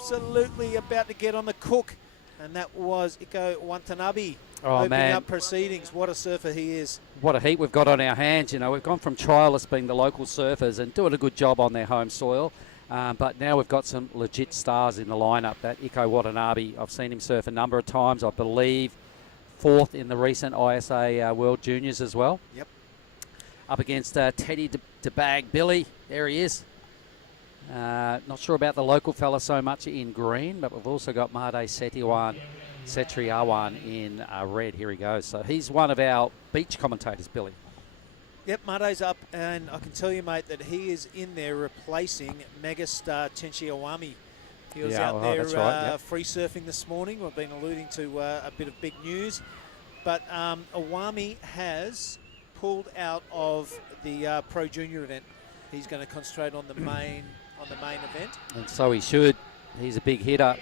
absolutely about to get on the cook, and that was Iko Watanabe opening up proceedings. What a surfer he is. What a heat we've got on our hands. We've gone from trialists being the local surfers and doing a good job on their home soil, but now we've got some legit stars in the lineup. That Iko Watanabe, I've seen him surf a number of times, I believe 4th in the recent ISA World Juniors as well. Yep. Up against Teddy DeBag Billy. There he is. Not sure about the local fella so much in green, but we've also got Made Setriawan in red. Here he goes. So he's one of our beach commentators, Billy. Yep, Made's up, and I can tell you, mate, that he is in there replacing megastar Tenchi Awami. He was out there free surfing this morning. We've been alluding to a bit of big news, but Awami has pulled out of the Pro Junior event. He's going to concentrate on the main event. And so he should. He's a big hitter.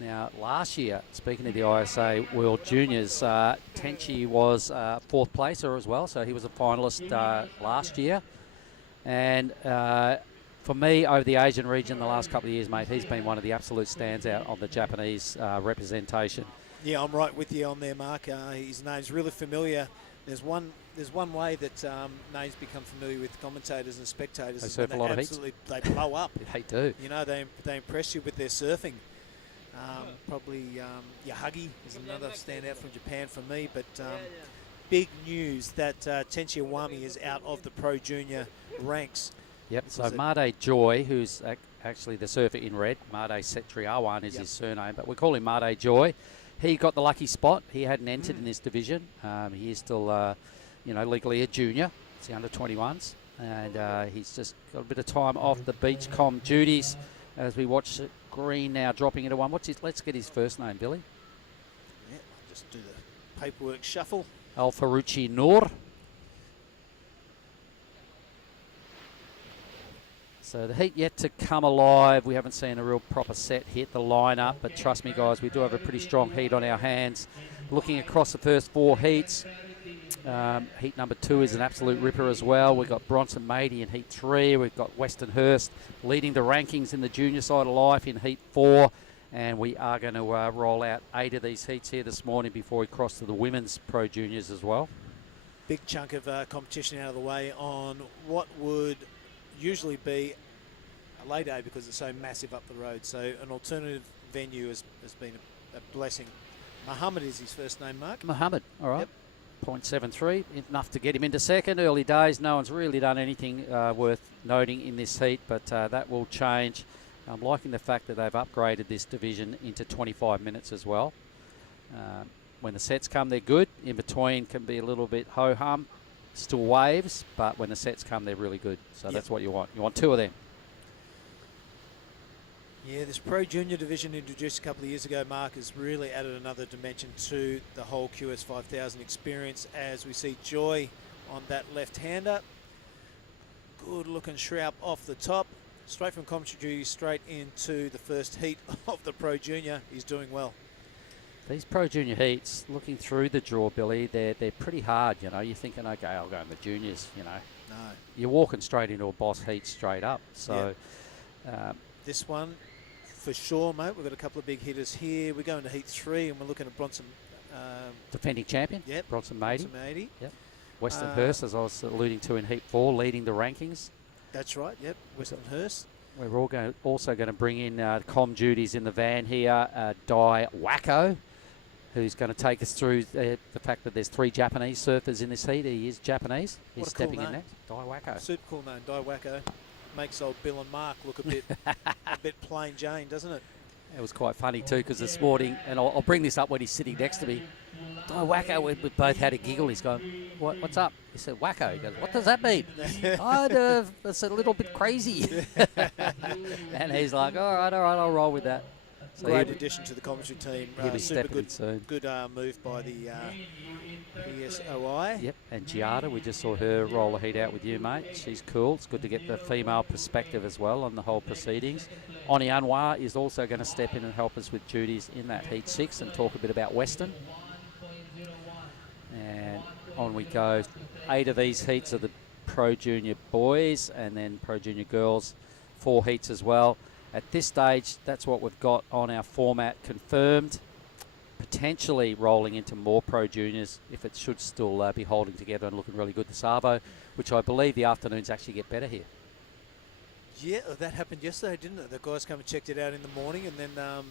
Now, last year, speaking of the ISA World Juniors, Tenchi was 4th placer as well, so he was a finalist last year. And for me, over the Asian region the last couple of years, mate, he's been one of the absolute standout on the Japanese representation. Yeah, I'm right with you on there, Mark. His name's really familiar. There's one way that names become familiar with commentators and spectators. They surf a lot of heats. They blow up. They do. They impress you with their surfing. Probably Yahagi is another standout from Japan for me. But big news that Tenchi Awami is out of the Pro Junior ranks. Yep, so Made Joy, who's actually the surfer in red, Made Setriawan is his surname, but we call him Made Joy. He got the lucky spot. He hadn't entered in this division. He is still, legally a junior. It's the under-21s. And he's just got a bit of time off the beach comm duties as we watch Green now dropping into one. Let's get his first name, Billy. Yeah, I'll just do the paperwork shuffle. Al-Farouchi Noor. So the heat yet to come alive. We haven't seen a real proper set hit the lineup, but trust me, guys, we do have a pretty strong heat on our hands. Looking across the first 4 heats, heat number 2 is an absolute ripper as well. We've got Bronson Mady in heat 3. We've got Weston Hurst leading the rankings in the junior side of life in heat 4. And we are going to roll out 8 of these heats here this morning before we cross to the women's Pro Juniors as well. Big chunk of competition out of the way on what would usually be a lay day because it's so massive up the road. So an alternative venue has been a blessing. Muhammad is his first name, Mark. Muhammad, all right. Yep. 0.73, enough to get him into second. Early days, no one's really done anything worth noting in this heat, but that will change. I'm liking the fact that they've upgraded this division into 25 minutes as well. When the sets come, they're good. In between can be a little bit ho-hum, still waves, but when the sets come, they're really good. So that's what you want. You want 2 of them. Yeah, this Pro Junior division introduced a couple of years ago, Mark, has really added another dimension to the whole QS 5000 experience as we see Joy on that left-hander. Good looking shroud off the top. Straight from commentary duty, straight into the first heat of the Pro Junior. He's doing well. These Pro Junior heats, looking through the draw, Billy, they're pretty hard, You're thinking, okay, I'll go in the juniors, No. You're walking straight into a boss heat straight up. So this one, for sure, mate. We've got a couple of big hitters here. We're going to heat 3, and we're looking at Bronson. Defending champion. Yep. Bronson Mady. Yep. Weston Hurst, as I was alluding to in heat 4, leading the rankings. That's right. Yep. Weston Hurst. We're also going to bring in comm duties in the van here. Dai Wacko, who's going to take us through the fact that there's 3 Japanese surfers in this heat. He is Japanese. He's stepping in next. Dai Wacko. Super cool name, Dai Wacko. Makes old Bill and Mark look a bit plain Jane, doesn't it? It was quite funny too, because this morning, and I'll bring this up when he's sitting next to me. Dai Wacko, we both had a giggle. He's going, what's up? He said, Wacko. He goes, what does that mean? It's a little bit crazy. And he's like, all right, I'll roll with that. So great addition to the commentary team. He'll be super stepping in soon. Good move by the PSOI. Yep, and Giada, we just saw her roll a heat out with you, mate. She's cool. It's good to get the female perspective as well on the whole proceedings. Oni Anwar is also going to step in and help us with duties in that heat 6 and talk a bit about Western. And on we go. 8 of these heats are the Pro Junior boys, and then Pro Junior girls, 4 heats as well. At this stage, that's what we've got on our format confirmed. Potentially rolling into more Pro Juniors if it should still be holding together and looking really good this Arvo, which I believe the afternoons actually get better here. Yeah, that happened yesterday, didn't it? The guys come and checked it out in the morning, and then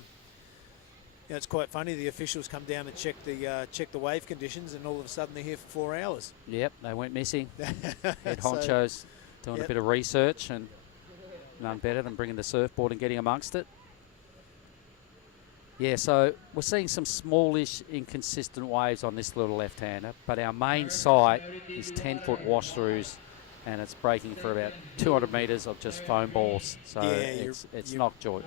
it's quite funny. The officials come down and check the wave conditions, and all of a sudden they're here for 4 hours. Yep, they went missing. Head honchos doing a bit of research, and none better than bringing the surfboard and getting amongst it. Yeah, so we're seeing some smallish, inconsistent waves on this little left-hander, but our main site is 10-foot wash-throughs, and it's breaking for about 200 metres of just foam balls. So it's not good.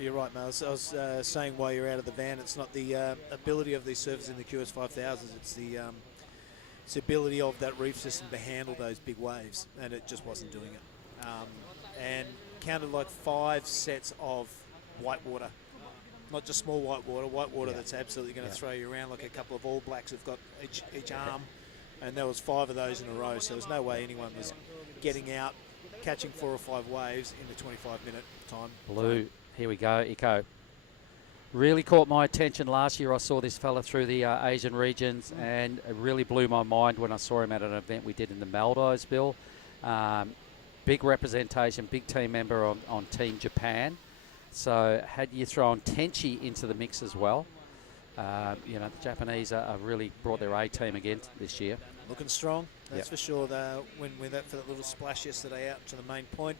You're right, mate. I was saying while you're out of the van, it's not the ability of these surfers in the QS 5000s. It's the ability of that reef system to handle those big waves, and it just wasn't doing it. And counted like 5 sets of white water. Not just small white water that's absolutely going to throw you around, like a couple of All Blacks who've got each arm, and there was 5 of those in a row, so there's no way anyone was getting out, catching 4 or 5 waves in the 25-minute time. Blue, here we go, Eco. Really caught my attention last year. I saw this fella through the Asian regions, and it really blew my mind when I saw him at an event we did in the Maldives, Bill. Big representation, big team member on Team Japan. So had you thrown Tenchi into the mix as well, the Japanese are really brought their A-team again this year. Looking strong, that's for sure. When for that little splash yesterday out to the main point,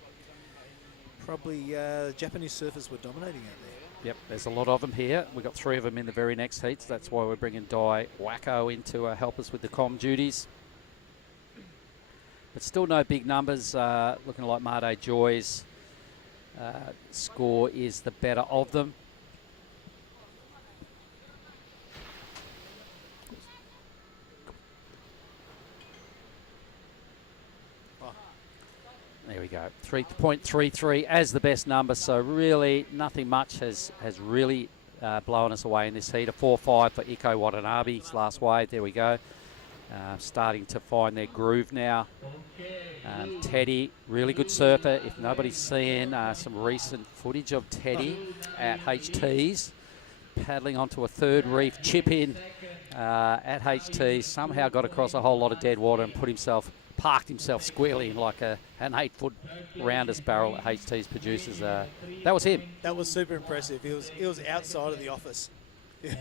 probably the Japanese surfers were dominating out there. Yep, there's a lot of them here. We've got 3 of them in the very next heats. That's why we're bringing Dai Wacko in to help us with the comm duties. But still no big numbers. Looking like Made Joy's score is the better of them. There we go. 3.33 as the best number. So really nothing much has really blown us away in this heat. A 4.5 for Iko Watanabe's last wave. There we go. Starting to find their groove now. Teddy, really good surfer. If nobody's seen some recent footage of Teddy at HT's, paddling onto a third reef chip in at HT, somehow got across a whole lot of dead water and parked himself squarely in like an 8-foot roundest barrel at HT's producers. That was him. That was super impressive. He was outside of the office.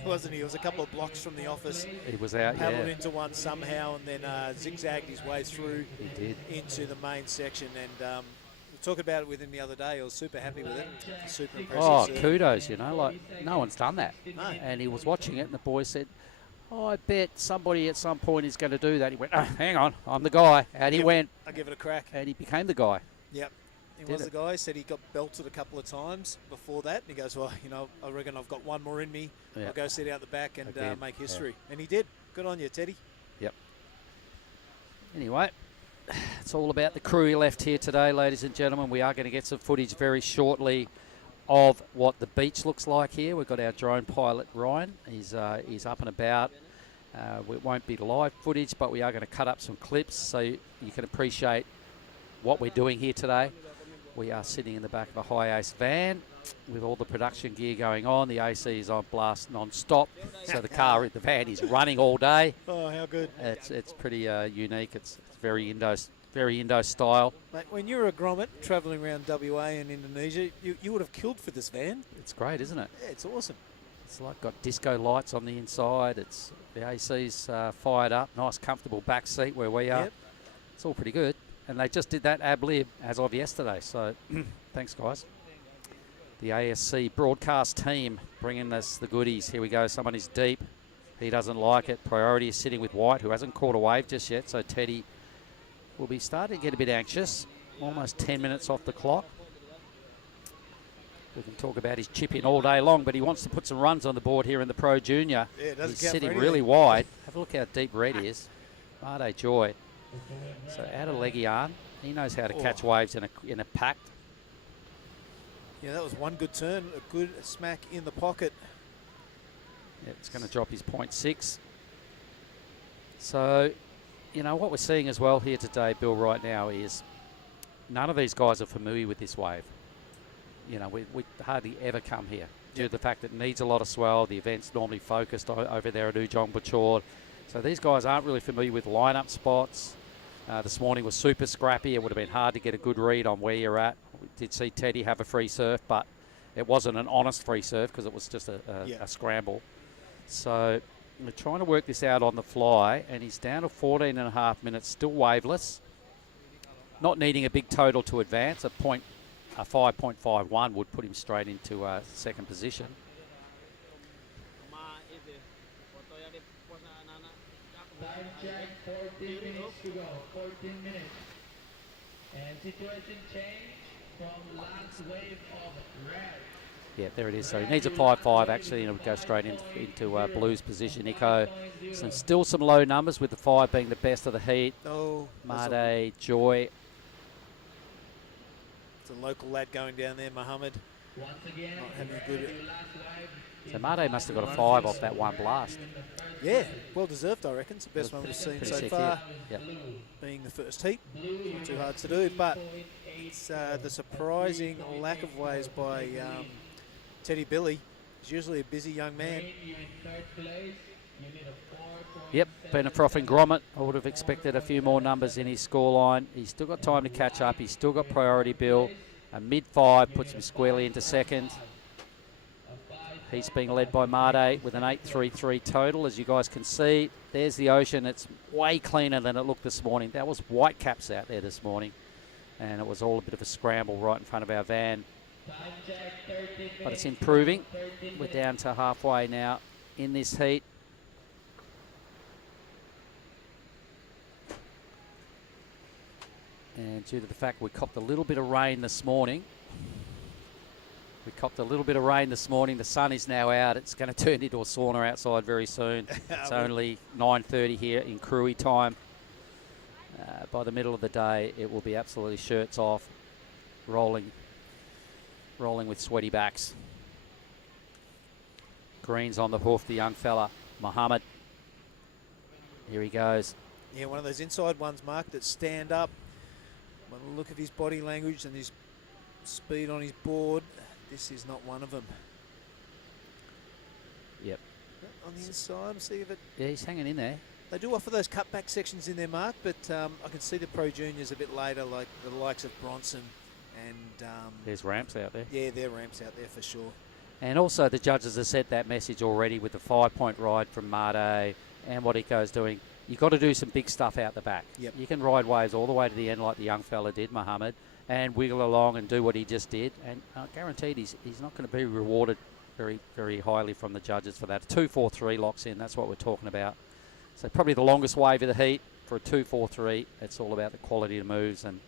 Wasn't he? It was a couple of blocks from the office. He was out, paddled into one somehow, and then zigzagged his way through into the main section. And we talked about it with him the other day. I was super happy with it. Super impressive. Oh, kudos, like no one's done that. No. And he was watching it, and the boy said, I bet somebody at some point is going to do that. He went, hang on, I'm the guy. And he went. I'll give it a crack. And he became the guy. Yep. He was the guy. He said he got belted a couple of times before that. And he goes, well, I reckon I've got one more in me. I'll go sit out the back and make history. Yeah. And he did. Good on you, Teddy. Yep. Anyway, it's all about the Krui left here today, ladies and gentlemen. We are going to get some footage very shortly of what the beach looks like here. We've got our drone pilot, Ryan. He's up and about. It won't be live footage, but we are going to cut up some clips so you can appreciate what we're doing here today. We are sitting in the back of a high-ace van with all the production gear going on. The AC is on blast non-stop, so the van is running all day. Oh, how good. It's pretty unique. It's very Indo style. Mate, when you were a grommet travelling around WA and Indonesia, you would have killed for this van. It's great, isn't it? Yeah, it's awesome. It's like got disco lights on the inside. The AC's fired up. Nice, comfortable back seat where we are. Yep. It's all pretty good. And they just did that ab lib as of yesterday. So thanks, guys. The ASC broadcast team bringing us the goodies. Here we go. Someone is deep. He doesn't like it. Priority is sitting with White, who hasn't caught a wave just yet. So Teddy will be starting to get a bit anxious. Almost 10 minutes off the clock. We can talk about his chip in all day long, but he wants to put some runs on the board here in the Pro Junior. Yeah, he's sitting really wide. Have a look how deep red he is. Made Joy. So out of leggy yarn. He knows how to catch waves in a pack. Yeah, that was one good turn. A good smack in the pocket. Yeah, it's going to drop his 0.6. So, what we're seeing as well here today, Bill, right now is none of these guys are familiar with this wave. you know, we hardly ever come here due to the fact that it needs a lot of swell. The event's normally focused over there at Ujong Bachor. So these guys aren't really familiar with lineup spots. This morning was super scrappy. It would have been hard to get a good read on where you're at. We did see Teddy have a free surf, but it wasn't an honest free surf because it was just a scramble. So we're trying to work this out on the fly, and he's down to 14.5 minutes, still waveless. Not needing a big total to advance. A 5.51 would put him straight into second position. Time check, 14 minutes to go. 14 minutes. And situation change from last wave of red. Yeah, there it is. So he needs a 5.5 actually, and it would go straight into Blue's position. Nico, still some low numbers with the 5 being the best of the heat. Oh, Made, Joy. It's a local lad going down there, Mohammed. Once again, not having a good. So Made must have got a 5 off that one blast. Yeah, well deserved, I reckon. It's the best one we've seen so far. Yep. Being the first heat, not too hard to do, but it's the surprising lack of waves by Teddy Billy. He's usually a busy young man. Yep, Benefroff and Gromit. I would have expected a few more numbers in his scoreline. He's still got time to catch up. He's still got priority bill. A mid-5 puts him squarely into second. He's being led by Made with an 8.33 total. As you guys can see, there's the ocean. It's way cleaner than it looked this morning. There was white caps out there this morning, and it was all a bit of a scramble right in front of our van. But it's improving. We're down to halfway now in this heat. And due to the fact we copped a little bit of rain this morning, the sun is now out. It's going to turn into a sauna outside very soon. It's only 9:30 here in Krui time. By the middle of the day, it will be absolutely shirts off, rolling with sweaty backs. Green's on the hoof, the young fella, Mohammed. Here he goes. Yeah, one of those inside ones, Mark, that stand up. By the look of his body language and his speed on his board, this is not one of them. Yep. On the inside, see if it... Yeah, he's hanging in there. They do offer those cutback sections in there, Mark, but I can see the Pro Juniors a bit later, like the likes of Bronson and... there's ramps out there. Yeah, there are ramps out there for sure. And also the judges have said that message already with the 5-point ride from Made and what Iko's doing. You've got to do some big stuff out the back. Yep. You can ride waves all the way to the end like the young fella did, Mohammed, and wiggle along and do what he just did. And guaranteed he's not going to be rewarded very, very highly from the judges for that. 2.43 locks in. That's what we're talking about. So probably the longest wave of the heat for a 2.43. It's all about the quality of moves, and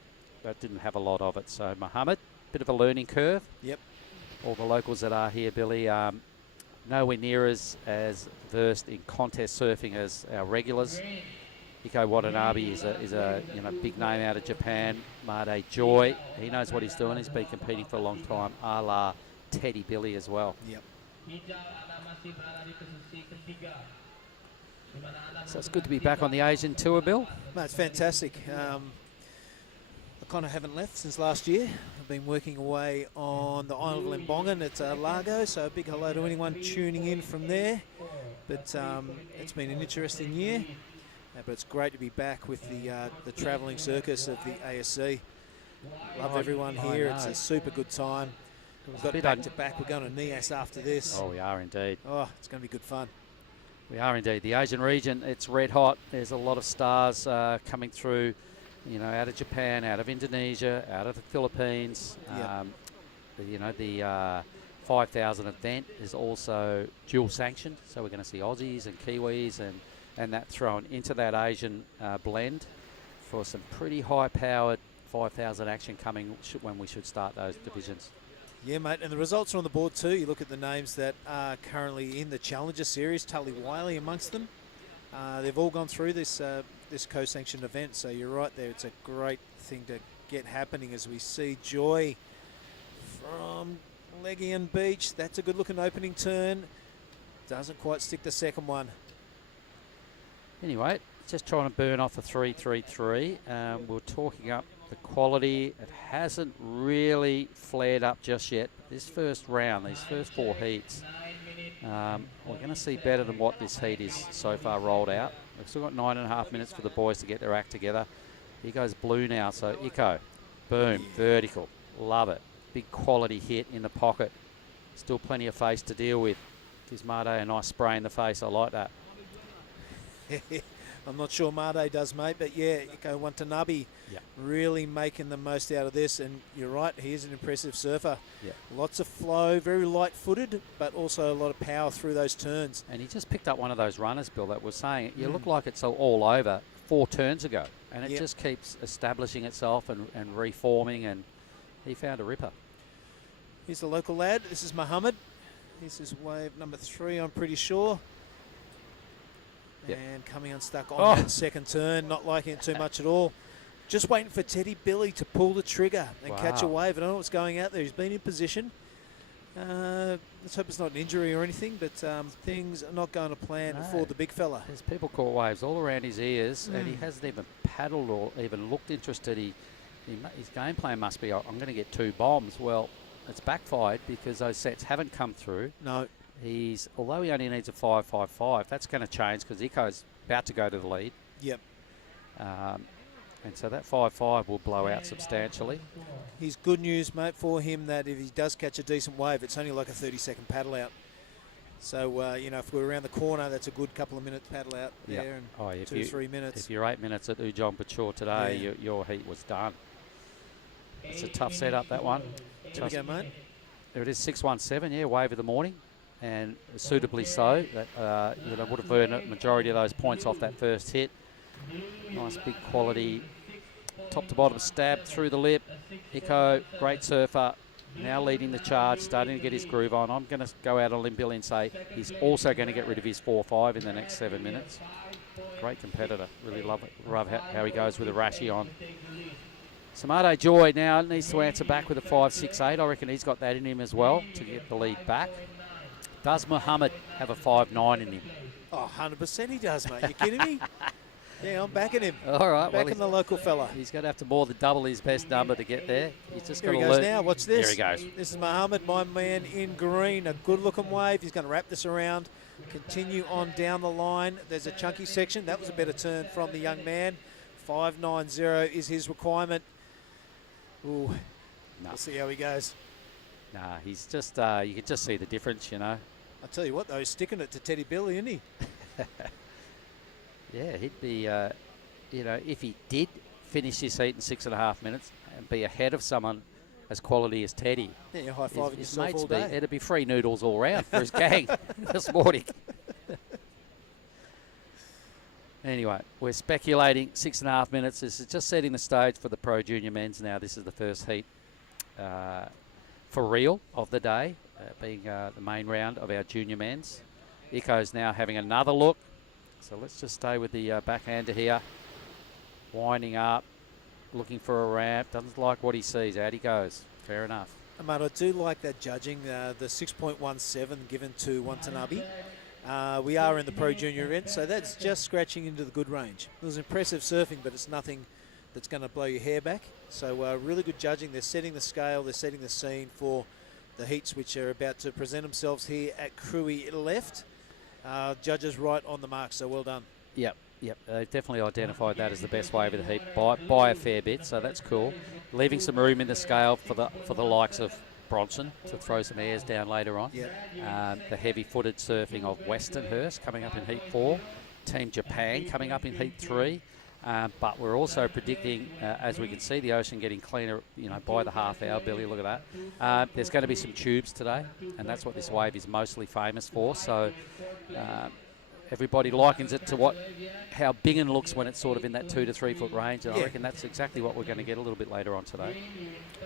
that didn't have a lot of it. So Mohammed, bit of a learning curve. Yep. All the locals that are here, Billy, nowhere near as versed in contest surfing as our regulars. Iko Watanabe is a big name out of Japan. Made Joy, he knows what he's doing. He's been competing for a long time, a la Teddy Billy as well. Yep. So it's good to be back on the Asian tour, Bill. No, it's fantastic. I kind of haven't left since last year. I've been working away on the island of Lembongan at Largo, so a big hello to anyone tuning in from there. But it's been an interesting year, but it's great to be back with the travelling circus of the ASC. Love everyone here. It's a super good time. We've got back to back. We're going to NIAS after this. Oh, we are indeed. Oh, it's going to be good fun. We are indeed. The Asian region, it's red hot. There's a lot of stars coming through, out of Japan, out of Indonesia, out of the Philippines. Yep. The 5,000 event is also dual sanctioned, so we're going to see Aussies and Kiwis and that thrown into that Asian blend for some pretty high-powered 5,000 action coming when we should start those divisions. Yeah, mate, and the results are on the board too. You look at the names that are currently in the Challenger Series, Tully Wiley amongst them. They've all gone through this co-sanctioned event, so you're right there. It's a great thing to get happening as we see Joy from Legian Beach. That's a good-looking opening turn. Doesn't quite stick the second one. Anyway, just trying to burn off a 3.33. We're talking up The quality, it hasn't really flared up just yet. This first round, these first 4 heats, we're going to see better than what this heat is so far rolled out. We've still got 9.5 minutes for the boys to get their act together. Here goes blue now, so Iko, boom, vertical, love it. Big quality hit in the pocket. Still plenty of face to deal with. Gives Made a nice spray in the face, I like that. I'm not sure Made does, mate, but yeah, Iko Watanabe really making the most out of this, and you're right, he is an impressive surfer. Lots of flow, very light-footed, but also a lot of power through those turns. And he just picked up one of those runners, Bill, that was saying, you look like it's all over 4 turns ago, and it just keeps establishing itself and reforming, and he found a ripper. Here's the local lad. This is Muhammad. This is wave number 3, I'm pretty sure. And coming unstuck on that second turn, not liking it too much at all. Just waiting for Teddy Billy to pull the trigger and catch a wave. I don't know what's going out there. He's been in position. Let's hope it's not an injury or anything, but things are not going to plan for the big fella. There's people caught waves all around his ears, and he hasn't even paddled or even looked interested. His game plan must be, I'm going to get 2 bombs. Well, it's backfired because those sets haven't come through. No. Although he only needs a 5.55, that's going to change because Iko's about to go to the lead. Yep. And so that 5.5 will blow out substantially. He's good news, mate, for him that if he does catch a decent wave, it's only like a 30-second paddle out. So, you know, if we're around the corner, that's a good couple of minutes paddle out there, and 2 to 3 minutes. If you're 8 minutes at Ujong Pachor today, your heat was done. It's a tough setup, that one. Here we go, mate. There it is, 6.17, wave of the morning. And suitably so. That would have earned a majority of those points off that first hit. Nice big quality, top to bottom stab through the lip. Iko, great surfer, now leading the charge, starting to get his groove on. I'm going to go out on a limb, Billy, and say he's also going to get rid of his 4.5 in the next 7 minutes. Great competitor. Really love how he goes with a Rashi on. Samade Joy now needs to answer back with a 5.68. I reckon he's got that in him as well to get the lead back. Does Muhammad have a 5.9 in him? Oh, 100% he does, mate. You kidding me? Yeah, I'm backing him. All right. Backing the local fella. He's going to have to more than double his best number to get there. He's just Here going he to goes now. Watch this. Here he goes. This is Muhammad, my man in green. A good-looking wave. He's going to wrap this around, continue on down the line. There's a chunky section. That was a better turn from the young man. 5.90 is his requirement. Ooh. We'll see how he goes. Nah, he's just, you can just see the difference, you know. I tell you what, though, he's sticking it to Teddy Billy, isn't he? Yeah, he'd be, if he did finish this heat in 6.5 minutes and be ahead of someone as quality as Teddy. Yeah, you're high-fiving yourself all day. It'd be free noodles all round for his gang this morning. Anyway, we're speculating 6.5 minutes. This is just setting the stage for the Pro Junior Men's now. This is the first heat for real of the day, being the main round of our Junior Men's. Iko's now having another look. So let's just stay with the backhander here. Winding up, looking for a ramp. Doesn't like what he sees. Out he goes. Fair enough. Mate, I do like that judging, the 6.17 given to Watanabe. We are in the Pro Junior event, so that's just scratching into the good range. It was impressive surfing, but it's nothing that's going to blow your hair back. So really good judging. They're setting the scale, they're setting the scene for the heats which are about to present themselves here at Krui left. Judges right on the mark, so well done. Yep. They've definitely identified that as the best wave of the heat by a fair bit, so that's cool. Leaving some room in the scale for the likes of Bronson to throw some airs down later on. The heavy-footed surfing of Westernhurst coming up in Heat 4. Team Japan coming up in Heat 3. But we're also predicting, as we can see, the ocean getting cleaner, by the half hour, Billy, look at that. There's going to be some tubes today, and that's what this wave is mostly famous for. So everybody likens it to how Bingen looks when it's sort of in that 2 to 3 foot range, and I reckon that's exactly what we're going to get a little bit later on today.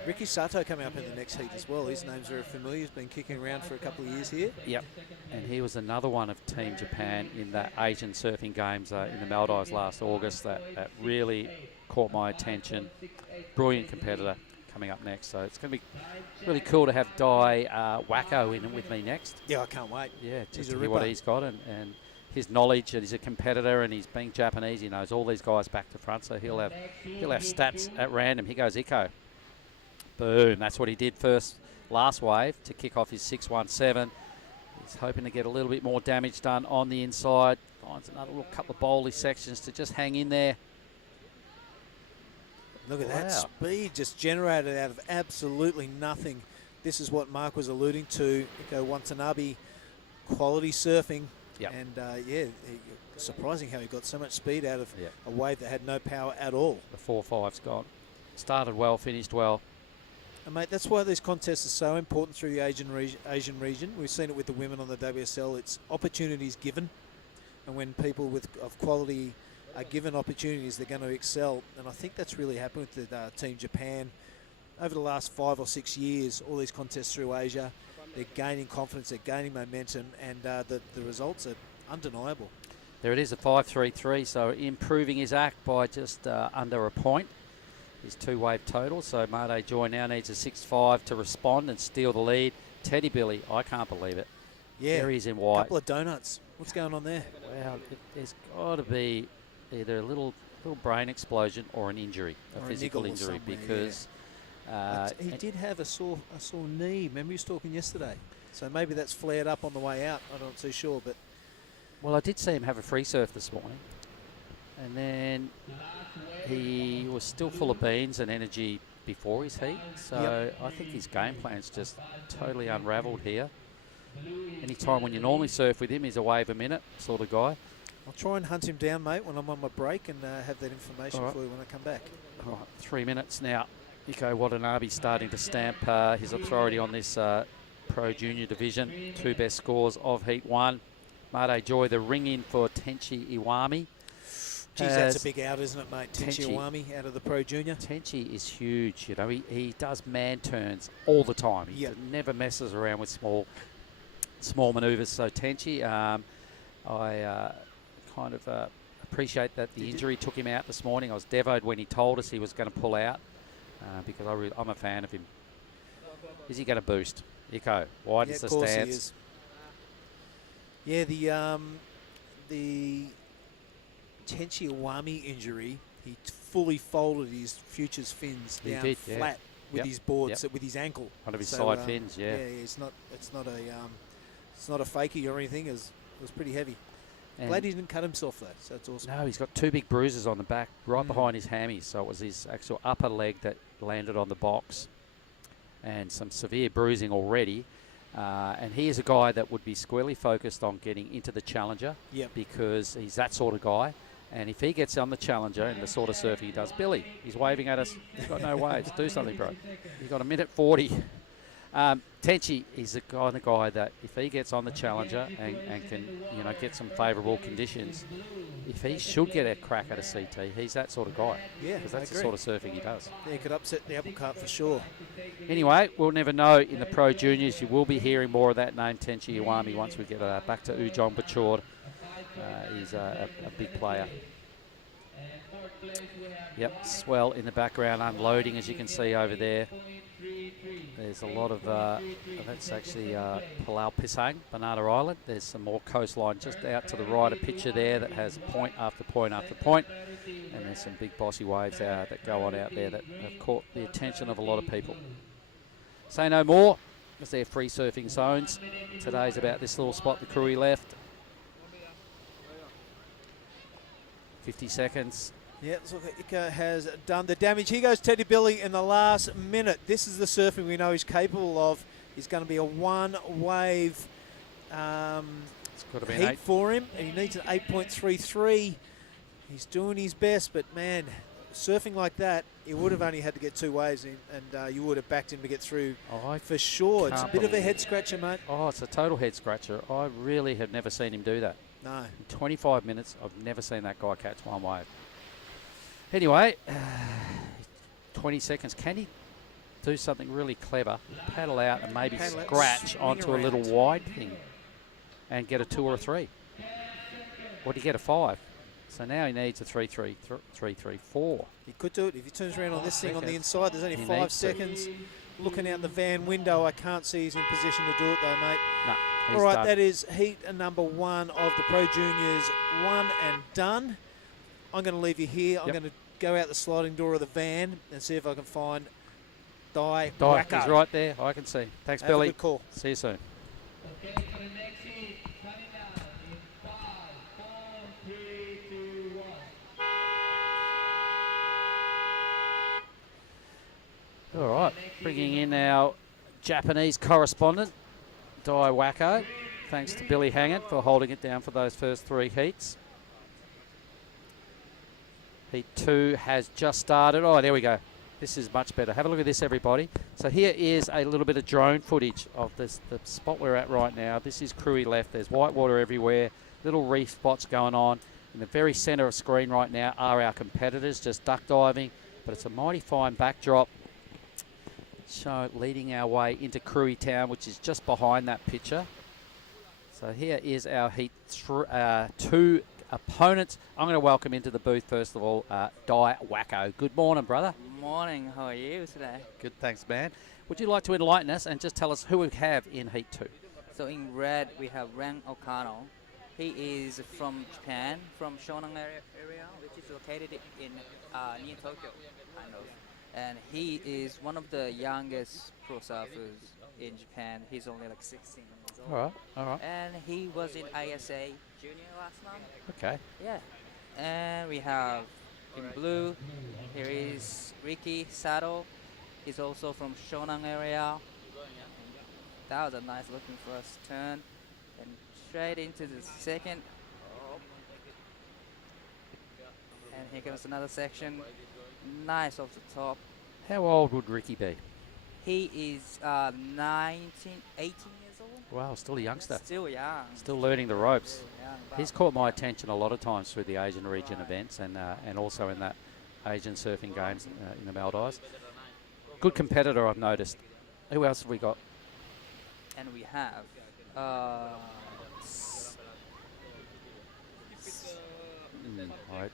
Ricky Sato coming up in the next heat as well. His name's very familiar. He's been kicking around for a couple of years here. Yep, and he was another one of Team Japan in the Asian Surfing Games in the Maldives last August that really caught my attention. Brilliant competitor coming up next. So it's going to be really cool to have Dai Wacko in with me next. Yeah, I can't wait. Yeah, just to hear what he's got. And his knowledge, and he's a competitor, and he's being Japanese. He knows all these guys back to front, so he'll have stats at random. Here goes Iko. Boom! That's what he did last wave to kick off his 617. He's hoping to get a little bit more damage done on the inside. Finds another little couple of bowly sections to just hang in there. Look at that speed just generated out of absolutely nothing. This is what Mark was alluding to. Iko Watanabe, quality surfing. Yep. And surprising how he got so much speed out of a wave that had no power at all. The 4-5's gone. Started well, finished well. And mate, that's why these contests are so important through the Asian region. We've seen it with the women on the WSL. It's opportunities given. And when people of quality are given opportunities, they're going to excel. And I think that's really happened with the Team Japan. Over the last 5 or 6 years, all these contests through Asia, they're gaining confidence, they're gaining momentum, and the results are undeniable. There it is, a 5.33, so improving his act by just under a point. His 2-wave total, so Made Joy now needs a 6.5 to respond and steal the lead. Teddy Billy, I can't believe it. Yeah, there he is in white. A couple of donuts. What's going on there? Well, there's got to be either a little brain explosion or an injury, a physical injury, because he did have a sore knee. Remember he was talking yesterday, so maybe that's flared up on the way out. I'm not too sure, but well, I did see him have a free surf this morning, and then he was still full of beans and energy before his heat. So I think his game plan's just totally unravelled here. Anytime when you normally surf with him, he's a wave a minute sort of guy. I'll try and hunt him down, mate, when I'm on my break, and have that information for you when I come back. All right, 3 minutes now. Iko Watanabe starting to stamp his authority on this Pro Junior division. 2 best scores of Heat 1. Made Joy, the ring in for Tenchi Iwami. Geez, that's a big out, isn't it, mate? Tenchi Iwami out of the Pro Junior. Tenchi is huge. You know, he does man turns all the time. He never messes around with small manoeuvres. So Tenchi, I kind of appreciate that the injury took him out this morning. I was devoed when he told us he was going to pull out because I'm a fan of him. Is he going to boost? Iko widens the stance. He is. Yeah, the Tenchi Iwami injury, he fully folded his futures fins down flat with his boards, with his ankle. One of his side fins, Yeah, it's not a fakie or anything. It was pretty heavy. And glad he didn't cut himself though, so that's awesome. No, he's got 2 big bruises on the back, right behind his hammies. So it was his actual upper leg that landed on the box, and some severe bruising already. And he is a guy that would be squarely focused on getting into the Challenger, because he's that sort of guy. And if he gets on the Challenger and the sort of surfing he does, Billy, he's waving at us. He's got no waves. Do something, bro. He's got 1:40. Tenchi is the kind of guy that if he gets on the Challenger and can, get some favourable conditions, if he should get a crack at a CT, he's that sort of guy. Yeah, because that's the sort of surfing he does. Yeah, he could upset the apple cart for sure. Anyway, we'll never know in the Pro Juniors. You will be hearing more of that name, Tenchi Iwami, once we get back to Ujong Bachor. He's a big player. Yep, swell in the background, unloading, as you can see over there. There's a lot of, that's actually Palau Pisang, Banana Island. There's some more coastline just out to the right, a picture there that has point after point after point. And there's some big bossy waves that go on out there that have caught the attention of a lot of people. Say no more, as they're free surfing zones. Today's about this little spot the Krui left. 50 seconds. Yeah, so Iko has done the damage. Here goes Teddy Billy in the last minute. This is the surfing we know he's capable of. He's going to be a 1-wave heat for him, and he needs an 8.33. He's doing his best, but man, surfing like that, he would have only had to get 2 waves, and you would have backed him to get through for sure. It's a bit of a head scratcher, mate. Oh, it's a total head scratcher. I really have never seen him do that. No. In 25 minutes, I've never seen that guy catch 1 wave. Anyway, 20 seconds. Can he do something really clever? Paddle out and maybe scratch onto a little wide thing and get a 2 or a 3? Or do you get a 5? So now he needs a 3-3-3-3-4. He could do it if he turns around on this thing on the inside. There's only 5 seconds. looking out the van window, I can't see he's in position to do it though, mate. No, All right, that is heat number 1 of the Pro Juniors, 1 and done. I'm going to leave you here. I'm going to go out the sliding door of the van and see if I can find Dai Wacko. He's right there. I can see. Thanks, Have Billy. a good call. See you soon. Okay, for the next heat, coming down in 5, 4, 3, 2, 1. All right, bringing in our Japanese correspondent, Dai Wacko. Thanks to Billy Hangett for holding it down for those first 3 heats. Heat 2 has just started. Oh, there we go. This is much better. Have a look at this, everybody. So here is a little bit of drone footage of the spot we're at right now. This is Krui left. There's white water everywhere, little reef spots going on. In the very centre of screen right now are our competitors just duck diving, but it's a mighty fine backdrop. So leading our way into Krui Town, which is just behind that picture. So here is our Heat 2 opponents. I'm going to welcome into the booth, first of all, Dai Wacko. Good morning, brother. Morning, how are you today? Good, thanks, man. Would you like to enlighten us and just tell us who we have in Heat 2? So in red, we have Ren Okano. He is from Japan, from Shonan area, which is located in near Tokyo, kind of. And he is one of the youngest pro surfers in Japan. He's only like 16 years old. All right. And he was in ISA Junior last month. Okay. Yeah. And we have in blue, here is Ricky Sato. He's also from Shonan area. That was a nice looking first turn. And straight into the second. And here comes another section. Nice off the top. How old would Ricky be? He is 18 years old. Wow, still a youngster. Still young. Still learning the ropes. Still young, He's caught my attention a lot of times through the Asian region events and also in that Asian surfing games in the Maldives. Good competitor, I've noticed. Who else have we got? And we have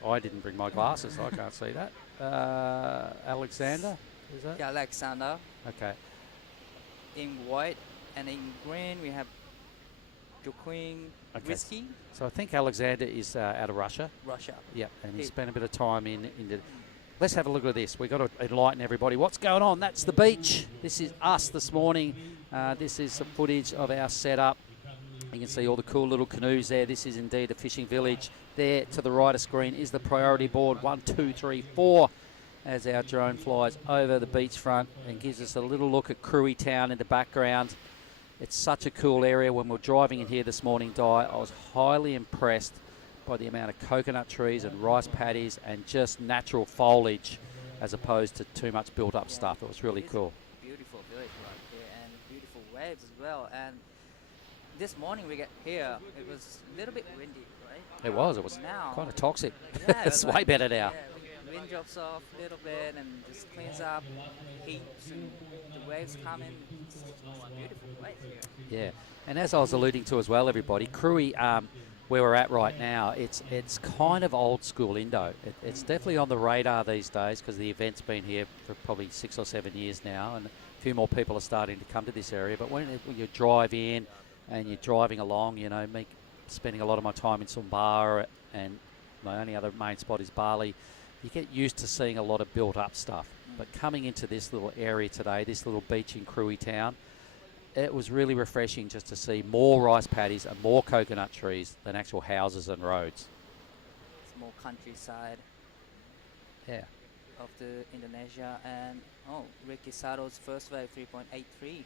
I didn't bring my glasses, so I can't see that. Alexander, is that? yeah, Alexander. Okay. In white and in green we have Joaquin Risky, So I think Alexander is out of Russia. Russia. Yeah, and he spent a bit of time in the... Let's have a look at this. We've got to enlighten everybody. What's going on? That's the beach. This is us this morning. This is some footage of our setup. You can see all the cool little canoes there. This is indeed a fishing village. There to the right of screen is the priority board 1, 2, 3, 4 as our drone flies over the beachfront and gives us a little look at Krui Town in the background. It's such a cool area. When we're driving in here this morning, Di, I was highly impressed by the amount of coconut trees and rice paddies and just natural foliage as opposed to too much built up stuff. It was really cool. Beautiful village right here and beautiful waves as well. And this morning we got here, it was a little bit windy, right? It was now, kind of toxic. Yeah, It's way better now. Yeah, wind drops off a little bit and just cleans up, heaps and the waves come in. It's a beautiful place here. Yeah, and as I was alluding to as well, everybody, Krui, where we're at right now, it's kind of old school Indo. It's definitely on the radar these days because the event's been here for probably 6 or 7 years now, and a few more people are starting to come to this area. But when you drive in and you're driving along, you know, spending a lot of my time in Sumbar, and my only other main spot is Bali, you get used to seeing a lot of built up stuff. But coming into this little area today, this little beach in Krui Town, it was really refreshing just to see more rice paddies and more coconut trees than actual houses and roads. It's more countryside. Yeah. Of the Indonesia. And Ricky Sato's first wave 3.83.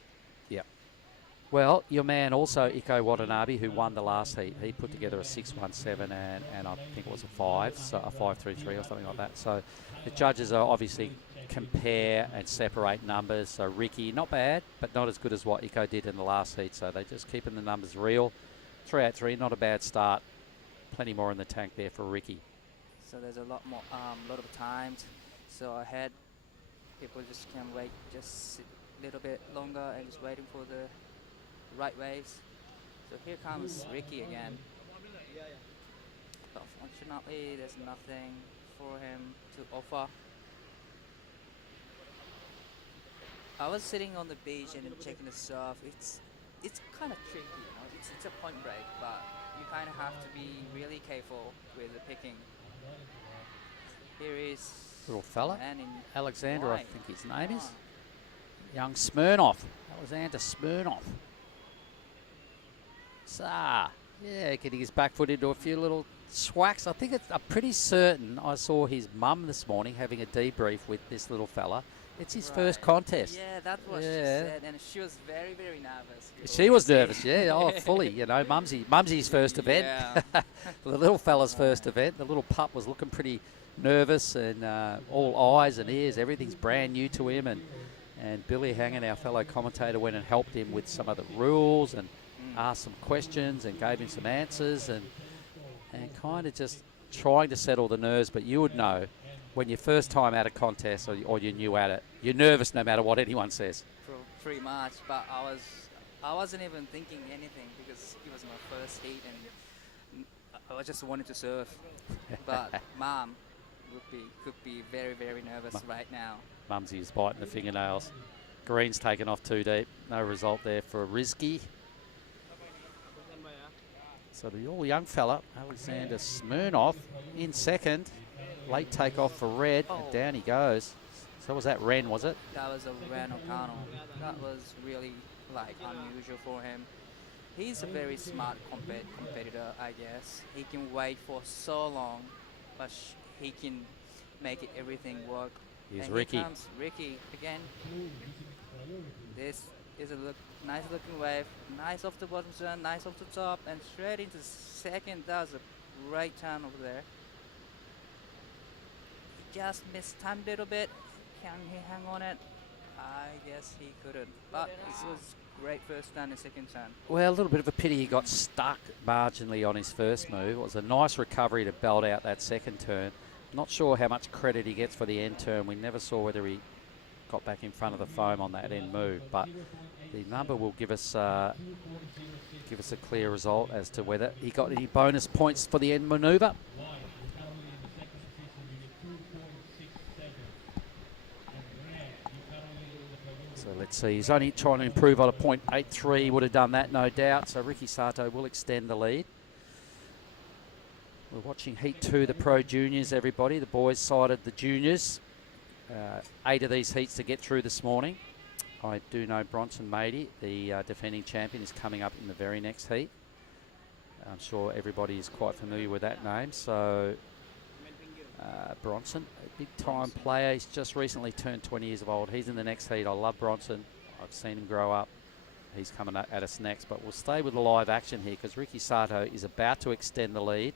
Yeah. Well, your man also, Iko Watanabe, who won the last heat, he put together a 6.17 and I think it was a 5, so a 5.33 or something like that. So the judges are obviously compare and separate numbers. So Ricky, not bad, but not as good as what Iko did in the last heat. So they're just keeping the numbers real. 3.83, not a bad start. Plenty more in the tank there for Ricky. So there's a lot more, lot of times. So ahead, people just can wait just a little bit longer and just waiting for the right waves. So here comes Ricky again. But unfortunately, there's nothing for him to offer. I was sitting on the beach and checking the surf. It's kind of tricky, It's a point break, but you kind of have to be really careful with the picking. Here is Little fella, man in Alexander, white. I think his name is. Young Smirnoff, Alexander Smirnoff. So, yeah, getting his back foot into a few little swacks. I'm pretty certain I saw his mum this morning having a debrief with this little fella. It's his first contest. Yeah, that's what she said, and she was very, very nervous. She was nervous, yeah. Oh, fully, Mumsy's first event. Yeah. The little fella's first event. The little pup was looking pretty nervous and all eyes and ears. Everything's brand new to him. And Billy Hangen, our fellow commentator, went and helped him with some of the rules and asked some questions and gave him some answers and kind of just trying to settle the nerves. But you would know when you're first time at a contest or you're new at it, you're nervous no matter what anyone says. Pretty much, but I wasn't even thinking anything because it was my first heat and I just wanted to surf. But Mom could be very, very nervous right now. Mumsy is biting the fingernails. Green's taken off too deep. No result there for Rizky. So the all young fella, Alexander Smirnoff, in second. Late takeoff for Red, and down he goes. So was that Ren, was it? That was a Ren O'Connell. That was really unusual for him. He's a very smart competitor, I guess. He can wait for so long, but he can make everything work. Here's and Ricky. Here comes Ricky again. This is a nice looking wave. Nice off the bottom turn, nice off the top, and straight into second. That was a great turn over there. He just mistimed a little bit. Can he hang on it? I guess he couldn't. But it was great first turn and second turn. Well, a little bit of a pity he got stuck marginally on his first move. It was a nice recovery to belt out that second turn. Not sure how much credit he gets for the end turn. We never saw whether he got back in front of the foam on that end move, but the number will give us a clear result as to whether he got any bonus points for the end manoeuvre. So let's see, he's only trying to improve on a .83, would have done that no doubt, so Ricky Sato will extend the lead. We're watching Heat 2, the Pro Juniors, everybody. The boys sided the juniors. 8 of these heats to get through this morning. I do know Bronson Mady, the defending champion, is coming up in the very next heat. I'm sure everybody is quite familiar with that name. So Bronson, a big-time player. He's just recently turned 20 years of old. He's in the next heat. I love Bronson. I've seen him grow up. He's coming at us next. But we'll stay with the live action here because Ricky Sato is about to extend the lead.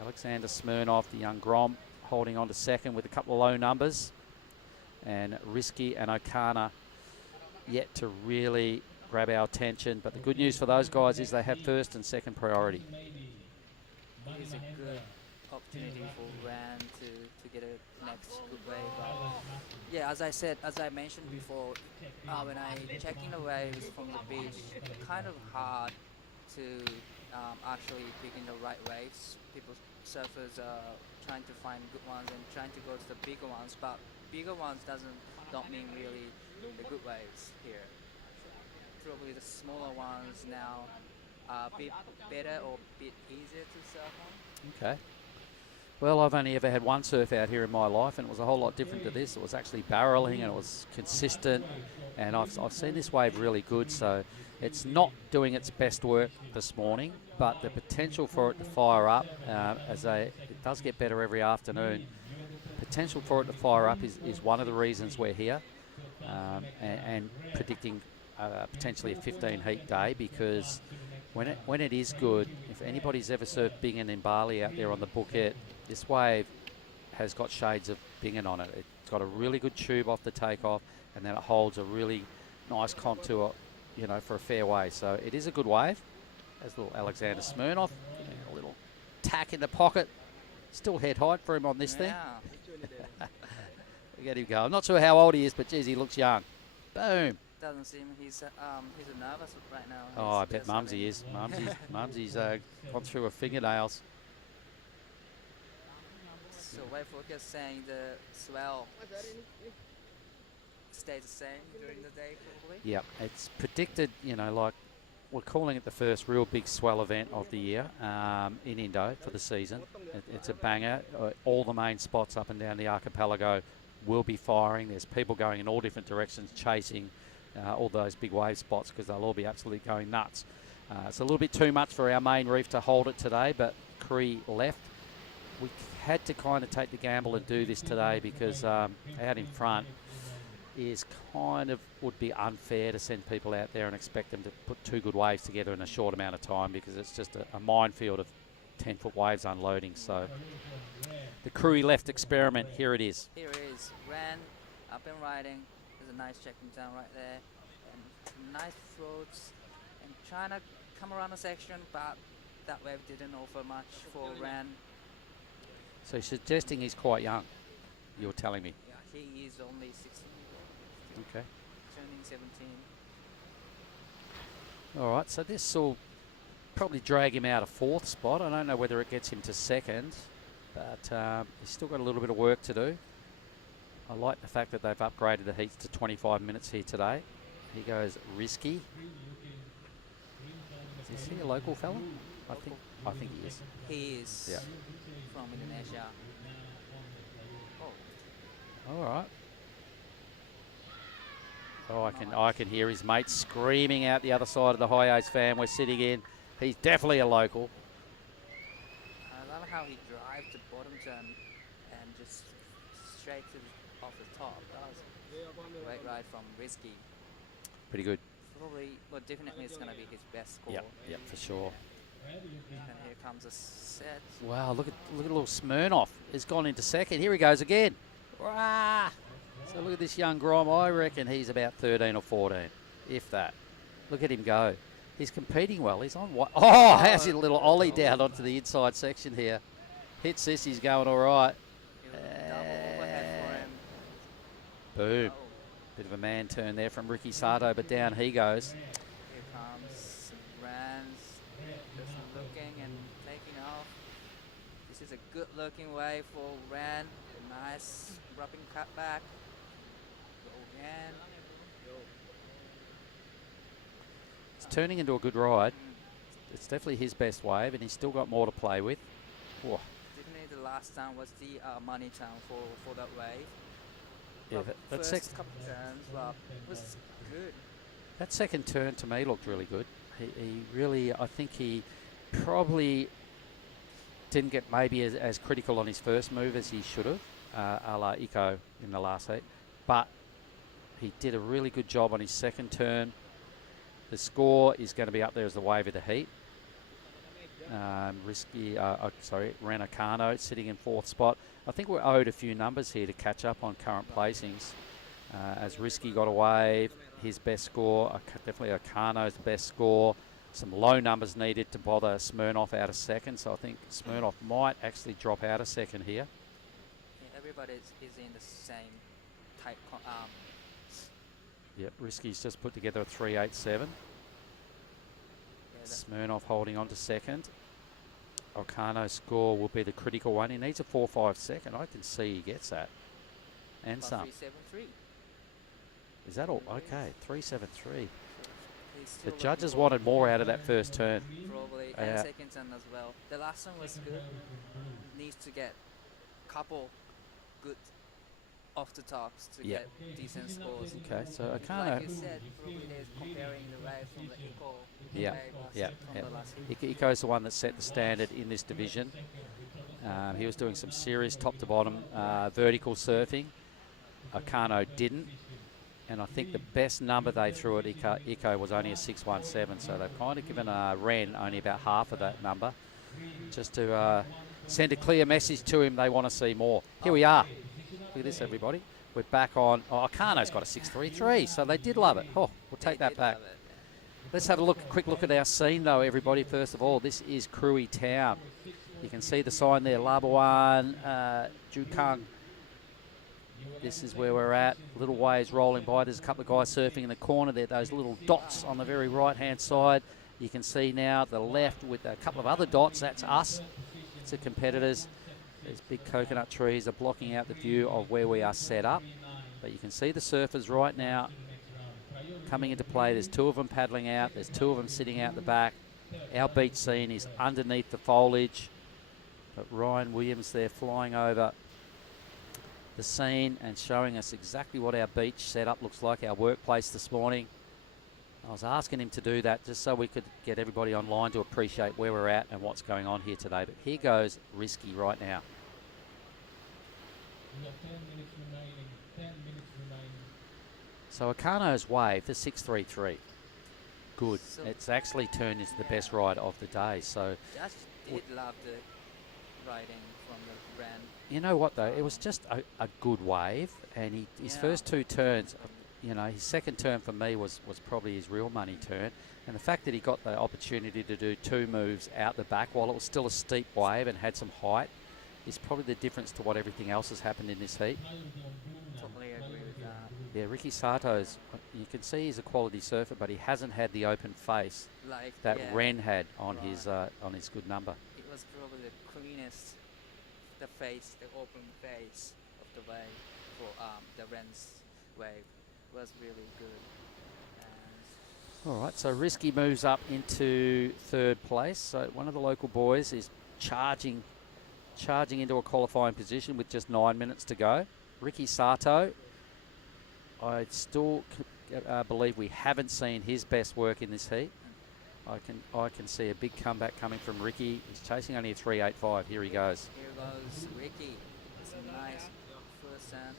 Alexander Smirnoff, the young Grom, holding on to second with a couple of low numbers. And Risky and O'Connor yet to really grab our attention. But the good news for those guys is they have first and second priority. It's a good opportunity for Ran to get a next good wave. Yeah, as I mentioned before, when I checking the waves from the beach, it's kind of hard to actually picking the right waves. Surfers are trying to find good ones and trying to go to the bigger ones, but bigger ones don't mean really the good waves here. Probably the smaller ones now are a bit better or a bit easier to surf on. Okay. Well, I've only ever had one surf out here in my life, and it was a whole lot different to this. It was actually barreling, and it was consistent, and I've seen this wave really good, so it's not doing its best work this morning, but the potential for it to fire up, it does get better every afternoon. Potential for it to fire up is one of the reasons we're here, and predicting potentially a 15 heat day, because when it is good, if anybody's ever surfed Bingen and Bali out there on the Bukit, this wave has got shades of Bingen on it. It's got a really good tube off the takeoff, and then it holds a really nice contour, for a fair way. So it is a good wave. There's little Alexander Smirnoff, a little tack in the pocket. Still head height for him on this thing. Look at him go. I'm not sure how old he is, but geez, he looks young. Boom. Doesn't seem he's nervous right now. Oh, I bet Mumsy is. Mumsy's gone through her fingernails. So wave focus saying the swell stay the same during the day, probably. Yeah, it's predicted, you know, like we're calling it the first real big swell event of the year in Indo for the season. It's a banger. All the main spots up and down the archipelago will be firing. There's people going in all different directions chasing all those big wave spots because they'll all be absolutely going nuts. It's a little bit too much for our main reef to hold it today, but Krui left. We had to kind of take the gamble and do this today because out in front is kind of would be unfair to send people out there and expect them to put two good waves together in a short amount of time because it's just a minefield of 10-foot waves unloading. So the Krui left experiment, here it is. Here it is. Ran up and riding. There's a nice checking down right there. And nice floats. And trying to come around the section, but that wave didn't offer much for Ran. So suggesting he's quite young, you're telling me? Yeah, he is only 16. Okay. Turning 17. All right, so this will probably drag him out of fourth spot. I don't know whether it gets him to second, but he's still got a little bit of work to do. I like the fact that they've upgraded the heats to 25 minutes here today. He goes Risky. Is he a local fella? I think he is. He is Yeah. from Indonesia. Oh. All right. Oh, I can hear his mates screaming out the other side of the high A's fan we're sitting in. He's definitely a local. I love how he drives the bottom turn and just straight off the top. That was a great ride from Risky. Pretty good. Probably, well, definitely it's going to be his best score. Yep, for sure. And here comes a set. Wow, look at little Smirnoff. He's gone into second. Here he goes again. Rah! So look at this young Grom. I reckon he's about 13 or 14, if that. Look at him go. He's competing well. He's on what? Oh, how's his little ollie down onto the inside section here. Hits this. He's going all right. Double overhead for him. Boom. Bit of a man turn there from Ricky Sato, but down he goes. Here comes Rans, just looking and taking off. This is a good looking way for Ran. Nice rubbing cut back. Go again. It's turning into a good ride. It's definitely his best wave, and he's still got more to play with. Whoa. Definitely the last time was the money time for that wave. Yeah, First couple turns, but it was good. That second turn to me looked really good. He really, I think he probably didn't get maybe as critical on his first move as he should have, a la Iko in the last heat. But he did a really good job on his second turn. The score is going to be up there as the wave of the heat. Ranacano sitting in fourth spot. I think we're owed a few numbers here to catch up on current placings. As Risky got a wave, his best score, definitely Akano's best score. Some low numbers needed to bother Smirnoff out of second, so I think Smirnoff might actually drop out of second here. Yeah, everybody is in the same type. Yep, Risky's just put together a 3.87. Yeah, Smirnoff holding on to second. Okano's score will be the critical one. He needs a 4.5 second. I can see he gets that. And some. 3.73. Is that all? Okay, 3.73. He's still The judges looking wanted more out of that first turn. probably and second turn as well. The last one was good. Needs to get couple good off the tops to Yeah. get decent scores. Okay, so Like Okano. you said, probably is comparing the wave from the Eco Yeah, wave yeah, from yeah. the last heat. Iko's the one that set the standard in this division. He was doing some serious top to bottom vertical surfing. Okano didn't. And I think the best number they threw at Iko was only a 6.17. So they've kind of given Ren only about half of that number, just to send a clear message to him they want to see more. Here we are. Look at this, everybody. We're back on. Oh, Okano's got a 6.33, so they did love it. Oh, we'll take that back. Let's have a quick look at our scene, though, everybody. First of all, this is Krui Town. You can see the sign there, Labuan, Jukang. This is where we're at. Little waves rolling by. There's a couple of guys surfing in the corner there. Those little dots on the very right-hand side. You can see now the left with a couple of other dots. That's us. It's the competitors. These big coconut trees are blocking out the view of where we are set up. But you can see the surfers right now coming into play. There's 2 of them paddling out. There's 2 of them sitting out the back. Our beach scene is underneath the foliage. But Ryan Williams there flying over the scene and showing us exactly what our beach setup looks like, our workplace this morning. I was asking him to do that just so we could get everybody online to appreciate where we're at and what's going on here today. But here goes Risky right now. We have 10 minutes remaining. 10 minutes remaining. So Akano's wave, the 633. Good. So it's actually turned into the best ride of the day. So Josh did love the riding from the Ren. you know what though? It was just a good wave, and his first 2 turns, you know, his second turn for me was probably his real money turn. And the fact that he got the opportunity to do 2 moves out the back while it was still a steep wave and had some height is probably the difference to what everything else has happened in this heat. Totally agree with that. Yeah, Ricky Sato's, you can see he's a quality surfer, but he hasn't had the open face Like that yeah, Ren had on Right. his good number. It was probably the cleanest, the open face of the wave for the Ren's wave was really good. And All right, so Risky moves up into 3rd place. So one of the local boys is charging into a qualifying position with just 9 minutes to go. Ricky Sato, I still believe we haven't seen his best work in this heat. I can see a big comeback coming from Ricky. He's chasing only a 3.85. Here he goes. here goes Ricky. It's a nice first turn.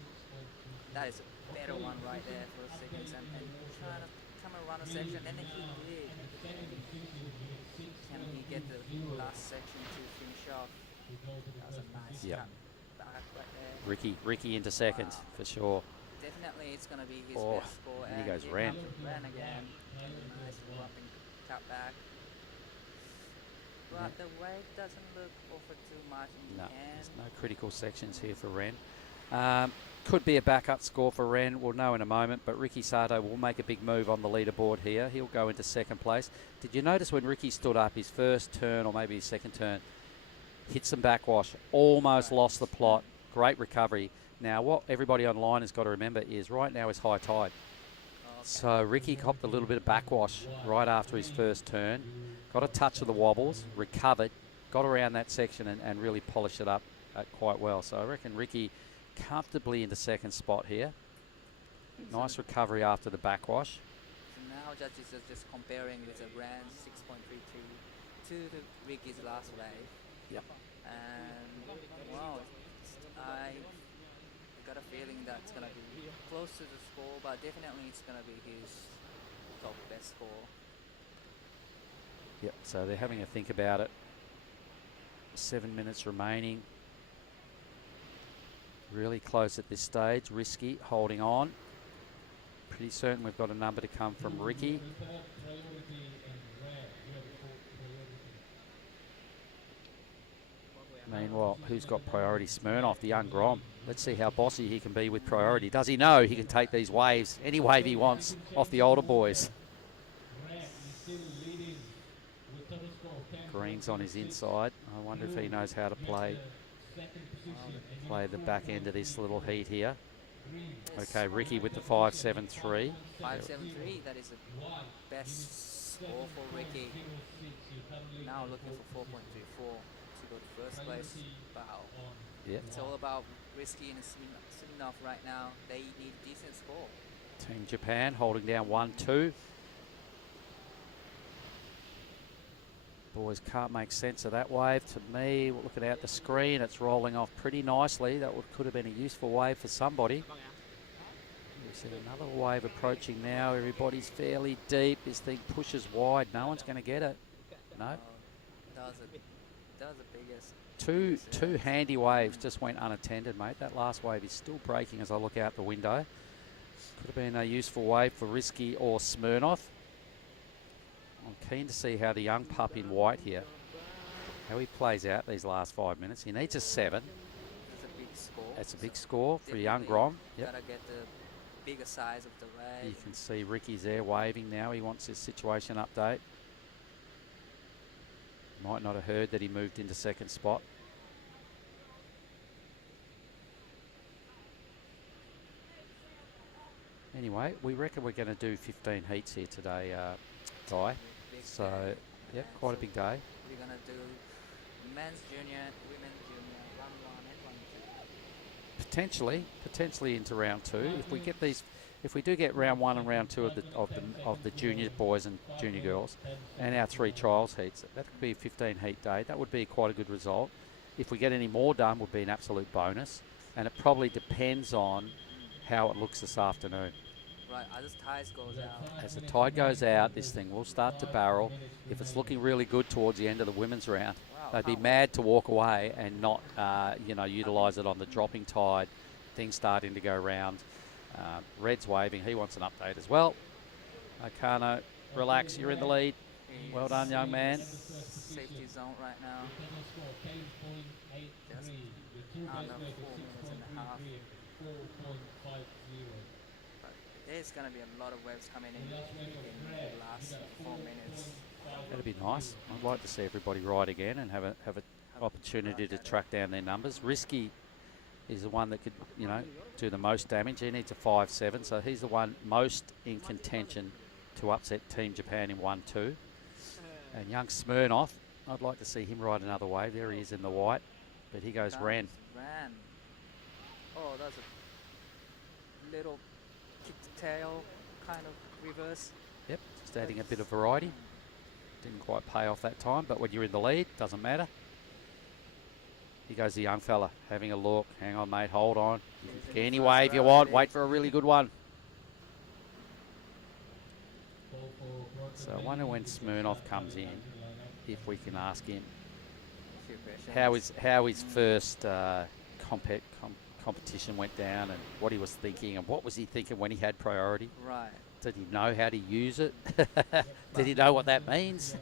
That is a better one right there for a second turn. And trying to come around a section, and he did. Can he get the last section to finish off? That was a nice cut back right there. Ricky into second for sure. Definitely it's going to be his Oh, best score. and he goes Ren Ren. again. Nice whopping cut back. But the wave doesn't look offer too much in the No, end. there's no critical sections here for Ren. Could be a backup score for Ren. We'll know in a moment, but Ricky Sato will make a big move on the leaderboard here. He'll go into 2nd place. Did you notice when Ricky stood up, his first turn or maybe his second turn, hit some backwash, almost lost the plot. Great recovery. Now, what everybody online has got to remember is right now is high tide. So Ricky copped a little bit of backwash right after his first turn, got a touch of the wobbles, recovered, got around that section and really polished it up quite well. So I reckon Ricky comfortably into 2nd spot here. Nice recovery after the backwash. So now judges are just comparing with the Ren 6.32 to the Ricky's last wave. Yep. And wow, I got a feeling that it's gonna be close to the score, but definitely it's gonna be his top best score. Yep, so they're having a think about it. 7 minutes remaining. Really close at this stage. Risky holding on. Pretty certain we've got a number to come from Ricky. Meanwhile, who's got priority? Smirnoff, the young Grom. Let's see how bossy he can be with priority. Does he know he can take these waves, any wave he wants, off the older boys? Green's on his inside. I wonder if he knows how to play the back end of this little heat here. Okay, Ricky with the 5.73. 5.73, that is the best score for Ricky. Now looking for 4.34 to go to first place. Wow. Yeah. It's all about Risky and Smirnoff right now. They need a decent score. Team Japan holding down 1-2. Boys can't make sense of that wave. To me, looking out the screen, it's rolling off pretty nicely. That could have been a useful wave for somebody. We see another wave approaching now. Everybody's fairly deep. This thing pushes wide. No one's going to get it. No. That was the biggest. Two handy waves just went unattended, mate. That last wave is still breaking as I look out the window. Could have been a useful wave for Risky or Smirnoff. I'm keen to see how the young pup in white here, how he plays out these last 5 minutes. He needs a 7. That's a big score. That's a big score for a young Definitely Grom. Yep. Gotta get the bigger size of the wave. You can see Ricky's there waving now. He wants his situation update. Might not have heard that he moved into 2nd spot. Anyway, we reckon we're going to do 15 heats here today, Guy. So, yeah, quite a big day. We're gonna do men's junior, women's junior, round 1 and round 2. Potentially into round 2. If we get these, if we do get round 1 and round 2 of the junior boys and junior girls, and our 3 trials heats, that could be a 15 heat day. That would be quite a good result. If we get any more done, would be an absolute bonus. And it probably depends on how it looks this afternoon. Right, as the tide goes out. As the tide goes out, this thing will start to barrel. If it's looking really good towards the end of the women's round, they'd be mad to walk away and not, utilise it on the dropping tide. Things starting to go round. Red's waving. He wants an update as well. Okano, relax. You're in the lead. Well done, young man. Safety zone right now. Just under 4 minutes and a half. But there's going to be a lot of waves coming in the last 4 minutes. That'd be nice. I'd like to see everybody ride again and have an opportunity to track down their numbers. Risky is the one that could, do the most damage. He needs a 5.7, so he's the one most in contention to upset Team Japan in 1-2. And young Smirnoff, I'd like to see him ride another wave. There he is in the white, but he goes ran. Oh, that's a little kick the tail kind of reverse. Yep, just adding a bit of variety. Didn't quite pay off that time, but when you're in the lead, doesn't matter. Here goes the young fella, having a look. Hang on, mate, hold on. You can get any wave you want. Wait for a really good one. So I wonder when Smirnoff comes in, if we can ask him how his first competition went down and what he was thinking and what was he thinking when he had priority. Right. Did he know how to use it? Did he know what that means?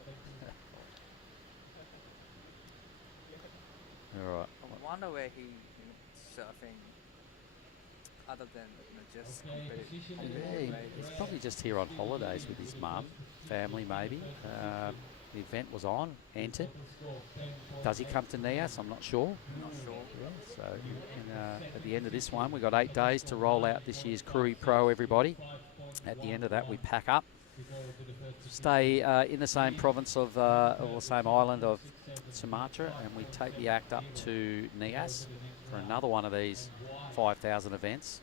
All right. I wonder where he surfing other than just competitive. Yeah, he's probably just here on holidays with his mum, family maybe. The event was on, entered. Does he come to NIAS? I'm not sure. Not sure. Yeah, so at the end of this one, we've got 8 days to roll out this year's Krui Pro, everybody. At the end of that, we pack up, stay in the same province of, or the same island of Sumatra, and we take the act up to NIAS for another one of these 5,000 events.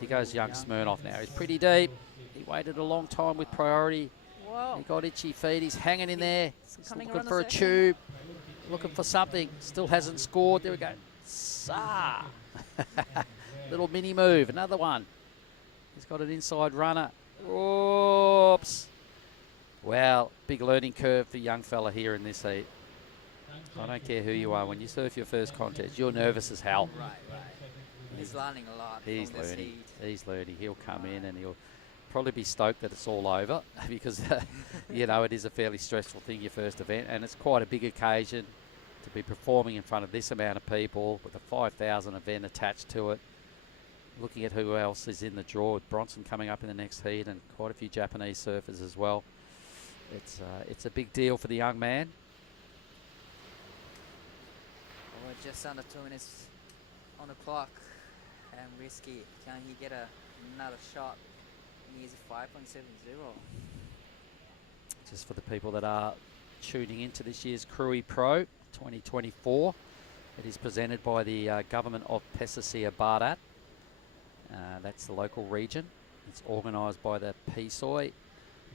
Here goes young Smirnoff now. He's pretty deep. He waited a long time with priority. Whoa. He got itchy feet. He's hanging in there. He's looking for a second. tube, looking for something. Still hasn't scored. There we go. Sa. Little mini move. Another one. He's got an inside runner. Oops. Well, big learning curve for young fella here in this heat. I don't care who you are. When you surf your first contest, you're nervous as hell. Right. He's learning a lot. He's from this learning. heat. He's learning. He'll come in and he'll probably be stoked that it's all over because, it is a fairly stressful thing, your first event, and it's quite a big occasion to be performing in front of this amount of people with a 5,000 event attached to it. Looking at who else is in the draw, with Bronson coming up in the next heat and quite a few Japanese surfers as well. It's a big deal for the young man. We're just under 2 minutes on the clock, and Risky. Can he get another shot? He's 5.70. Just for the people that are tuning into this year's Krui Pro 2024, it is presented by the government of Pesisir Barat. That's the local region. It's organised by the Pisoi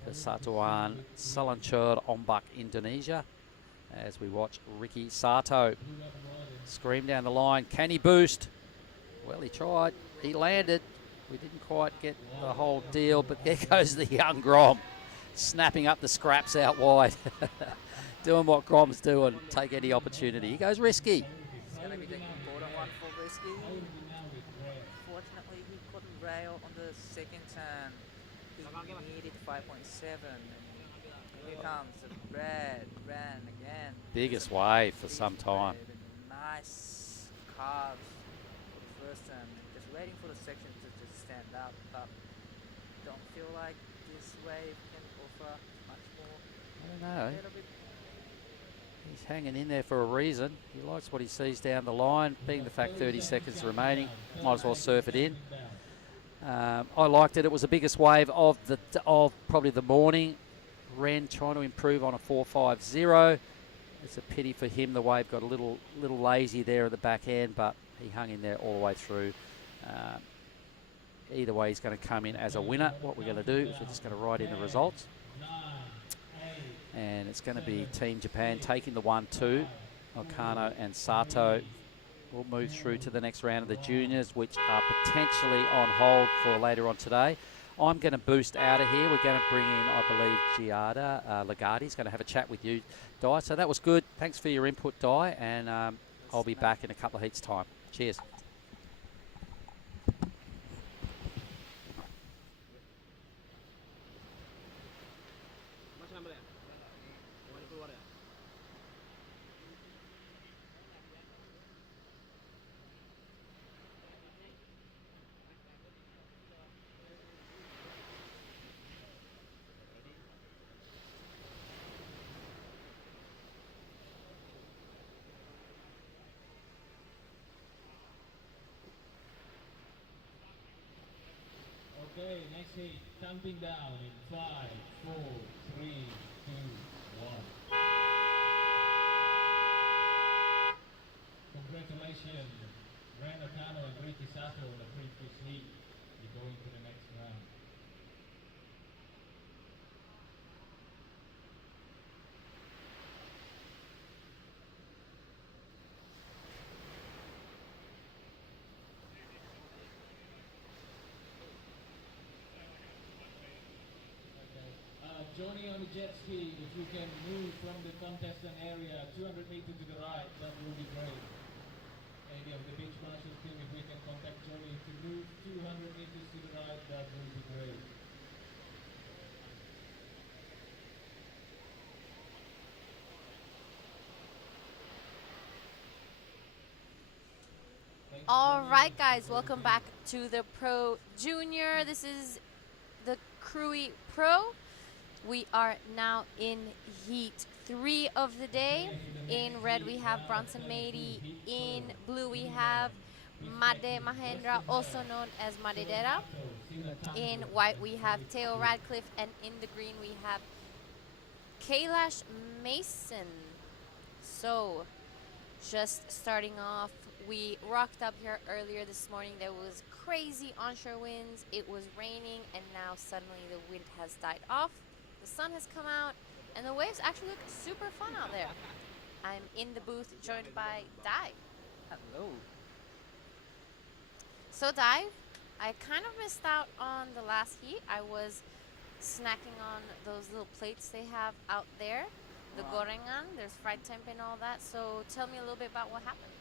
Persatuan Selancar Ombak Indonesia. As we watch Ricky Sato scream down the line. Can he boost? Well, he tried. He landed. We didn't quite get the whole deal, but there goes the young Grom, snapping up the scraps out wide. Doing what Grom's doing. Take any opportunity. He goes Risky. It's going to be the important one for Risky. Fortunately, he couldn't rail on the second turn. He needed 5.7. Here comes the red, ran again. Biggest wave for some time. Nice carves for the first turn. Just waiting for the section to just stand up. But don't feel like this wave can offer much more. I don't know. He's hanging in there for a reason. He likes what he sees down the line. Being the fact 30 seconds remaining, might as well surf it in. I liked it. It was the biggest wave of probably the morning. Ren trying to improve on a 4.50. It's a pity for him. The wave got a little lazy there at the back end, but he hung in there all the way through. Either way, he's going to come in as a winner. What we're going to do is we're just going to write in the results. And it's going to be Team Japan taking the 1-2. Okano and Sato will move through to the next round of the juniors, which are potentially on hold for later on today. I'm going to boost out of here. We're going to bring in, I believe, Giada Lagardi's going to have a chat with you, Di. So that was good. Thanks for your input, Di, and I'll be back in a couple of heats' time. Cheers. Okay, next heat, counting down in 5, 4, 3, 2, 1. Congratulations, Ren Okano and Ricky Sato in the previous heat. You're going to the next round. Johnny on the jet ski, if you can move from the contestant area 200 meters to the right, that will be great. Any of the beach marshals team, if we can contact Johnny to move 200 meters to the right, that will be great. All right, guys, welcome back to the Pro Junior. This is the Krui Pro. We are now in heat 3 of the day. In red, we have Bronson Mady. In blue, we have Made Mahendra, also known as Madedera. In white, we have Theo Radcliffe. And in the green, we have Kailash Mason. So, just starting off, we rocked up here earlier this morning. There was crazy onshore winds. It was raining, and now suddenly the wind has died off. The sun has come out, and the waves actually look super fun out there. I'm in the booth joined by Dai. Hello. So Dai, I kind of missed out on the last heat. I was snacking on those little plates they have out there, the gorengan. There's fried tempeh and all that. So tell me a little bit about what happened.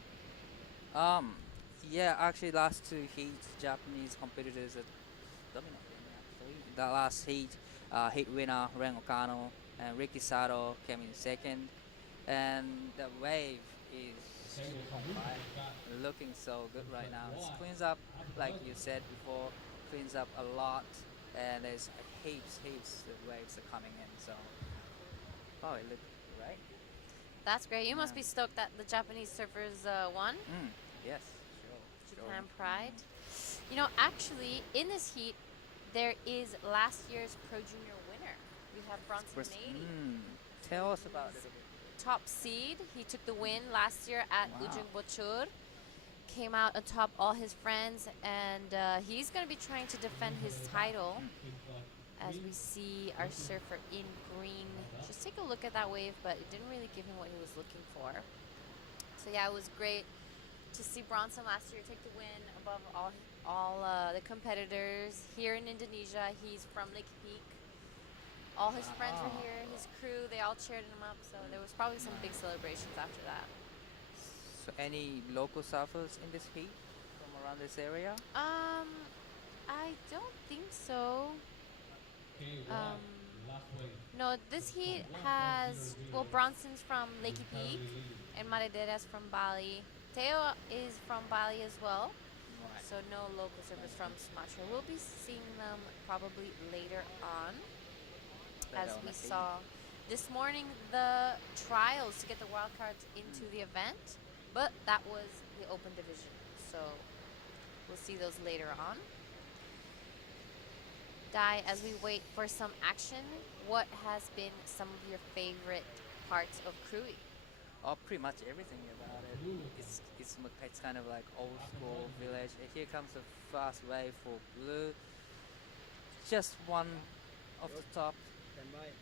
Yeah, actually last 2 heats, Japanese competitors are dominating actually. The last heat, heat winner Ren Okano and Ricky Sato came in second, and the wave is looking so good right now. It cleans up, like you said before, cleans up a lot, and there's heaps of waves are coming in. So, oh, it looks right. That's great. You must be stoked that the Japanese surfers won. Yes, Japan Pride. You know, actually, in this heat, there is last year's Pro Junior winner. We have Bronson Mady. Tell us about it. Top seed. He took the win last year at Ujung Bochur. Came out atop all his friends, and he's going to be trying to defend his title. As we see our surfer in green. Just take a look at that wave, but it didn't really give him what he was looking for. So yeah, it was great to see Bronson last year take the win above all the competitors here in Indonesia. He's from Lake Peak. All his friends were here, his crew, they all cheered him up, so there was probably some big celebrations after that. So any local surfers in this heat from around this area? I don't think so. No, this heat has, well, Bronson's from Lake Peak and Maridera's from Bali. Theo is from Bali as well. Right. So no local surfers from Sumatra. We'll be seeing them probably later on. As we saw this morning, the trials to get the wild cards into the event, but that was the open division. So we'll see those later on. Dai, as we wait for some action, what has been some of your favorite parts of Krui? Oh, pretty much everything about it. It's kind of like old school village. Here comes the fast wave for blue. Just one off the top.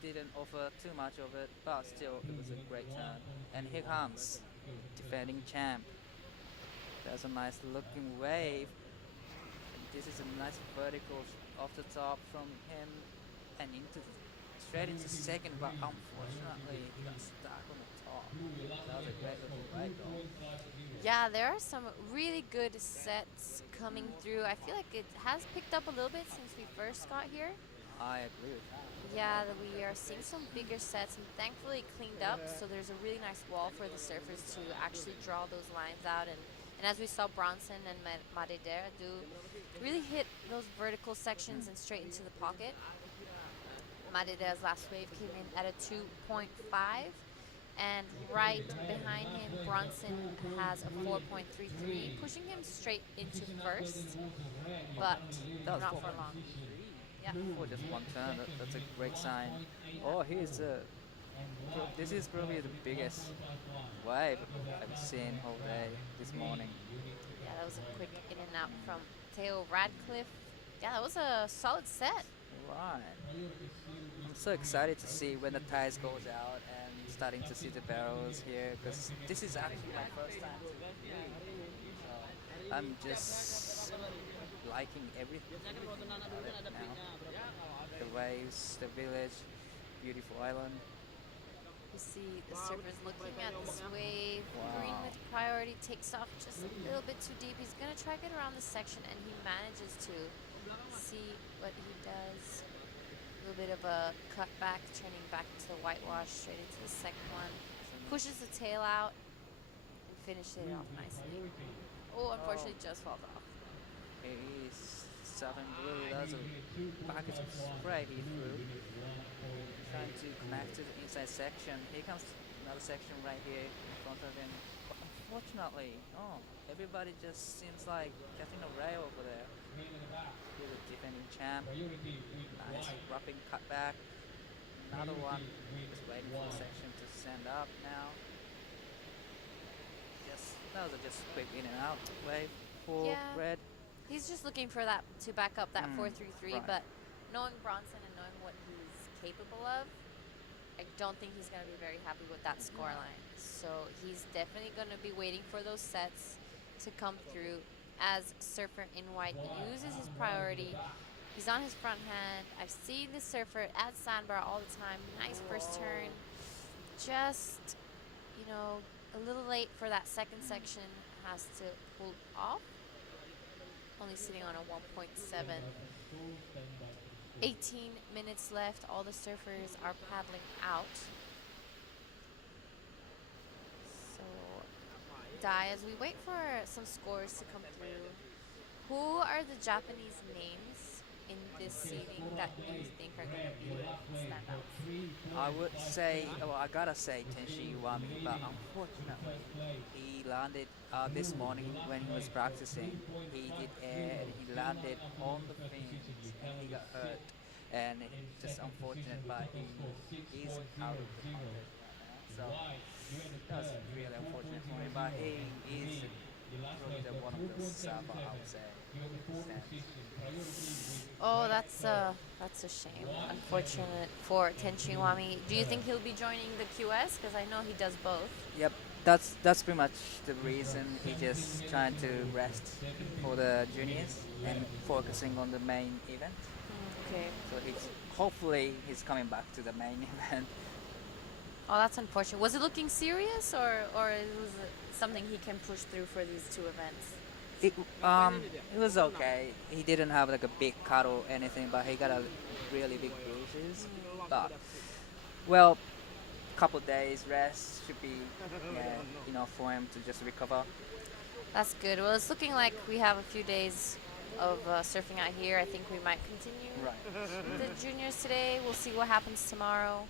Didn't offer too much of it, but still it was a great turn. And here comes defending champ. There's a nice looking wave. This is a nice vertical off the top from him and straight into second, but unfortunately he got stuck on the top. That was a great looking wave though. Yeah, there are some really good sets coming through. I feel like it has picked up a little bit since we first got here. I agree with that. Yeah, we are seeing some bigger sets and thankfully cleaned up, so there's a really nice wall for the surfers to actually draw those lines out. And as we saw Bronson and Madeira do, really hit those vertical sections and straight into the pocket. Madeira's last wave came in at a 2.5, and right behind him, Bronson has a 4.33, pushing him straight into first, but not for long. Yeah. For just one turn, that's a great sign. Oh, this is probably the biggest wave I've seen all day this morning. Yeah, that was a quick in and out from Theo Radcliffe. Yeah, that was a solid set. Right. I'm so excited to see when the tires goes out and starting to see the barrels here, because this is actually my first time to so I'm just liking everything about it now. The waves, the village, beautiful island. You see the surfers looking at this wave. Wow. Green with priority takes off just a little bit too deep. He's going to try to get around the section, and he manages to see what he does. A little bit of a cutback, turning back to the whitewash, straight into the second one. Pushes the tail out and finishes it off nicely. Oh, unfortunately, just falls off. He's Southern Blue. That's a package of spray he threw. Trying to connect to the inside section. Here comes another section right here in front of him. But unfortunately, everybody just seems like getting a rail over there. Here's a defending champ. Nice wrapping cutback. Another one. Just waiting for the section to stand up now. That was just quick in and out wave for red. He's just looking for that to back up that 4.33, right. but knowing Bronson and knowing what he's capable of, I don't think he's going to be very happy with that scoreline. So he's definitely going to be waiting for those sets to come through as Surfer in White uses his priority. He's on his front hand. I've seen the surfer at sandbar all the time. Nice first turn. Just, a little late for that second section. Has to pull off. Only sitting on a 1.7. 18 minutes left. All the surfers are paddling out. So, Dai, as we wait for some scores to come through, who are the Japanese names in this seeding that you think are going to be standouts? I would say, I gotta say Tenshi Iwami, but unfortunately he landed this morning when he was practicing. He did air and he landed on the fins and he got hurt. And it's just unfortunate, but he's out of the contest right now. So that was really unfortunate for him, but he is probably one of the surfer, I would say. Oh, that's a shame. Unfortunate for Tenshi Iwami. Do you think he'll be joining the QS? Because I know he does both. Yep, that's pretty much the reason. He's just trying to rest for the juniors and focusing on the main event. Okay. So hopefully he's coming back to the main event. Oh, that's unfortunate. Was it looking serious, or was it something he can push through for these two events? It was okay. He didn't have like a big cut or anything, but he got a really big bruises. But couple days rest should be enough for him to just recover. That's good. Well, it's looking like we have a few days of surfing out here. I think we might continue the juniors today. We'll see what happens tomorrow.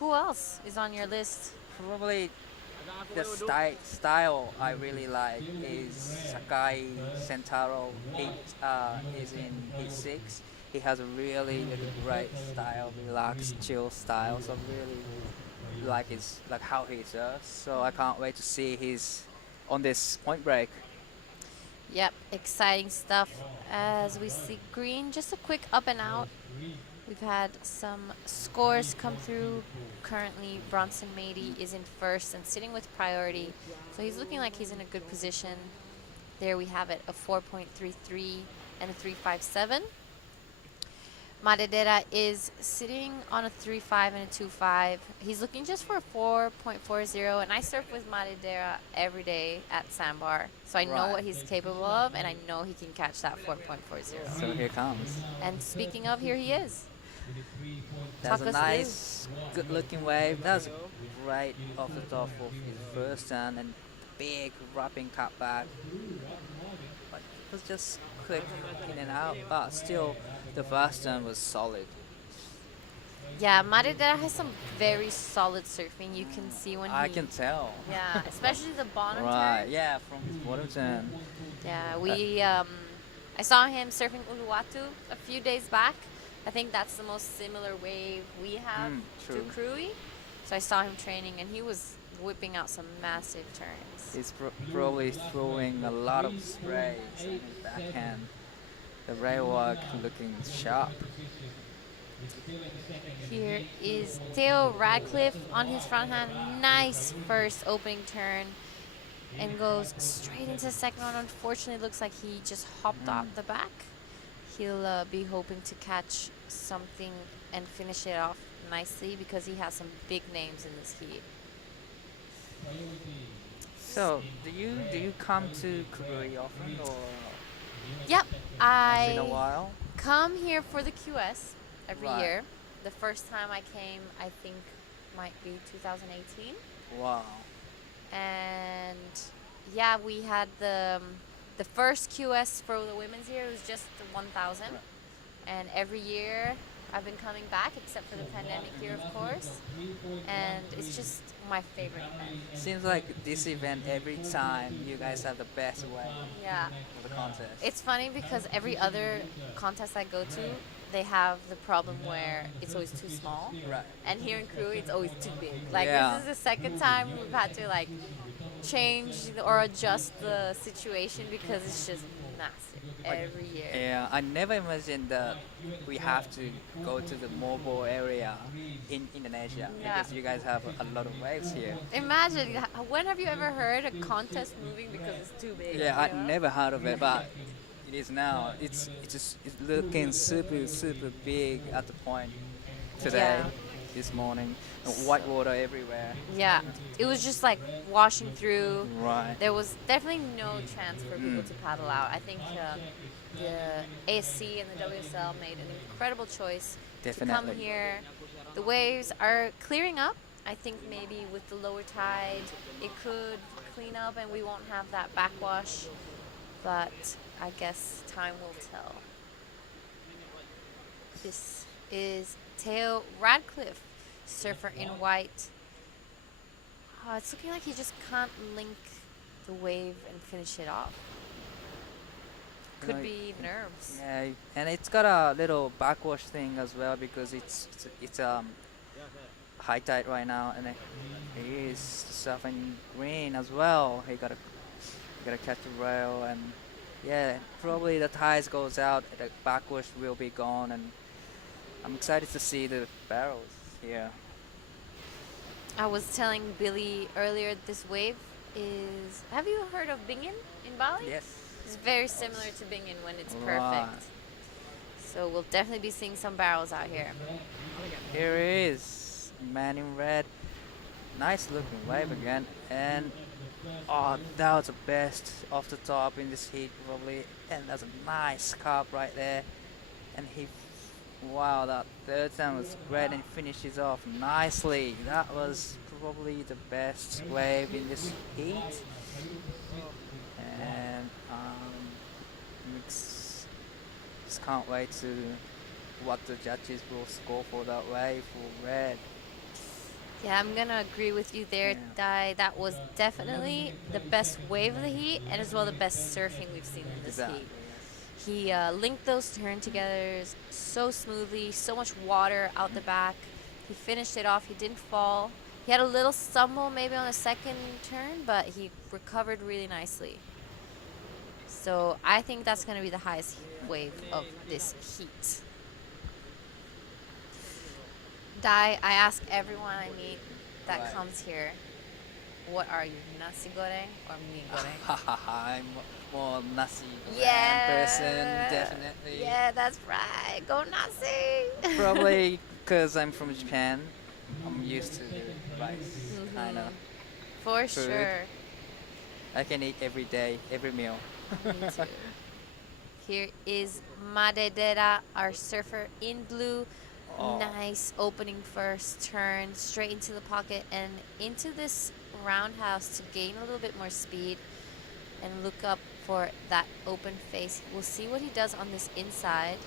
Who else is on your list? Probably the style I really like is Sakai Sentaro. He is in Heat 6. he has a really great style, relaxed, chill style. So really like his like how he serves. So I can't wait to see his on this point break. Yep, exciting stuff. As we see green, just a quick up and out. We've had some scores come through. Currently, Bronson Mady is in first and sitting with priority. So he's looking like he's in a good position. There we have it, a 4.33 and a 3.57. Maredera is sitting on a 3.5 and a 2.5. He's looking just for a 4.40, and I surf with Maredera every day at Sandbar. So I know what he's capable of, and I know he can catch that 4.40. So here comes. And speaking of, here he is. That's Talk a us nice, good-looking wave. That was right off the top of his first turn and big wrapping cutback. But it was just quick in and out, but still the first turn was solid. Yeah, Maredera has some very solid surfing. You can see when I can tell. Yeah, especially the bottom Right, turn. yeah, from his bottom turn. Yeah, I saw him surfing Uluwatu a few days back. I think that's the most similar wave we have to Krui. So I saw him training, and he was whipping out some massive turns. He's probably throwing a lot of sprays on his backhand. The rail work looking sharp. Here is Theo Radcliffe on his front hand. Nice first opening turn and goes straight into the second one. Unfortunately, looks like he just hopped off the back. He'll be hoping to catch something and finish it off nicely because he has some big names in this heat. So, do you come to Krui often, or Yep, once in a while? come here for the QS every Right. year. The first time I came, I think, might be 2018. Wow. And yeah, we had the first QS for the women's year. It was just the 1,000. Right. And every year I've been coming back, except for the pandemic year, of course. And it's just my favorite event. Seems like this event every time you guys have the best way Yeah. for the contest. It's funny because every other contest I go to, they have the problem where it's always too small. Right. And here in Krui, it's always too big. Like, Yeah. this is the second time we've had to, like, change or adjust the situation because it's just massive every year. Yeah, I never imagined that we have to go to the mobile area in Indonesia Yeah. because you guys have a lot of waves here. Imagine, when have you ever heard a contest moving because it's too big? Yeah, I you know? never heard of it, but it is now. It's looking super big at the point today, Yeah. this morning. White water everywhere. Yeah, it was just like washing through. Right. There was definitely no chance for people to paddle out. I think the ASC and the WSL made an incredible choice to come Definitely. here. The waves are clearing up. I think maybe with the lower tide, it could clean up and we won't have that backwash. But I guess time will tell. This is Theo Radcliffe, surfer in white. Oh, it's looking like he just can't link the wave and finish it off. Could be nerves. Yeah, and it's got a little backwash thing as well because it's high tide right now, and he is surfing green as well. He gotta catch the rail, and yeah, probably the tides goes out, the backwash will be gone, and I'm excited to see the barrels here. I was telling Billy earlier, this wave is. Have you heard of Bingin in Bali? Yes. It's very similar to Bingin when it's Right. perfect. So we'll definitely be seeing some barrels out here. Here he is, man in red. Nice looking wave again, and oh, that was the best off the top in this heat probably, and that's a nice carp right there, and wow, that third time was great and finishes off nicely. That was probably the best wave in this heat, and just can't wait to what the judges will score for that wave for red. Yeah, I'm gonna agree with you there, Yeah. Dai. That was definitely the best wave of the heat, and as well the best surfing we've seen in this Exactly. heat. He linked those turn togethers so smoothly, so much water out the back. He finished it off. He didn't fall. He had a little stumble maybe on the second turn, but he recovered really nicely. So I think that's going to be the highest wave of this heat. Dai, I ask everyone I meet that comes here, what are you, nasi goreng or mie goreng? I'm more nasi person, definitely. Yeah, that's right. Go nasi. Probably because I'm from Japan. I'm used to the rice kind of. For food. sure. I can eat every day, every meal. Me too. Here is Madedera, our surfer in blue. Oh. Nice opening first turn, straight into the pocket and into this roundhouse to gain a little bit more speed and look up for that open face. We'll see what he does on this inside.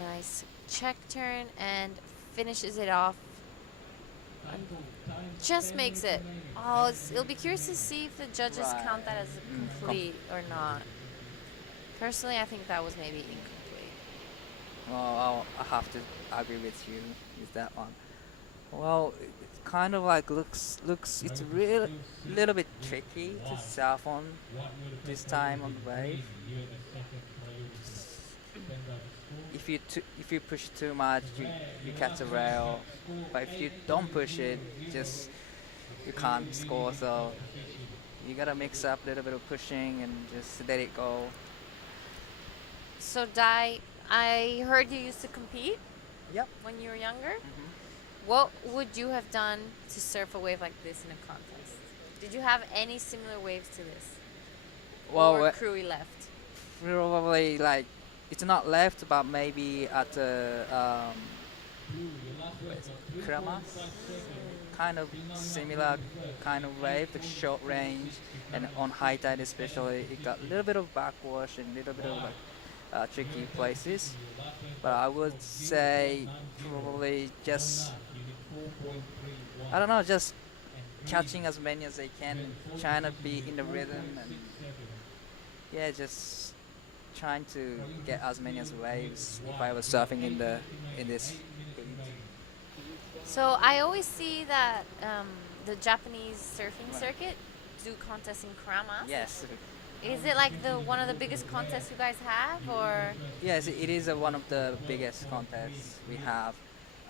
Nice check turn and finishes it off. And just makes it. Oh, it'll be curious to see if the judges count that as a complete or not. Personally, I think that was maybe incomplete. Well, I have to agree with you with that one. Well, it kind of like looks it's really little bit tricky to surf on this time on the wave. If you push too much, you catch a rail. But if you don't push it, you can't score. So you gotta mix up a little bit of pushing and just let it go. So Dai, I heard you used to compete. Yep. When you were younger. What would you have done to surf a wave like this in a contest? Did you have any similar waves to this? Well, or Krui left? Probably like it's not left, but maybe at the Kramas, kind of similar kind of wave, the short range, and on high tide especially, it got a little bit of backwash and a little bit of like tricky places. But I would say probably just, I don't know, just catching as many as they can, trying to be in the rhythm, and yeah, just trying to get as many as waves if I was surfing in this heat. So I always see that the Japanese surfing circuit do contests in Kramas. Yes. Is it like one of the biggest contests you guys have, or? Yes, it is one of the biggest contests we have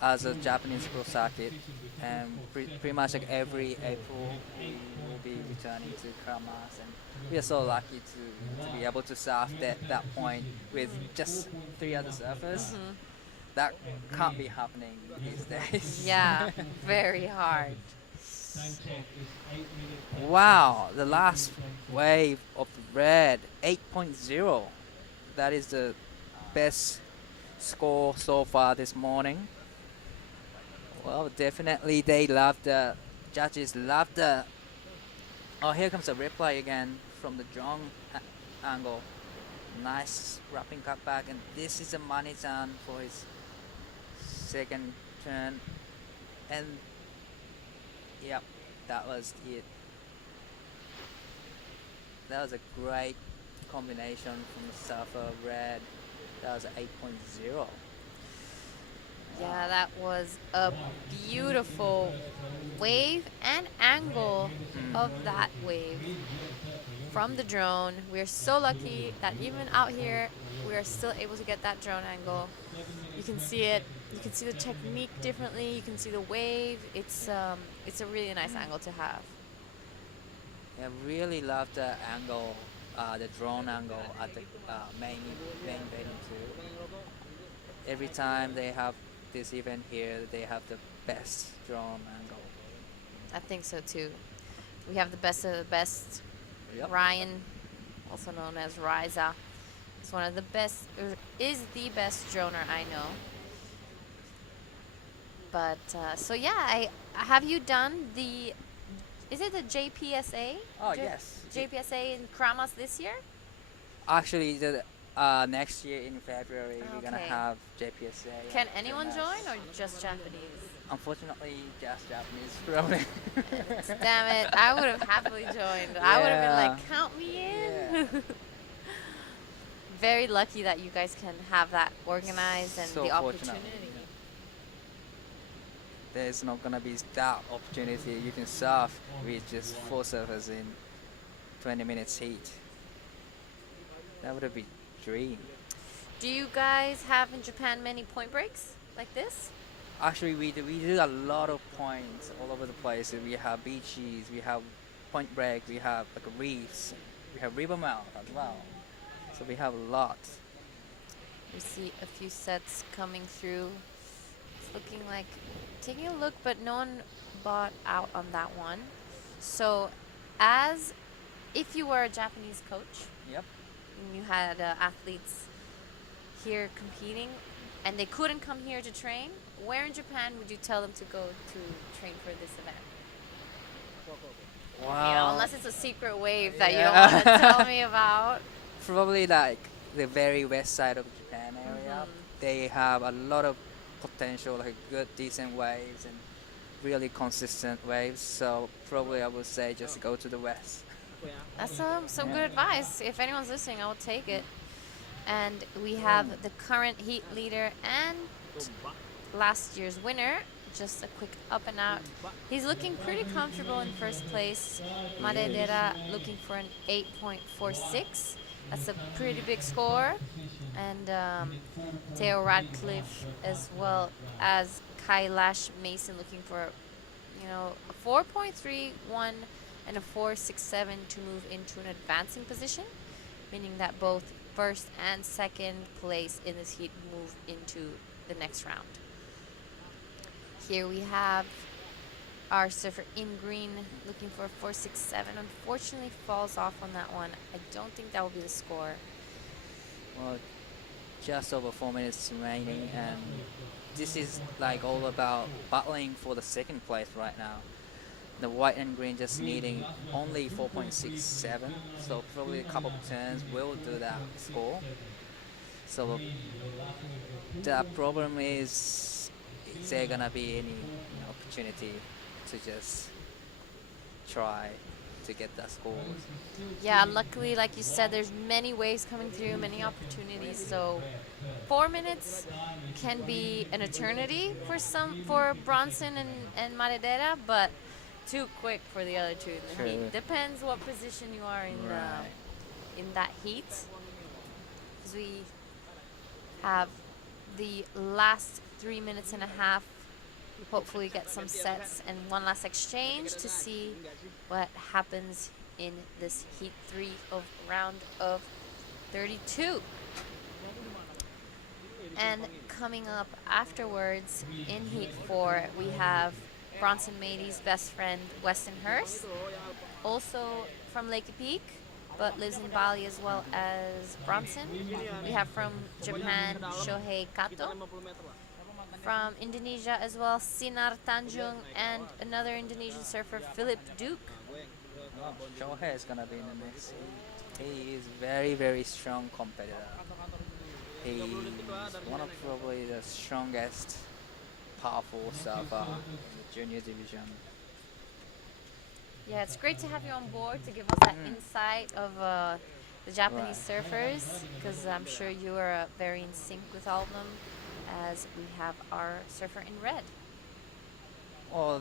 as a Japanese pro circuit, and pretty much like every April we will be returning to Kramas, and we are so lucky to be able to surf that point with just 3 other surfers. That can't be happening these days. Yeah, very hard. Wow, the last wave of red, 8.0. That is the best score so far this morning. Well, definitely judges love the. Oh, here comes a replay again from the drone angle. Nice wrapping cutback, and this is a money turn for his second turn. And yep, that was it. That was a great combination from the surfer red. That was an 8.0. Yeah, that was a beautiful wave and angle of that wave from the drone. We're so lucky that even out here, we are still able to get that drone angle. You can see it. You can see the technique differently. You can see the wave. It's a really nice angle to have. I really love the angle, the drone angle at the main venue too. Every time they have this event here, they have the best drone angle. I think so too. We have the best of the best. Yep. Ryan, also known as Riza, is one of the best, or is the best droner I know. But so yeah, have you done the? Is it the JPSA? Oh yes. JPSA in Kramas this year? Actually, the next year in February we're gonna have JPSA. Can anyone join or just Japanese? Unfortunately, just Japanese probably. Damn it! I would have happily joined. I would have been like, count me in. Yeah. very lucky that you guys can have that organized and So the fortunate. opportunity. There's not gonna be that opportunity. You can surf with just 4 surfers in 20 minutes heat. That would be dream. Do you guys have in Japan many point breaks like this? Actually, we do a lot of points all over the place. We have beaches, we have point break, we have like reefs, we have river mouth as well. So we have a lot. We see a few sets coming through. It's looking like taking a look, but no one bought out on that one. So, as if you were a Japanese coach, Yep. and you had athletes here competing, and they couldn't come here to train, where in Japan would you tell them to go to train for this event? Wow. You know, unless it's a secret wave that you don't Yeah. want to tell me about. Probably like the very west side of Japan area. Mhm. They have a lot of potential, like good, decent waves and really consistent waves. So probably I would say just go to the west. That's some Yeah. good advice. If anyone's listening, I will take it. And we have the current heat leader and last year's winner. Just a quick up and out. He's looking pretty comfortable in first place. Maredera looking for an 8.46. That's a pretty big score. And Theo Radcliffe as well as Kailash Mason looking for, a 4.31 and a 4.67 to move into an advancing position, meaning that both first and second place in this heat move into the next round. Here we have our surfer in green looking for a 4.67. Unfortunately falls off on that one. I don't think that will be the score. Well, just over 4 minutes remaining, and this is like all about battling for the second place right now. The white and green just needing only 4.67, so probably a couple of turns will do that score. So the problem is there gonna be any opportunity to just try to get that score? Yeah, luckily, like you said, there's many waves coming through, many opportunities. So 4 minutes can be an eternity for Bronson and Maredera, but too quick for the other two in the True. heat. Depends what position you are in Right. in that heat. Because we have the last 3 minutes and a half. Hopefully get some sets and one last exchange to see what happens in this heat 3 of round of 32. And coming up afterwards in heat 4, we have Bronson Mady's best friend, Weston Hurst, also from Lake Peak, but lives in Bali as well as Bronson. We have from Japan, Shohei Kato. From Indonesia as well, Sinar Tanjung, and another Indonesian surfer, Philip Duke. Oh, Shohei is gonna be in the mix. He is very, very strong competitor. He's one of probably the strongest, powerful surfer in the junior division. Yeah, it's great to have you on board to give us that insight of the Japanese surfers, because I'm sure you are very in sync with all of them, as we have our surfer in red. Or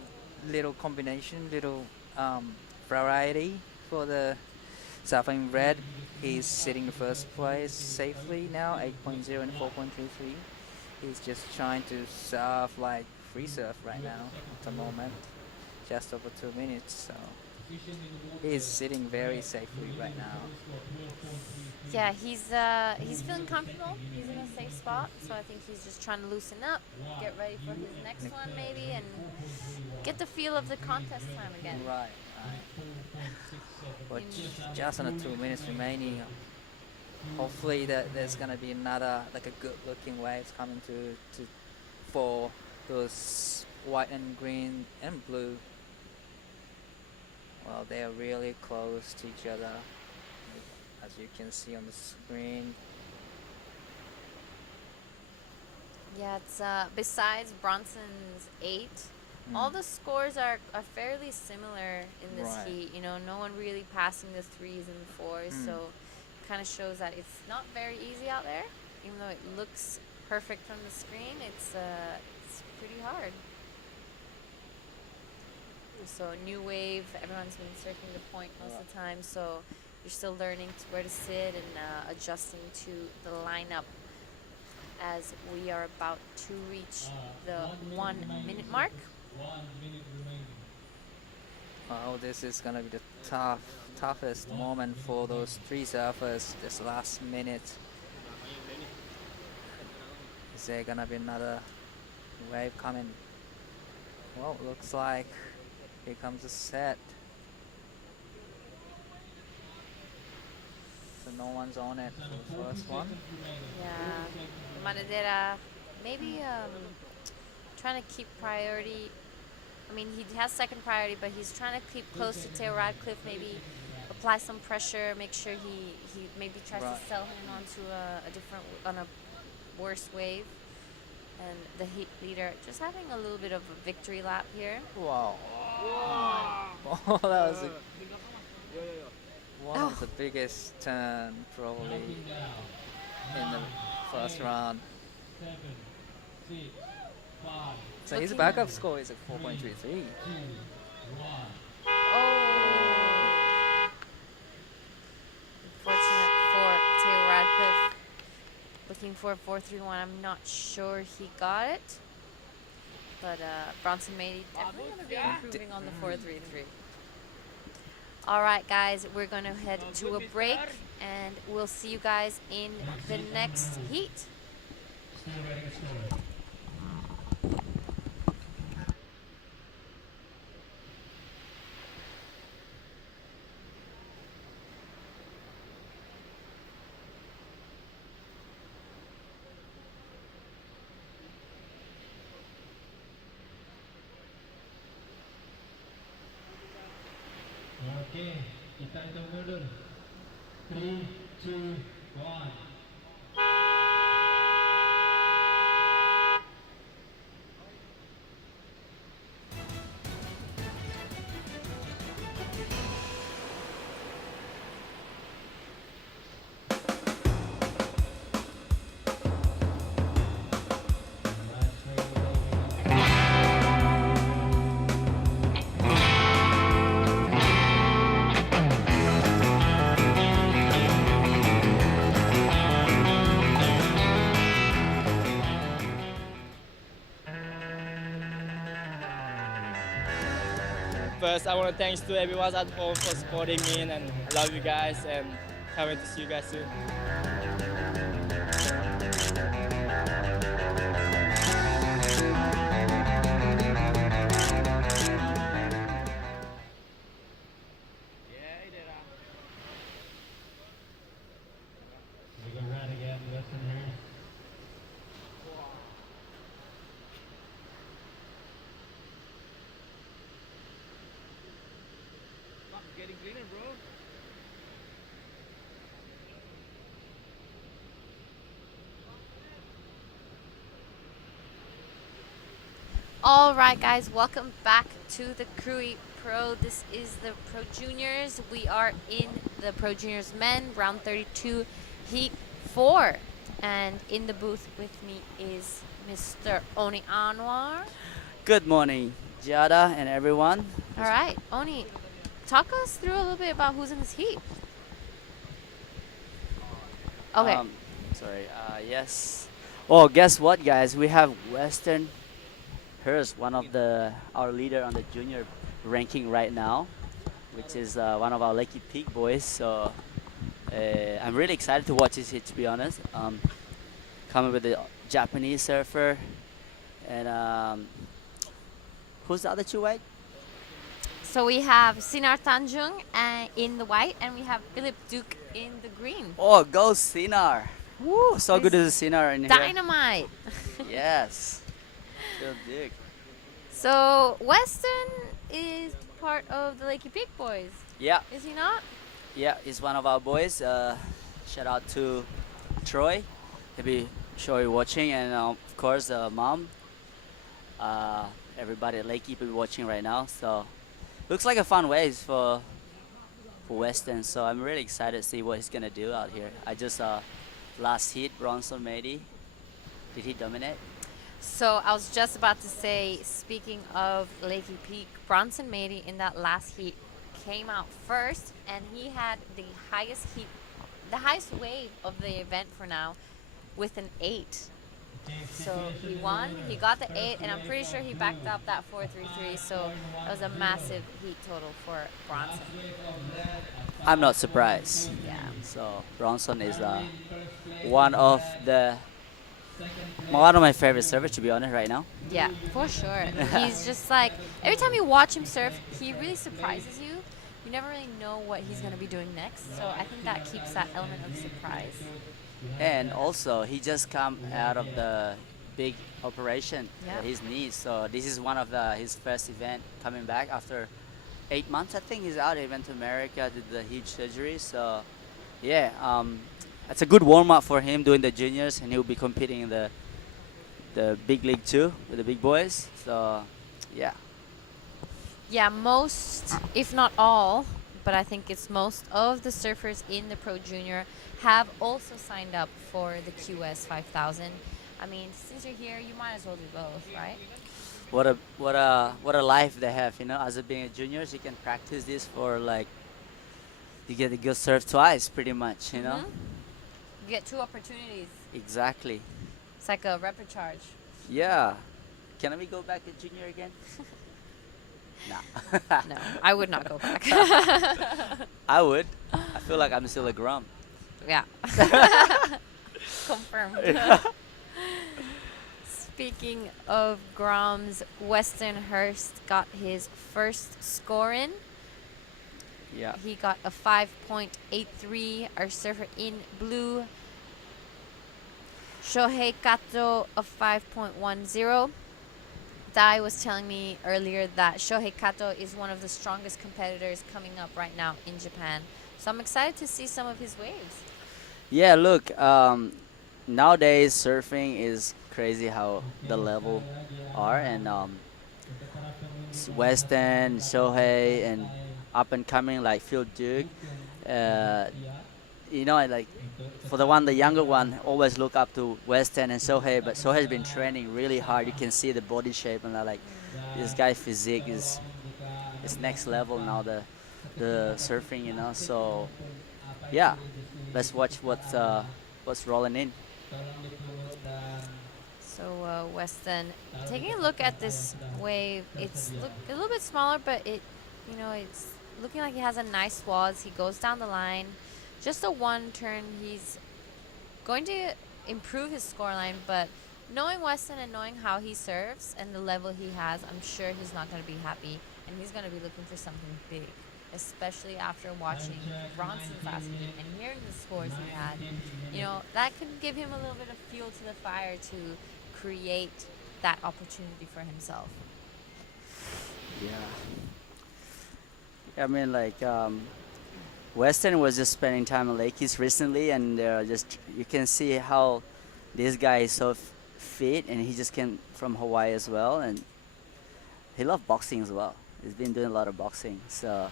little combination, little variety for the surfing red. He's sitting first place safely now, 8.0 and 4.33. He's just trying to surf like free surf right now at the moment, just over 2 minutes. So he's sitting very safely right now. Yeah, he's feeling comfortable. He's in a safe spot, so I think he's just trying to loosen up, get ready for his next one maybe, and get the feel of the contest time again. Right. But just under 2 minutes remaining. Hopefully that there's gonna be another like a good-looking waves coming for those white and green and blue. Well, they are really close to each other, as you can see on the screen. Yeah, it's besides Bronson's 8, all the scores are fairly similar in this Right. heat. No one really passing the 3s and 4s, so kind of shows that it's not very easy out there. Even though it looks perfect from the screen, it's pretty hard. So new wave, everyone's been surfing the point most of the time, so you're still learning where to sit and adjusting to the lineup as we are about to reach the 1 minute mark. 1 minute remaining. Oh, this is gonna be the toughest moment for those three surfers this last minute. Is there gonna be another wave coming? Well, looks like here comes a set. So no one's on it for the first one. Yeah, Manadera maybe trying to keep priority. I mean, he has second priority, but he's trying to keep close to Theo Radcliffe, maybe apply some pressure, make sure he maybe tries to sell him onto on a worse wave. And the heat leader just having a little bit of a victory lap here. Wow. Oh, that was one of the biggest turn probably in the first round. 7, 6, 5, So his backup score is a 4.33. 2, 1. Oh. Unfortunate for Theo Radcliffe. Looking for a 4.31. I'm not sure he got it. But Bronson Mady definitely going to be improving on the 4.33. All right, guys, we're going to head to a break, and we'll see you guys in the next heat. Oke, kita hitung mundur. 3, 2, 1. First, I want to thanks to everyone at home for supporting me, and I love you guys, and can't wait to see you guys soon. We go right again, Western here. Getting cleaner, bro. All right, guys, welcome back to the Krui Pro. This is the Pro Juniors. We are in the Pro Juniors men, round 32, heat 4. And in the booth with me is Mr. Oni Anwar. Good morning, Giada and everyone. All right, Oni, talk us through a little bit about who's in this heat. Okay. Yes. Oh, guess what, guys? We have Western Hurst, one of our leader on the junior ranking right now, which is one of our Lakey Peak boys. So I'm really excited to watch this heat, to be honest. Coming with the Japanese surfer, and who's the other two white? So we have Sinar Tanjung in the white, and we have Philip Duke in the green. Oh, go Sinar! Woo! So good to see Sinar in here. Dynamite. Yes. Still dig. So Weston is part of the Lakey Peak boys, Yeah, is he not? yeah, he's one of our boys. Shout out to Troy. He'll be sure you're watching, and of course mom. Everybody at Lakey will be watching right now. So looks like a fun waves for for Western. So I'm really excited to see what he's gonna do out here. I just saw last heat, Bronson Mady. Did he dominate? So I was just about to say, speaking of Lakey Peak, Bronson Mady in that last heat came out first, and he had the highest wave of the event for now, with an 8. So he won, he got the 8, and I'm pretty sure he backed up that 4.33. So that was a massive heat total for Bronson. I'm not surprised. Yeah. So Bronson is one of my favorite servers, to be honest, right now. Yeah, for sure. He's just like, every time you watch him serve, he really surprises you. You never really know what he's going to be doing next. So I think that keeps that element of surprise. And also, he just come out of the big operation Yeah. for his knees. So this is one of his first event coming back after 8 months. I think he's out. He went to America, did the huge surgery. So yeah, it's a good warm up for him doing the juniors, and he'll be competing in the big league too with the big boys. So yeah. Yeah, most, if not all, but I think it's most of the surfers in the Pro Junior have also signed up for the QS 5000. I mean, since you're here, you might as well do both, right? What a life they have, you know. As being a juniors, you can practice this for like, you get to go surf twice, pretty much, you know. You get 2 opportunities. Exactly. It's like a recharge. Yeah. Can we go back to junior again? No. No, I would not go back. I would. I feel like I'm still a Grum. Yeah. Confirmed. Speaking of Groms, Weston Hurst got his first score in. Yeah. He got a 5.83. Our surfer in blue, Shohei Kato, a 5.10. Dai was telling me earlier that Shohei Kato is one of the strongest competitors coming up right now in Japan. So I'm excited to see some of his waves. Yeah, look, nowadays surfing is crazy how the level are, and Weston, Shohei, and up and coming like Phil Duke, you know, like for the younger one, always look up to Weston and Shohei, but Shohei's been training really hard. You can see the body shape, and like this guy's physique is next level now. The surfing, you know. So yeah, let's watch what's rolling in. So Weston, taking a look at this wave, it's a little bit smaller, but it's looking like he has a nice swaths. He goes down the line. Just a 1 turn, he's going to improve his scoreline, but knowing Weston and knowing how he serves and the level he has, I'm sure he's not going to be happy, and he's going to be looking for something big, especially after watching Bronson's last meet and hearing the scores he had. You know, that could give him a little bit of fuel to the fire to create that opportunity for himself. Yeah. I mean, like, Weston was just spending time in Lakey's recently, and you can see how this guy is so fit, and he just came from Hawaii as well, and he loves boxing as well. He's been doing a lot of boxing, so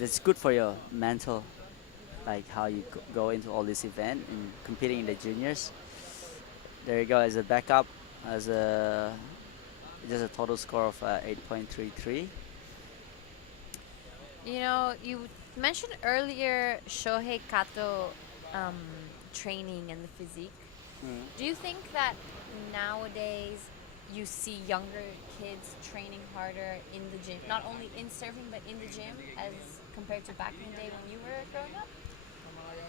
it's good for your mental, like how you go into all this event and competing in the juniors. There you go, as a backup, just a total score of 8.33. You know, you mentioned earlier Shohei Kato training and the physique. Do you think that nowadays you see younger kids training harder in the gym, not only in surfing but in the gym, as compared to back in the day when you were growing up?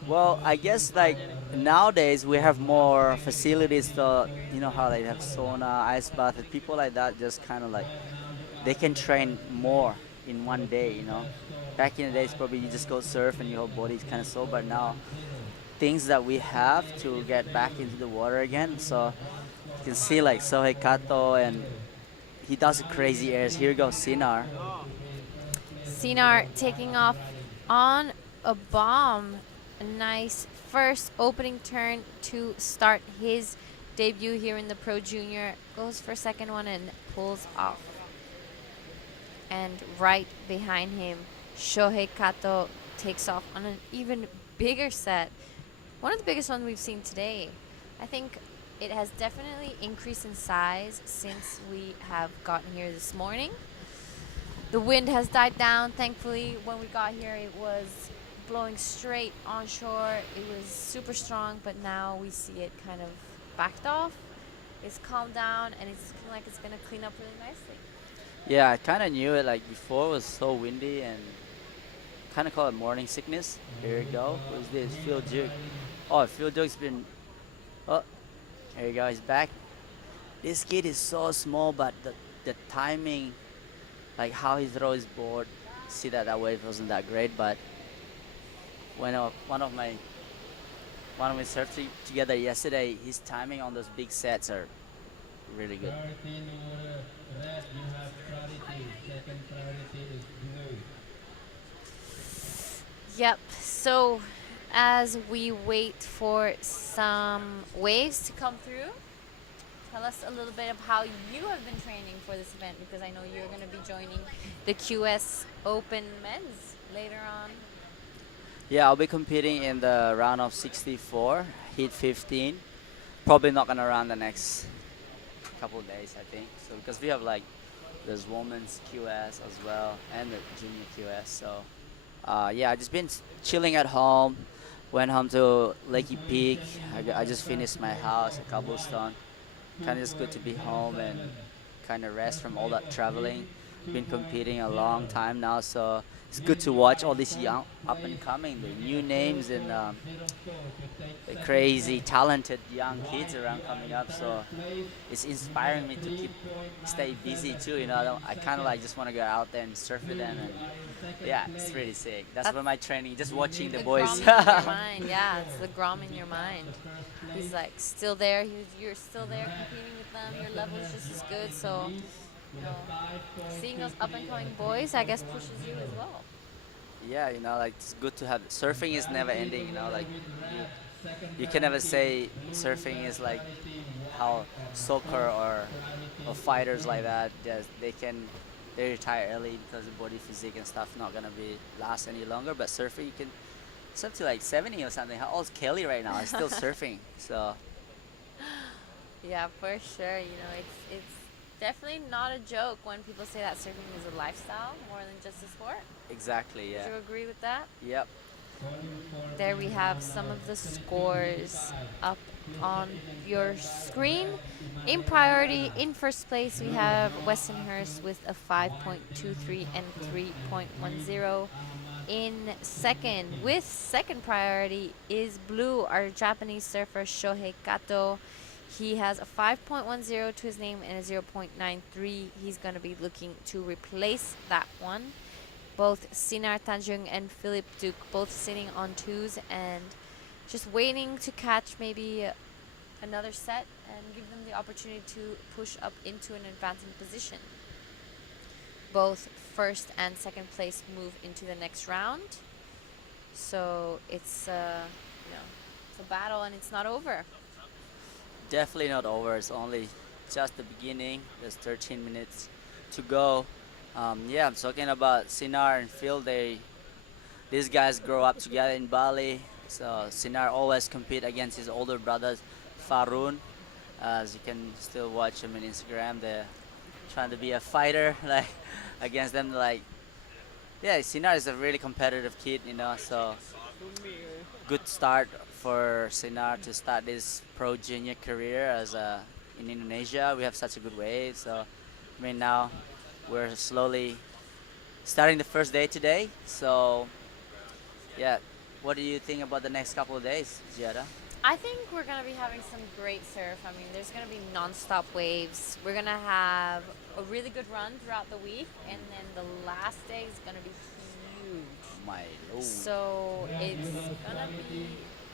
Well, I guess like nowadays we have more facilities to, you know, how they have sauna, ice bath, and people like that just kind of like, they can train more in one day, you know. Back in the days, probably you just go surf and your whole body's kind of sore, but now things that we have to get back into the water again. So you can see like Shohei Kato, and he does crazy airs. Here goes Sinar. Sinar taking off on a bomb. A nice first opening turn to start his debut here in the Pro Junior. Goes for second one and pulls off. And right behind him, Shohei Kato takes off on an even bigger set. One of the biggest ones we've seen today. I think it has definitely increased in size since we have gotten here this morning. The wind has died down, thankfully. When we got here, it was blowing straight onshore. It was super strong, but now we see it kind of backed off. It's calmed down, and it's looking like it's going to clean up really nicely. Yeah, I kind of knew it. Like before, it was so windy and kind of call it morning sickness. Here we go. Who's this? Phil Duke. Oh, Phil Duke's been. Oh, here you go. He's back. This kid is so small, but the timing, like how he throws his board, see that wave wasn't that great. But when one of my surfed together yesterday, his timing on those big sets are really good. Yep, so as we wait for some waves to come through, tell us a little bit of how you have been training for this event, because I know you're going to be joining the QS Open Men's later on. Yeah, I'll be competing in the round of 64, heat 15. Probably not going to run the next couple of days, I think. So because we have like there's women's QS as well and the junior QS. So yeah, I just been chilling at home. Went home to Lakey Peak. I just finished my house at Cobblestone. Kind of just good to be home and kind of rest from all that traveling. Been competing a long time now, so it's good to watch all these young up and coming, the new names and the crazy talented young kids around coming up. So it's inspiring me to stay busy too. You know, I kind of like just want to go out there and surf with them, and yeah, it's really sick. That's where my training, just watching the boys. Grom in your mind, yeah, it's the Grom in your mind. He's like still there. You're still there competing with them. Your level is just as good. So, you know, seeing those up and coming boys, I guess, pushes you as well. Yeah, you know, like it's good to have. Surfing is never ending. You know, like you can never say surfing is like how soccer or fighters like that. They retire early because the body physique and stuff not gonna be last any longer. But surfing, you can. It's up to like 70 or something. How old's Kelly right now? Is still surfing. So. Yeah, for sure. You know, it's definitely not a joke when people say that surfing is a lifestyle more than just a sport. Exactly. Yeah. Do you agree with that? Yep. There we have some of the scores up on your screen. In priority, in first place, we have Westonhurst with a 5.23 and 3.10. In second, with second priority, is Blue, our Japanese surfer Shohei Kato. He has a 5.10 to his name and a 0.93. He's going to be looking to replace that one. Both Sinar Tanjung and Philip Duke both sitting on twos and just waiting to catch maybe another set and give them the opportunity to push up into an advancing position. Both first and second place move into the next round. So it's you know, it's a battle and it's not over. Definitely not over. It's only just the beginning. There's 13 minutes to go. Yeah, I'm talking about Sinar and Phil. These guys grow up together in Bali. So Sinar always compete against his older brother, Farun. As you can still watch him on Instagram, they're trying to be a fighter like against them. Like, yeah, Sinar is a really competitive kid, you know. So good start for Sinar to start his pro junior career as in Indonesia. We have such a good wave. So I mean now. We're slowly starting the first day today. So, yeah, what do you think about the next couple of days, Giada? I think we're going to be having some great surf. I mean, there's going to be non-stop waves. We're going to have a really good run throughout the week, and then the last day is going to be huge. My Lord. So it's going to be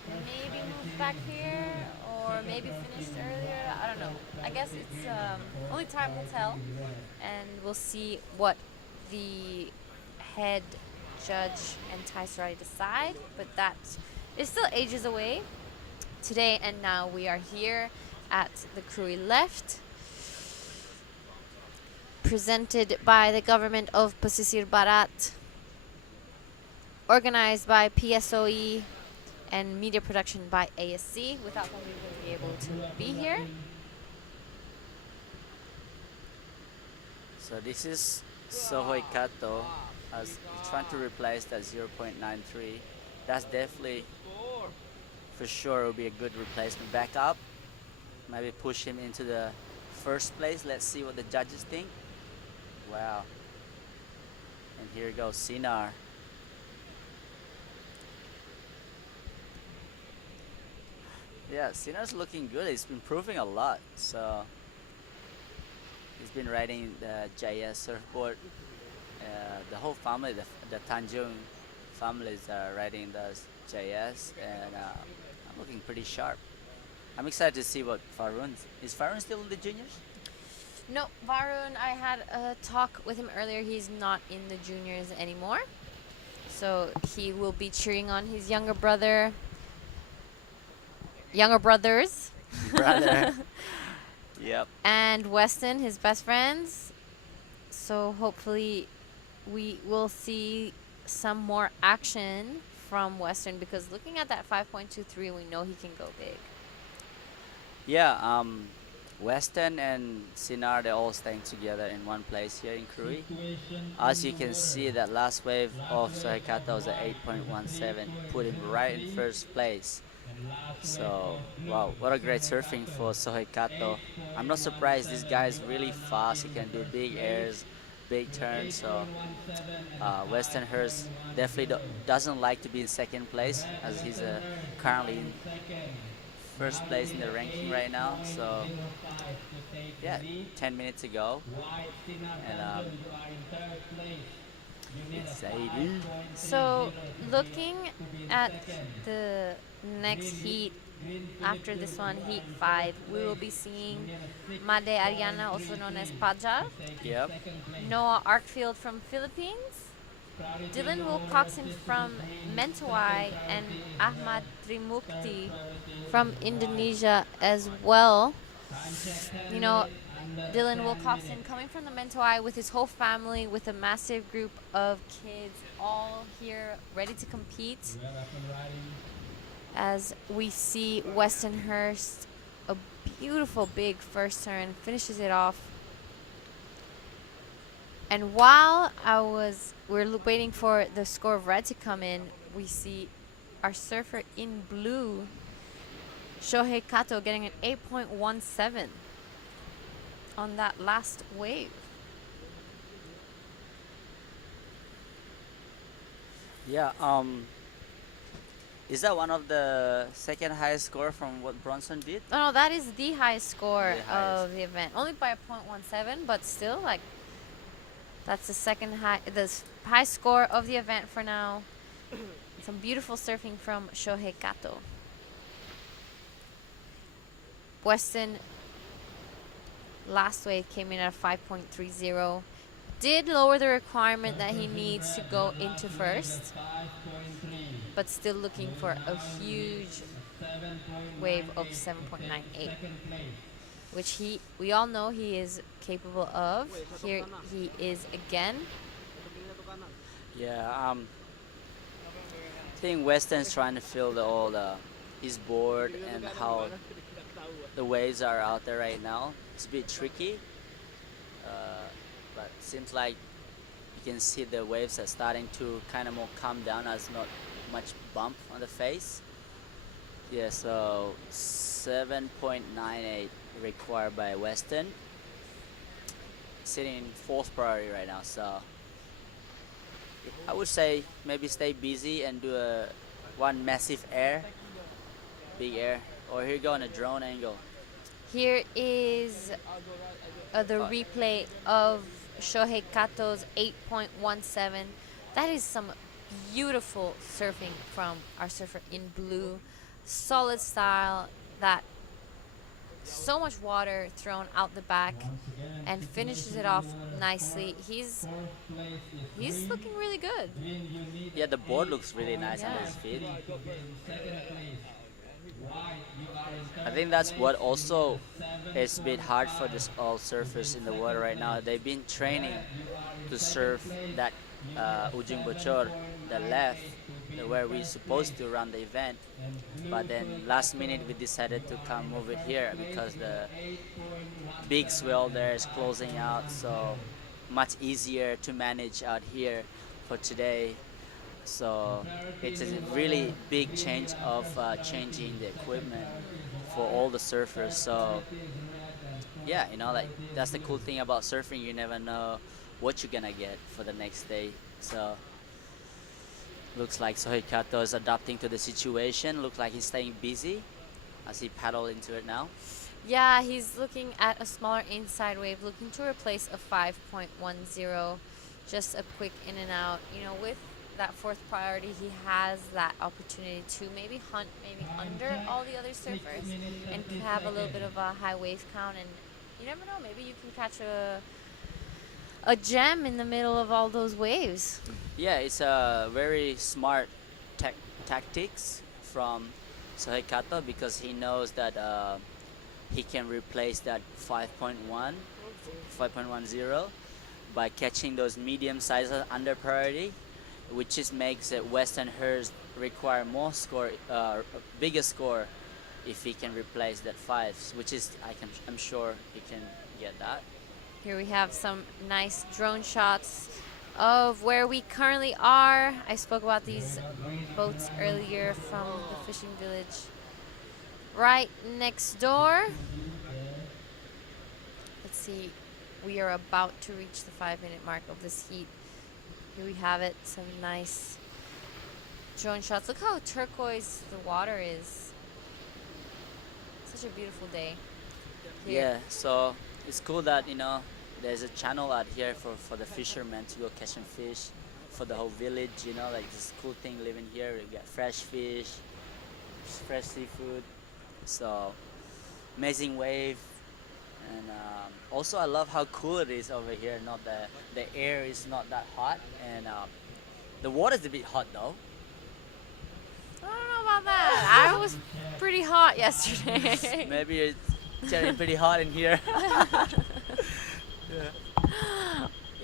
maybe moved back here or maybe finished earlier. I don't know. I guess it's only time will tell, and we'll see what the head judge and Tai Sarati decide, but that is still ages away. Today and now we are here at the Krui Left, presented by the government of Pesisir Barat. organized by PSOE and media production by ASC. Without them, we wouldn't be able to be here. So this is Sohei Kato as trying to replace that 0.93. That's definitely, for sure, will be a good replacement backup. Maybe push him into the first place. Let's see what the judges think. Wow. And here goes Sinar. Yeah, Sinar's looking good. He's improving a lot. So he's been riding the JS surfboard. The whole family, the Tanjung families are riding the JS, and I'm looking pretty sharp. I'm excited to see what Farun is. Farun still in the juniors? No, Varun, I had a talk with him earlier. He's not in the juniors anymore. So he will be cheering on his younger brothers. Brother. Yep. And Weston, his best friends. So hopefully we will see some more action from Western, because looking at that 5.23, we know he can go big. Yeah, Weston and Sinar, they're all staying together in one place here in Krui. As you can see, that last wave of Sohei Kato was at 8.17, put him right in first place. So, wow, what a great surfing for Sohei Kato. I'm not surprised, this guy is really fast. He can do big airs, big turns. So, Weston Hurst definitely doesn't like to be in second place, as he's currently in first place in the ranking right now. So yeah, 10 minutes ago, and exciting. So looking at the next heat after this one, heat 5, we will be seeing Made Ariana, also known as Pajar. Yep. Noah Arkfield from Philippines, Dylan Wilcoxon from Mentawai, and Ahmad Trimukti from Indonesia as well. You know, Dylan Wilcoxon coming from the Mentawai with his whole family, with a massive group of kids all here ready to compete. As we see Weston Hurst, a beautiful big first turn, finishes it off. And while we're waiting for the score of red to come in, we see our surfer in blue, Shohei Kato, getting an 8.17 on that last wave. Yeah, is that one of the second highest score from what Bronson did? Oh, no, that is the highest score The highest. of the event. Only by a 0.17, but still, like, that's the high score of the event for now. Some beautiful surfing from Shohei Kato. Weston, last wave came in at 5.30. Did lower the requirement that he needs to go into first, but still looking for a huge wave of 7.98, which we all know he is capable of. Here he is again. Yeah, I think Weston's trying to feel all his board and how the waves are out there right now. It's a bit tricky, but seems like you can see the waves are starting to kind of more calm down, as not much bump on the face. Yeah, so 7.98 required by Weston. Sitting in fourth priority right now, so I would say maybe stay busy and do one massive air, big air, or here you go on a drone angle. Here is the replay of Shohei Kato's 8.17. That is some beautiful surfing from our surfer in blue. Solid style, that so much water thrown out the back, and finishes it off nicely. He's looking really good. Yeah, the board looks really nice on his feet. I think that's what also is a bit hard for this all surfers in the water right now. They've been training to surf that Ujung Bocor, the left, where we're supposed to run the event. But then last minute we decided to come move it here because the big swell there is closing out, so much easier to manage out here for today. So it's a really big change of changing the equipment for all the surfers. So yeah, like that's the cool thing about surfing. You never know what you're gonna get for the next day. So looks like Sohei Kato is adapting to the situation. Looks like he's staying busy as he paddle into it now. Yeah, he's looking at a smaller inside wave, looking to replace a 5.10. Just a quick in and out. With that fourth priority, he has that opportunity to maybe hunt under all the other surfers and have a little bit of a high wave count. And you never know, maybe you can catch a gem in the middle of all those waves. Yeah, it's a very smart tactics from Sohei Kato because he knows that he can replace that 5.10 by catching those medium sizes under priority, which just makes it Western Hers require more score, bigger score, if he can replace that 5, which is I'm sure he can get that. Here we have some nice drone shots of where we currently are. I spoke about these boats earlier from the fishing village right next door. Let's see, we are about to reach the 5-minute mark of this heat. Here we have it, some nice drone shots. Look how turquoise the water is. Such a beautiful day here. Yeah, so it's cool that there's a channel out here for the fishermen to go catching fish for the whole village. Like this cool thing living here. We get fresh fish, fresh seafood. So amazing wave, and also I love how cool it is over here. Not the air is not that hot, and the water is a bit hot though. I don't know about that. I was pretty hot yesterday. Maybe it's getting pretty hot in here.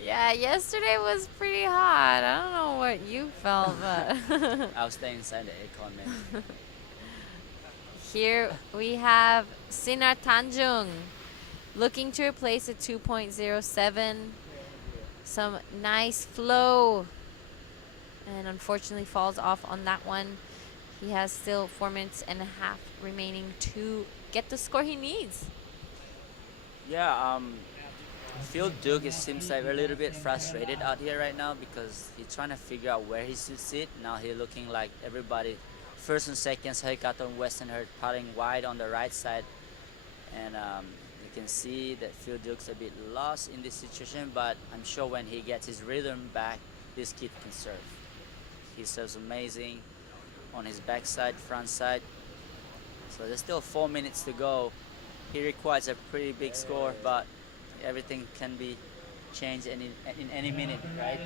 Yeah, yesterday was pretty hot. I don't know what you felt, but I'll stay inside the aircon maybe. here we have Sinar Tanjung looking to replace a 2.07. Some nice flow, and unfortunately falls off on that one. He has still 4 minutes and a half remaining to get the score he needs. Yeah, Phil Duke seems like a little bit frustrated out here right now because he's trying to figure out where he should sit. Now he's looking like everybody, first and second, Sohei Kato and Western Herd paddling wide on the right side. And you can see that Phil Duke's a bit lost in this situation, but I'm sure when he gets his rhythm back, this kid can surf. He surfs amazing on his backside, front side. So there's still 4 minutes to go. He requires a pretty big score, but everything can be changed in any minute, right?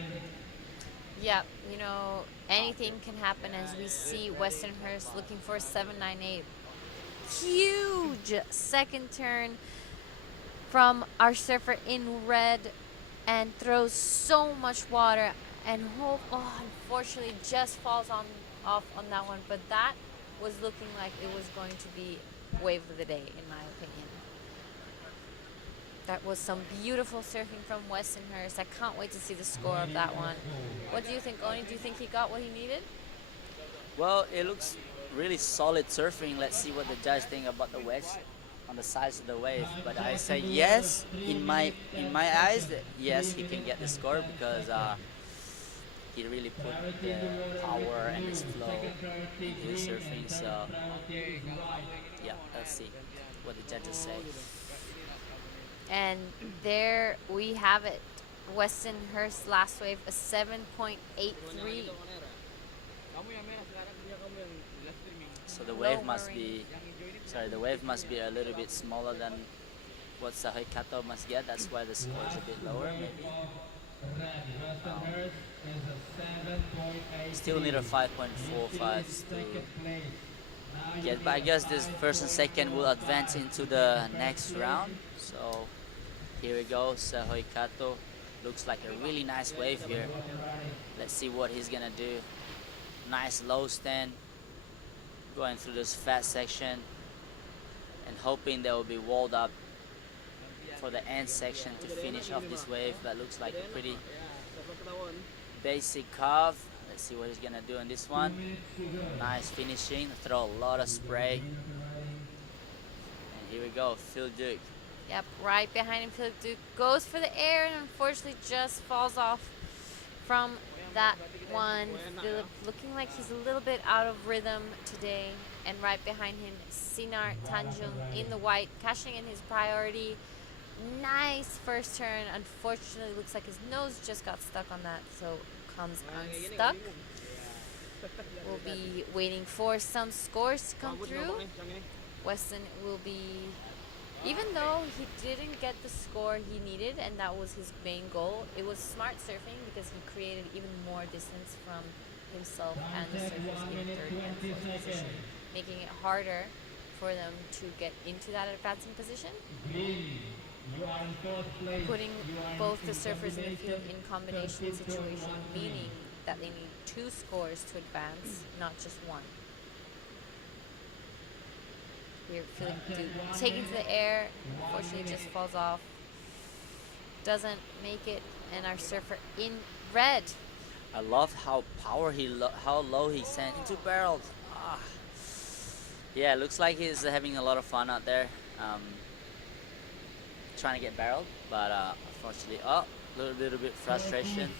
Yeah, anything can happen as we see Westernhurst looking for a 798. Huge second turn from our surfer in red and throws so much water and unfortunately just falls off on that one. But that was looking like it was going to be wave of the day, in my opinion. That was some beautiful surfing from Westernhurst. I can't wait to see the score of that one. What do you think, Oni? Do you think he got what he needed? Well, it looks really solid surfing. Let's see what the judge think about the wedge on the size of the wave. But I say yes, in my eyes, yes, he can get the score because he really put the power and his flow into his surfing. So yeah, let's see what the judges say. And there we have it. Westernhurst last wave, a 7.83. So the wave must be, the wave must be a little bit smaller than what Sohei Kato must get. That's why the score is a bit lower, maybe. Still need a 5.45 But I guess this first and second will advance into the next round. So here we go. Sehoy Kato looks like a really nice wave here. Let's see what he's gonna do. Nice low stand, going through this fat section and hoping they will be walled up for the end section to finish off this wave. That looks like a pretty basic carve. Let's see what he's gonna do on this one. Nice finishing, throw a lot of spray. And here we go, Phil Duke. Yep, right behind him, Philip Duke goes for the air and unfortunately just falls off from that one. Philip looking like he's a little bit out of rhythm today. And right behind him, Sinar Tanjung in the white, cashing in his priority. Nice first turn. Unfortunately, looks like his nose just got stuck on that, so comes unstuck. We'll be waiting for some scores to come through. Weston will be, even though he didn't get the score he needed, and that was his main goal, it was smart surfing because he created even more distance from himself and the surfers in third and fourth position, making it harder for them to get into that advancing position. Putting both the surfers in the field in combination situation, meaning that they need 2 scores to advance, not just 1. We're feeling taking to the air, unfortunately just falls off. Doesn't make it, and our surfer in red. I love how how low he sent into barrels. Yeah, looks like he's having a lot of fun out there. Trying to get barreled, but unfortunately, a little bit frustration.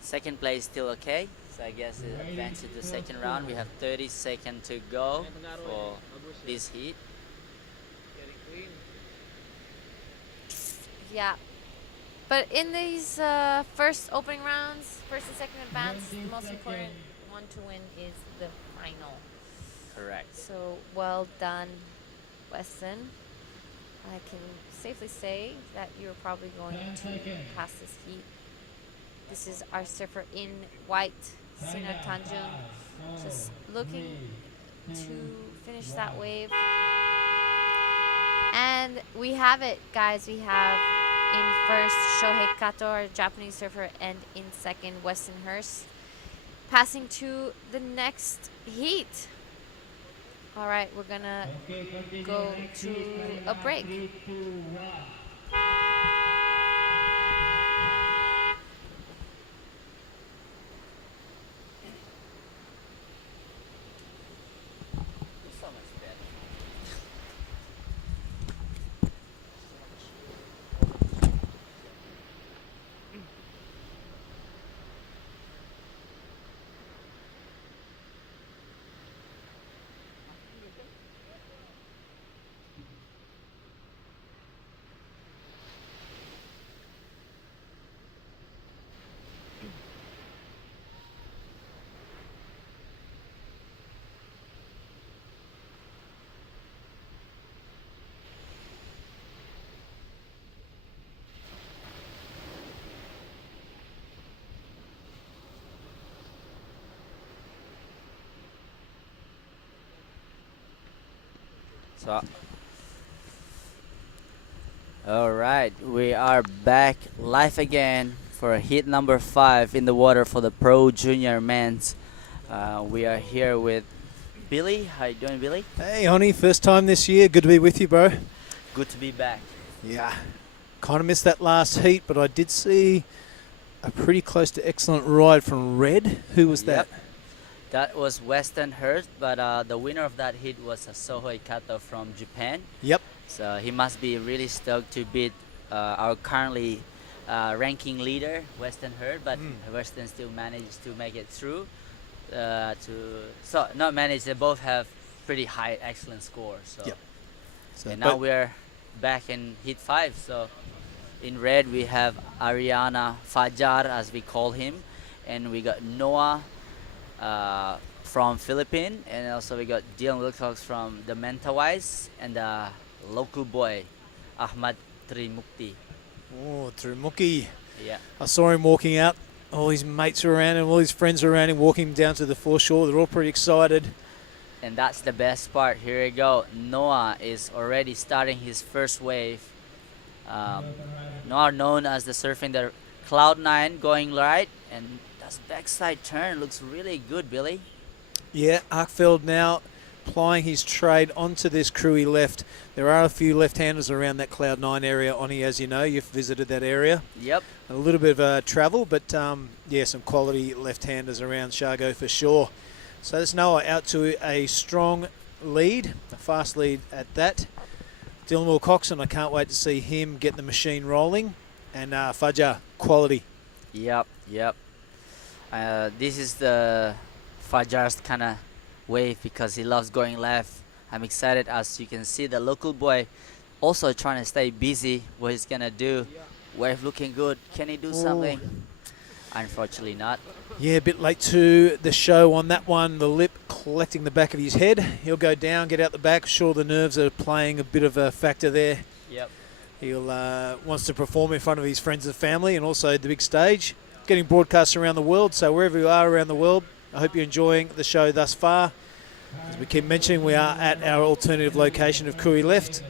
Second place still okay, so I guess it advances to the second round. We have 30 seconds to go for this heat. Yeah, but in these first opening rounds, first and second advance, the most important one to win is the final. Correct. So well done, Weston. I can safely say that you're probably going to pass this heat. This is our surfer in white, Sinar Tanjung, just looking to finish that wave. And we have it, guys. We have in first Shohei Kato, our Japanese surfer, and in second Weston Hurst. Passing to the next heat. All right, we're gonna go to a break. So, all right, we are back live again for heat number 5 in the water for the Pro Junior Men's. We are here with Billy. How you doing, Billy? Hey, Honey, first time this year. Good to be with you, bro. Good to be back. Yeah, kind of missed that last heat, but I did see a pretty close to excellent ride from Red. Who was that? That was Weston Hurst, but the winner of that heat was Sohei Kato from Japan. Yep. So he must be really stoked to beat our currently ranking leader, Weston Hurst, but Weston still managed to make it through. Not managed, they both have pretty high, excellent scores. So. Yep. So and now we're back in heat 5. So in red we have Ariana Fajar, as we call him, and we got Noah from Philippines, and also we got Dylan Wilcox from the Mentawise, and the local boy Ahmad Trimukti. Oh, Trimukti. Yeah. I saw him walking out All his mates are around him, all his friends are around him, walking down to the foreshore. They're all pretty excited. And that's the best part. Here we go. Noah is already starting his first wave. Noah known as the surfing the Cloud9 going right, and that backside turn looks really good, Billy. Yeah, Arkfeld now applying his trade onto this Krui left. There are a few left-handers around that Cloud9 area, Oni, as you know. You've visited that area. Yep. A little bit of travel, but yeah, some quality left-handers around Shargo for sure. So that's Noah out to a strong lead, a fast lead at that. Dylan Wilcoxon, I can't wait to see him get the machine rolling. And Fajar, quality. Yep. This is the Fajar's kind of wave because he loves going left. I'm excited, as you can see the local boy also trying to stay busy. What he's gonna do? Wave looking good. Can he do something? Unfortunately not. Yeah, a bit late to the show on that one. The lip collecting the back of his head. He'll go down, get out the back. Sure, the nerves are playing a bit of a factor there. Yep. He'll wants to perform in front of his friends and family, and also the big stage. Getting broadcasts around the world, so wherever you are around the world, I hope you're enjoying the show thus far. As we keep mentioning, we are at our alternative location of Krui left.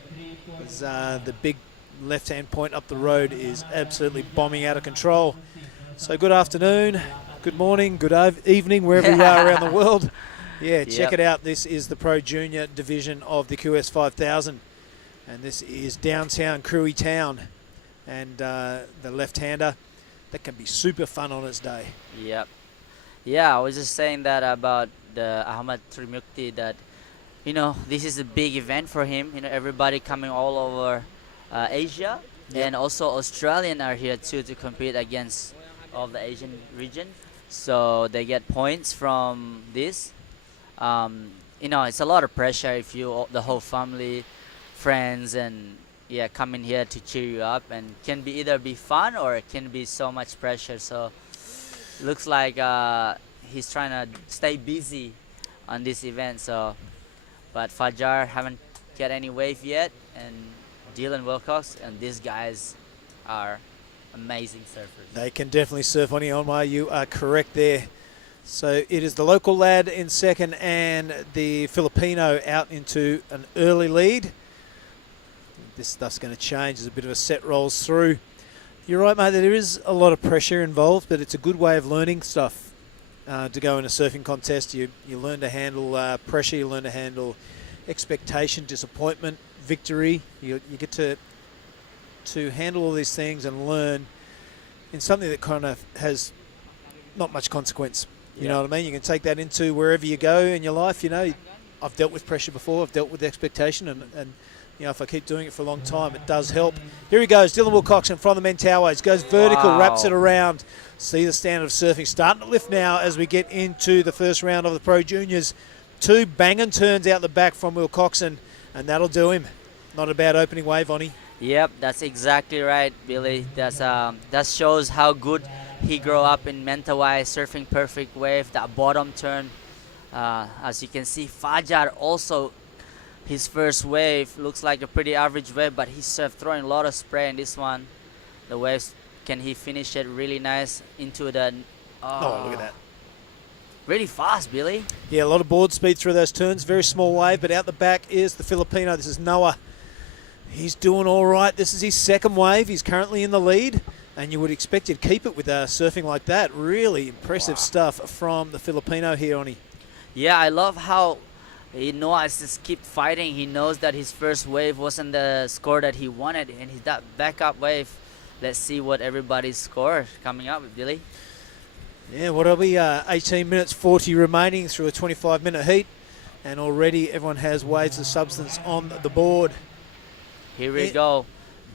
As, the big left-hand point up the road is absolutely bombing out of control. So good afternoon, good morning, good evening, wherever you are around the world. Yeah, check it out. This is the Pro Junior division of the QS 5000. And this is downtown Krui Town. And the left-hander, that can be super fun on its day. Yep. Yeah, I was just saying that about the Ahmad Trimukti, that, you know, this is a big event for him. You know, everybody coming all over Asia. Yep. And also Australian are here too to compete against all the Asian region. So they get points from this. You know, it's a lot of pressure if you, the whole family, friends, and yeah, come in here to cheer you up, and can be either be fun or it can be so much pressure. So looks like he's trying to stay busy on this event. So, but Fajar haven't get any wave yet, and Dylan Wilcox, and these guys are amazing surfers. They can definitely surf on Onmar. You are correct there. So it is the local lad in second and the Filipino out into an early lead. This stuff's going to change as a bit of a set rolls through. You're right, mate, there is a lot of pressure involved, but it's a good way of learning stuff to go in a surfing contest. You learn to handle pressure, you learn to handle expectation, disappointment, victory. You get to handle all these things and learn in something that kind of has not much consequence. You know what I mean? You can take that into wherever you go in your life. You know, I've dealt with pressure before, I've dealt with expectation, and you know, if I keep doing it for a long time, it does help. Here he goes, Dylan Wilcoxon from the men towerways, goes vertical, wraps it around. See the standard of surfing starting to lift now as we get into the first round of the Pro Juniors. Two banging turns out the back from Wilcoxon, and that'll do him. Not a bad opening wave, Oni. Yep, that's exactly right, Billy. That shows how good he grew up in Mentawai, surfing perfect wave, that bottom turn. As you can see, Fajar also, his first wave looks like a pretty average wave, but he's throwing a lot of spray in this one. The waves, can he finish it really nice into the... Oh, look at that. Really fast, Billy. Yeah, a lot of board speed through those turns. Very small wave, but out the back is the Filipino. This is Noah. He's doing all right. This is his second wave. He's currently in the lead, and you would expect he'd keep it with surfing like that. Really impressive stuff from the Filipino here, Oni. Yeah, I love how Noah just keep fighting. He knows that his first wave wasn't the score that he wanted, and that backup wave. Let's see what everybody's score coming up with, Billy. Yeah, what'll be 18 minutes 40 remaining through a 25-minute heat, and already everyone has waves of substance on the board. Here we go.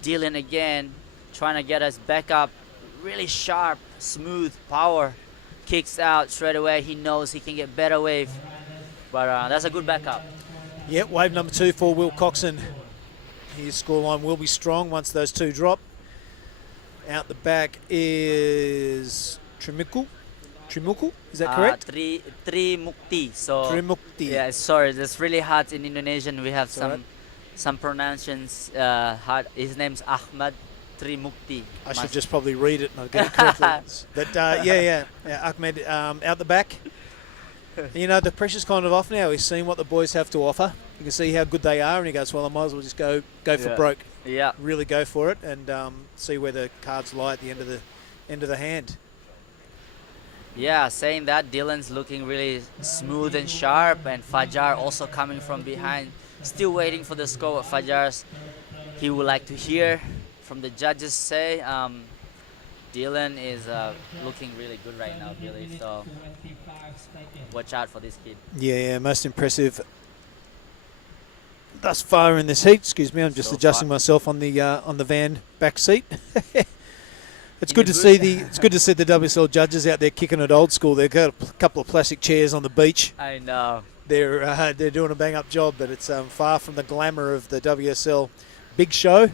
Dylan again, trying to get us back up. Really sharp, smooth power. Kicks out straight away. He knows he can get better wave. But that's a good backup. Yep, wave number 2 for Wilcoxon. His scoreline will be strong once those two drop. Out the back is Trimukti, is that correct? Trimukti. So Trimukti. Yeah, sorry, that's really hard in Indonesian. We have some pronunciations hard. His name's Ahmad Trimukti. I should just probably read it and I'll get it correctly. But yeah, Ahmed out the back. You know, the pressure's kind of off now. He's seen what the boys have to offer. You can see how good they are, and he goes, well, I might as well just go for broke. Yeah. Really go for it and see where the cards lie at the end of the hand. Yeah, saying that, Dylan's looking really smooth and sharp, and Fajar also coming from behind. Still waiting for the score. What Fajar's he would like to hear from the judges say. Dylan is looking really good right now, Billy. So watch out for this kid. Yeah, most impressive thus far in this heat. Excuse me, I'm just adjusting myself on the van back seat. It's good to see the WSL judges out there kicking it old school. They've got a couple of plastic chairs on the beach. I know. They're doing a bang up job, but it's far from the glamour of the WSL big show.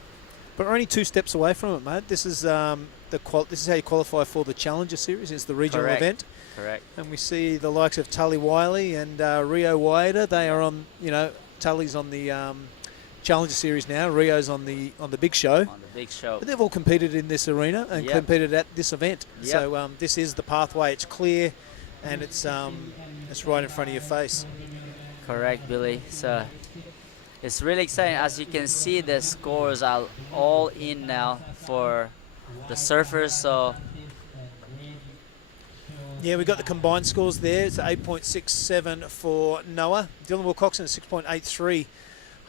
But we're only 2 steps away from it, mate. This is this is how you qualify for the Challenger Series. It's the regional event. Correct. And we see the likes of Tully Wiley and Rio Waida. They are on, Tully's on the Challenger Series now. Rio's on the big show. On the big show. But they've all competed in this arena and competed at this event. Yep. So this is the pathway. It's clear, and it's right in front of your face. Correct, Billy. So it's really exciting. As you can see, the scores are all in now for the surfers. So yeah, we got the combined scores there. It's 8.67 for Noah. Dylan Wilcoxon at 6.83.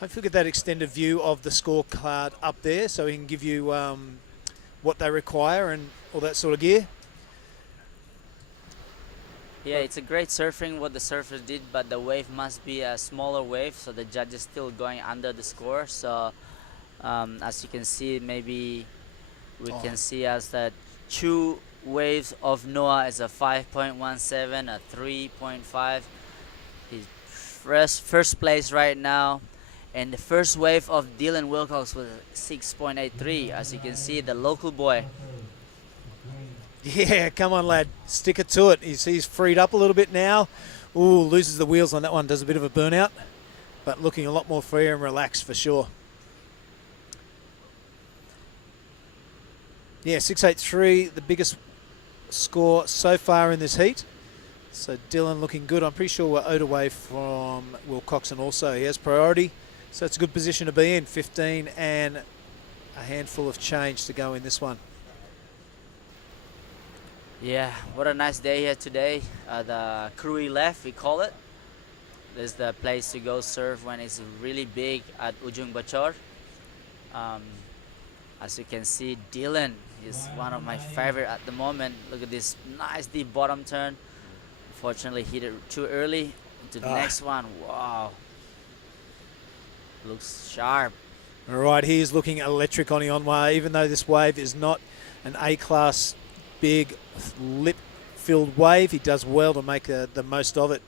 Hopefully get that extended view of the scorecard up there so he can give you what they require and all that sort of gear. yeah, it's a great surfing what the surfers did, but the wave must be a smaller wave, so the judge is still going under the score. So as you can see, maybe we can see as the 2 waves of Noah is a 5.17, a 3.5. He's first place right now. And the first wave of Dylan Wilcox was 6.83. As you can see, the local boy. Yeah, come on, lad. Stick it to it. He's freed up a little bit now. Ooh, loses the wheels on that one. Does a bit of a burnout. But looking a lot more free and relaxed for sure. Yeah, 6.83, the biggest score so far in this heat. So Dylan looking good. I'm pretty sure we're owed away from Wilcoxon also. He has priority. So it's a good position to be in. 15 and a handful of change to go in this one. Yeah, what a nice day here today. The Krui left, we call it. This is the place to go surf when it's really big at Ujung Bachor. As you can see, Dylan is one of my favorite at the moment. Look at this nice deep bottom turn. Unfortunately, hit it too early. Into the next one, wow. Looks sharp. All right, he's looking electric on the on-way, even though this wave is not an A-class big lip-filled wave. He does well to make the most of it.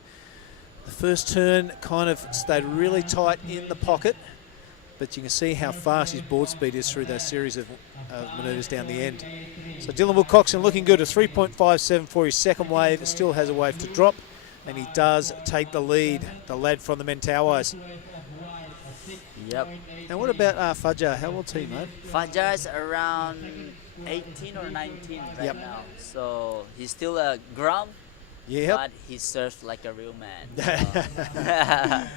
The first turn kind of stayed really tight in the pocket, but you can see how fast his board speed is through that series of manoeuvres down the end. So Dylan Wilcoxon looking good, a 3.57 for his second wave. Still has a wave to drop, and he does take the lead, the lad from the Mentawais. Yep. And what about Fajar? How old's he, mate? Fajar is around 18 or 19 right now. So he's still a grum, but he surfs like a real man.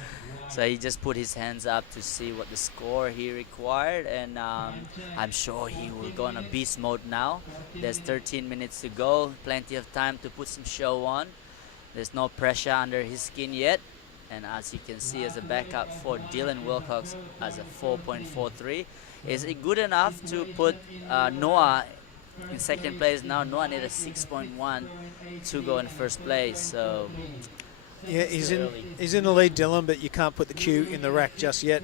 So he just put his hands up to see what the score he required, and I'm sure he will go on a beast mode now. There's 13 minutes to go, plenty of time to put some show on. There's no pressure under his skin yet. And as you can see, as a backup for Dylan Wilcox as a 4.43. Is it good enough to put Noah in second place? Now Noah needs a 6.1 to go in first place. So yeah, he's in the lead, Dylan, but you can't put the cue in the rack just yet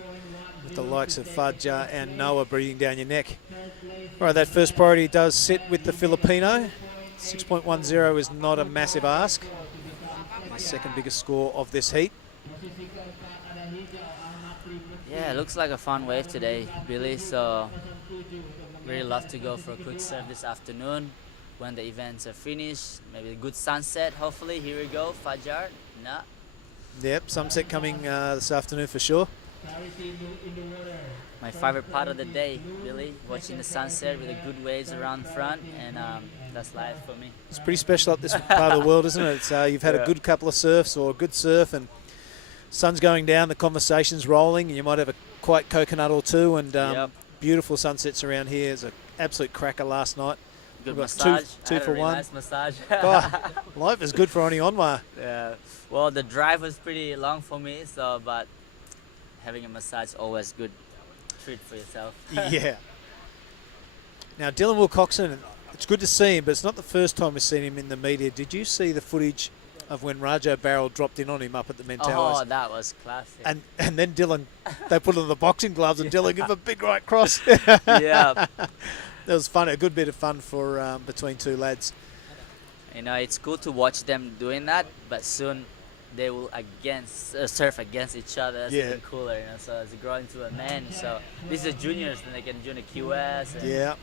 with the likes of Fajar and Noah breathing down your neck. All right, that first priority does sit with the Filipino. 6.10 is not a massive ask. The second biggest score of this heat. Yeah, it looks like a fun wave today, Billy. So really love to go for a quick surf this afternoon when the events are finished. Maybe a good sunset, hopefully. Here we go, Fajar. Nah. Yep, sunset coming this afternoon for sure. My favorite part of the day, really, watching the sunset with the good waves around front, and that's life for me. It's pretty special up this part of the world, isn't it? It's, you've had a good couple of surfs or a good surf, and sun's going down, the conversation's rolling, and you might have a quiet coconut or two, and beautiful sunsets around here. It's an absolute cracker last night. Good massage. Two for really one. Nice massage. Life is good for Oni Onwa. Yeah. Well, the drive was pretty long for me, but having a massage always good treat for yourself. Yeah. Now, Dylan Wilcoxon, it's good to see him, but it's not the first time we've seen him in the media. Did you see the footage of when Rajo Barrel dropped in on him up at the Mentawais? Oh, that was classic. And then Dylan, they put on the boxing gloves and Dylan gave him a big right cross. Yeah. That was fun, a good bit of fun for between two lads. You know, it's cool to watch them doing that, but soon they will surf against each other. That's even cooler, you know. So as they grow into a man, so these are juniors, then they can join a QS. And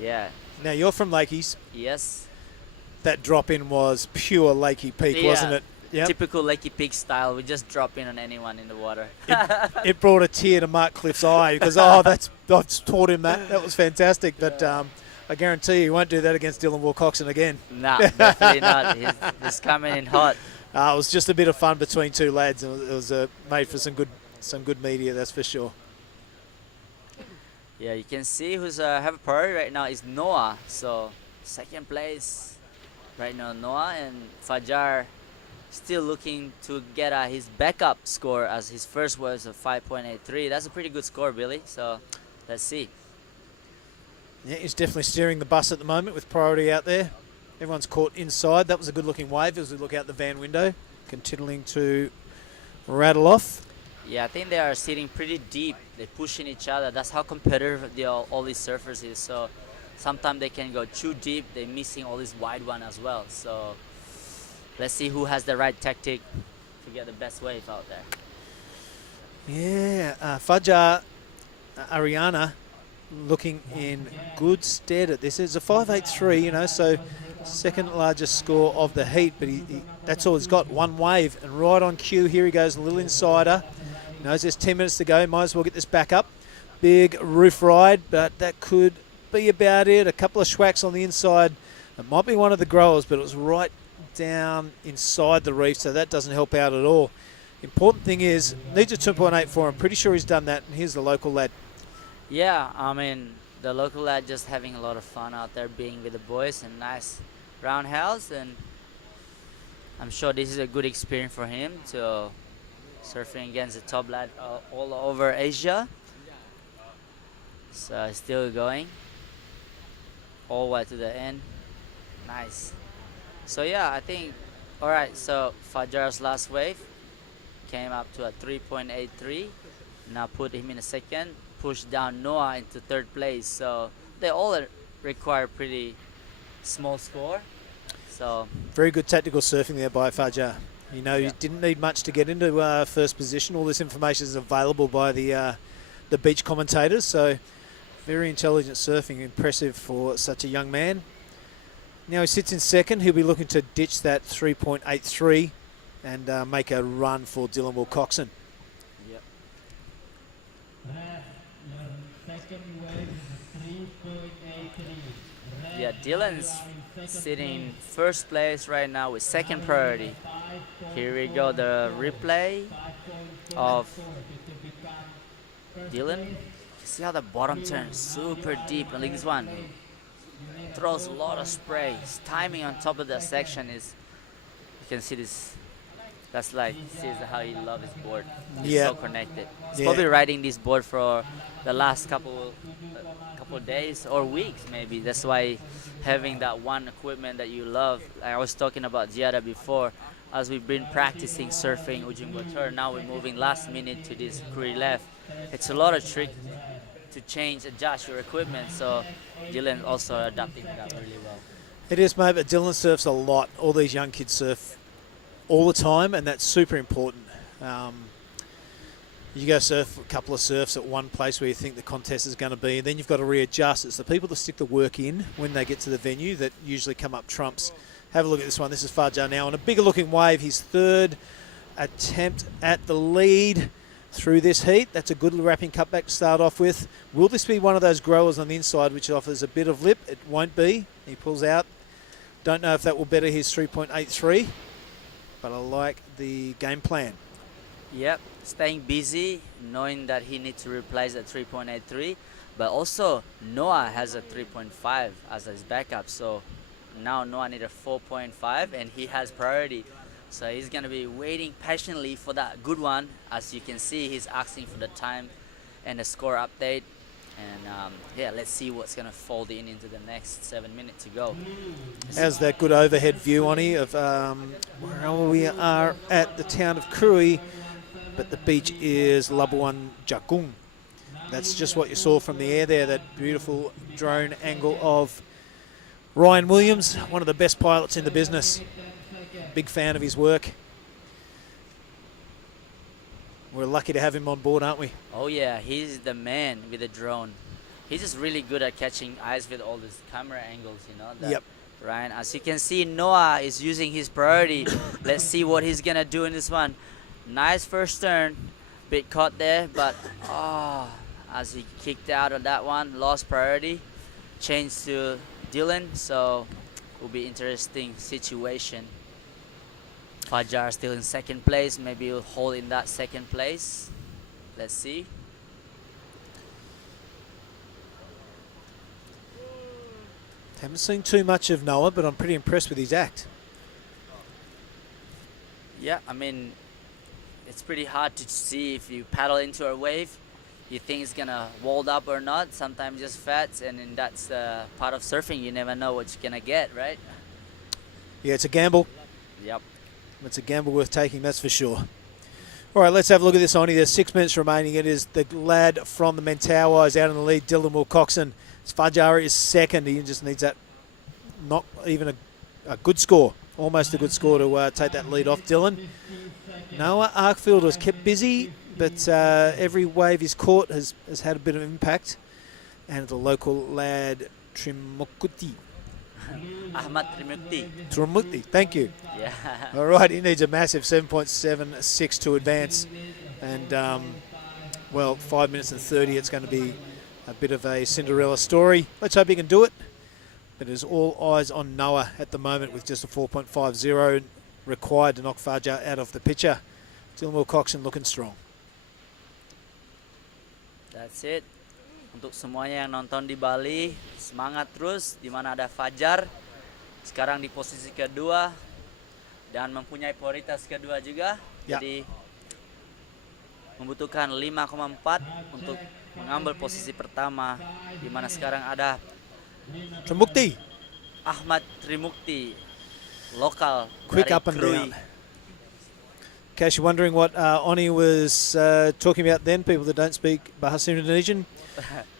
yeah. Now you're from Lakeys. Yes. That drop in was pure Lakey Peak, wasn't it? Yep. Typical Lakey Peak style. We just drop in on anyone in the water. It brought a tear to Mark Cliff's eye because I've taught him that. That was fantastic. But I guarantee you he won't do that against Dylan Wilcoxon again. Nah, definitely not. He's coming in hot. It was just a bit of fun between two lads. It was made for some good media, that's for sure. Yeah, you can see who's have a priority right now is Noah. So second place right now, Noah, and Fajar still looking to get his backup score, as his first was a 5.83. That's a pretty good score, Billy. So let's see. Yeah, he's definitely steering the bus at the moment with priority out there. Everyone's caught inside. That was a good looking wave as we look out the van window, continuing to rattle off. Yeah, I think they are sitting pretty deep. They're pushing each other. That's how competitive all these surfers is. So sometimes they can go too deep. They're missing all this wide one as well. So let's see who has the right tactic to get the best wave out there. Yeah, Fajar Ariana looking in good stead at this. It's a 5.83, you know, so second largest score of the heat, but that's all he's got, one wave. And right on cue, here he goes, a little insider. Knows there's 10 minutes to go, might as well get this back up. Big roof ride, but that could be about it. A couple of schwacks on the inside. It might be one of the growers, but it was right down inside the reef, so that doesn't help out at all. Important thing is, needs a 2.84. I'm pretty sure he's done that, and here's the local lad. Yeah, I mean, the local lad just having a lot of fun out there being with the boys, and nice roundhouse, and I'm sure this is a good experience for him to surfing against the top lad all over Asia. So still going all the way to the end. Nice. So yeah, I think, all right, so Fajar's last wave came up to a 3.83. Now put him in a second, push down Noah into third place. So they all require pretty small score. So very good tactical surfing there by Fajar. You know, he didn't need much to get into first position. All this information is available by the beach commentators. So very intelligent surfing, impressive for such a young man. Now he sits in second. He'll be looking to ditch that 3.83 and make a run for Dylan Wilcoxon. Yep. Yeah, Dylan's sitting first place right now with second priority. Here we go, the replay of Dylan. See how the bottom turns super deep, and like this one throws a lot of spray. His timing on top of that section is, you can see this. That's like, see how he loves his board. He's so connected. He's probably riding this board for the last couple days or weeks maybe. That's why having that one equipment that you love. I was talking about Ziada before. As we've been practicing surfing Ujung Botor, now we're moving last minute to this Krui left. It's a lot of trick to change, adjust your equipment. So Dylan also adapting to that really well. It is, mate, but Dylan surfs a lot. All these young kids surf all the time, and that's super important. You go surf a couple of surfs at one place where you think the contest is going to be, and then you've got to readjust. It's the people that stick the work in when they get to the venue that usually come up trumps. Have a look at this one. This is Fajar now on a bigger looking wave. His third attempt at the lead. through this heat. That's a good wrapping cutback to start off with. Will this be one of those growers on the inside which offers a bit of lip? It won't be. He pulls out. Don't know if that will better his 3.83, but I like the game plan. Yep, staying busy, knowing that he needs to replace a 3.83, but also Noah has a 3.5 as his backup, so now Noah needs a 4.5 and he has priority. So he's going to be waiting patiently for that good one. As you can see, he's asking for the time and the score update. And yeah, let's see what's going to fold in into the next 7 minutes to go. How's that good overhead view, Oni, of where we are at the town of Krui, but the beach is Labuan Jakung. That's just what you saw from the air there, that beautiful drone angle of Ryan Williams, one of the best pilots in the business. Big fan of his work. We're lucky to have him on board, aren't we? Oh yeah, he's the man with the drone. He's just really good at catching eyes with all these camera angles, you know. Yep. Ryan, as you can see, Noah is using his priority. Let's see what he's gonna do in this one. Nice first turn, bit caught there, but as he kicked out of that one, lost priority. Changed to Dylan, so will be interesting situation. Fajar still in second place. Maybe he'll hold in that second place. Let's see. Haven't seen too much of Noah, but I'm pretty impressed with his act. Yeah, I mean, it's pretty hard to see if you paddle into a wave. You think it's gonna hold up or not. Sometimes just fats, and then that's part of surfing. You never know what you're gonna get, right? Yeah, it's a gamble. Yep. It's a gamble worth taking, that's for sure. All right, let's have a look at this, Oni. There's 6 minutes remaining. It is the lad from the Mentawai is out in the lead, Dylan Wilcoxon. Fajar is second. He just needs that, not even a good score, almost a good score to take that lead off Dylan. Noah Arkfield was kept busy, but every wave he's caught has had a bit of impact. And the local lad, Trimukuti. Ahmad Trimukti. Trimukuti, thank you. Yeah. All right, he needs a massive 7.76 to advance. And, well, 5 minutes and 30, it's going to be a bit of a Cinderella story. Let's hope he can do it. But it is all eyes on Noah at the moment with just a 4.50 required to knock Fajar out of the picture. Dylan Wilcoxon looking strong. That's it. Untuk semuanya yang nonton di Bali, semangat terus. Di mana ada Fajar, sekarang di posisi kedua dan mempunyai prioritas kedua juga. Ya. Jadi membutuhkan 5,4 untuk mengambil posisi pertama. Di mana sekarang ada Trimukti. Ahmad Trimukti, lokal Quick dari up and Krui. down. In case you're wondering what Oni was talking about then, people that don't speak Bahasa Indonesian,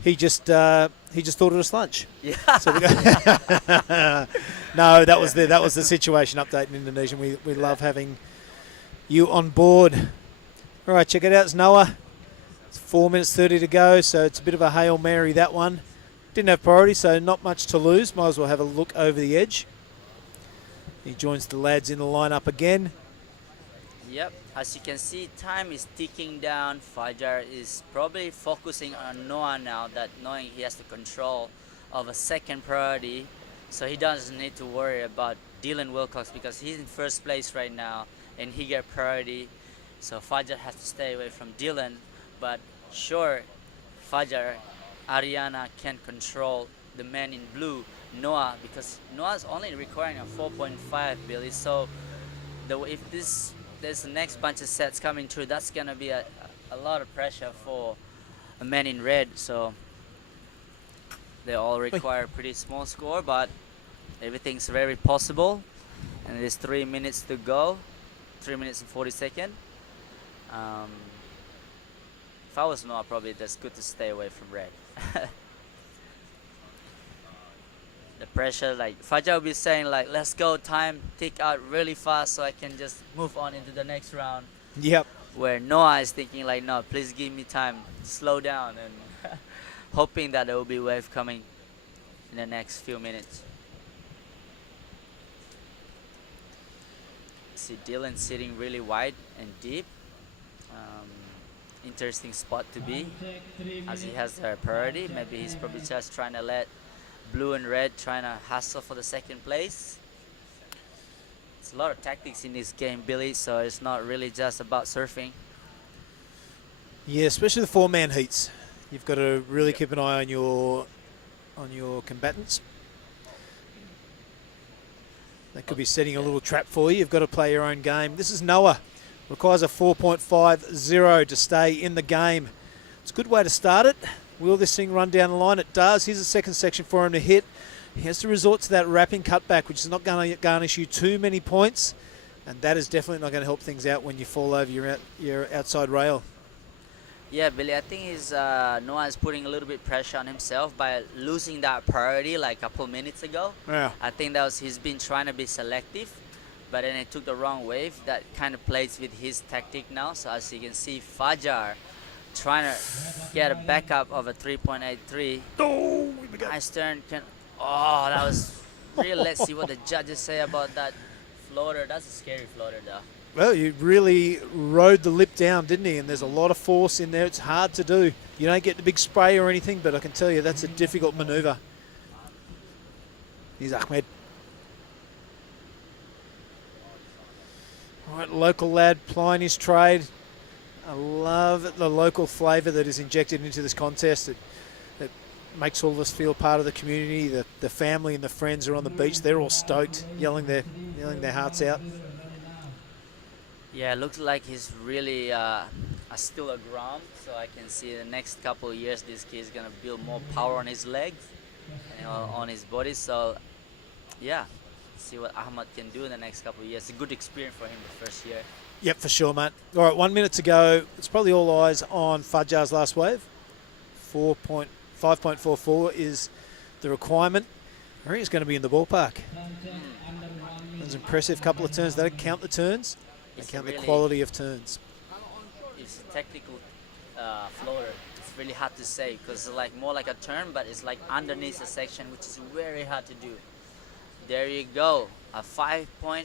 he just thought it was lunch. Yeah. So we go no, that was the situation update in Indonesian. We love having you on board. All right, check it out. It's Noah. It's 4 minutes 30 to go, so it's a bit of a Hail Mary, that one. Didn't have priority, so not much to lose. Might as well have a look over the edge. He joins the lads in the lineup again. Yep, as you can see, time is ticking down. Fajar is probably focusing on Noah now, that knowing he has the control of a second priority, so he doesn't need to worry about Dylan Wilcox because he's in first place right now and he get priority. So Fajar has to stay away from Dylan, but sure, Fajar, Ariana can control the man in blue, Noah, because Noah's only requiring a 4.5, Billy. So if there's the next bunch of sets coming through, that's gonna be a lot of pressure for a man in red. So they all require a pretty small score, but everything's very possible. And there's 3 minutes to go, 3 minutes and 40 seconds. If I was Noah, probably that's good to stay away from red. The pressure, like Fajar will be saying, like, let's go, time tick out really fast so I can just move on into the next round. Yep. Where Noah is thinking like, no, please give me time, slow down, and hoping that there will be wave coming in the next few minutes. See Dylan sitting really wide and deep. interesting spot to be, as he has the priority. Maybe he's probably just trying to let blue and red trying to hustle for the second place. There's a lot of tactics in this game, Billy, so it's not really just about surfing. Yeah, especially the four-man heats. You've got to really keep an eye on your combatants. They could be setting a little trap for you. You've got to play your own game. This is Noah. Requires a 4.50 to stay in the game. It's a good way to start it. Will this thing run down the line? It does. Here's the second section for him to hit. He has to resort to that wrapping cutback, which is not going to garnish you too many points. And that is definitely not going to help things out when you fall over your outside rail. Yeah, Billy, I think Noah is putting a little bit pressure on himself by losing that priority like a couple minutes ago. Yeah. I think he's been trying to be selective, but then it took the wrong wave. That kind of plays with his tactic now. So as you can see, Fajar trying to get a backup of a 3.83. Oh, Nice turn. Oh, that was real. Let's see what the judges say about that floater. That's a scary floater, though. Well, you really rode the lip down, didn't he? And there's a lot of force in there. It's hard to do. You don't get the big spray or anything, but I can tell you that's a difficult manoeuvre. Here's Ahmed. All right, local lad plying his trade. I love the local flavour that is injected into this contest. It makes all of us feel part of the community. The family and the friends are on the beach. They're all stoked, yelling their hearts out. Yeah, it looks like he's really still a Grom, so I can see the next couple of years this kid is going to build more power on his legs and on his body. So, yeah, see what Ahmad can do in the next couple of years. It's a good experience for him the first year. Yep, for sure, mate. All right, 1 minute to go. It's probably all eyes on Fajar's last wave. 5.44 is the requirement. I think he's going to be in the ballpark. That was an impressive couple of turns. They don't count the turns. They count the quality of turns. It's a technical floater. It's really hard to say because it's like more like a turn, but it's like underneath the section, which is very hard to do. There you go, a 5.93.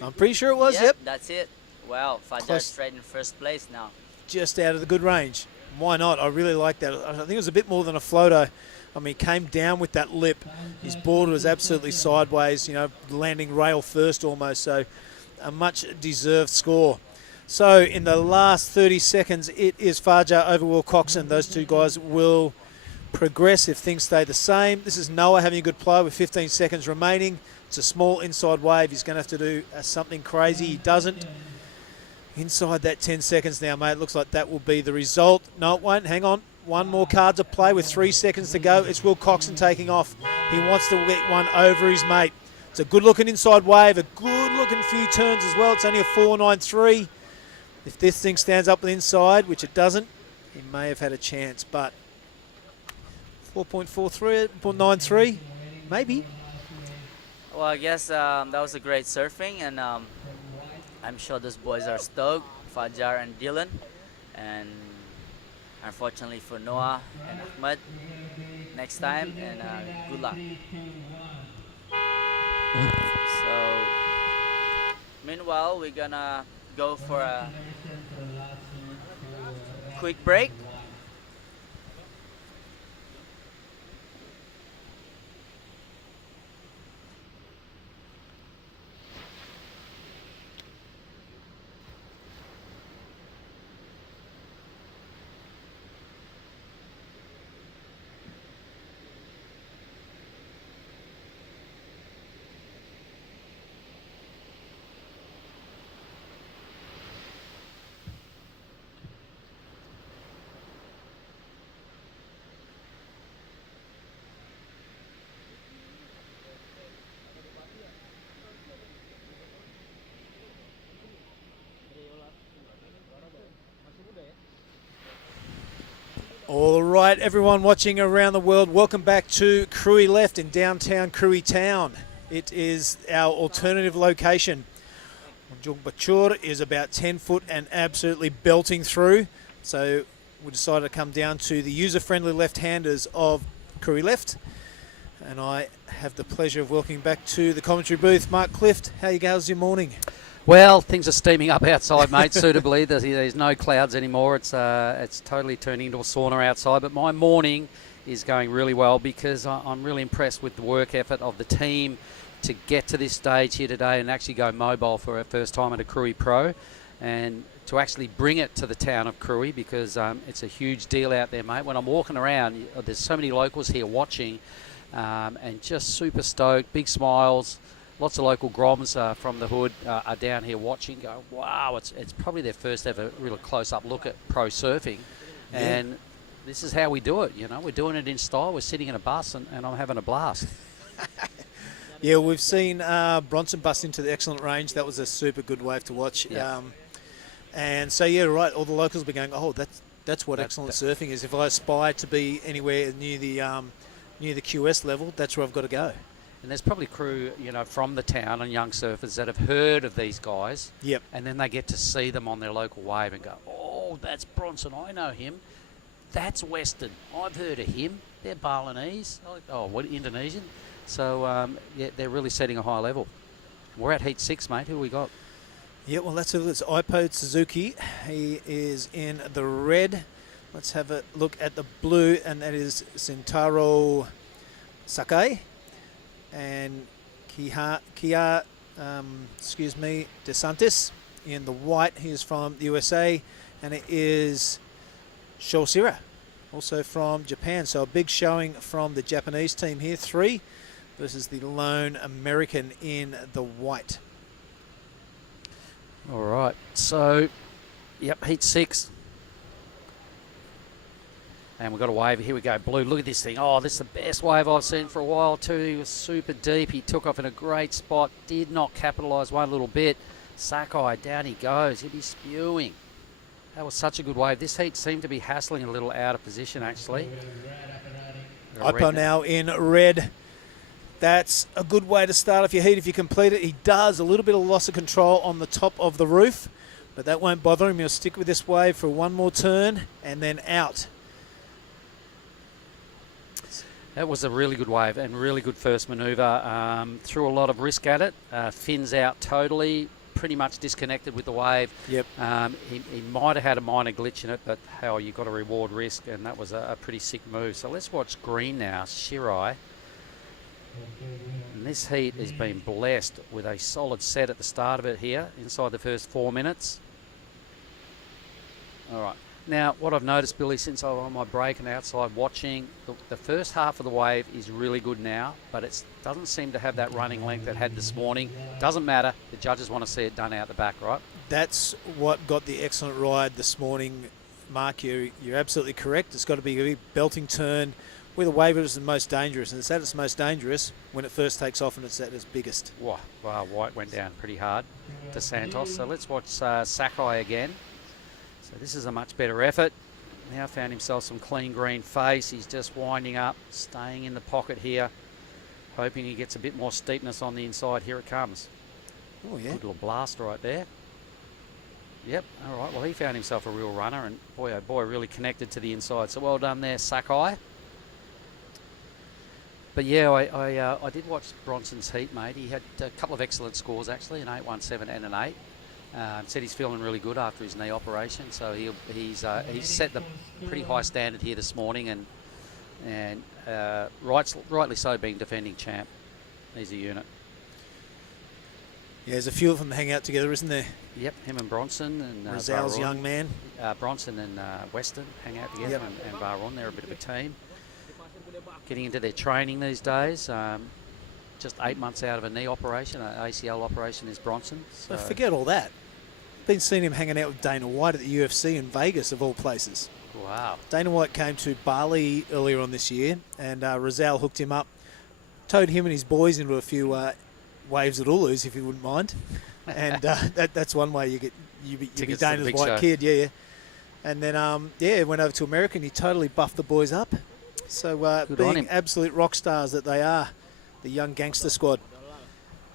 I'm pretty sure it was. Yep. That's it. Wow, Fajar straight in first place now. Just out of the good range. Why not? I really like that. I think it was a bit more than a floater. I mean, he came down with that lip. His board was absolutely sideways, landing rail first almost. So a much deserved score. So in the last 30 seconds, it is Fajar over Will Coxon. Those two guys will progress if things stay the same. This is Noah having a good play with 15 seconds remaining. It's a small inside wave. He's going to have to do something crazy. He doesn't. Inside that 10 seconds now, mate. Looks like that will be the result. No, it won't. Hang on. One more card to play with 3 seconds to go. It's Will Coxon taking off. He wants to get one over his mate. It's a good-looking inside wave, a good-looking few turns as well. It's only a 4.93. If this thing stands up with inside, which it doesn't, he may have had a chance, but 4.43, 4.93, maybe. Well, I guess that was a great surfing, and I'm sure those boys are stoked, Fajar and Dylan, and unfortunately for Noah and Ahmed, next time, and good luck. So, meanwhile, we're gonna go for a quick break. All right, everyone watching around the world, welcome back to Krui Left in downtown Krui Town. It is our alternative location. Jung Bachur is about 10 foot and absolutely belting through. So we decided to come down to the user-friendly left-handers of Krui Left. And I have the pleasure of welcoming back to the commentary booth, Mark Clift. How's your morning? Well, things are steaming up outside, mate, suitably. There's no clouds anymore. It's totally turning into a sauna outside. But my morning is going really well because I'm really impressed with the work effort of the team to get to this stage here today and actually go mobile for our first time at a Krui Pro, and to actually bring it to the town of Krui, because it's a huge deal out there, mate. When I'm walking around, there's so many locals here watching, and just super stoked, big smiles. Lots of local groms from the hood are down here watching, going, wow, it's probably their first ever really close-up look at pro surfing. Yeah. And this is how we do it, you know. We're doing it in style. We're sitting in a bus, and I'm having a blast. Yeah, we've seen Bronson bust into the excellent range. That was a super good wave to watch. Yeah. And so, yeah, right, all the locals will be going, oh, that's what excellent surfing is. If I aspire to be anywhere near the QS level, that's where I've got to go. And there's probably crew, you know, from the town and young surfers that have heard of these guys. Yep. And then they get to see them on their local wave and go, oh, that's Bronson. I know him. That's Western. I've heard of him. They're Balinese. Oh, what, Indonesian? So, yeah, they're really setting a high level. We're at Heat 6, mate. Who we got? Yeah, well, it's Ipo Suzuki. He is in the red. Let's have a look at the blue, and that is Sentaro Sakai. And Kia DeSantis in the white. He is from the USA, and it is Shosira, also from Japan. So a big showing from the Japanese team here, 3 versus the lone American in the white. All right, so, yep, Heat 6. And we've got a wave. Here we go, blue. Look at this thing. Oh, this is the best wave I've seen for a while too. He was super deep. He took off in a great spot. Did not capitalise one little bit. Sakai, down he goes. He'd be spewing. That was such a good wave. This heat seemed to be hassling a little out of position, actually. Ipo now in red. That's a good way to start off your heat if you complete it. He does a little bit of loss of control on the top of the roof, but that won't bother him. He'll stick with this wave for one more turn and then out. That was a really good wave and really good first manoeuvre. Threw a lot of risk at it. Fins out totally, pretty much disconnected with the wave. Yep. He might have had a minor glitch in it, but hell, you've got to reward risk, and that was a pretty sick move. So let's watch green now, Shirai. And this heat has been blessed with a solid set at the start of it here, inside the first 4 minutes. All right. Now, what I've noticed, Billy, since I'm on my break and outside watching, the first half of the wave is really good now, but it doesn't seem to have that running length it had this morning. Doesn't matter. The judges want to see it done out the back, right? That's what got the excellent ride this morning, Mark. You're absolutely correct. It's got to be a big belting turn where the wave is the most dangerous, and it's at its most dangerous when it first takes off and it's at its biggest. Wow, White went down pretty hard to Santos. So let's watch Sakai again. So this is a much better effort. Now found himself some clean green face. He's just winding up, staying in the pocket here, hoping he gets a bit more steepness on the inside. Here it comes. Oh, yeah. Good little blast right there. Yep, all right. Well, he found himself a real runner, and boy, oh boy, really connected to the inside. So well done there, Sakai. But yeah, I did watch Bronson's heat, mate. He had a couple of excellent scores, actually, an 8.17 and an 8. Said he's feeling really good after his knee operation, so he's set the pretty high standard here this morning, and rightly so, being defending champ. He's a unit. Yeah, there's a few of them hang out together, isn't there? Yep, him and Bronson and Rizal's young man. Bronson and Weston hang out together, yep. and Varun, they're a bit of a team. Getting into their training these days. Just 8 months out of a knee operation, an ACL operation is Bronson. So forget all that. Been seeing him hanging out with Dana White at the UFC in Vegas, of all places. Wow. Dana White came to Bali earlier on this year, and Rizal hooked him up, towed him and his boys into a few waves at Ulus, if you wouldn't mind. And that's one way you be Dana's white show. Kid, yeah. And then went over to America and he totally buffed the boys up. So being absolute rock stars that they are, the young gangster squad.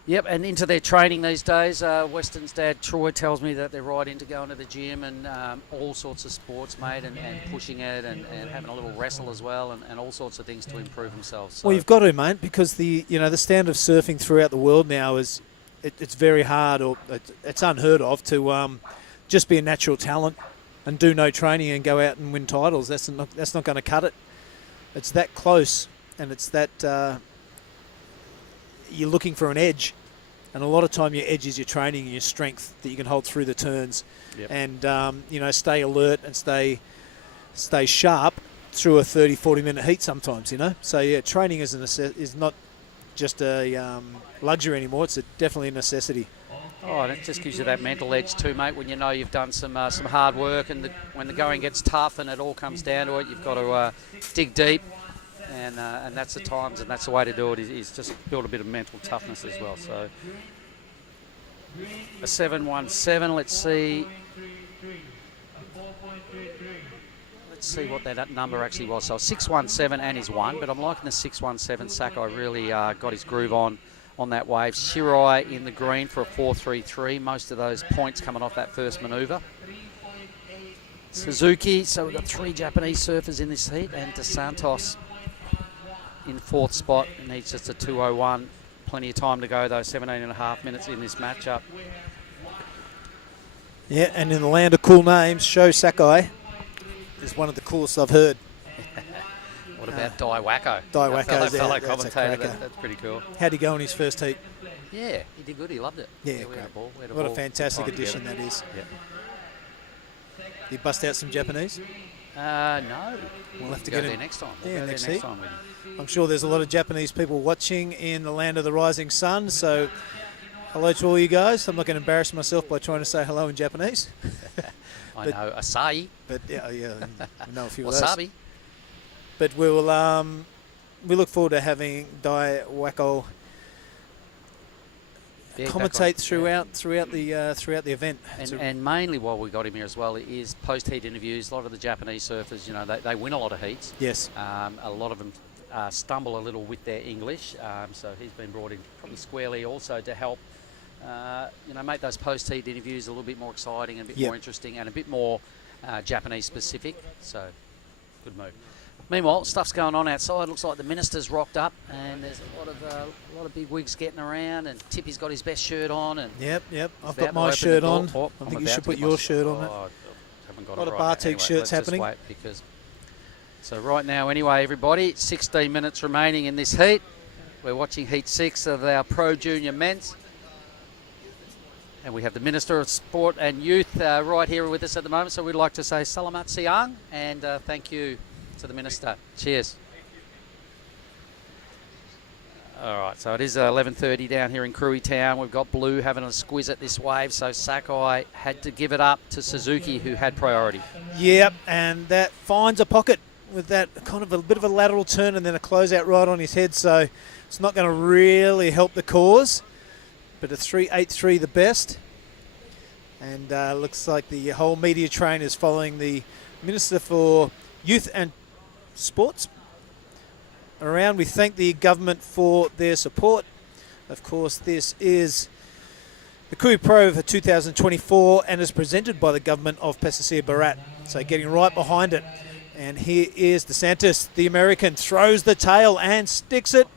Yep, and into their training these days. Weston's dad, Troy, tells me that they're right into going to the gym and all sorts of sports, mate, and pushing it and having a little wrestle as well and all sorts of things to improve themselves. So. Well, you've got to, mate, because the standard of surfing throughout the world now is it's very hard, or it's unheard of to just be a natural talent and do no training and go out and win titles. That's not going to cut it. It's that close, and it's that you're looking for an edge, and a lot of time your edge is your training and your strength that you can hold through the turns, and stay alert and stay sharp through a 30-40 minute heat sometimes. So yeah, training is not just a luxury anymore. It's definitely a necessity. Oh, and it just gives you that mental edge too, mate, when you know you've done some hard work, and when the going gets tough and it all comes down to it, you've got to dig deep, and that's the times, and that's the way to do it, is just build a bit of mental toughness as well. So a 7.17, let's see what that number actually was. So 6.17 and he's won, but I'm liking the 6.17. Sakai really got his groove on that wave. Shirai in the green for a 4.33. Most of those points coming off that first manoeuvre. Suzuki, so we've got 3 Japanese surfers in this heat, and De Santos in 4th spot. Needs just a 2.01. Plenty of time to go though, 17.5 minutes in this matchup. Yeah, and in the land of cool names, Sho Sakai is one of the coolest I've heard. What about Dai Wacko? Dai Wacko, fellow commentator. That's pretty cool. How'd he go in his first heat? Yeah, he did good. He loved it. Yeah, we had a ball. What a fantastic addition that is. Yep. Did you bust out some Japanese? No. We'll have to go get there in next time. Yeah, next time heat. with him. I'm sure there's a lot of Japanese people watching in the land of the rising sun, so hello to all you guys. I'm not going to embarrass myself by trying to say hello in Japanese. I know, Asahi. But yeah, we know a few of Wasabi. those. But we look forward to having Dai Wacko commentate throughout the event. And mainly while we got him here as well is post-heat interviews. A lot of the Japanese surfers, they win a lot of heats. Yes. A lot of them stumble a little with their English, so he's been brought in probably squarely also to help make those post-heat interviews a little bit more exciting and a bit more interesting and a bit more Japanese specific. So good move. Meanwhile, stuff's going on outside. Looks like the minister's rocked up, and there's a lot of big wigs getting around. And Tippy's got his best shirt on. And Yep. I've got my shirt on. I think you should put your shirt on. A lot of Bartek shirts happening. So right now, anyway, everybody, 16 minutes remaining in this heat. We're watching Heat 6 of our Pro Junior Men's. And we have the Minister of Sport and Youth right here with us at the moment. So we'd like to say Salamat Siang and thank you to the Minister. Cheers. All right, so it is 11:30 down here in Krui Town. We've got Blue having a squiz at this wave, so Sakai had to give it up to Suzuki, who had priority. Yep, and that finds a pocket with that kind of a bit of a lateral turn and then a closeout right on his head, so it's not going to really help the cause. But a 3.83 the best. And looks like the whole media train is following the Minister for Youth and Sports around. We thank the government for their support. Of course, this is the Krui Pro for 2024 and is presented by the government of Pesisir Barat. So getting right behind it. And here is DeSantis, the American, throws the tail and sticks it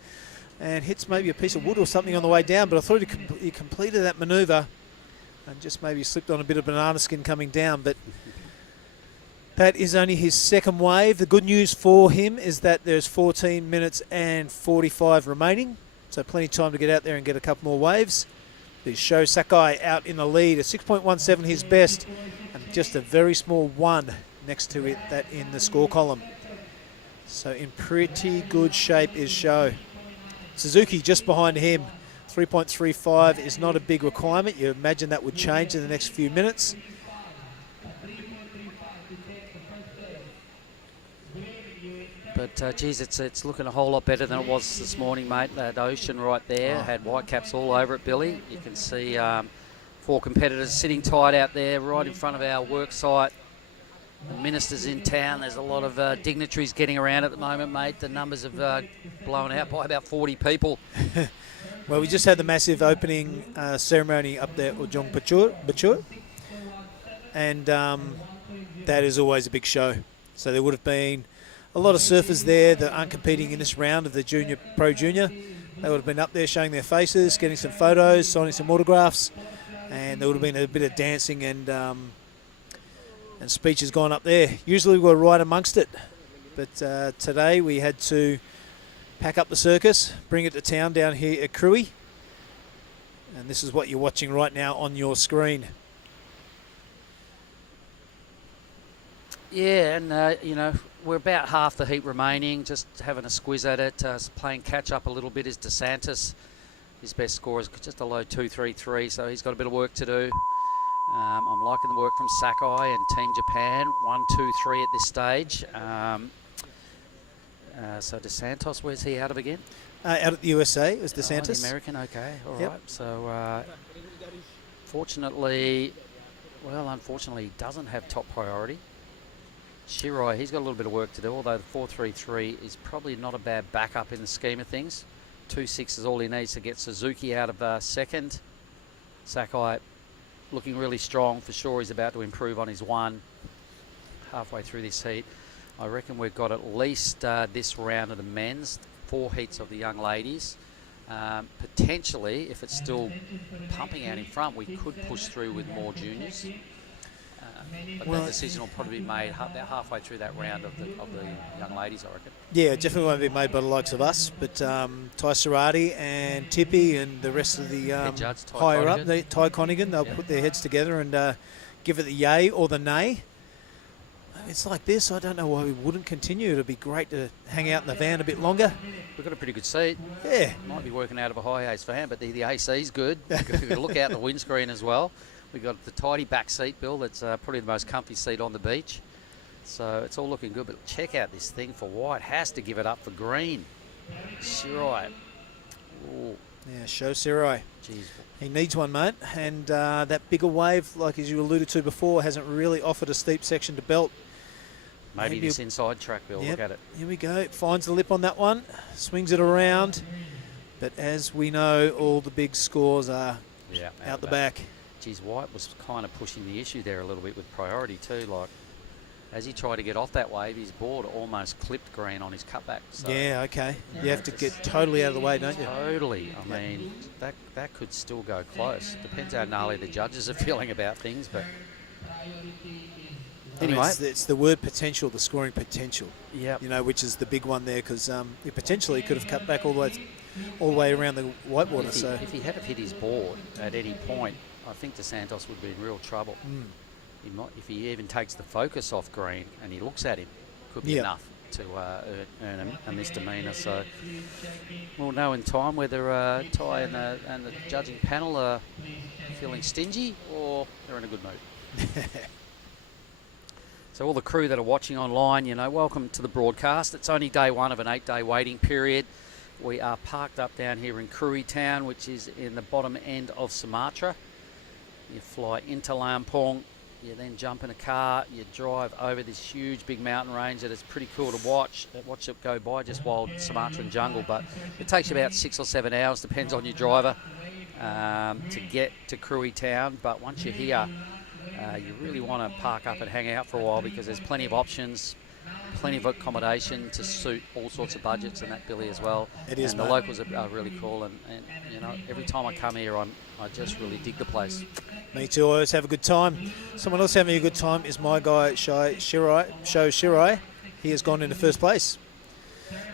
and hits maybe a piece of wood or something on the way down. But I thought he completed that manoeuvre and just maybe slipped on a bit of banana skin coming down. But that is only his second wave. The good news for him is that there's 14 minutes and 45 remaining. So plenty of time to get out there and get a couple more waves. There's Sho Sakai out in the lead. A 6.17 his best. And just a very small 1 next to it, that in the score column. So in pretty good shape is Sho. Suzuki just behind him. 3.35 is not a big requirement. You imagine that would change in the next few minutes. But, geez, it's looking a whole lot better than it was this morning, mate. That ocean right there had white caps all over it, Billy. You can see 4 competitors sitting tight out there right in front of our work site. The Minister's in town. There's a lot of dignitaries getting around at the moment, mate. The numbers have blown out by about 40 people. Well, we just had the massive opening ceremony up there at Ujong Bachur. And that is always a big show. So there would have been a lot of surfers there that aren't competing in this round of the Pro Junior. they would have been up there showing their faces, getting some photos, signing some autographs, and there would have been a bit of dancing and speeches gone up there. Usually we're right amongst it, but today we had to pack up the circus, bring it to town down here at Krui, and this is what you're watching right now on your screen. Yeah, and you know, we're about half the heat remaining, just having a squiz at it, playing catch up a little bit is DeSantis. His best score is just a low 2.33, so he's got a bit of work to do. I'm liking the work from Sakai and Team Japan, 1, 2, 3 at this stage. So DeSantos, where's he out of again? Out at the USA, it was DeSantis. The American, okay, all Yep. right. So unfortunately, he doesn't have top priority. Shirai, he's got a little bit of work to do, although the 4.33 is probably not a bad backup in the scheme of things. 2.6 is all he needs to get Suzuki out of second. Sakai looking really strong for sure. He's about to improve on his 1 halfway through this heat. I reckon we've got at least this round of the men's, 4 heats of the young ladies. Potentially, if it's still pumping out in front, we could push through with more juniors. But that decision will probably be made about halfway through that round of the young ladies, I reckon. Yeah, it definitely won't be made by the likes of us, but Ty Sarati and Tippy and the rest of the judge, higher up, Ty Conigan, they'll put their heads together and give it the yay or the nay. It's like this, I don't know why we wouldn't continue. It'd be great to hang out in the van a bit longer. We've got a pretty good seat. Yeah. Might be working out of a high ace fan, but the AC's good. We've got to look out the windscreen as well. We've got the tidy back seat, Bill. That's probably the most comfy seat on the beach. So it's all looking good. But check out this thing for white. Has to give it up for green. Shirai. Ooh. Yeah, show Sirai. Jeez. He needs one, mate. And that bigger wave, like as you alluded to before, hasn't really offered a steep section to belt. Maybe this inside track, Bill. Yep. Look at it. Here we go. Finds the lip on that one. Swings it around. But as we know, all the big scores are out the back. Geez, White was kind of pushing the issue there a little bit with priority too. Like, as he tried to get off that wave, his board almost clipped green on his cutback. So yeah, okay. You have to get totally out of the way, don't you? Totally. I mean, that could still go close. Depends how gnarly the judges are feeling about things, but anyway. It's the word potential, the scoring potential. Yeah. You know, which is the big one there, because he potentially could have cut back all the way around the whitewater. If he had hit his board at any point, I think DeSantos would be in real trouble. He might, if he even takes the focus off green and he looks at him, could be enough to earn a misdemeanor. So we'll know in time whether Ty and the judging panel are feeling stingy or they're in a good mood. So all the crew that are watching online, you know, welcome to the broadcast. It's only day 1 of an 8-day waiting period. We are parked up down here in Krui town, which is in the bottom end of Sumatra. You fly into Lampung, you then jump in a car, you drive over this huge big mountain range that is pretty cool to watch it go by, just wild Sumatran jungle, but it takes you about 6 or 7 hours, depends on your driver, to get to Krui town. But once you're here, you really want to park up and hang out for a while, because there's plenty of options, plenty of accommodation to suit all sorts of budgets, and that, Billy, as well. It is, and the locals are really cool, and you know, every time I come here, I just really dig the place. Me too. I always have a good time. Someone else having a good time is my guy, Sho Shirai. He has gone into first place.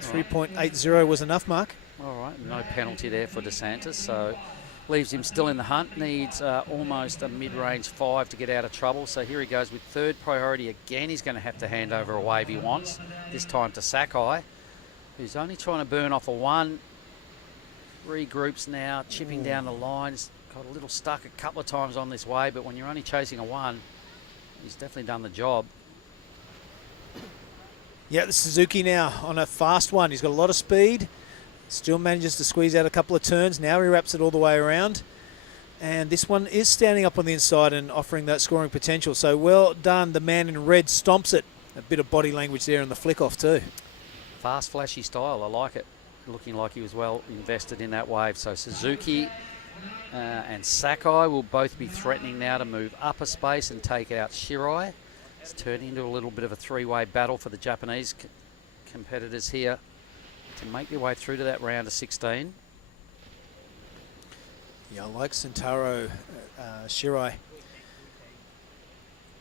3.80 was enough, Mark. All right, no penalty there for DeSantis, so leaves him still in the hunt. Needs almost a mid-range 5 to get out of trouble. So here he goes with third priority again. He's going to have to hand over a wave he wants, this time to Sakai, who's only trying to burn off a 1. Regroups now, chipping down the line. He's got a little stuck a couple of times on this wave, but when you're only chasing a 1, he's definitely done the job. Yeah, the Suzuki now on a fast one. He's got a lot of speed. Still manages to squeeze out a couple of turns. Now he wraps it all the way around. And this one is standing up on the inside and offering that scoring potential. So well done. The man in red stomps it. A bit of body language there in the flick off too. Fast, flashy style. I like it. Looking like he was well invested in that wave. So Suzuki and Sakai will both be threatening now to move up a space and take out Shirai. It's turning into a little bit of a 3-way battle for the Japanese competitors here to make their way through to that round of 16. Yeah, I like Sentaro Shirai.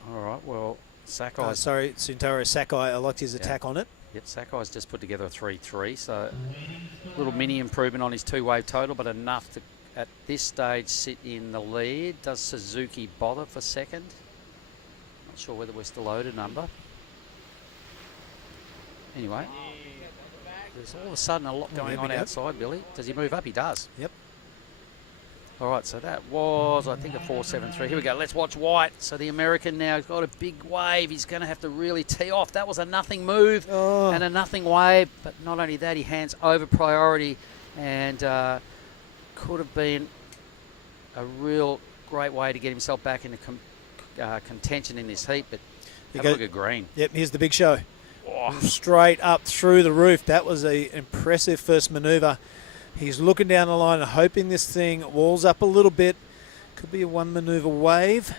All right, well, Sakai. Sorry, Sentaro Sakai. I liked his attack on it. Yep, Sakai's just put together a 3-3, so a little mini improvement on his two-wave total, but enough to, at this stage, sit in the lead. Does Suzuki bother for second? Not sure whether we're still loaded number. Anyway, there's all of a sudden a lot going on outside, Billy. Does he move up? He does. Yep. All right, so that was, I think, a 4-7-3. Here we go. Let's watch White. So the American now has got a big wave. He's going to have to really tee off. That was a nothing move and a nothing wave. But not only that, he hands over priority and could have been a real great way to get himself back into contention in this heat. But have a look at green. Yep, here's the big show. Oh. Straight up through the roof. That was an impressive first manoeuvre. He's looking down the line and hoping this thing walls up a little bit. Could be a one manoeuvre wave.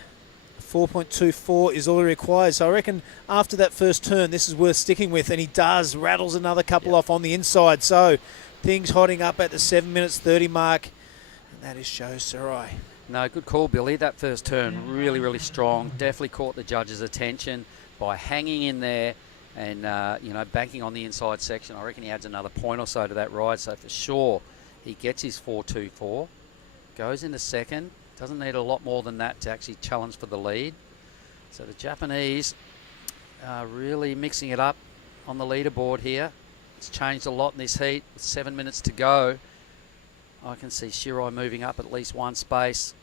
4.24 is all he requires. So I reckon after that first turn, this is worth sticking with. And he does. Rattles another couple off on the inside. So things hotting up at the 7 minutes 30 mark. And that is Sho Sarai. No, good call, Billy. That first turn, really, really strong. Definitely caught the judge's attention by hanging in there. And, banking on the inside section. I reckon he adds another point or so to that ride. So for sure, he gets his 4.24. Goes into second. Doesn't need a lot more than that to actually challenge for the lead. So the Japanese are really mixing it up on the leaderboard here. It's changed a lot in this heat. With 7 minutes to go, I can see Shirai moving up at least one space.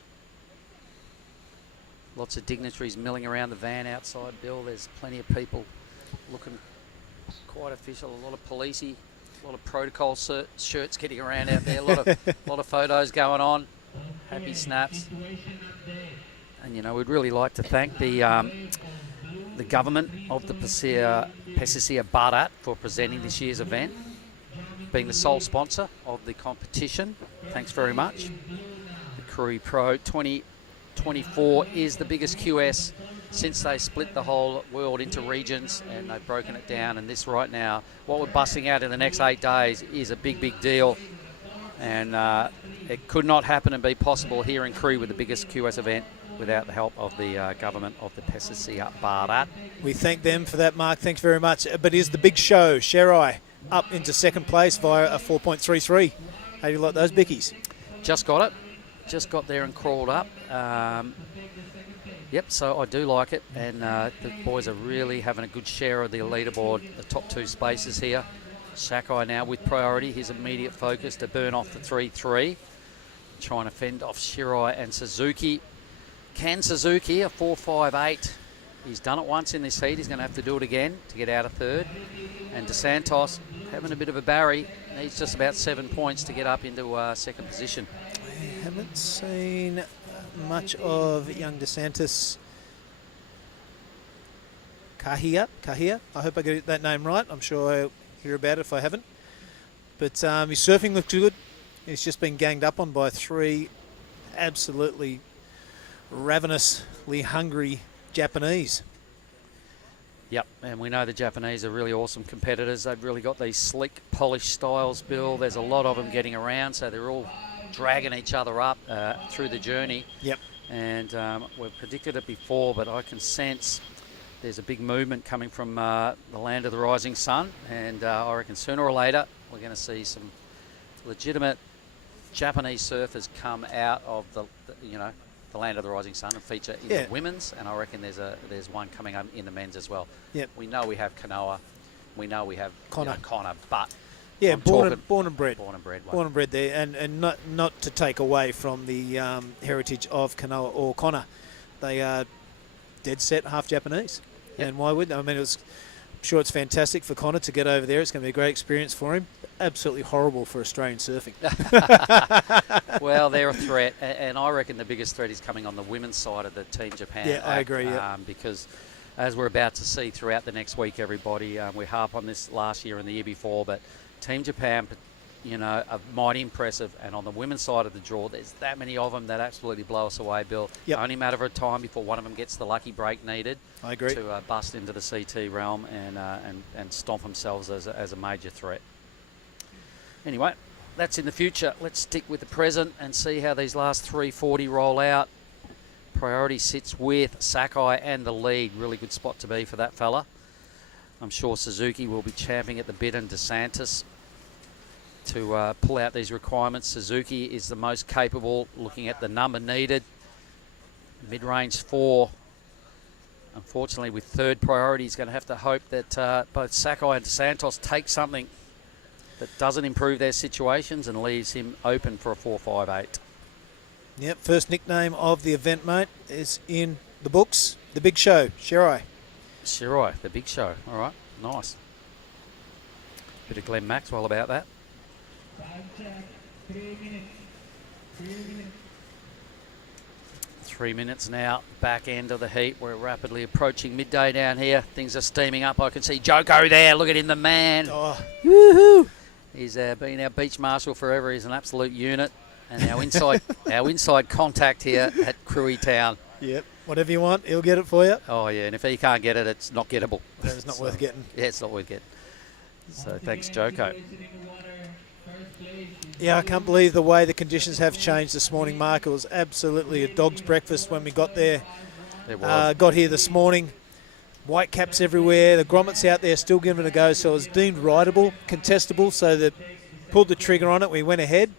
Lots of dignitaries milling around the van outside, Bill. There's plenty of people looking quite official, a lot of policey, a lot of protocol shirts getting around out there, a lot of photos going on, happy snaps. And we'd really like to thank the government of the Pesisea Barat for presenting this year's event, being the sole sponsor of the competition. Thanks very much. The Krui Pro 2024 is the biggest QS since they split the whole world into regions and they've broken it down. And this right now, what we're busting out in the next 8 days is a big, big deal. And it could not happen and be possible here in Krui with the biggest QS event without the help of the government of the Pesisea Barat. We thank them for that, Mark. Thanks very much. But here's the big show. Shirai up into second place via a 4.33. How do you like those bickies? Just got it. Just got there and crawled up. Yep, so I do like it, and the boys are really having a good share of the leaderboard, the top two spaces here. Sakai now with priority, his immediate focus to burn off the 3-3, trying to fend off Shirai and Suzuki. Can Suzuki, a 4.58, he's done it once in this heat, he's going to have to do it again to get out of third. And DeSantos having a bit of a barry, needs just about 7 points to get up into second position. I haven't seen much of young DeSantis. Kahia. I hope I get that name right. I'm sure I'll hear about it if I haven't. But his surfing looks good. He's just been ganged up on by three absolutely ravenously hungry Japanese. Yep, and we know the Japanese are really awesome competitors. They've really got these sleek, polished styles, Bill. There's a lot of them getting around, so they're all dragging each other up through the journey. Yep. And we've predicted it before, but I can sense there's a big movement coming from the land of the rising sun, and I reckon sooner or later we're going to see some legitimate Japanese surfers come out of the land of the rising sun and feature in the women's, and I reckon there's one coming up in the men's as well. Yep. We know we have Kanoa, we know we have Connor, but yeah, born and bred there, and not to take away from the heritage of Kanoa or Connor. They are dead set half Japanese. Yep. And why would they? I mean, I'm sure it's fantastic for Connor to get over there. It's going to be a great experience for him. Absolutely horrible for Australian surfing. Well, they're a threat, and I reckon the biggest threat is coming on the women's side of the Team Japan. Yeah, I agree. Because as we're about to see throughout the next week, everybody, we harp on this last year and the year before, but Team Japan, are mighty impressive. And on the women's side of the draw, there's that many of them that absolutely blow us away, Bill. Yep. Only a matter of time before one of them gets the lucky break needed. I agree. To bust into the CT realm and stomp themselves as a major threat. Anyway, that's in the future. Let's stick with the present and see how these last 340 roll out. Priority sits with Sakai and the lead. Really good spot to be for that fella. I'm sure Suzuki will be champing at the bit, and DeSantis to pull out these requirements. Suzuki is the most capable, looking at the number needed. Mid-range 4. Unfortunately, with third priority, he's going to have to hope that both Sakai and DeSantis take something that doesn't improve their situations and leaves him open for a 4.58. Yep, first nickname of the event, mate, is in the books. The Big Show, Shirai. Shirai, the Big Show. All right, nice. Bit of Glenn Maxwell about that. 3 minutes now, back end of the heat. We're rapidly approaching midday down here. Things are steaming up. I can see Joko there. Look at him, the man. Oh. Woohoo! He's been our beach marshal forever. He's an absolute unit. And our inside contact here at Krui Town. Yep, whatever you want, he'll get it for you. Oh, yeah, and if he can't get it, it's not gettable. It's not worth getting. Yeah, it's not worth getting. So thanks, Joko. Yeah, I can't believe the way the conditions have changed this morning, Mark. It was absolutely a dog's breakfast when we got there. It was. Got here this morning. White caps everywhere. The grommets out there still giving it a go. So it was deemed rideable, contestable. So they pulled the trigger on it. We went ahead,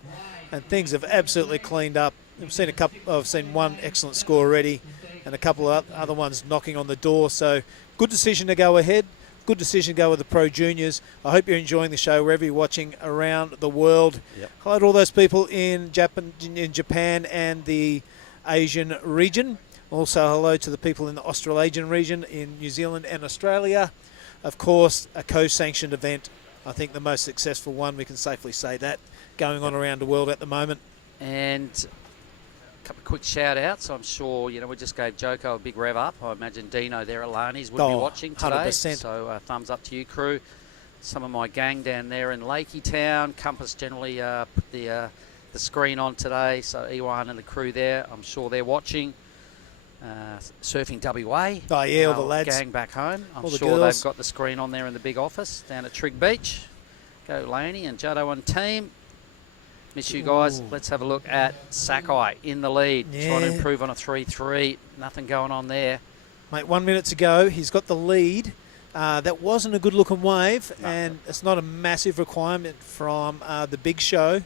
and things have absolutely cleaned up. I've seen one excellent score already, and a couple of other ones knocking on the door. So good decision to go ahead. Good decision to go with the Pro Juniors. I hope you're enjoying the show wherever you're watching around the world. Yep. Hello to all those people in Japan and the Asian region. Also hello to the people in the Australasian region in New Zealand and Australia. Of course, a co-sanctioned event. I think the most successful one, we can safely say that, going on around the world at the moment. And a couple of quick shout-outs. I'm sure, we just gave Joko a big rev up. I imagine Dino there at Lani's would be watching today. 100%. So thumbs up to you, crew. Some of my gang down there in Lakey Town. Compass generally put the screen on today. So Ewan and the crew there, I'm sure they're watching. Surfing WA. Oh, yeah, all the lads. Gang back home. I'm all the sure girls. they've got the screen on there in the big office down at Trig Beach. Go Laney and Juddo and team. Miss you guys. Ooh. Let's have a look at Sakai in the lead. Yeah. Trying to improve on a 3-3. Nothing going on there. Mate, 1 minute to go. He's got the lead. That wasn't a good-looking wave, and it's not a massive requirement from the Big Show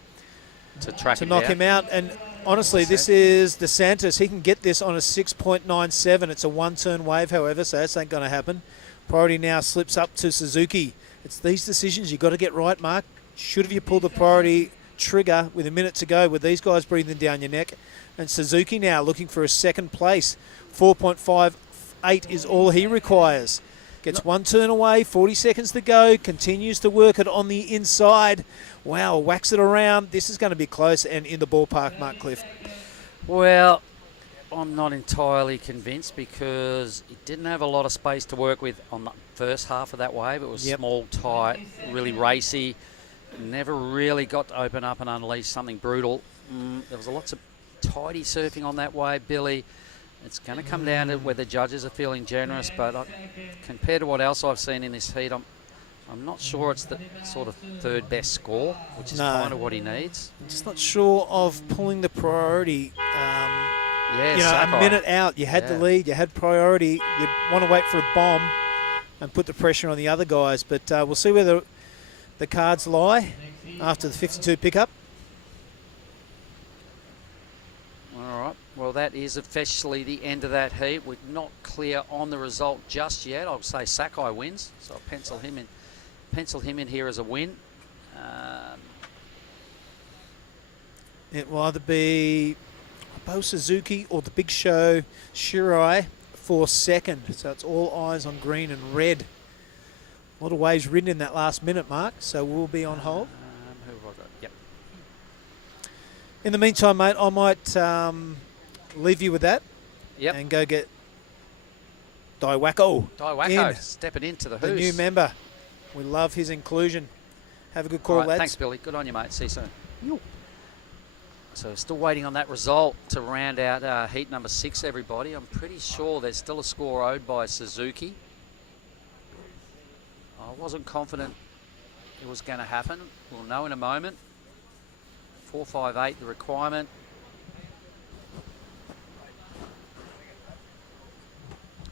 to knock him out. And honestly, this is DeSantis. He can get this on a 6.97. It's a one-turn wave, however, so that's ain't going to happen. Priority now slips up to Suzuki. It's these decisions you've got to get right, Mark. Should have you pulled the priority trigger with a minute to go with these guys breathing down your neck? And Suzuki now looking for a second place. 4.58 is all he requires. Gets one turn away, 40 seconds to go, continues to work it on the inside. Wow, whacks it around. This is going to be close and in the ballpark, Mark Cliff. Well, I'm not entirely convinced because it didn't have a lot of space to work with on the first half of that wave. It was small, tight, really racy. Never really got to open up and unleash something brutal. There was lots of tidy surfing on that wave, Billy. It's going to come down to whether judges are feeling generous, but compared to what else I've seen in this heat, I'm not sure it's the sort of third best score, which is kind of what he needs. I'm just not sure of pulling the priority. Sakai. A minute out, you had the lead, you had priority. You want to wait for a bomb and put the pressure on the other guys, but we'll see where the cards lie after the 52 pickup. All right. Well, that is officially the end of that heat. We're not clear on the result just yet. I'll say Sakai wins, so I'll pencil him in here as a win. It will either be Bo Suzuki or the Big Show Shirai for second. So it's all eyes on green and red. A lot of waves ridden in that last minute, Mark, so we'll be on hold. Who have I got? Yep. In the meantime, mate, I might leave you with that and go get Daiwako. Daiwako stepping into the The new member. We love his inclusion. Have a good call, lads. Thanks, Billy. Good on you, mate. See you soon. So still waiting on that result to round out heat number 6, everybody. I'm pretty sure there's still a score owed by Suzuki. I wasn't confident it was going to happen. We'll know in a moment. 4.58 the requirement.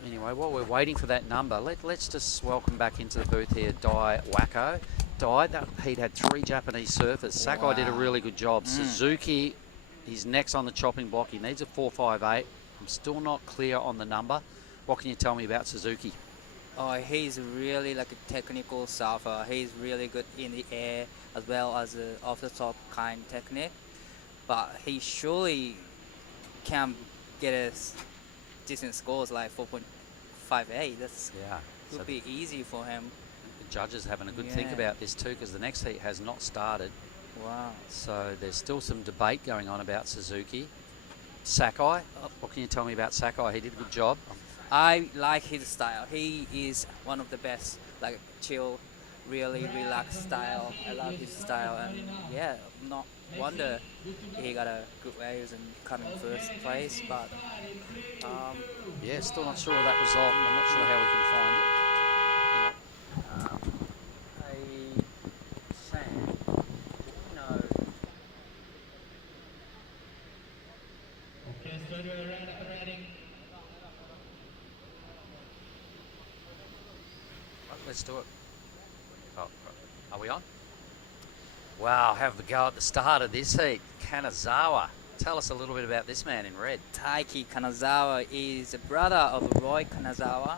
Anyway, while we're waiting for that number, let's just welcome back into the booth here Dai Wacko. Dai, that he'd had 3 Japanese surfers. Sakai did a really good job. Suzuki, he's next on the chopping block. He needs a 4.58. I'm still not clear on the number. What can you tell me about Suzuki? Oh, he's really like a technical surfer. He's really good in the air as well as off the top kind technique. But he surely can get us decent scores like 4.58. That's would be easy for him. The judges having a good think about this too, because the next heat has not started. Wow. So there's still some debate going on about Suzuki. Sakai, what can you tell me about Sakai? He did a good job. I like his style. He is one of the best, like chill, really relaxed style. I love his style, and yeah, not wonder he got a good waves and come in first place. But yeah, still not sure of that result. I'm not sure how we can find it. Sam, no. Okay, so we're ready. Let's do it. Oh, are we on? Wow, have a go at the start of this heat. Kanazawa. Tell us a little bit about this man in red. Taiki Kanazawa is the brother of Roy Kanazawa.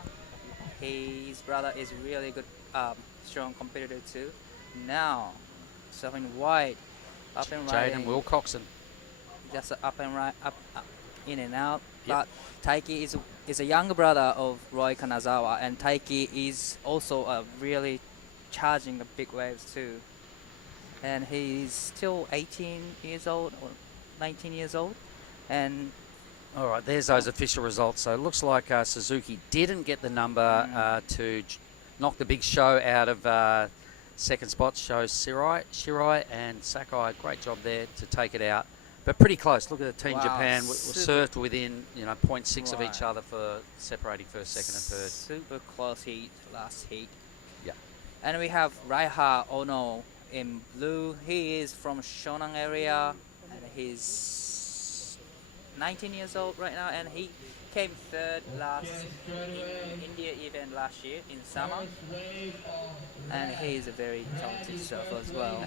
His brother is really good, strong competitor too. Now, surfing white, up and right. Jaden Wilcoxon. Just up and right, up, in and out. But Taiki is a younger brother of Roy Kanazawa, and Taiki is also really charging the big waves too. And he's still 18 years old or 19 years old. And all right, there's those official results. So it looks like Suzuki didn't get the number to knock the big show out of second spot. Shows Shirai and Sakai. Great job there to take it out. But pretty close. Look at the Team Japan. We surfed within 0.6 of each other for separating first, second, and third. Super close heat, last heat. Yeah. And we have Raiha Ono in blue. He is from Shonan area, and he's 19 years old right now, and he came third last in India event last year in summer. And he is a very talented surfer as well.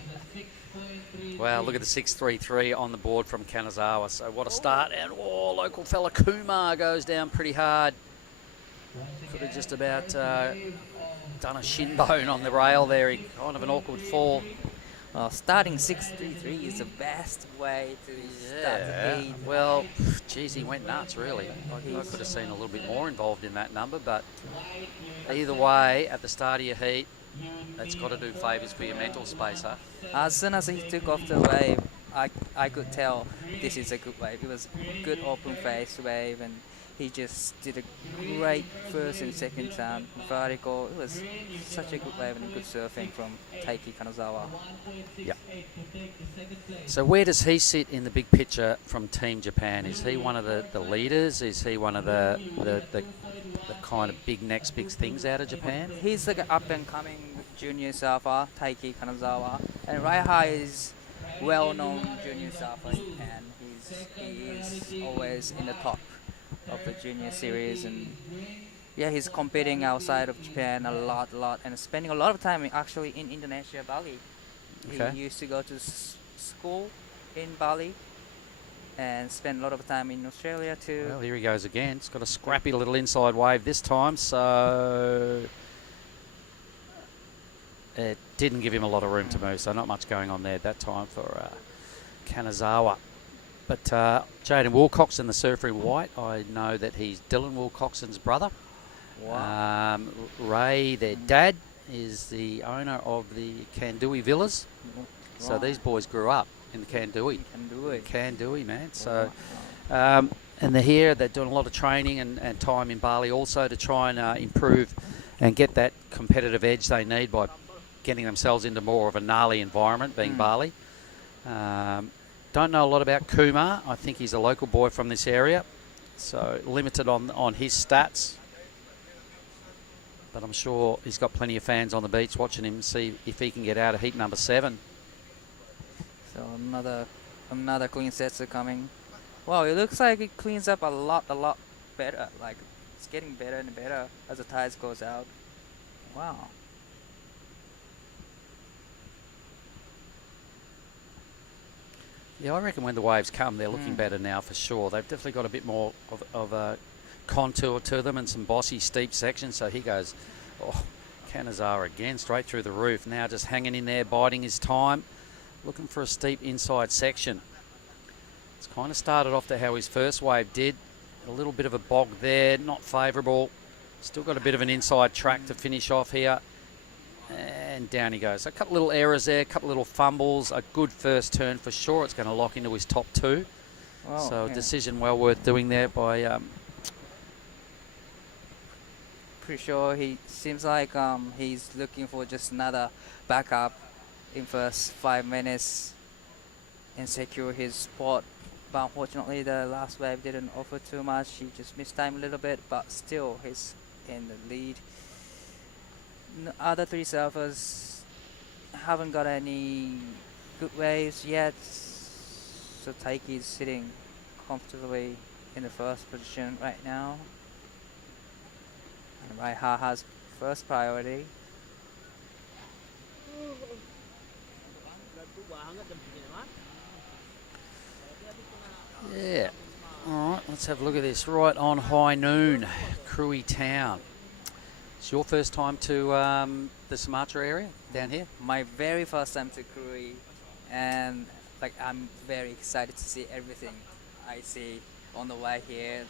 Wow, look at the 6.33 on the board from Kanazawa. So what a start. And local fella Kumar goes down pretty hard. Could have just about done a shin bone on the rail there. He kind of an awkward fall. Well, starting 6.33 is the best way to start the heat. Well, geez, he went nuts, really. I could have seen a little bit more involved in that number, but either way, at the start of your heat, that's got to do favours for your mental space, huh? As soon as he took off the wave, I could tell this is a good wave. It was a good open face wave, and he just did a great first and second time vertical. It was such a good wave and good surfing from Taiki Kanazawa. Yeah. So where does he sit in the big picture from Team Japan? Is he one of the leaders? Is he one of the kind of next big things out of Japan? He's like an up and coming junior surfer, Taiki Kanazawa, and Raiha is well-known junior surfer in Japan. He is always in the top of the junior series, and yeah, he's competing outside of Japan a lot, and spending a lot of time actually in Indonesia, Bali. Okay. He used to go to school in Bali and spend a lot of time in Australia too. Well, here he goes again. It's got a scrappy little inside wave this time, so it didn't give him a lot of room to move, so not much going on there at that time for Kanazawa. But Jaden Wilcoxon, the surfer in white, I know that he's Dylan Wilcoxon's brother. Wow. Ray, their dad, is the owner of the Kandui Villas. So these boys grew up in the Kandui. Kandui, man. So, and they're here. They're doing a lot of training and time in Bali also to try and improve and get that competitive edge they need by getting themselves into more of a gnarly environment, being Bali. Don't know a lot about Kumar. I think he's a local boy from this area, so limited on his stats. But I'm sure he's got plenty of fans on the beach watching him, see if he can get out of heat number 7. So another Another clean sets are coming. Wow, it looks like it cleans up a lot better. Like it's getting better and better as the tides goes out. Wow. Yeah, I reckon when the waves come, they're looking better now for sure. They've definitely got a bit more of a contour to them and some bossy, steep sections. So he goes, oh, Canizar again, straight through the roof. Now just hanging in there, biding his time, looking for a steep inside section. It's kind of started off to how his first wave did. A little bit of a bog there, not favourable. Still got a bit of an inside track to finish off here. And down he goes. So a couple little errors there, a couple little fumbles. A good first turn for sure. It's going to lock into his top two. Wow, so decision well worth doing there by... pretty sure he seems like he's looking for just another backup in first 5 minutes and secure his spot. But unfortunately, the last wave didn't offer too much. He just missed time a little bit, but still he's in the lead. Other three surfers haven't got any good waves yet, so Taiki's sitting comfortably in the first position right now. And Raiha has first priority. Yeah. All right, let's have a look at this. Right on high noon, Krui Town. It's your first time to the Sumatra area down here? My very first time to Krui, and like I'm very excited to see everything I see on the way here.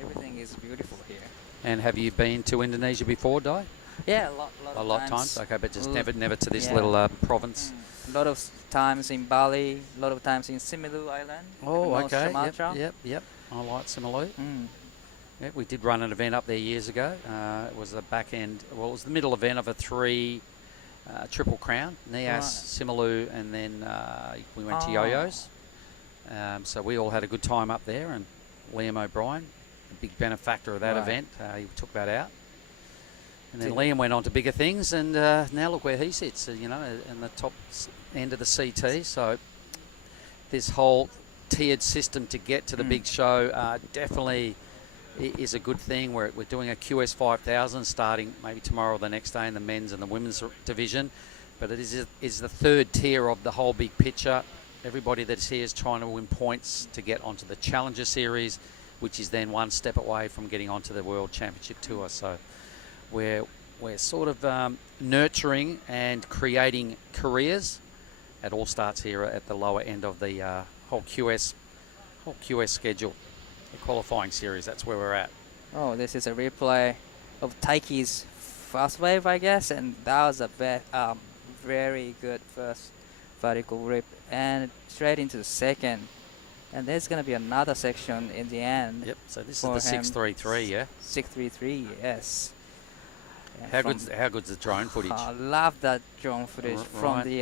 Everything is beautiful here. And have you been to Indonesia before, Dai? Yeah, a lot of times. Okay, but just never to this yeah. little province. A lot of times in Bali, a lot of times in Simeulue Island. Oh, okay. Sumatra. Yep. I like Simeulue. Mm. Yeah, we did run an event up there years ago. It was the back end, well, it was the middle event of a triple crown, Nias, Right. Simeulue, and then we went to Yo-Yos. So we all had a good time up there, and Liam O'Brien, a big benefactor of that event, he took that out. And then Liam went on to bigger things, and now look where he sits, in the top end of the CT. So this whole tiered system to get to the big show definitely is a good thing. We're doing a QS 5000 starting maybe tomorrow or the next day in the men's and the women's division, but it is the third tier of the whole big picture. Everybody that's here is trying to win points to get onto the Challenger Series, which is then one step away from getting onto the World Championship Tour. So we're sort of nurturing and creating careers. It all starts here at the lower end of the whole QS schedule. The qualifying series, that's where we're at. Oh, this is a replay of Taiki's first wave, I guess, and that was a very good first vertical rip, and straight into the second. And there's going to be another section in the end. Yep, so this is the 633, yeah? 633, yes. How good's the drone footage? I love that drone footage from the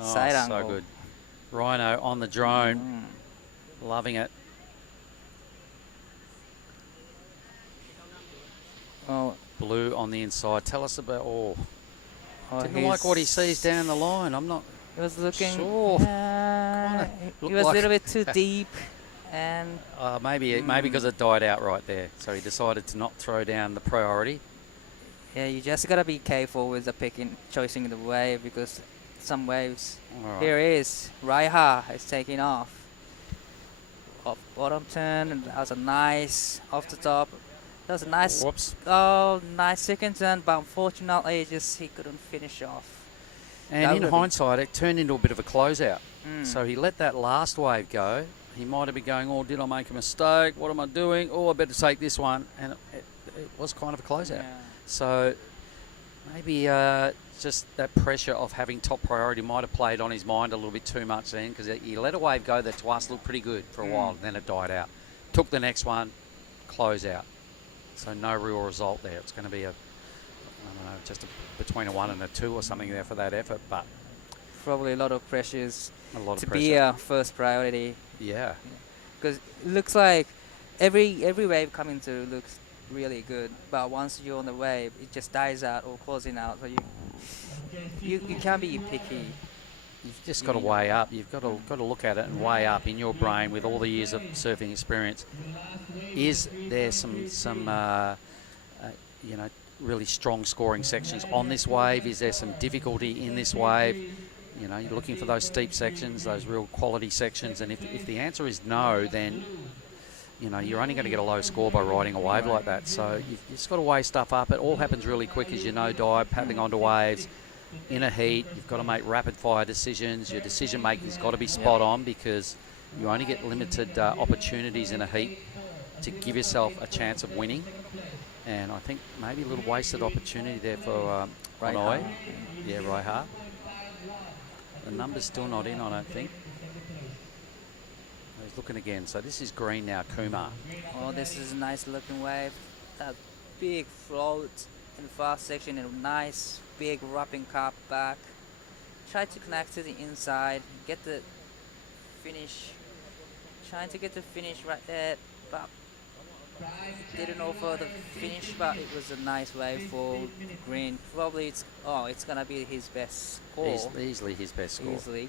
side angle. So good. Rhino on the drone, loving it. Oh, Blue on the inside. Tell us about. Didn't like what he sees down the line. I'm not. It was looking. Sure. He was a little bit too deep, and maybe because it died out right there, so he decided to not throw down the priority. Yeah, you just gotta be careful with the choosing the wave, because some waves. Here is Raiha is taking off bottom turn, and that was a nice off the top. That was a nice, nice second turn, but unfortunately, he couldn't finish off. And in hindsight, it turned into a bit of a closeout. So he let that last wave go. He might have been going, oh, did I make a mistake? What am I doing? Oh, I better take this one. And it was kind of a closeout. Yeah. So maybe just that pressure of having top priority might have played on his mind a little bit too much then, because he let a wave go that to us looked pretty good for a while, and then it died out. Took the next one, close out. So no real result there. It's going to be between a 1 and a 2 or something there for that effort, but probably a lot of pressures to be a first priority. Yeah. Because it looks like every wave coming through looks really good, but once you're on the wave, it just dies out or closing out. So you can't be picky. you've just got to weigh up. You've got to look at it and weigh up in your brain with all the years of surfing experience. Is there some you know, really strong scoring sections on this wave? Is there some difficulty in this wave? You know, you're looking for those steep sections, those real quality sections, and if the answer is no, then you know you're only going to get a low score by riding a wave like that. So you've just got to weigh stuff up. It all happens really quick, as you know, dive, paddling onto waves. In a heat, you've got to make rapid fire decisions. Your decision making's got to be spot on, because you only get limited opportunities in a heat to give yourself a chance of winning. And I think maybe a little wasted opportunity there for Hanoi. Yeah, Raiha. The number's still not in, I don't think. He's looking again. So this is green now, Kumar. Oh, this is a nice looking wave. That big float in fast section and a nice big wrapping cup back. Try to connect to the inside, get the finish. Trying to get the finish right there, but didn't offer the finish, but it was a nice wave for green. Probably it's gonna be his best score. Easily his best score. Easily.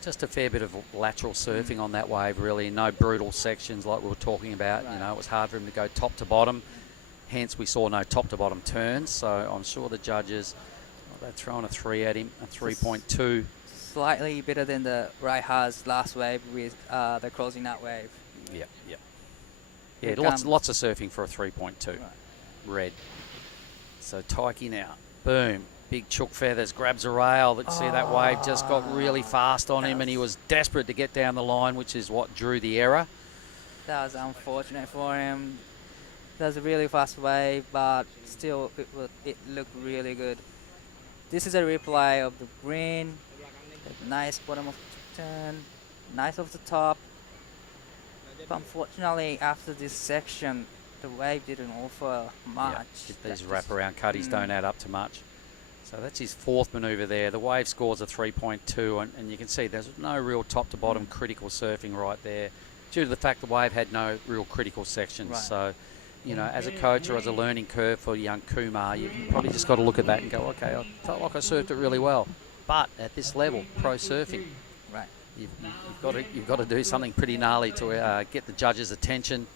Just a fair bit of lateral surfing on that wave, really. No brutal sections like we were talking about. Right. You know, it was hard for him to go top to bottom. Hence, we saw no top to bottom turns. So I'm sure the judges, they're throwing a 3 at him, a 3.2. Slightly better than the Raiha's last wave with the closing out wave. Yeah. Yeah, lots of surfing for a 3.2. Right. Red. So Taiki now, boom, big chook feathers, grabs a rail. Let's see, that wave just got really fast on him, and he was desperate to get down the line, which is what drew the error. That was unfortunate for him. That was a really fast wave, but still it looked really good. This is a replay of the green. Nice bottom of the turn, nice off the top. But unfortunately, after this section, the wave didn't offer much. Yeah, these wraparound cutties don't add up to much. So that's his fourth manoeuvre there. The wave scores a 3.2, and you can see there's no real top-to-bottom critical surfing right there, due to the fact the wave had no real critical sections. Right. So, you know, as a coach or as a learning curve for young Kumar, you've probably just got to look at that and go, okay, I felt like I surfed it really well. But at this level, pro surfing, Right. you've got to do something pretty gnarly to get the judges' attention,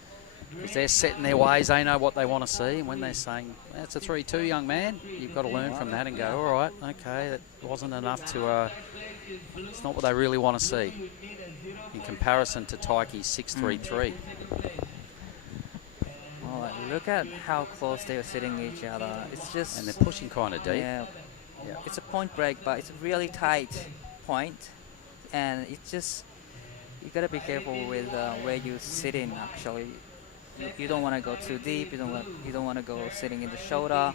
because they're set in their ways. They know what they want to see, and when they're saying that's a 3-2, young man, you've got to learn from that and go, all right, okay, that wasn't enough to. It's not what they really want to see in comparison to Taiki's 6.33. Well, look at how close they were sitting each other. It's just, And they're pushing kind of deep. yeah, it's a point break, but it's a really tight point, and it's just, you gotta be careful with where you sit in. Actually, you don't want to go too deep. You don't want to go sitting in the shoulder.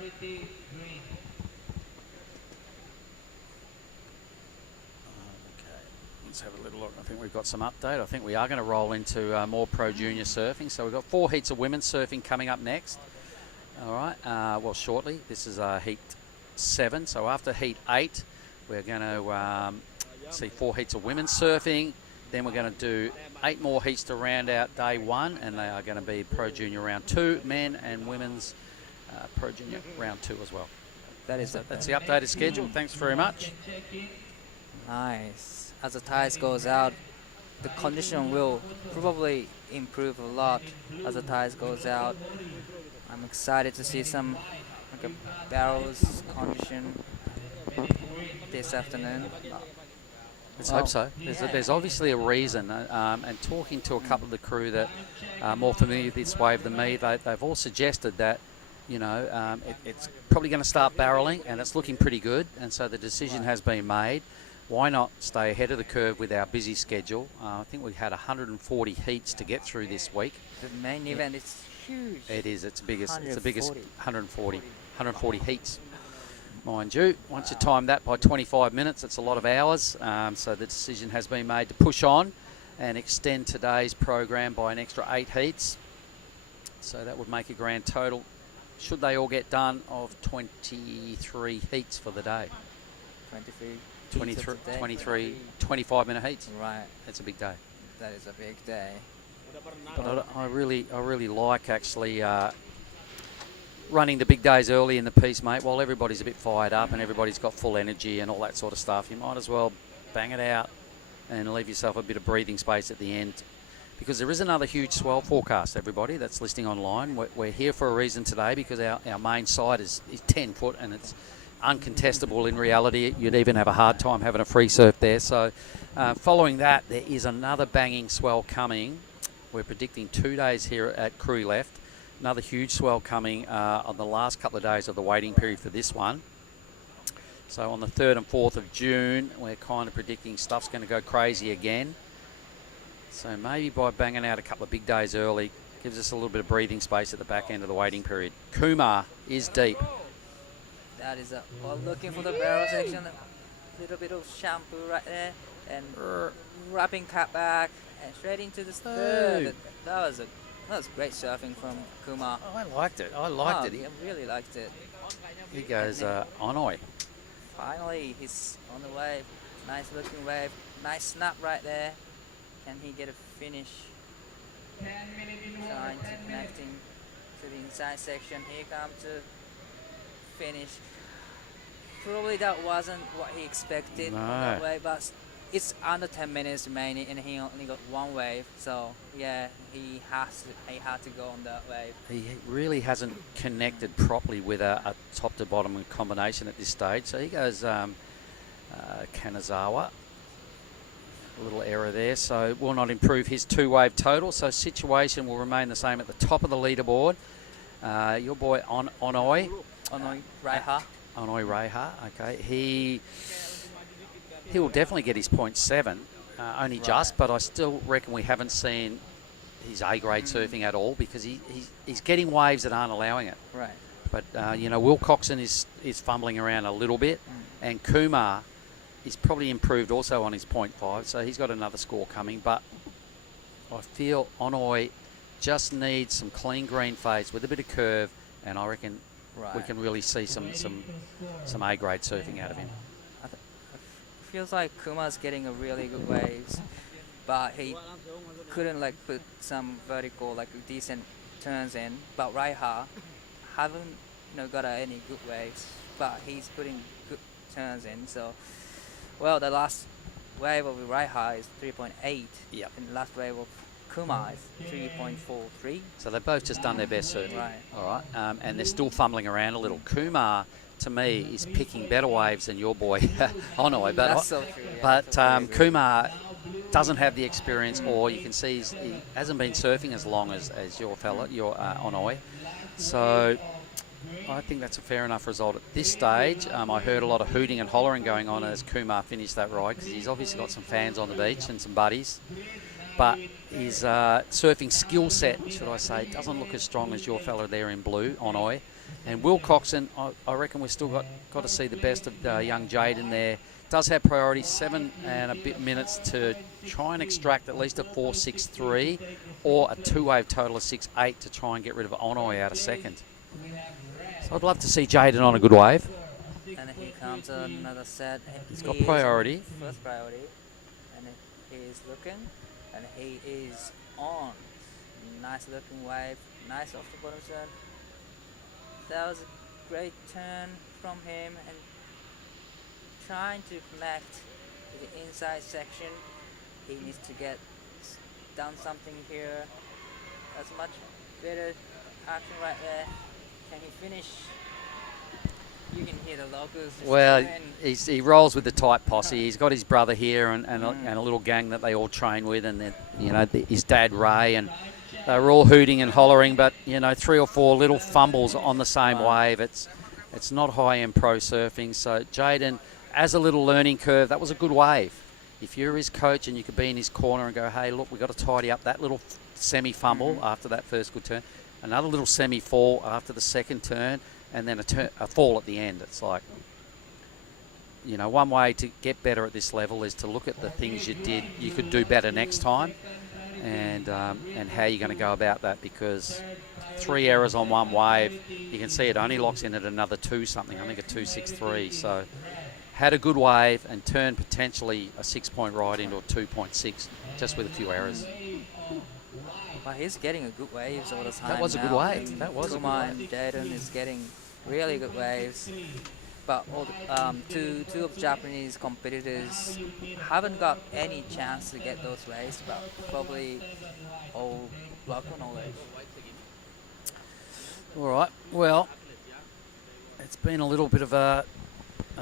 Okay, let's have a little look. I think we've got some update. I think we are going to roll into more pro junior surfing. So we've got 4 heats of women's surfing coming up next. All right, well, shortly. This is heat 7. So after heat 8, we're going to see 4 heats of women's surfing. Then we're going to do 8 more heats to round out day 1, and they are going to be pro junior round 2, men and women's pro junior round 2 as well. That's the updated schedule. Thanks very much. Nice. As the tides goes out, the condition will probably improve a lot as the tides goes out. I'm excited to see some like a barrels condition this afternoon. Let's hope so. There's obviously a reason, and talking to a couple of the crew that are more familiar with this wave than me, they've all suggested that, you know, it's probably going to start barreling, and it's looking pretty good, and so the decision has been made. Why not stay ahead of the curve with our busy schedule? I think we had 140 heats to get through this week. The main event is huge. It is. It's the biggest 140 heats. Mind you, once you time that by 25 minutes, it's a lot of hours. So the decision has been made to push on and extend today's program by an extra 8 heats. So that would make a grand total, should they all get done, of 23 heats for the day. 23 25-minute heats. Right. That's a big day. That is a big day. But I really like actually running the big days early in the piece, mate, while everybody's a bit fired up and everybody's got full energy and all that sort of stuff, you might as well bang it out and leave yourself a bit of breathing space at the end. Because there is another huge swell forecast, everybody that's listening online. We're here for a reason today because our main side is 10 foot and it's uncontestable in reality. You'd even have a hard time having a free surf there. So following that, there is another banging swell coming. We're predicting 2 days here at Krui left. Another huge swell coming on the last couple of days of the waiting period for this one. So on the 3rd and 4th of June, we're kind of predicting stuff's going to go crazy again. So maybe by banging out a couple of big days early, gives us a little bit of breathing space at the back end of the waiting period. Kumar is deep. That is well, looking for the barrel section. A little bit of shampoo right there. And wrapping cut back and straight into the third. That was great surfing from Kumar. Oh, I liked it. I really liked it. He goes, Onoi. Finally, he's on the wave. Nice looking wave. Nice snap right there. Can he get a finish? Trying to connecting to the inside section. Here comes to finish. Probably that wasn't what he expected on that wave, but it's under 10 minutes remaining and he only got one wave. So yeah, he had to go on that wave. He really hasn't connected properly with a top to bottom combination at this stage. So he goes Kanazawa. A little error there, so will not improve his 2-wave total. So situation will remain the same at the top of the leaderboard. Your boy Onoi Raiha. Onoi Raiha, okay. He will definitely get his 0.7, only just, but I still reckon we haven't seen his A-grade surfing at all because he's getting waves that aren't allowing it. Right. But, Will Coxon is fumbling around a little bit, and Kumar is probably improved also on his 0.5, so he's got another score coming. But I feel Onoi just needs some clean green fades with a bit of curve, and I reckon we can really see some A-grade surfing out of him. It feels like Kuma's getting a really good waves, but he couldn't put some vertical decent turns in. But Raiha haven't got any good waves, but he's putting good turns in. So. Well, the last wave of Raiha is 3.8, yep. And the last wave of Kumar is 3.43. So they've both just done their best surfing. Right. All right, and they're still fumbling around a little. Kumar, to me, is picking better waves than your boy Onoi. But that's so true. Yeah, but Kumar doesn't have the experience, or you can see he hasn't been surfing as long as your fella, your Onoi. So I think that's a fair enough result at this stage. I heard a lot of hooting and hollering going on as Kumar finished that ride because he's obviously got some fans on the beach and some buddies. But his surfing skill set, should I say, doesn't look as strong as your fella there in blue, Onoi. And Will Coxon, I reckon we've still got to see the best of young Jaden there. Does have priority 7 and a bit minutes to try and extract at least a 4.63 or a 2-wave total of 6.8 to try and get rid of Onoi out of second. So I'd love to see Jaden on a good wave. And here comes another set. He's got priority. First priority. And he is looking. And he is on. Nice looking wave. Nice off the bottom set. That was a great turn from him. And trying to connect to the inside section. He needs to get done something here. That's much better action right there. Can he finish? You can hear the locals. Well, he rolls with the tight posse. He's got his brother here and a little gang that they all train with, and then his dad Ray, and they were all hooting and hollering. But 3 or 4 little fumbles on the same wave. It's not high-end pro surfing. So Jaden, as a little learning curve, that was a good wave. If you're his coach and you could be in his corner and go, hey, look, we've got to tidy up that little semi-fumble after that first good turn. Another little semi-fall after the second turn, and then a fall at the end. It's like, one way to get better at this level is to look at the things you could do better next time, and how you're going to go about that, because 3 errors on one wave, you can see it only locks in at another 2 something, I think a 2.63. So had a good wave and turned potentially a 6-point ride into a 2.6 just with a few errors. But he's getting a good waves all the time. That was a good now. wave. That was a good Kuma wave. and Jaden is getting really good waves. But all two of Japanese competitors haven't got any chance to get those waves, but probably all luck or knowledge. All right. Well, it's been a little bit of a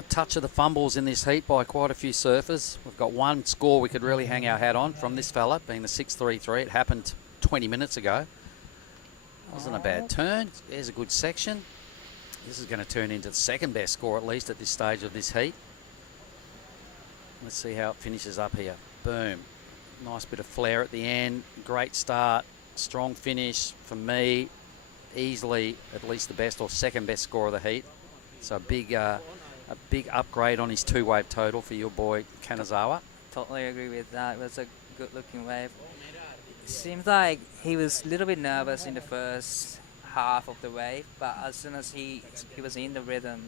touch of the fumbles in this heat by quite a few surfers. We've got one score we could really hang our hat on from this fella, being the 6.33. It happened 20 minutes ago. Wasn't a bad turn. There's a good section. This is going to turn into the second best score, at least at this stage of this heat. Let's see how it finishes up here. Boom. Nice bit of flare at the end. Great start. Strong finish for me. Easily at least the best or second best score of the heat. So a big upgrade on his 2-wave total for your boy Kanazawa. Totally agree with that. It was a good looking wave. Seems like he was a little bit nervous in the first half of the wave, but as soon as he was in the rhythm,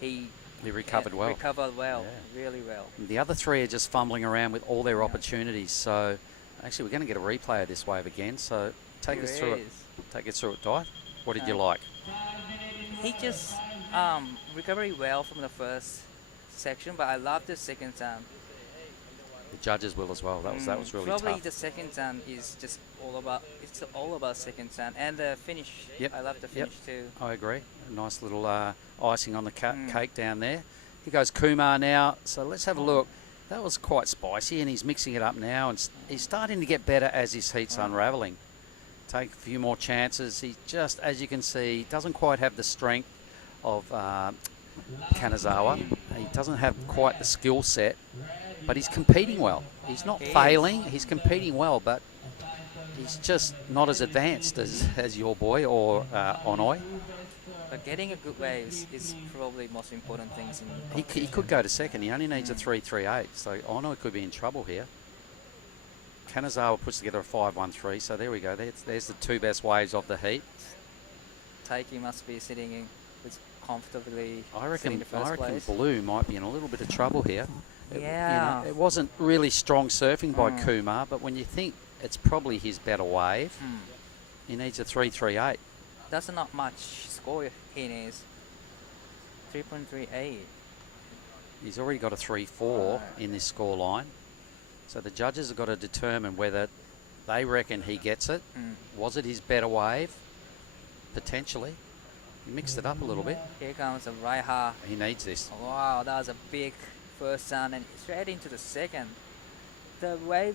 he recovered well. Recovered well, really well. The other three are just fumbling around with all their opportunities. So actually, we're going to get a replay of this wave again. So take us through it. Take us through it, Di. What did you like? He just recovered well from the first section, but I love the second time. The judges will as well. That was really tough. Probably the second time is just all about second time and the finish. Yep. I love the finish too. I agree. A nice little icing on the cake down there. Here goes Kumar now. So let's have a look. That was quite spicy, and he's mixing it up now, and he's starting to get better as his heat's unravelling. Take a few more chances. He just, as you can see, doesn't quite have the strength of Kanazawa. He doesn't have quite the skill set, but he's competing well. He's not failing. He's competing well, but he's just not as advanced as your boy or Onoi. But getting a good wave is probably the most important things. He could go to second. He only needs a 3.38, so Onoi could be in trouble here. Kanazawa puts together a 5.13, so there we go. There's the two best waves of the heat. Taiki must be sitting in comfortably. I reckon place. Blue might be in a little bit of trouble here. Yeah. It wasn't really strong surfing by Kumar, but when you think it's probably his better wave, he needs a 3.38. That's not much score he needs. 3.38. He's already got a 3.4 in this score line. So the judges have got to determine whether they reckon he gets it. Was it his better wave? Potentially. He mixed it up a little bit. Here comes a Raiha. He needs this. Wow, that was a big first turn and straight into the second. The wave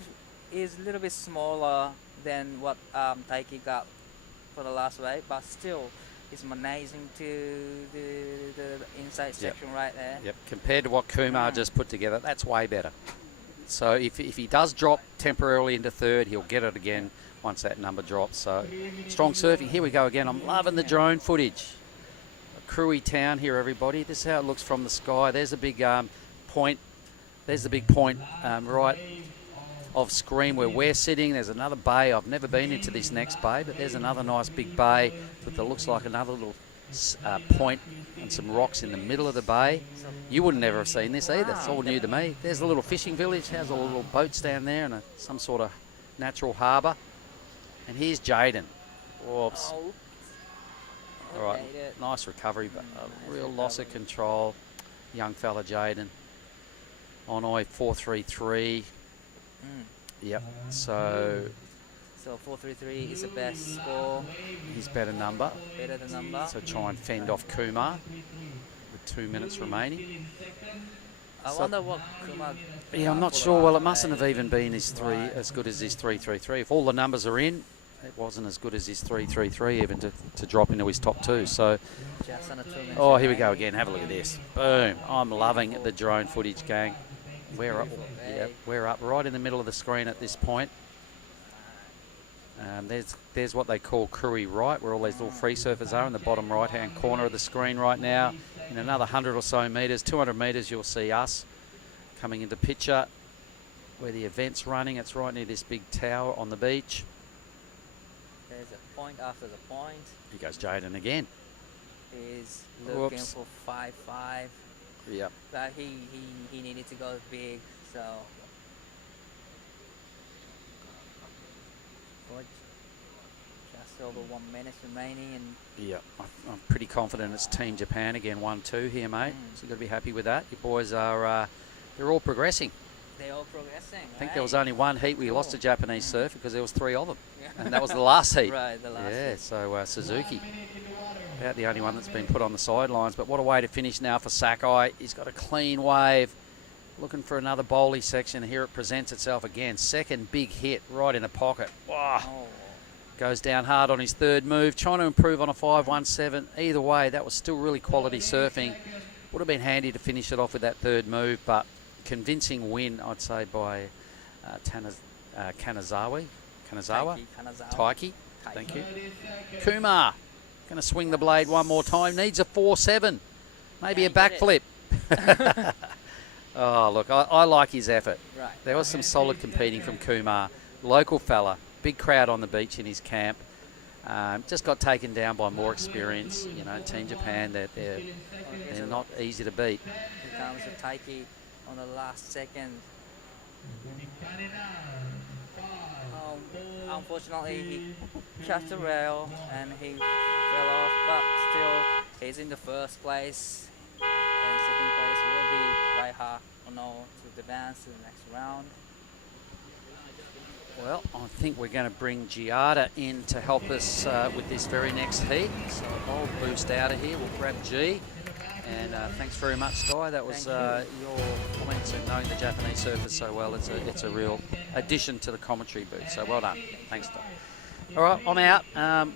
is a little bit smaller than what Taiki got for the last wave, but still it's managing to the inside section right there. Yep, compared to what Kumar just put together, that's way better. So if he does drop temporarily into third, he'll get it again once that number drops. So strong surfing. Here we go again. I'm loving the drone footage. Krui town here, everybody. This is how it looks from the sky. There's a big point. There's the big point right of screen where we're sitting. There's another bay. I've never been into this next bay, but there's another nice big bay with what looks like another little point and some rocks in the middle of the bay. You wouldn't ever have seen this either. It's all new to me. There's a little fishing village. Has all the little boats down there and some sort of natural harbour. And here's Jaden. Whoops. All right, nice recovery, but a real loss of control. Young fella Jaden. Onoi 4.33. Yep. So 4.33 is the best score. His better number. Better the number. So try and fend off Kumar with 2 minutes remaining. I wonder what Kumar. Yeah, I'm not sure. Well, it mustn't have even been as good as his 3.33. If all the numbers are in, it wasn't as good as his 3.33 even to drop into his top two. So, oh, here we go again. Have a look at this. Boom. I'm loving the drone footage, gang. We're up. Yep, we're up right in the middle of the screen at this point. There's what they call Krui right, where all these little free surfers are in the bottom right-hand corner of the screen right now. In another 100 or so metres, 200 metres, you'll see us coming into picture where the event's running. It's right near this big tower on the beach. There's a point after the point. Here goes Jaden again. He's looking for 5.5. Yep. But he needed to go big, so. just over 1 minute remaining, and Yeah, I'm pretty confident it's Team Japan again, 1-2 here, mate. So you've got to be happy with that. Your boys are, they're all progressing. they're all progressing. I think there was only one heat we lost to Japanese surf because there was 3 of them. And that was the last heat. Right, the last Yeah, heat. so Suzuki, about the only one that's been put on the sidelines. But what a way to finish now for Sakai. He's got a clean wave. Looking for another bowly section. Here it presents itself again. Second big hit right in the pocket. Wow. Oh. Goes down hard on his third move. Trying to improve on a 5.17. Either way, that was still really quality surfing. Would have been handy to finish it off with that third move, but convincing win, I'd say, by Kanazawa. Taiki. Thank you. Kumar going to swing the blade one more time. Needs a 4.7. Maybe a backflip. Oh, look, I like his effort. Right. There was some solid competing from Kumar. Local fella. Big crowd on the beach in his camp. Just got taken down by more experience. You know, Team Japan, they're not easy to beat. Here comes the Taiki on the last second. Unfortunately, he catched the rail and he fell off, but still, he's in the first place. And second place will be Raiha Ono to advance to the next round. Well, I think we're going to bring Giada in to help us with this very next heat. So I'll boost out of here. We'll grab G. And thanks very much, Guy. That was your comments, and knowing the Japanese surfers so well, it's a real addition to the commentary booth. So well done. Thanks, Guy. All right, I'm out.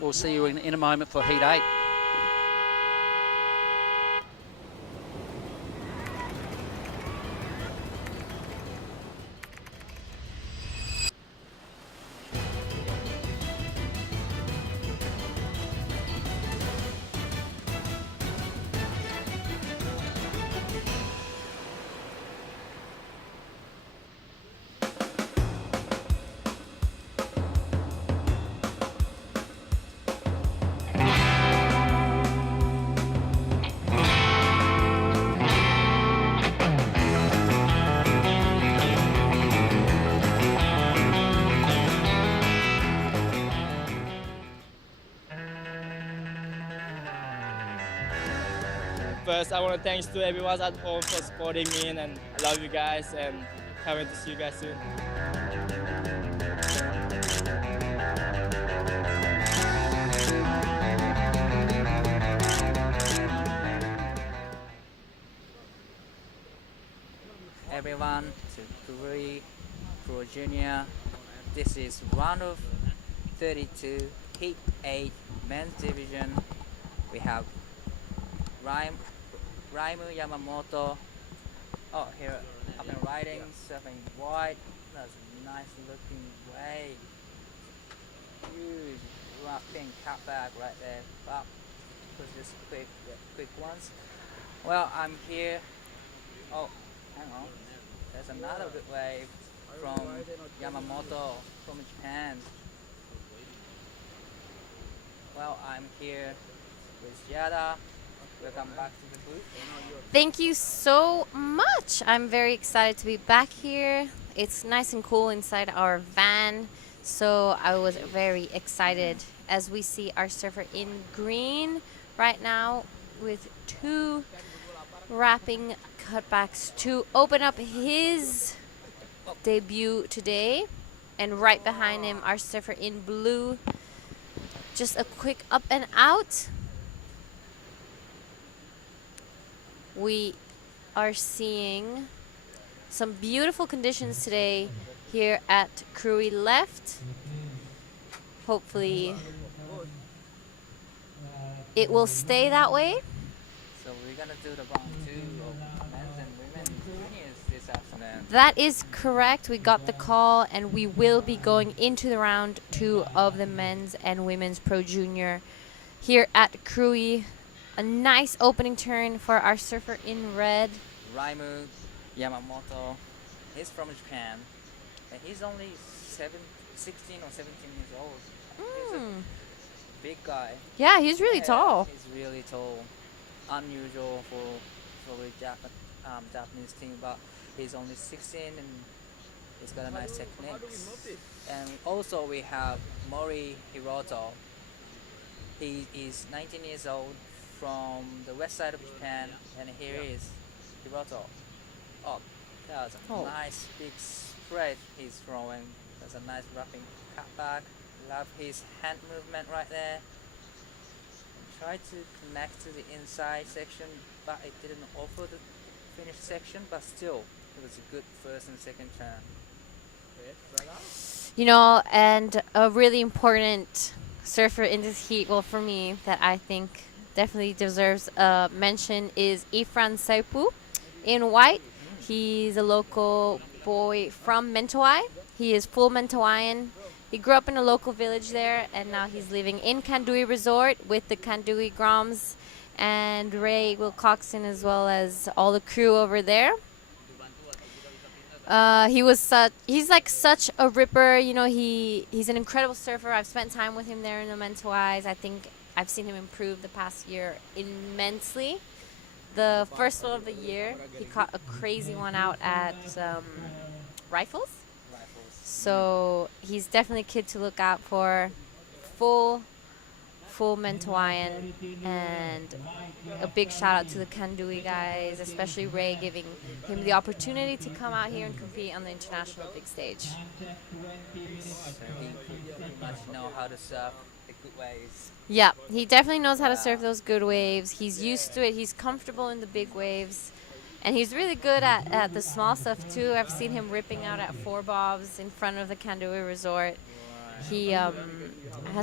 We'll see you in a moment for Heat 8. First, I want to thanks to everyone at home for supporting me, and I love you guys, and can't wait to see you guys soon. Everyone to Krui Pro Junior. This is round of 32, Heat 8, men's division. We have Raimu Yamamoto. Oh, here up and riding, surfing wide. That's a nice looking wave. Huge rocking cutback right there. But was just quick ones. Well, I'm here. Oh, hang on. There's another good wave from Yamamoto from Japan. Well, I'm here with Yada. Welcome back to the booth. Thank you so much. I'm very excited to be back here. It's nice and cool inside our van, so I was very excited as we see our surfer in green right now with 2 wrapping cutbacks to open up his debut today, and right behind him our surfer in blue. Just a quick up and out. We are seeing some beautiful conditions today here at Krui Left. Hopefully it will stay that way. So we're gonna do the round 2 of men's and women's juniors this afternoon. That is correct. We got the call and we will be going into the round 2 of the men's and women's Pro Junior here at Krui. A nice opening turn for our surfer in red. Raimu Yamamoto. He's from Japan. And he's only 16 or 17 years old. He's a big guy. Yeah, he's really tall. He's really tall. Unusual for the Japanese team, but he's only 16 and he's got a nice technique. And also we have Mori Hiroto. He is 19 years old from the west side of Japan, and here he is, Hiroto. Oh, that's a nice big spread he's throwing. That's a nice wrapping cutback. Love his hand movement right there. Tried to connect to the inside section, but it didn't offer the finish section, but still, it was a good first and second turn. You know, and a really important surfer in this heat, well, for me, that I think definitely deserves a mention is Ifran Saipu in white. He's a local boy from Mentawai. He is full Mentawaian. He grew up in a local village there, and now he's living in Kandui Resort with the Kandui Groms and Ray Wilcoxon, as well as all the crew over there. He's like such a ripper. You know, he's an incredible surfer. I've spent time with him there in the Mentawais. I think I've seen him improve the past year immensely. The first one of the year, he caught a crazy one out at Rifles. So he's definitely a kid to look out for. Full Mentawaian, and a big shout out to the Kandui guys, especially Ray, giving him the opportunity to come out here and compete on the international big stage. So he pretty much know how to surf the good waves. Yeah, he definitely knows how to surf those good waves. He's used to it. He's comfortable in the big waves. And he's really good at the small stuff, too. I've seen him ripping out at 4 bobs in front of the Kandui Resort. He has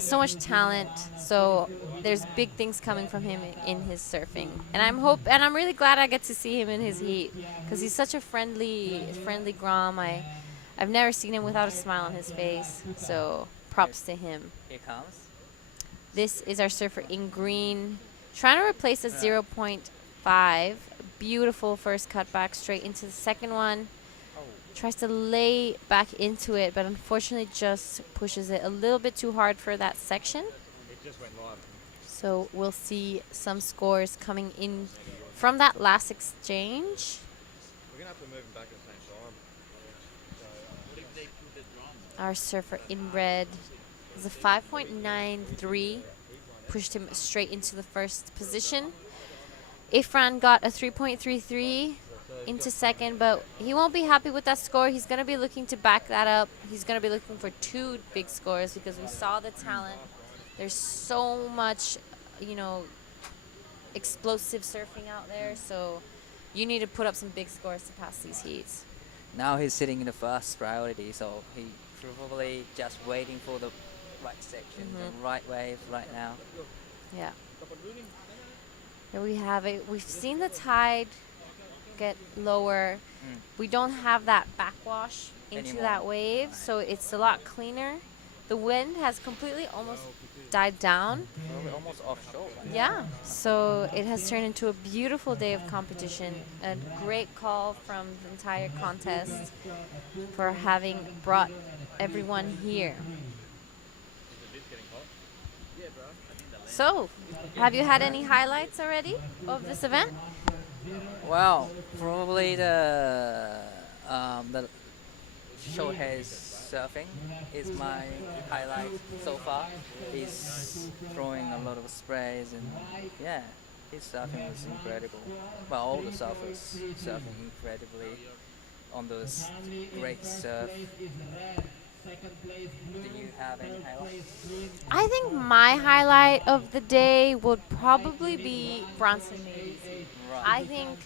so much talent, so there's big things coming from him in his surfing. And I'm really glad I get to see him in his heat, because he's such a friendly Grom. I've never seen him without a smile on his face, so props to him. Here comes. This is our surfer in green, trying to replace a 0.5. Beautiful first cutback straight into the second one. Tries to lay back into it, but unfortunately just pushes it a little bit too hard for that section. It just went live. So we'll see some scores coming in from that last exchange. We're going to have to move him back at the same time. Our surfer in red is a 5.93. Pushed him straight into the first position. Ifran got a 3.33 into second, but he won't be happy with that score. He's going to be looking to back that up. He's going to be looking for 2 big scores, because we saw the talent. There's so much, you know, explosive surfing out there, so you need to put up some big scores to pass these heats. Now he's sitting in the first priority, so he probably just waiting for the right section, the right wave right now. Yeah. There we have it. We've seen the tide get lower. We don't have that backwash into that wave, so it's a lot cleaner. The wind has completely almost died down. Probably almost offshore. Yeah, so it has turned into a beautiful day of competition. A great call from the entire contest for having brought everyone here. So, have you had any highlights already of this event? Well, probably the Shohei's surfing is my highlight so far. He's throwing a lot of sprays, and yeah, his surfing was incredible. Well, all the surfers surfing incredibly on those great surf. Do you have any highlights? I think my highlight of the day would probably be Bronson Mays. Right. I think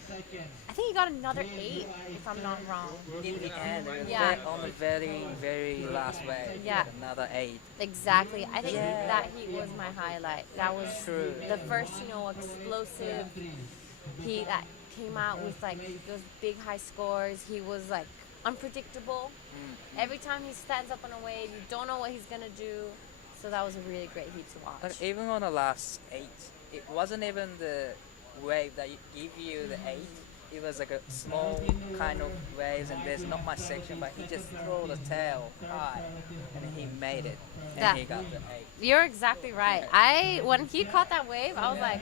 he got another 8, if I'm not wrong. In the end, Yeah. on the very last wave, Yeah. another 8. Exactly. I think that heat was my highlight. That was True. the first, explosive heat that came out with like those big high scores. He was like unpredictable. Every time he stands up on a wave, you don't know what he's gonna do. So that was a really great heat to watch. But even on the last 8, it wasn't even the wave that give you the 8. It was like a small kind of waves, and there's not much section, but he just threw the tail high, and he made it, and he got the 8. You're exactly right. When he caught that wave, I was like,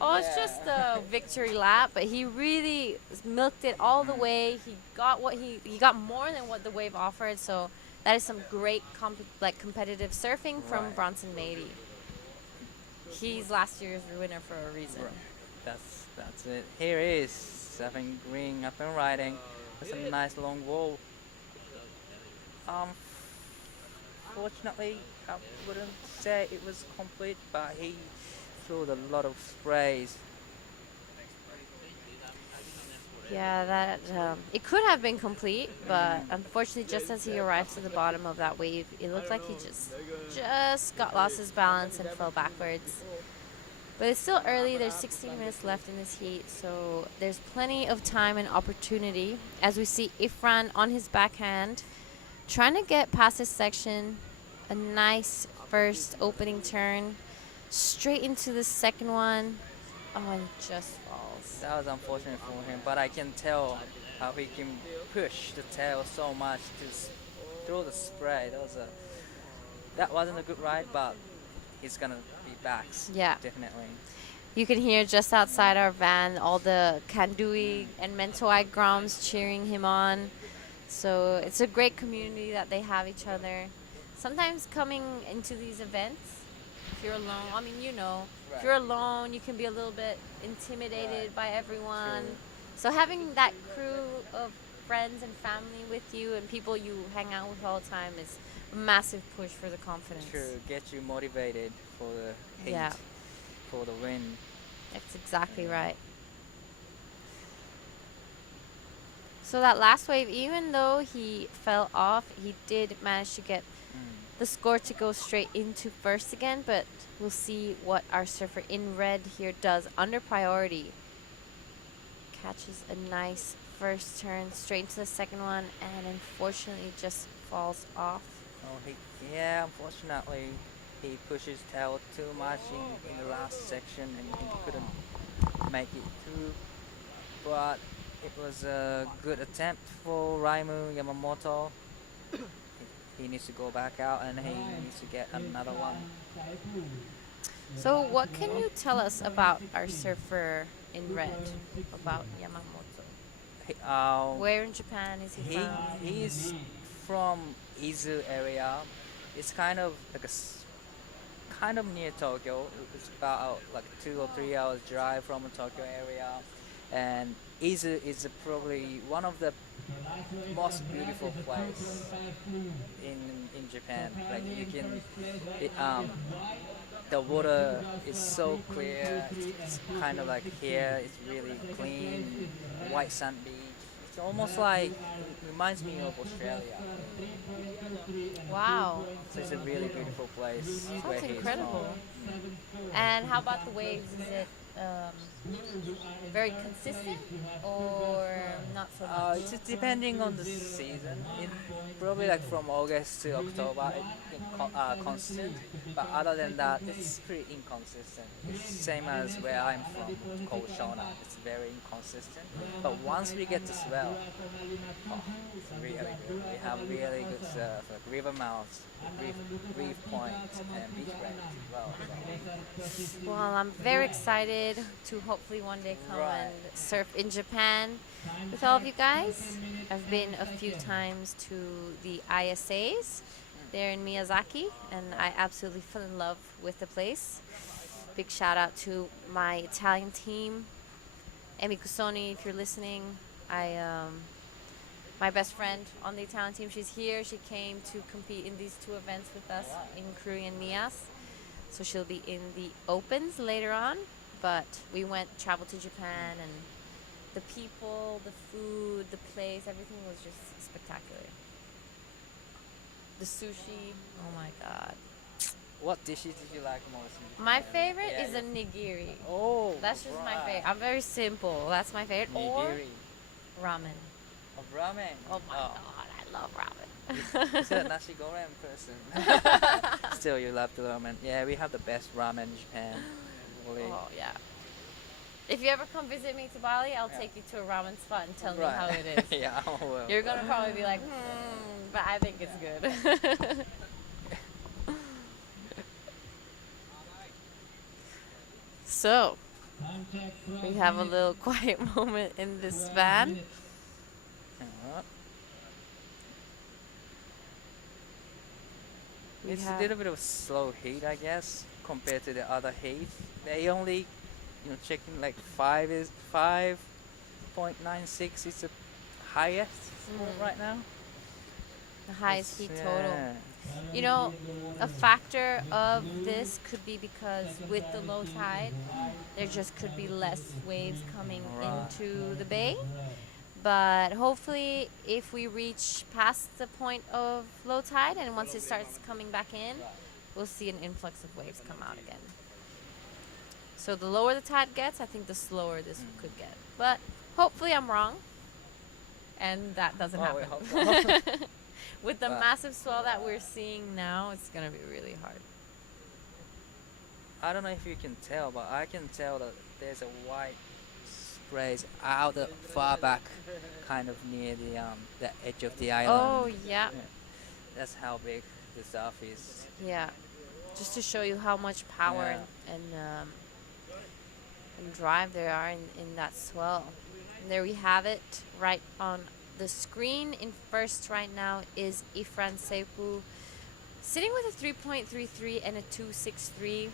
oh, it's just a victory lap, but he really milked it all the way. He got he got more than what the wave offered, so that is some great competitive surfing from Bronson Mady. he's last year's winner for a reason. Right. That's it. Here is 7 green up and riding. That's a nice long ball. Fortunately, I wouldn't say it was complete, but he threw a lot of sprays. Yeah, that it could have been complete, but unfortunately, just as he arrived to the bottom of that wave, it looked like he just got lost his balance and fell backwards. But it's still early. There's 16 minutes left in this heat, so there's plenty of time and opportunity. As we see Ifran on his backhand, trying to get past this section, a nice first opening turn, straight into the second one. Oh, and he just falls. That was unfortunate for him, but I can tell how he can push the tail so much to throw the spray. That wasn't a good ride, but he's gonna be back. Yeah. Definitely. You can hear just outside our van all the Kandui and Mentawai Groms cheering him on. So it's a great community that they have each other. Sometimes coming into these events, if you're alone, I mean, you know, if you're alone, you can be a little bit intimidated by everyone. True. So having that crew of friends and family with you and people you hang out with all the time is a massive push for the confidence. True, get you motivated for the heat, Yeah. for the win. That's exactly right. So that last wave, even though he fell off, he did manage to get the score to go straight into first again, but we'll see what our surfer in red here does under priority. Catches a nice first turn straight into the second one, and unfortunately just falls off. Oh, unfortunately, he pushed his tail too much in the last section and he couldn't make it through. But it was a good attempt for Raimu Yamamoto. He needs to go back out and he needs to get another one. So what can you tell us about our surfer in red, about Yamamoto? Where in Japan is he from? He's from Izu area. It's kind of like kind of near Tokyo. It's about like 2 or 3 hours drive from the Tokyo area, and Izu is probably one of the most beautiful place in Japan. Like you can, the water is so clear. It's kind of like here. It's really clean, white sand beach. It's almost like reminds me of Australia. Wow. So it's a really beautiful place. That's incredible. And how about the waves? Is it very consistent or not so much? It's just depending on the season. It probably like from August to October, it's constant. But other than that, it's pretty inconsistent. It's the same as where I'm from, called Shona. It's very inconsistent. But once we get to swell, it's really good. We have really good surf, like river mouths, reef points, and beach breaks as well. So. Well, I'm very excited to hopefully one day come and surf in Japan with all of you guys. I've been a few times to the ISAs there in Miyazaki, and I absolutely fell in love with the place. Big shout out to my Italian team, Emi Cusoni, if you're listening. My best friend on the Italian team, she's here. She came to compete in these 2 events with us in Krui and Nias. So she'll be in the Opens later on. But we traveled to Japan, and the people, the food, the place, everything was just spectacular. The sushi, oh my god. What dishes did you like most? My favorite is a nigiri. Oh, that's just my favorite. I'm very simple. That's my favorite. Nigiri. Or ramen. Oh, ramen. Oh my god, I love ramen. You're a nasi goreng person. Still, you love the ramen. Yeah, we have the best ramen in Japan. Really. Oh yeah. If you ever come visit me to Bali, I'll take you to a ramen spot and tell me how it is. Yeah, I will. You're gonna probably be like, but I think it's good. So, we have a little quiet moment in this van. It's a little bit of slow heat, I guess. compared to the other heats. They only, checking like 5.96 is the highest score right now. The highest heat total. Yeah. You know, a factor of this could be because with the low tide, there just could be less waves coming into the bay. But hopefully, if we reach past the point of low tide and once it starts coming back in, we'll see an influx of waves come out again. So the lower the tide gets, I think the slower this could get. But hopefully I'm wrong. And that doesn't happen. With the massive swell that we're seeing now, it's going to be really hard. I don't know if you can tell, but I can tell that there's a white sprays out the far back, kind of near the edge of the island. Oh, yeah. That's how big the surf is. Yeah. Just to show you how much power and drive there are in that swell. And there we have it right on the screen. In first right now is Ifran Seipu, sitting with a 3.33 and a 2.63.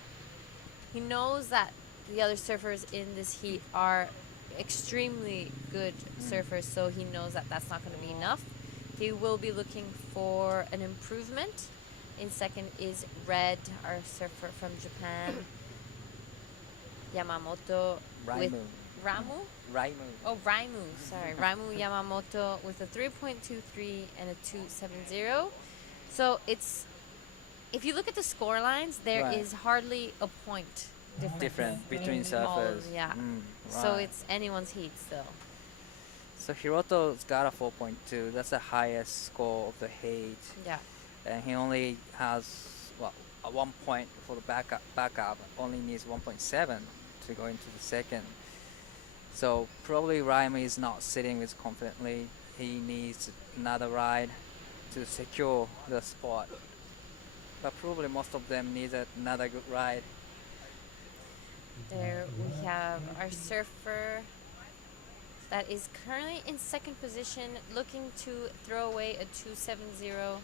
He knows that the other surfers in this heat are extremely good surfers, so he knows that that's not going to be enough. He will be looking for an improvement. In second is Red, our surfer from Japan. Yamamoto with Ramu? Raimu. Oh, Raimu, sorry. Raimu Yamamoto with a 3.23 and a 2.70. So it's, if you look at the score lines, there is hardly a point difference between all of surfers. them, yeah. So it's anyone's heat still. So Hiroto's got a 4.2. That's the highest score of the heat. Yeah. And he only has, a 1 point for the backup. Only needs 1.7 to go into the second. So probably Raimu is not sitting as confidently. He needs another ride to secure the spot. But probably most of them need another good ride. There we have our surfer that is currently in second position, looking to throw away a 2.70.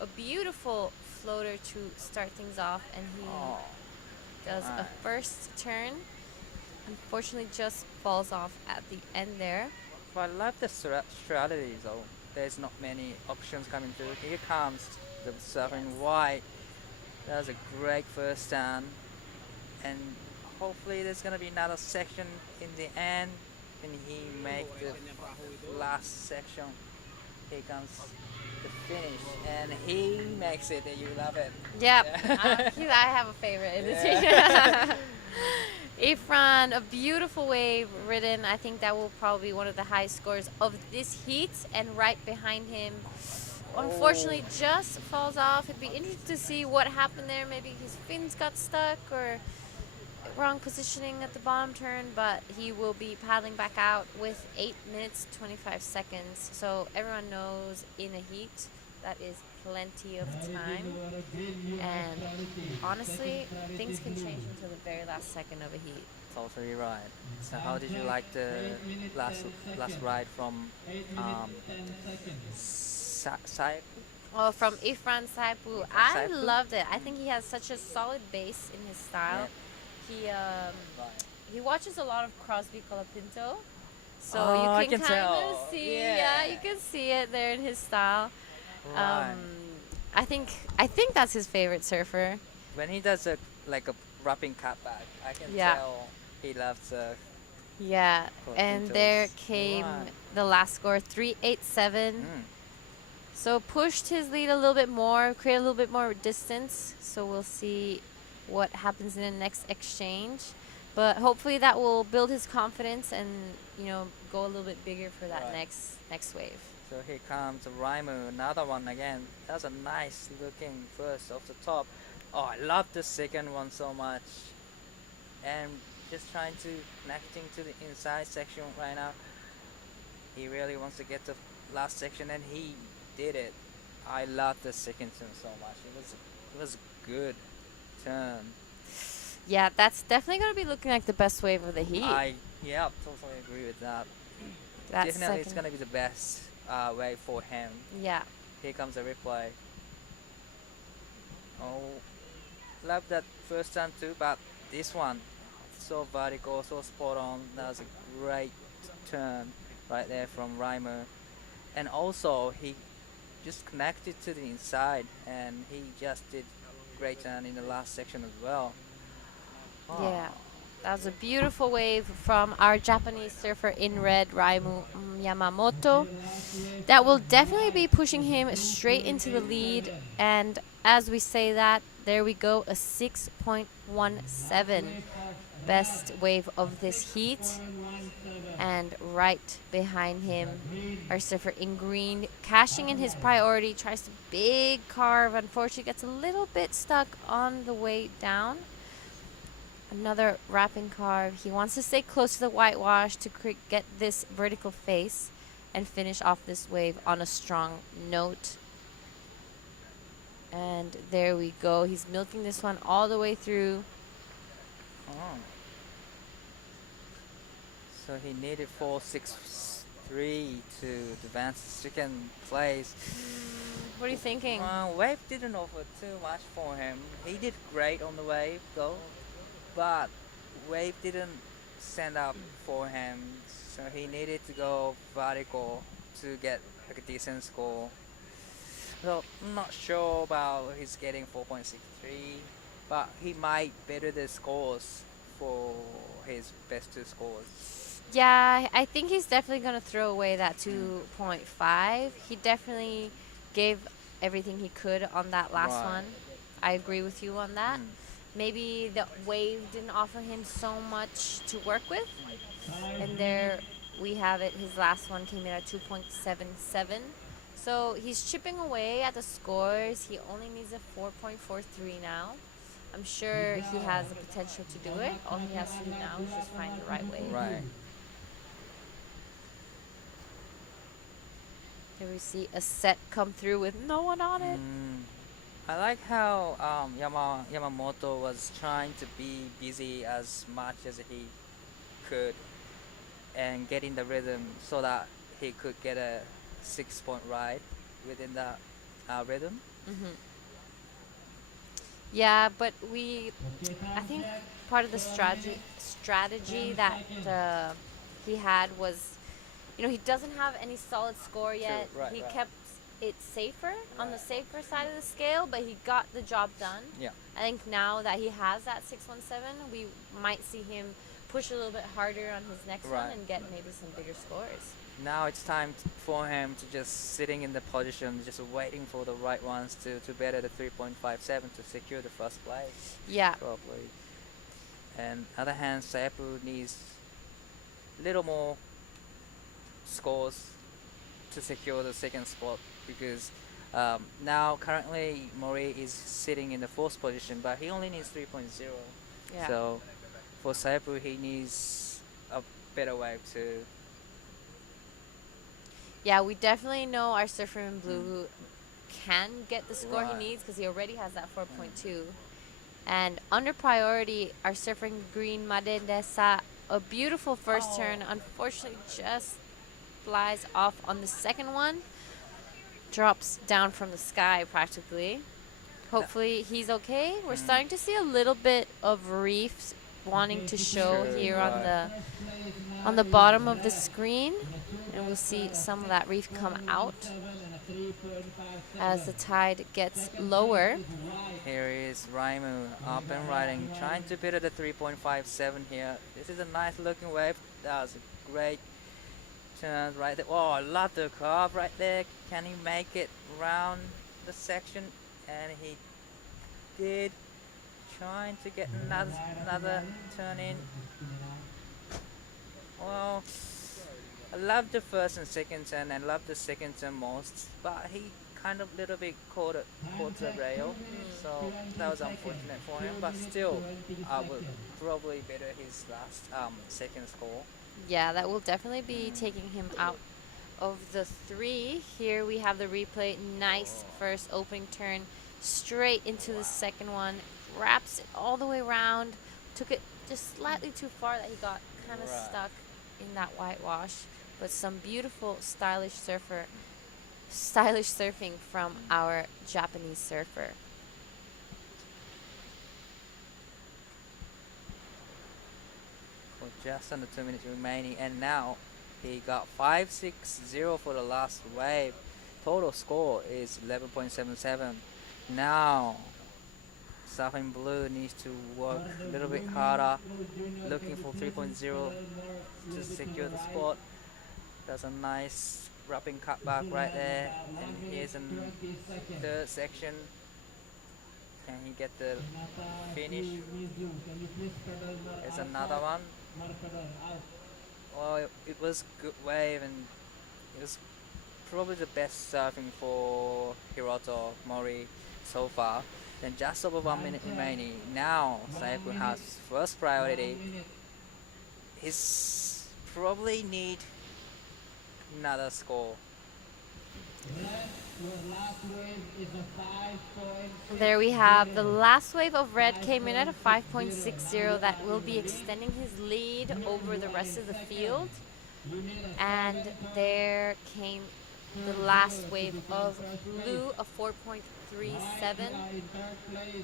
A beautiful floater to start things off, and he does a first turn. Unfortunately, just falls off at the end there. But I love the strategy though. There's not many options coming through. Here comes the surfing white. That was a great first turn. And hopefully there's going to be another section in the end. Can he make the last section? Here comes the finish. And he makes it, and you love it. Yep. I have a favorite in this team. Ifran, a beautiful wave ridden. I think that will probably be one of the highest scores of this heat. And right behind him, unfortunately, just falls off. It'd be interesting to see what happened there. Maybe his fins got stuck or wrong positioning at the bottom turn. But he will be paddling back out with 8 minutes, 25 seconds. So everyone knows in a heat, that is plenty of time. And honestly, things can change until the very last second of a heat. Totally right. So how did you like the last ride from Saipu? Oh, from Ifran Saipu. I loved it. I think he has such a solid base in his style. He watches a lot of Crosby Colapinto. So you can kind of see, you can see it there in his style. Right. I think that's his favorite surfer. When he does a wrapping cutback, I can tell he loves Yeah, and there came the last score, 3.87. So pushed his lead a little bit more, create a little bit more distance. So we'll see what happens in the next exchange. But hopefully that will build his confidence and, go a little bit bigger for that next wave. So here comes Raimu, another one again. That's a nice looking first off the top. Oh, I love the second one so much. And just trying to connecting to the inside section right now. He really wants to get the last section, and he did it. I love the second turn so much. It was a good turn. Yeah, that's definitely going to be looking like the best wave of the heat. Totally agree with that. Definitely it's going to be the best way for him. Yeah. Here comes the replay. Oh, love that first turn too, but this one, so vertical, so spot on. That was a great turn right there from Reimer. And also, he just connected to the inside, and he just did great turn in the last section as well. Yeah, that was a beautiful wave from our Japanese surfer in red, Raimu Yamamoto. That will definitely be pushing him straight into the lead. And as we say that, there we go, a 6.17. Best wave of this heat. And right behind him, our surfer in green, cashing in his priority, tries to big carve. Unfortunately, gets a little bit stuck on the way down. Another wrapping carve. He wants to stay close to the whitewash to get this vertical face and finish off this wave on a strong note. And there we go. He's milking this one all the way through. Oh. So he needed 4.63 to advance to second place. What are you thinking? Wave didn't offer too much for him. He did great on the wave though, but wave didn't stand up for him. So he needed to go vertical to get like a decent score. So I'm not sure about his getting 4.63, but he might better the scores for his best two scores. Yeah, I think he's definitely going to throw away that 2.5. He definitely gave everything he could on that last one. I agree with you on that. Maybe the wave didn't offer him so much to work with. And there we have it. His last one came in at 2.77. So he's chipping away at the scores. He only needs a 4.43 now. I'm sure he has the potential to do it. All he has to do now is just find the right way. Right. Here we see a set come through with no one on it. I like how Yamamoto was trying to be busy as much as he could and getting the rhythm so that he could get a 6-point ride within that rhythm. Yeah, but I think part of the strategy that he had was, he doesn't have any solid score yet. He kept it safer, on the safer side of the scale, but he got the job done. Yeah. I think now that he has that 617, we might see him push a little bit harder on his next one and get maybe some bigger scores. Now it's time for him to just sitting in the position, just waiting for the right ones to better the 3.57 to secure the first place. Yeah. Probably. And other hand, Saipu needs little more scores to secure the second spot because now currently Mori is sitting in the fourth position, but he only needs 3.0. Yeah. So for Saipu, he needs a better wave too. Yeah, we definitely know our surfer in blue can get the score he needs because he already has that 4.2. And under priority, our surfer in green, Madendesa, a beautiful first turn, unfortunately just flies off on the second one. Drops down from the sky practically. Hopefully he's okay. We're starting to see a little bit of reefs wanting to show here on the bottom of the screen, and we'll see some of that reef come out as the tide gets lower. Here is Raimu up and riding, trying to beat at the 3.57 here. This is a nice looking wave. That was a great turn right there. Oh, I love the curve right there. Can he make it round the section? And he did. Trying to get another turn in. Well, I love the first and second turn and love the second turn most, but he kind of little bit caught the rail, so that was unfortunate for him, but still I would probably better his last second score. Yeah, that will definitely be taking him out of the three. Here we have the replay. Nice first opening turn straight into the second one. Wraps it all the way around. Took it just slightly too far that he got kind of stuck in that whitewash. But some beautiful stylish surfing from our Japanese surfer. with just under 2 minutes remaining, and now he got 5.60 for the last wave. Total score is 11.77. Now Surfing Blue needs to work a little bit harder, looking for 3.0 to secure the spot. That's a nice wrapping cutback right there, and here's a third section. Can he get the finish? There's another one. Oh, it was good wave, and it was probably the best surfing for Hiroto Mori so far. Then just over 1 minute remaining. Now Saiku has first priority. He's probably need another score. There we have the last wave of red came in at a 5.60. That will be extending his lead over the rest of the field. And there came the last wave of blue, a 4.37.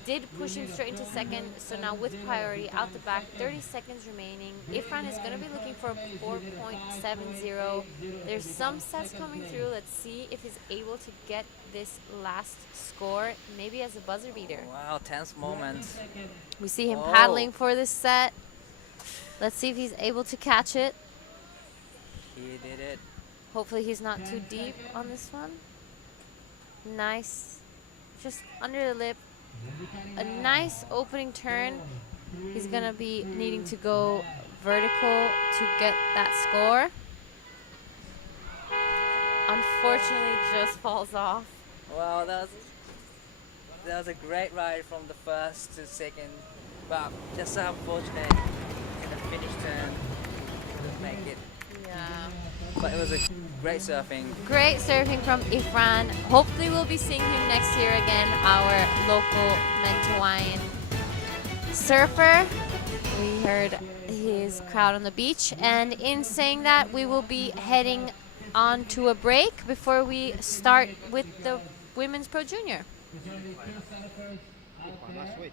Did push him straight into second, so now with priority out the back, 30 seconds remaining. Ifran is going to be looking for a 4.70. There's some sets coming through. Let's see if he's able to get this last score, maybe as a buzzer beater. Wow, tense moment. We see him paddling for this set. Let's see if he's able to catch it. He did it. Hopefully he's not too deep on this one. Nice. Just under the lip. A nice opening turn. He's going to be needing to go vertical to get that score. Unfortunately, just falls off. Wow, that was a great ride from the first to second. But just so unfortunate in the finish turn. Couldn't make it. Yeah. But it was a great surfing. Great surfing from Ifran. Hopefully we'll be seeing him next year again, our local Mentawaian surfer. We heard his crowd on the beach. And in saying that, we will be heading on to a break before we start with the Women's Pro Junior. Last week.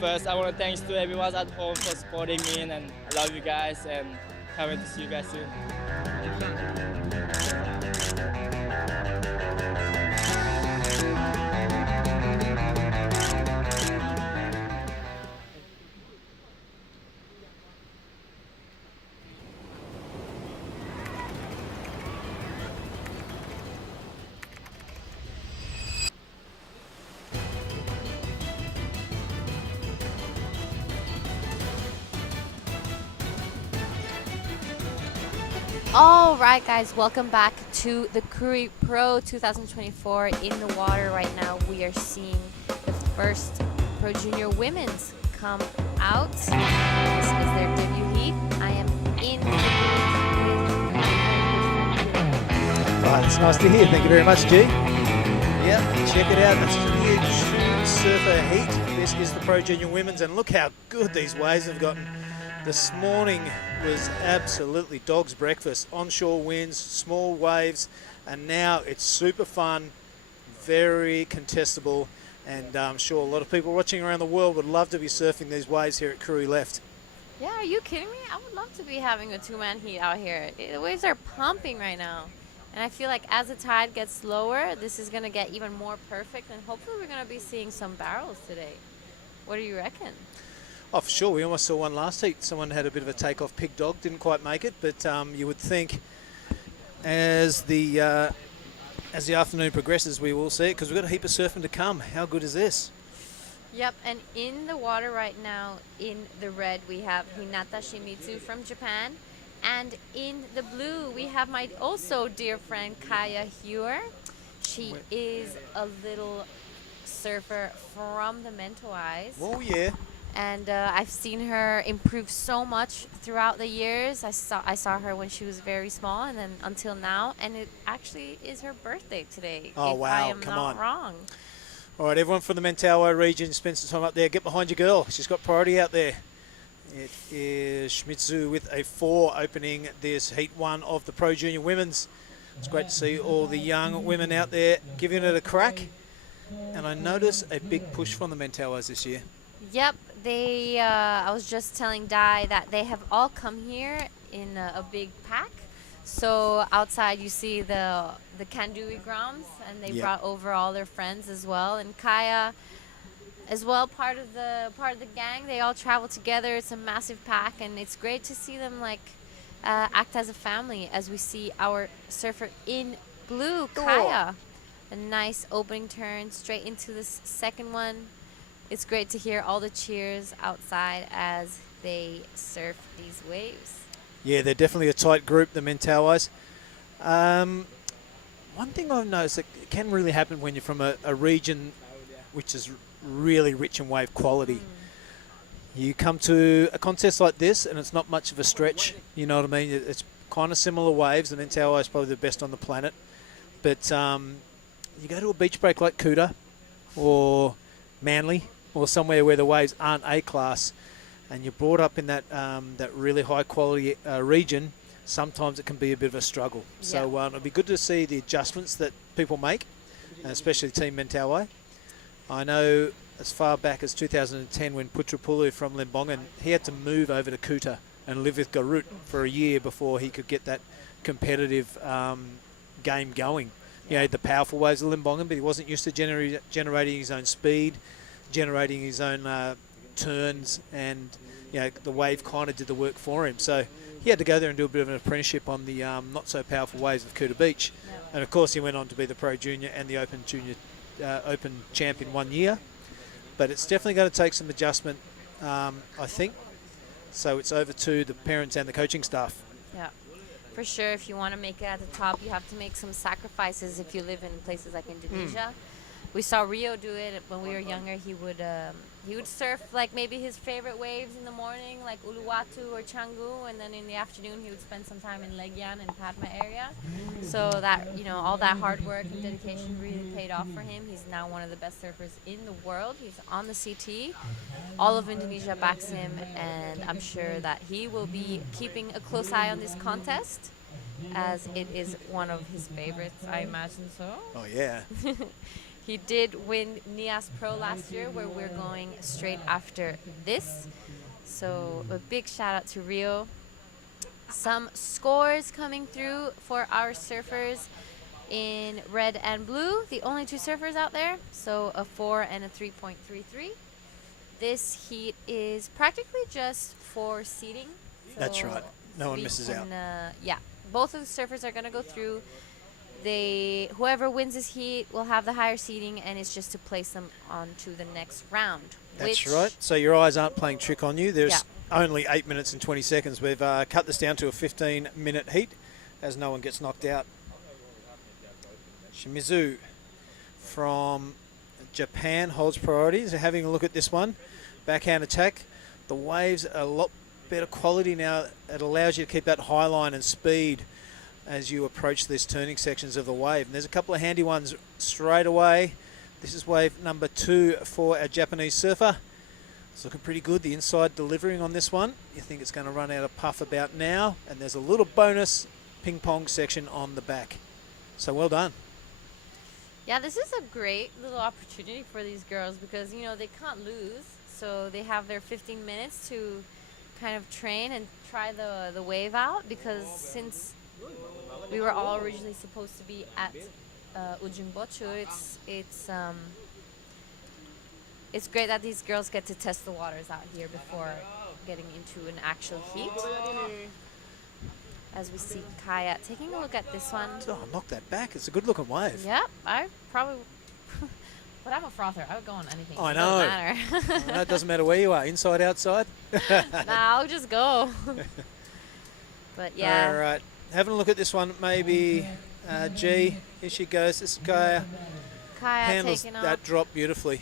First, I want to thanks to everyone at home for supporting me, and I love you guys, and can't wait to see you guys soon. All right, guys, welcome back to the Krui Pro 2024 in the water. Right now, we are seeing the first Pro Junior Women's come out. This is their debut heat. I am in the booth Right, it's nice to hear. Thank you very much, G. Yeah, check it out. This is a huge surfer heat. This is the Pro Junior Women's, and look how good these waves have gotten. This morning was absolutely dog's breakfast. Onshore winds, small waves, and now it's super fun, very contestable, and I'm sure a lot of people watching around the world would love to be surfing these waves here at Krui Left. Yeah, are you kidding me? I would love to be having a two-man heat out here. The waves are pumping right now. And I feel like as the tide gets lower, this is going to get even more perfect, and hopefully we're going to be seeing some barrels today. What do you reckon? Oh, for sure. We almost saw one last heat. Someone had a bit of a take-off pig dog, didn't quite make it, but you would think as the afternoon progresses, we will see it, because we've got a heap of surfing to come. How good is this? Yep, and in the water right now, in the red, we have Hinata Shimizu from Japan. And in the blue, we have my also dear friend Kaya Hewer. She is a little surfer from the Mentawais. Oh, yeah. And I've seen her improve so much throughout the years. I saw her when she was very small, and then until now. And it actually is her birthday today. Oh, if wow, I am come not on. wrong. All right, everyone from the Mentawai region, spend some time up there. Get behind your girl. She's got priority out there. It is Shimizu with a 4 opening this Heat 1 of the Pro Junior Women's. It's great to see all the young women out there giving it a crack. And I notice a big push from the Mentawais this year. Yep, they. I was just telling Dai that they have all come here in a big pack. So outside you see the Kandui grounds, and they brought over all their friends as well. And Kaya, as well, part of the gang. They all travel together. It's a massive pack, and it's great to see them act as a family. As we see our surfer in blue, Kaya, a nice opening turn straight into this second one. It's great to hear all the cheers outside as they surf these waves. Yeah, they're definitely a tight group, the Mentawais. One thing I've noticed that can really happen when you're from a region which is really rich in wave quality. You come to a contest like this and it's not much of a stretch, you know what I mean? It's kind of similar waves. The Mentawai is probably the best on the planet. But you go to a beach break like Kuta or Manly or somewhere where the waves aren't A-class, and you're brought up in that really high quality region, sometimes it can be a bit of a struggle. Yeah. So it'll be good to see the adjustments that people make, especially Team Mentawai. I know as far back as 2010 when Putrapulu from Lembongan, he had to move over to Kuta and live with Garut for a year before he could get that competitive game going. You know, the powerful waves of Lembongan, but he wasn't used to generating his own speed, generating his own turns, and you know, the wave kind of did the work for him. So he had to go there and do a bit of an apprenticeship on the not so powerful waves of Kuta Beach. Yep. And of course he went on to be the Pro Junior and the Open Junior Open champ in 1 year. But it's definitely going to take some adjustment, I think. So it's over to the parents and the coaching staff. Yeah, for sure. If you want to make it at the top, you have to make some sacrifices if you live in places like Indonesia. We saw Rio do it when we were younger. He would surf like maybe his favorite waves in the morning, like Uluwatu or Canggu, and then in the afternoon he would spend some time in Legian and Padma area. So that, you know, all that hard work and dedication really paid off for him. He's now one of the best surfers in the world. He's on the CT. All of Indonesia backs him, and I'm sure that he will be keeping a close eye on this contest, as it is one of his favorites, I imagine so. Oh, yeah. He did win NIAS Pro last year, where we're going straight after this. So a big shout out to Rio. Some scores coming through for our surfers in red and blue. The only 2 surfers out there. So a 4 and a 3.33. This heat is practically just for seating. So that's right. No one misses out. Yeah, both of the surfers are going to go through. Whoever wins this heat will have the higher seeding, and it's just to place them on to the next round. That's right. So your eyes aren't playing trick on you. There's only 8 minutes and 20 seconds. We've cut this down to a 15-minute heat as no one gets knocked out. Shimizu from Japan holds priority. So having a look at this one. Backhand attack. The waves are a lot better quality now. It allows you to keep that high line and speed as you approach these turning sections of the wave. And there's a couple of handy ones straight away. This is wave number 2 for our Japanese surfer. It's looking pretty good. The inside delivering on this one. You think it's going to run out of puff about now. And there's a little bonus ping pong section on the back. So well done. Yeah, this is a great little opportunity for these girls because, you know, they can't lose. So they have their 15 minutes to kind of train and try the wave out, because since we were all originally supposed to be at Ujung Bochu, it's great that these girls get to test the waters out here before getting into an actual heat. As we see Kaya taking a look at this one. Oh, knock that back. It's a good looking wave. Yeah, I probably But I'm a frother. I would go on anything. I It know. doesn't matter. No, it doesn't matter where you are, inside, outside. Nah, I'll just go. But yeah. All right. Having a look at this one, maybe G. Here she goes. This guy Kaya handles taking off. that drop beautifully.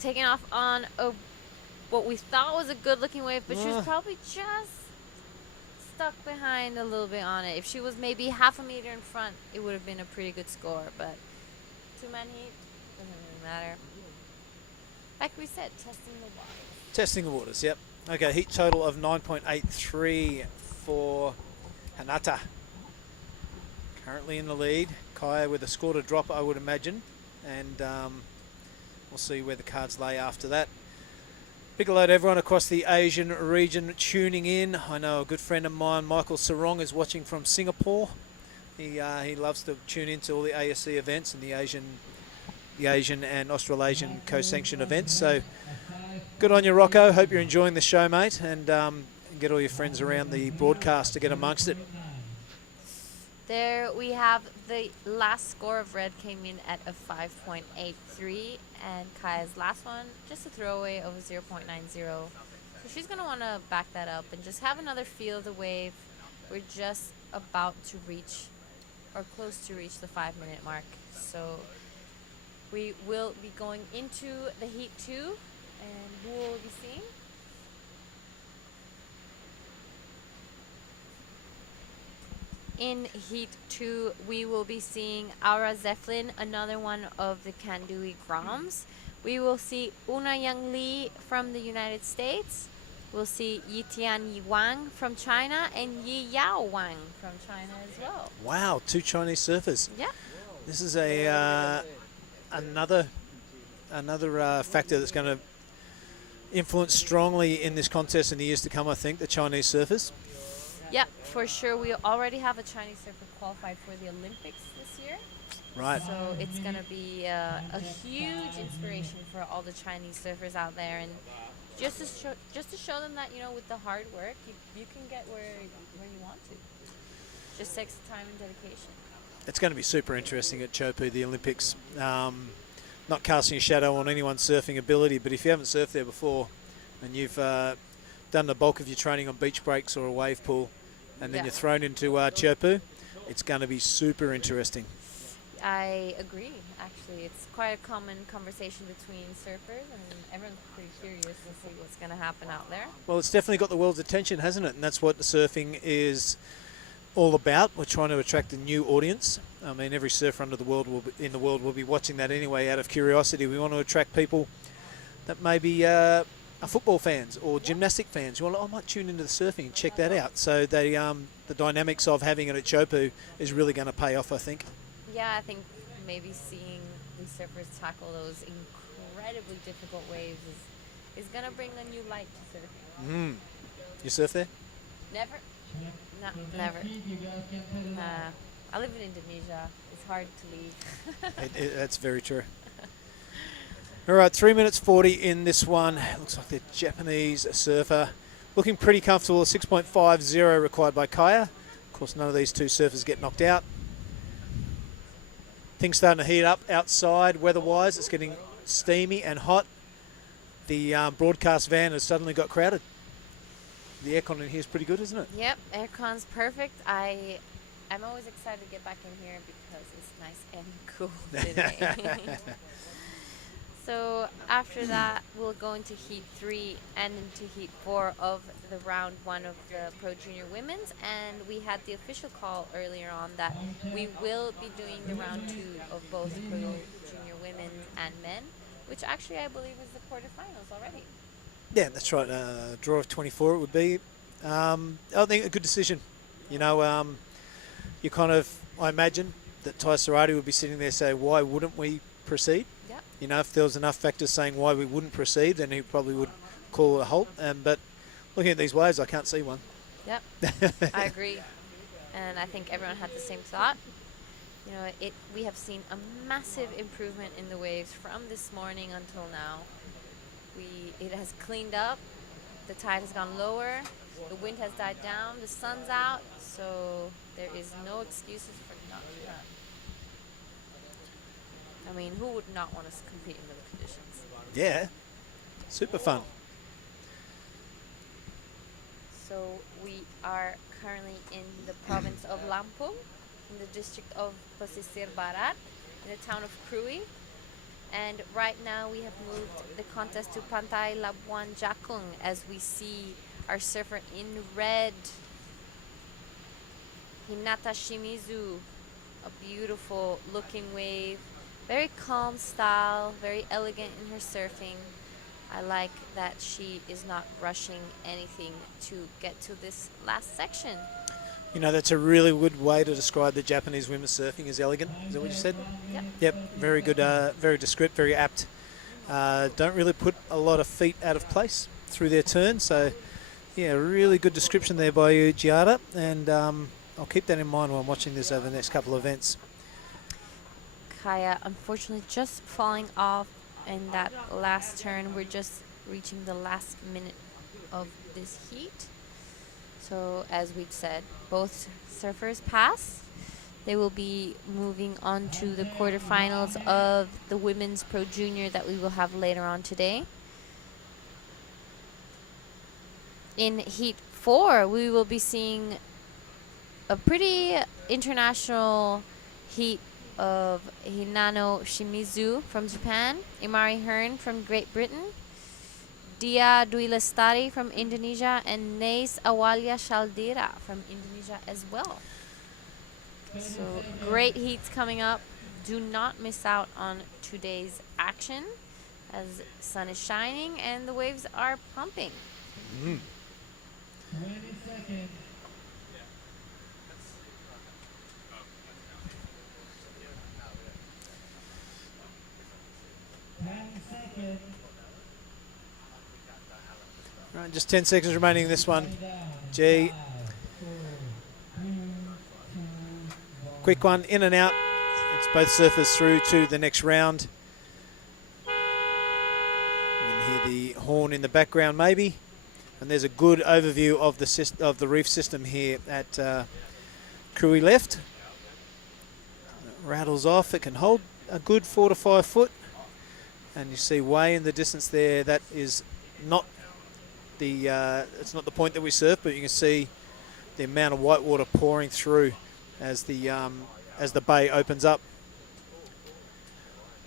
Taking off on what we thought was a good-looking wave, but she was probably just stuck behind a little bit on it. If she was maybe half a meter in front, it would have been a pretty good score. But two-man heat doesn't really matter. Like we said, testing the waters. Testing the waters, yep. Okay, heat total of 9.83 for Hanata. Currently in the lead. Kaya with a score to drop, I would imagine. And we'll see where the cards lay after that. Big hello to everyone across the Asian region tuning in. I know a good friend of mine, Michael Sarong, is watching from Singapore. He loves to tune into all the ASC events and the Asian and Australasian co-sanctioned events. So good on you, Rocco. Hope you're enjoying the show, mate, and get all your friends around the broadcast to get amongst it. There we have the last score of red came in at a 5.83, and Kaya's last one, just a throwaway of a 0.90. So she's going to want to back that up and just have another feel of the wave. We're just about to reach, or close to reach, the 5-minute mark. So we will be going into the heat 2, and who will we be seeing? In Heat 2, we will be seeing Aura Zeflin, another one of the Kandui Groms. We will see Una Young Lee from the United States. We'll see Yitian Yi Wang from China and Yi Yao Wang from China as well. Wow, 2 Chinese surfers. Yeah. This is a another factor that's going to influence strongly in this contest in the years to come, I think, the Chinese surfers. Yep, for sure. We already have a Chinese surfer qualified for the Olympics this year. Right. So it's going to be a huge inspiration for all the Chinese surfers out there. And just to show them that, you know, with the hard work, you can get where you want to. Just takes time and dedication. It's going to be super interesting at Chopu, the Olympics. Not casting a shadow on anyone's surfing ability, but if you haven't surfed there before and you've done the bulk of your training on beach breaks or a wave pool, and then you're thrown into Chopu, it's going to be super interesting. I agree, actually. It's quite a common conversation between surfers, and everyone's pretty curious to see what's going to happen out there. Well, it's definitely got the world's attention, hasn't it? And that's what the surfing is all about. We're trying to attract a new audience. I mean, every surfer in the world will be watching that anyway out of curiosity. We want to attract people that maybe are football fans or gymnastic fans. I might tune into the surfing and check that out. So the dynamics of having it at Chopu is really going to pay off, I think. Yeah, I think maybe seeing these surfers tackle those incredibly difficult waves is going to bring a new light to surfing. You surf there? Never. No, never. I live in Indonesia. It's hard to leave. That's very true. All right, 3 minutes 40 in this one. Looks like the Japanese surfer looking pretty comfortable. 6.50 required by Kaya. Of course, none of these two surfers get knocked out. Things starting to heat up outside weather-wise. It's getting steamy and hot. The broadcast van has suddenly got crowded. The aircon in here is pretty good, isn't it? Yep, aircon's perfect. I'm always excited to get back in here because it's nice and cool today. So after that, we'll go into Heat 3 and into Heat 4 of the round 1 of the Pro Junior Women's. And we had the official call earlier on that we will be doing the round 2 of both Pro Junior Women and men, which actually I believe is the quarterfinals already. Yeah, that's right. Draw of 24 it would be. I think a good decision. You know, you kind of, I imagine that Ty Sarati would be sitting there saying, why wouldn't we proceed? Yep. You know, if there was enough factors saying why we wouldn't proceed, then he probably would call it a halt. But looking at these waves, I can't see one. Yep, I agree. And I think everyone had the same thought. You know, we have seen a massive improvement in the waves from this morning until now. It has cleaned up. The tide has gone lower. The wind has died down. The sun's out. So there is no excuses for not I mean, who would not want to compete in the conditions? Yeah, super fun. So we are currently in the province of Lampung, in the district of Pesisir Barat, in the town of Krui. And right now we have moved the contest to Pantai Labuan Jakung as we see our surfer in red, Hinata Shimizu, a beautiful looking wave, very calm style, very elegant in her surfing. I like that she is not rushing anything to get to this last section. You know, that's a really good way to describe the Japanese women's surfing as elegant. Is that what you said? Yep. Yep, very good, very descriptive, very apt. Don't really put a lot of feet out of place through their turn. So, yeah, really good description there by you, Giada. And I'll keep that in mind while I'm watching this over the next couple of events. Kaya, unfortunately, just falling off in that last turn. We're just reaching the last minute of this heat. So as we'd said, both surfers pass. They will be moving on to the quarterfinals of the Women's Pro Junior that we will have later on today. In Heat 4, we will be seeing a pretty international heat of Hinano Shimizu from Japan, Imari Hearn from Great Britain, Dia Dwi Lestari from Indonesia, and Neis Awalia Shaldira from Indonesia as well. So great heats coming up. Do not miss out on today's action as sun is shining and the waves are pumping. 20 seconds. Right, just 10 seconds remaining in this one. G. Quick one, in and out. It's both surfers through to the next round. You can hear the horn in the background maybe. And there's a good overview of the reef system here at Krui left. It rattles off. It can hold a good 4 to 5 foot. And you see way in the distance there, that is not the it's not the point that we surf, but you can see the amount of white water pouring through as the bay opens up.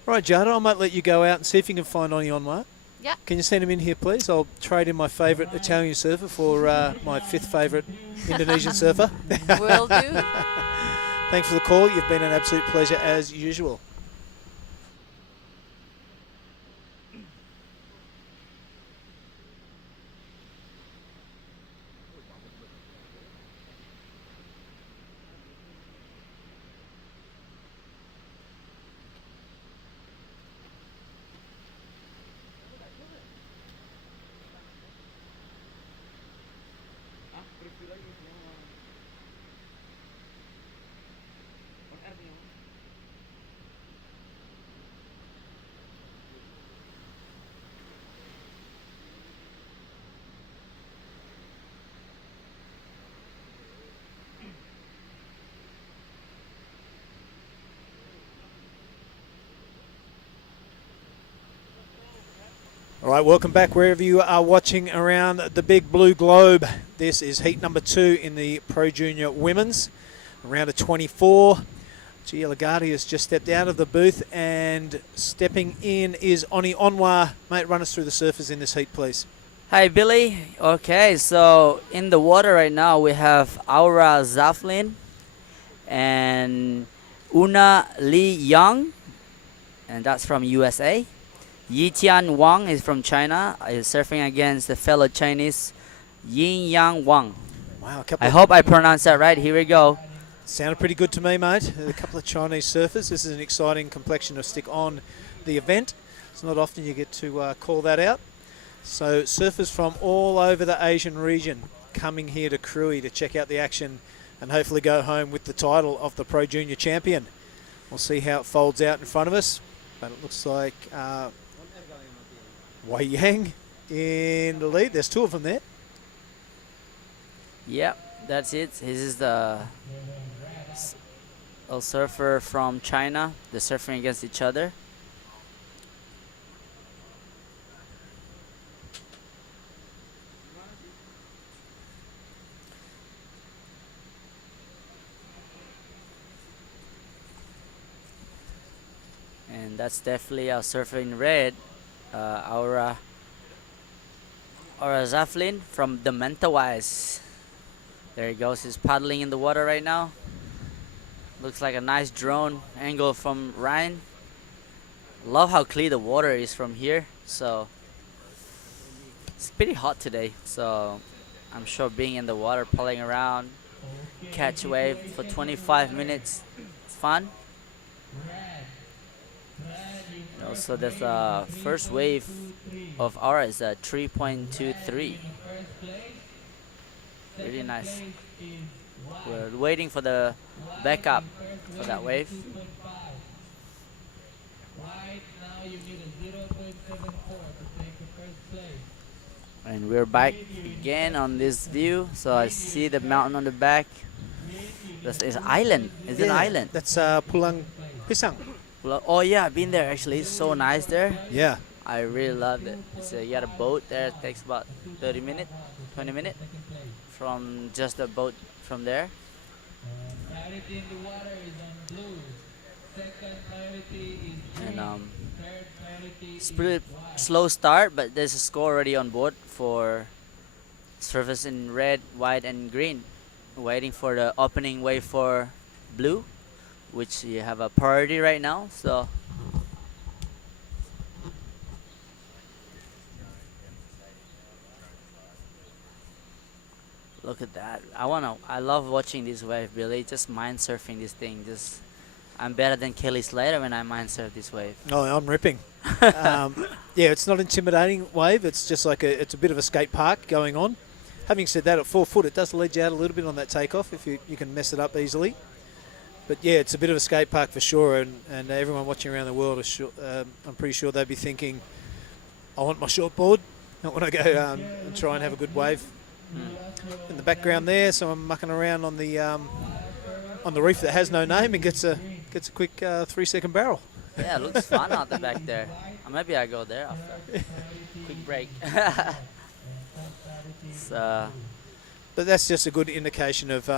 Right, Jada, I might let you go out and see if you can find Oni Onwa. Yeah. Can you send him in here, please? I'll trade in my favourite Italian surfer for my 5th favourite Indonesian surfer. Will do. Thanks for the call. You've been an absolute pleasure as usual. All right, welcome back wherever you are watching around the big blue globe. This is heat number 2 in the Pro Junior Women's, round of 24. Gia Lagati has just stepped out of the booth, and stepping in is Oni Onwa. Mate, run us through the surfers in this heat, please. Hi, Billy. Okay, so in the water right now we have Aura Zaflin and Una Lee Young, and that's from USA. Yitian Wang is from China, is surfing against the fellow Chinese Yin Yang Wang. Wow, I hope I pronounced that right. Here we go. Sounded pretty good to me, mate. A couple of Chinese surfers. This is an exciting complexion to stick on the event. It's not often you get to call that out. So surfers from all over the Asian region coming here to Krui to check out the action and hopefully go home with the title of the Pro Junior Champion. We'll see how it folds out in front of us. But it looks like Wei Yang in the lead. There's 2 of them there. Yep, that's it. This is the a surfer from China. They're surfing against each other. And that's definitely our surfer in red, Aura Zaflin from the Mentawise. There he goes, he's paddling in the water right now. Looks like a nice drone angle from Ryan. Love how clear the water is from here. So it's pretty hot today, so I'm sure being in the water, pulling around, catch wave for 25 minutes, it's fun. Also, the first wave of Aura is a 3.23. Really nice. We're waiting for the backup for that wave. And we're back again on this view. So I see the mountain on the back. That's an island. It's an island. That's Pulang Pisang. Oh yeah, I've been there actually. It's so nice there. Yeah. I really loved it. So you got a boat there. It takes about 30 minutes, 20 minutes from just the boat from there. Priority in the water is on blue. Second priority is green. And Third priority it's is pretty white. slow start, but there's a score already on board for surface in red, white, and green. Waiting for the opening wave for blue, which you have a priority right now. So look at that. I love watching this wave, Billy. Just mind surfing this thing. I'm better than Kelly Slater when I mind surf this wave. Oh, I'm ripping. Yeah, it's not intimidating wave. It's just like it's a bit of a skate park going on. Having said that, at 4 foot, it does lead you out a little bit on that takeoff if you can mess it up easily. But yeah, it's a bit of a skate park for sure, and everyone watching around the world, I'm pretty sure they'd be thinking, I want my short board. I want to go and try and have a good wave. In the background there, someone mucking around on the reef that has no name and gets a quick 3-second barrel. Yeah, it looks fun out the back there. Maybe I go there after. Quick break. So, but that's just a good indication of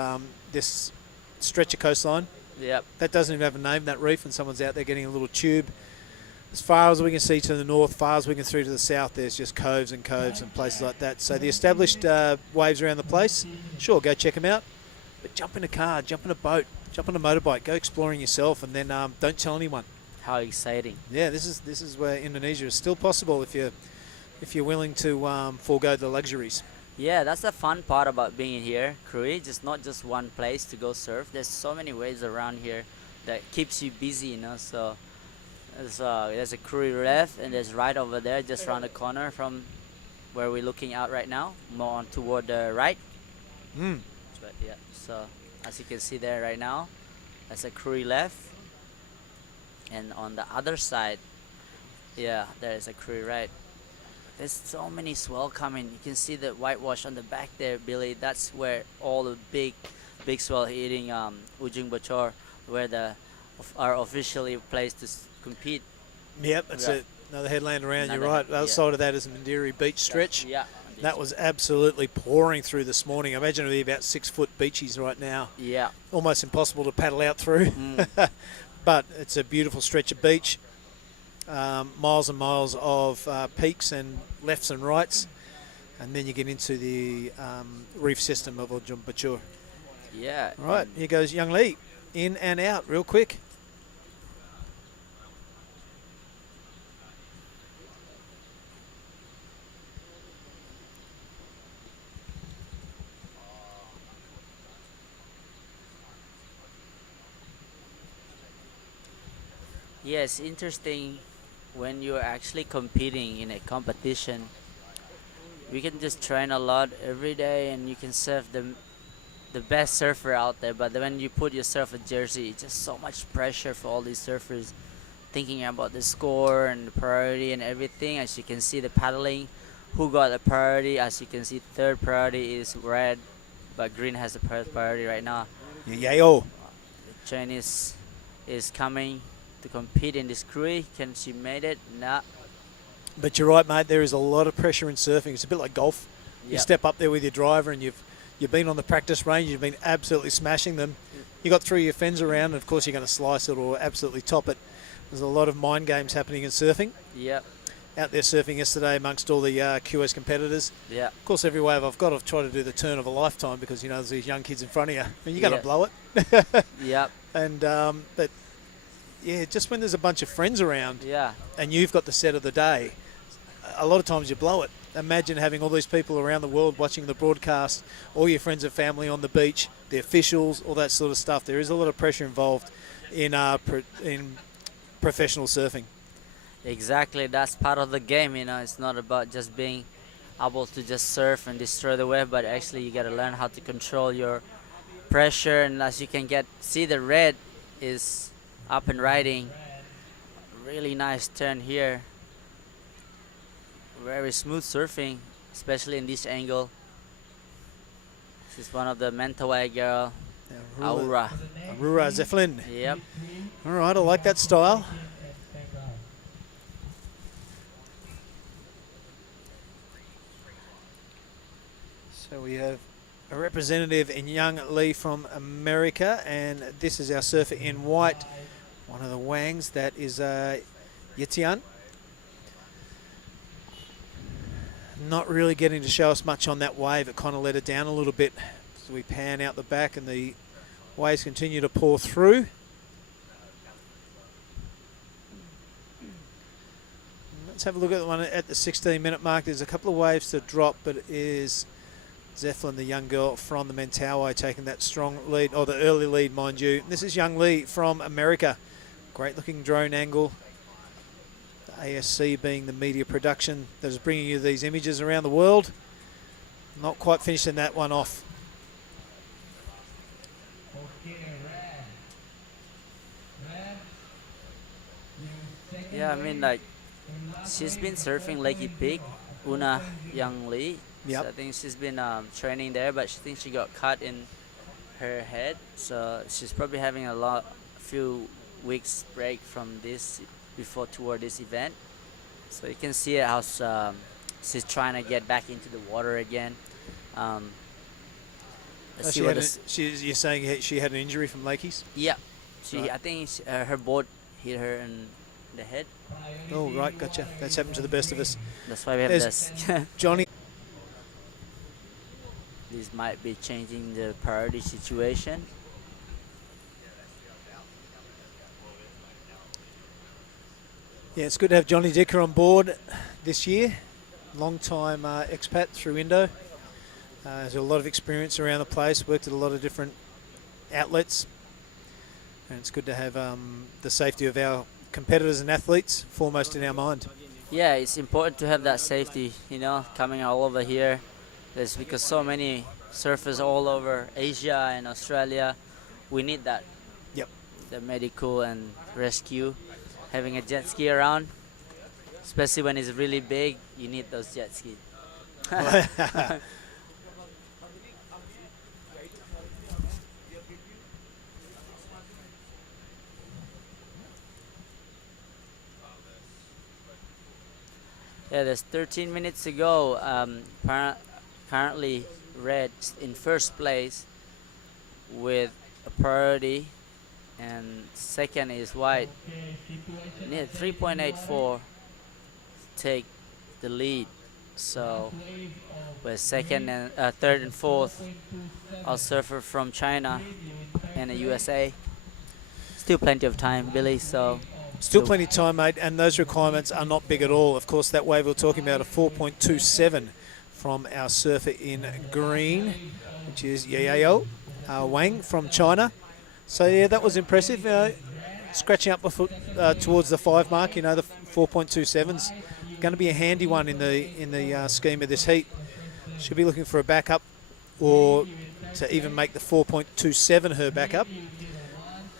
this stretch of coastline. Yep. That doesn't even have a name, that reef, and someone's out there getting a little tube. As far as we can see to the north, far as we can see to the south, there's just coves and places like that. So the established waves around the place, sure, go check them out. But jump in a car, jump in a boat, jump on a motorbike, go exploring yourself, and then don't tell anyone. How exciting! Yeah, this is where Indonesia is still possible if you're willing to forego the luxuries. Yeah, that's the fun part about being here, Krui. Just not just one place to go surf. There's so many waves around here that keeps you busy, you know. So there's a Krui left, and there's right over there, just around the corner from where we're looking out right now, more on toward the right. But yeah, so as you can see there right now, there's a Krui left, and on the other side, yeah, there is a Krui right. There's so many swell coming. You can see the whitewash on the back there, Billy. That's where all the big swell hitting Ujung Bocor, where are officially placed to compete. Yep, that's it. Another headland around. You're right. The other side of that is Mandiri Beach stretch. Yeah. That was absolutely pouring through this morning. I imagine it'll be about 6 foot beaches right now. Yeah. Almost impossible to paddle out through. But it's a beautiful stretch of beach. Miles and miles of peaks and lefts and rights. And then you get into the reef system of Ujung Bocor. Yeah. All right, here goes Young Lee. In and out real quick. Yes, interesting when you're actually competing in a competition. We can just train a lot every day and you can surf the best surfer out there, but when you put yourself a jersey, it's just so much pressure for all these surfers thinking about the score and the priority and everything. As you can see, the paddling, who got the priority, as you can see, third priority is red, but green has the first priority right now. Yayo. Chinese is coming to compete in this Krui. Can she made it? Nah. But you're right, mate. There is a lot of pressure in surfing. It's a bit like golf. You Yep. step up there with your driver, and you've been on the practice range. You've been absolutely smashing them. You got 3 of your friends around, and of course you're going to slice it or absolutely top it. There's a lot of mind games happening in surfing. Yep. Out there surfing yesterday amongst all the QS competitors. Yeah. Of course, every wave I've got, I've tried to do the turn of a lifetime because, you know, there's these young kids in front of you. And you're going to blow it. Yep. And, but, yeah, just when there's a bunch of friends around Yeah. and you've got the set of the day, a lot of times you blow it. Imagine having all these people around the world watching the broadcast, all your friends and family on the beach, the officials, all that sort of stuff. There is a lot of pressure involved in professional surfing. Exactly, that's part of the game, you know. It's not about just being able to just surf and destroy the wave, but actually you got to learn how to control your pressure. And as you can see the red is up and riding. Really nice turn here. Very smooth surfing, especially in this angle. This is one of the Mentawai girl, Aura. Aurora Zeflin. Yep. All right, I like that style. So we have a representative in Young Lee from America, and this is our surfer in white, one of the Wangs, that is Yitian. Not really getting to show us much on that wave. It kind of let her down a little bit. So we pan out the back and the waves continue to pour through. Let's have a look at the one at the 16-minute mark. There's a couple of waves to drop, but it is Zeflin, the young girl from the Mentawai, taking that strong lead, or the early lead, mind you. This is Young Lee from America. Great looking drone angle. The ASC being the media production that is bringing you these images around the world. Not quite finishing that one off. Yeah, I mean, like, she's been surfing Lakey Peak, Una Young Lee. Yep. So I think she's been training there, but she thinks she got cut in her head. So she's probably having a few weeks break from this toward this event. So you can see how she's trying to get back into the water again. Let's see what you're saying she had an injury from Lakey's? Yeah. Right. I think her board hit her in the head. Oh, right, gotcha. That's happened to the best of us. That's why we have this. Johnny. This might be changing the priority situation. Yeah, it's good to have Johnny Dicker on board this year. Long-time expat through Indo. Has a lot of experience around the place, worked at a lot of different outlets. And it's good to have the safety of our competitors and athletes foremost in our mind. Yeah, it's important to have that safety, you know, coming all over here. There's because so many surfers all over Asia and Australia. We need that. Yep. The medical and rescue. Having a jet ski around, especially when it's really big, you need those jet skis. Yeah, there's 13 minutes to go. Currently, red in first place with a priority, and second is white. Need 3.84 take the lead. So we're second and third and fourth. Our surfer from China and the USA. Still plenty of time, Billy. So. Still plenty of time, mate, and those requirements are not big at all. Of course, that wave we're talking about, a 4.27 from our surfer in green, which is Yayao Wang from China. So, yeah, that was impressive. Scratching up towards the 5 mark, you know, the 4.27's going to be a handy one in the scheme of this heat. Should be looking for a backup or to even make the 4.27 her backup.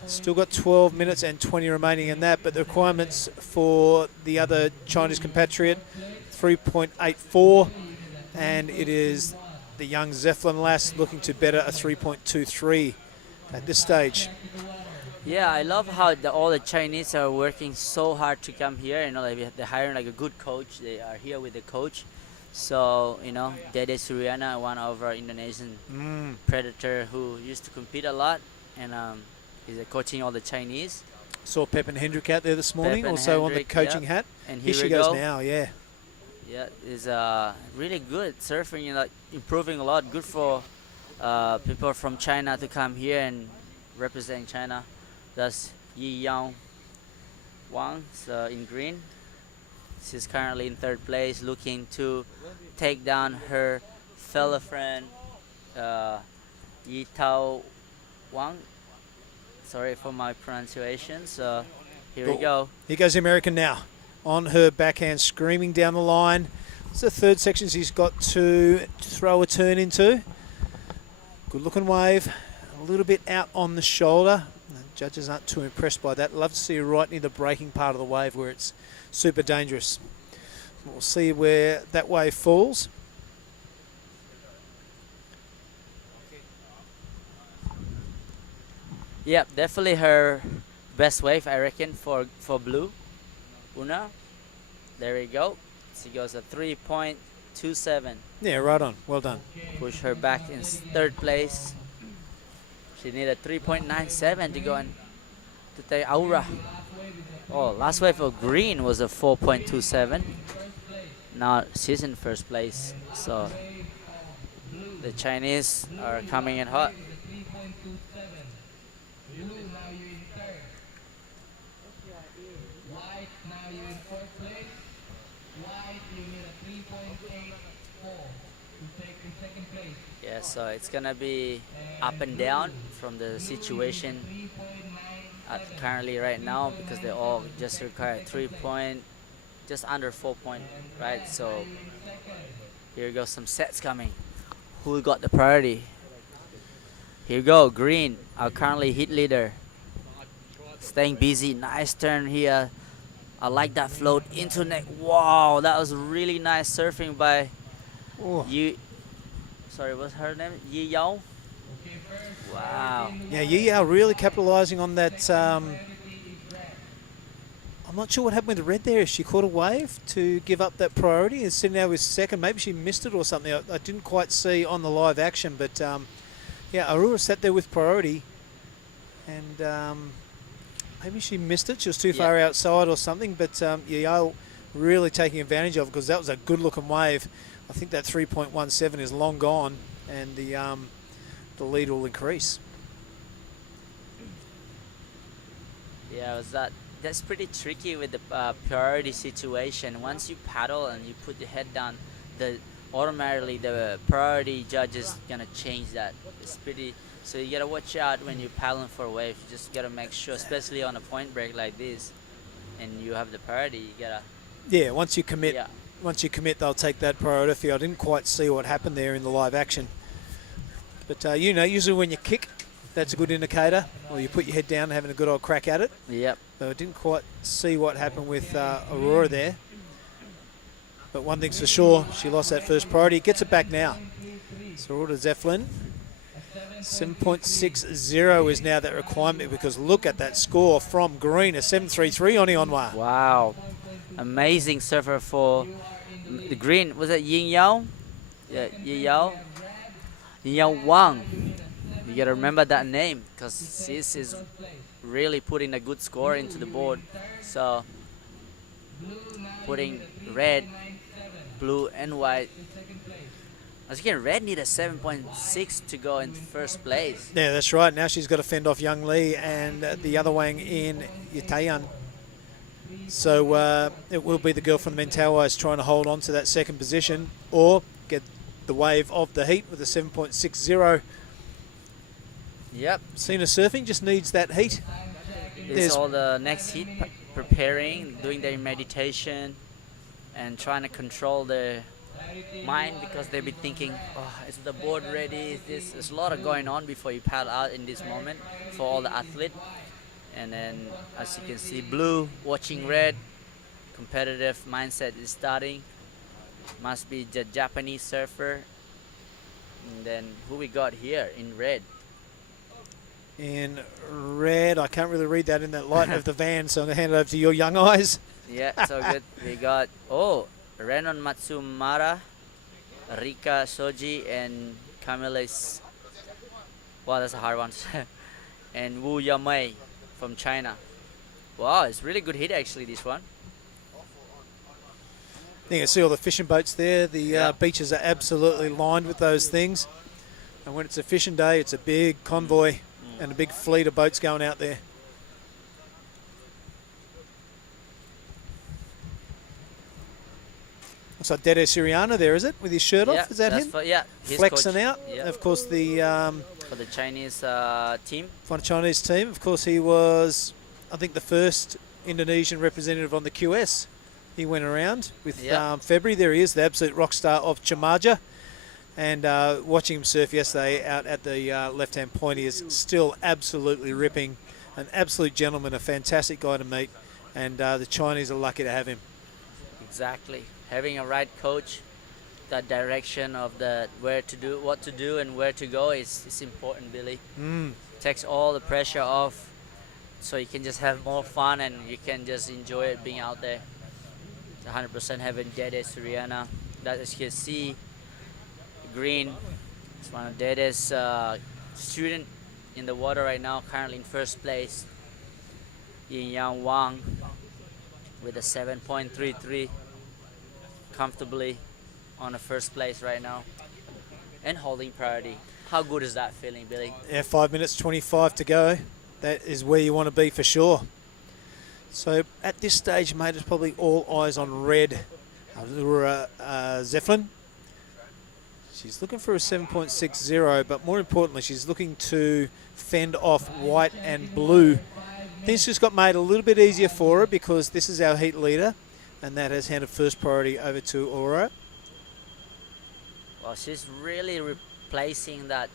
Still got 12 minutes and 20 remaining in that, but the requirements for the other Chinese compatriot, 3.84, and it is the young Zeflin lass looking to better a 3.23 at this stage. Yeah, I love how all the Chinese are working so hard to come here. You know, like they're hiring like a good coach. They are here with the coach. So, you know, Dede Suryana, one of our Indonesian predator who used to compete a lot, and he's coaching all the Chinese. Saw Pep and Hendrick out there this morning, Pep and also on the Hendrick, coaching yep. hat. And Here here she we goes go. now, yeah. Yeah, is really good surfing. You know, like improving a lot. Good for people from China to come here and represent China. That's Yi Yang Wang in green. She's currently in third place, looking to take down her fellow friend Yi Tao Wang. Sorry for my pronunciation. So here we go. Here goes the American now. On her backhand, screaming down the line. It's the third section she's got to throw a turn into. Good looking wave. A little bit out on the shoulder. The judges aren't too impressed by that. Love to see her right near the breaking part of the wave where it's super dangerous. We'll see where that wave falls. Yep, definitely her best wave, I reckon, for blue. Una, there we go. She goes at 3.27. Yeah, right on. Well done. Push her back in third place. She needed 3.97 to go and to take Aura. Oh, last wave of green was a 4.27. Now she's in first place. So the Chinese are coming in hot. Yeah, so it's gonna be up and down from the situation currently right now, because they all just require 3 point, just under 4 point, right? So here goes some sets coming. Who got the priority? Here we go, green, our currently hit leader. Staying busy, nice turn here. I like that float into neck. Wow, that was really nice surfing by you. Sorry, what's her name? Yi Yao? Wow. Yeah, Yi Yao really capitalising on that. I'm not sure what happened with the red there. If she caught a wave to give up that priority and sitting there with second, maybe she missed it or something. I didn't quite see on the live action, but yeah, Aurora sat there with priority, and maybe she missed it. She was too far outside or something, but Yi Yao really taking advantage of it, because that was a good-looking wave. I think that 3.17 is long gone, and the lead will increase. Yeah, that's pretty tricky with the priority situation. Once you paddle and you put your head down, automatically the priority judge is gonna change that. It's pretty. So you gotta watch out when you're paddling for a wave. You just gotta make sure, especially on a point break like this, and you have the priority. You gotta. Yeah, once you commit. Yeah. Once you commit, they'll take that priority for you. I didn't quite see what happened there in the live action. But, you know, usually when you kick, that's a good indicator. Or you put your head down and having a good old crack at it. Yep. So I didn't quite see what happened with Aurora there. But one thing's for sure, she lost that first priority. Gets it back now. So Aurora Zeflin, 7.60 is now that requirement, because look at that score from green, a 7.33 on Ionwa. Wow. Amazing surfer for the green. Was it Yin Yao? Yeah, Yin Yao. Yin Yao Wang. You gotta remember that name, because this is really putting a good score into the board. So putting red, blue, and white. As again, red need a 7.6 to go in first place. Yeah, that's right. Now she's got to fend off Young Lee and the other Wang in Yitayan. So it will be the girl from the Mentawais trying to hold on to that second position, or get the wave of the heat with a 7.60. Yep. Cena Surfing just needs that heat. There's all the next heat preparing, doing their meditation, and trying to control their mind, because they'll be thinking, oh, is the board ready? There's a lot of going on before you paddle out in this moment for all the athletes. And then, as you can see, blue watching red, competitive mindset is starting. Must be the Japanese surfer. And then who we got here in red? in red. I can't really read that in that light of the van, so I'm going to hand it over to your young eyes. Yeah, so good. We got, Renon Matsumara, Rika Soji, and Camille. Wow, that's a hard one. And Wu Yamei from China. Wow, it's really good hit actually, this one. You can see all the fishing boats there. The beaches are absolutely lined with those things. And when it's a fishing day, it's a big convoy and a big fleet of boats going out there. Looks like Dede Siriana there, is it? With his shirt off? Is that him? His flexing coach. out. Yeah. Of course, the For the Chinese team. for the Chinese team. Of course, he was, I think, the first Indonesian representative on the QS. He went around with February. There he is, the absolute rock star of Chamaja. And watching him surf yesterday out at the left-hand point, he is still absolutely ripping. An absolute gentleman, a fantastic guy to meet. And the Chinese are lucky to have him. Exactly. Having a right coach, that direction of what to do and where to go is important, Billy. Takes all the pressure off, so you can just have more fun and you can just enjoy it being out there. 100% having Dede Suriana. That is his C. Green. It's one of Dede's student in the water right now, currently in first place. Yin Yang Wang with a 7.33. Comfortably on the first place right now and holding priority. How good is that feeling, Billy? Yeah, 5 minutes 25 to go. That is where you want to be for sure. So at this stage, mate, it's probably all eyes on red. Zeflin. She's looking for a 7.60, but more importantly, she's looking to fend off white and blue. Things just got made a little bit easier for her because this is our heat leader, and that has handed first priority over to Aurora. Well, she's really replacing that.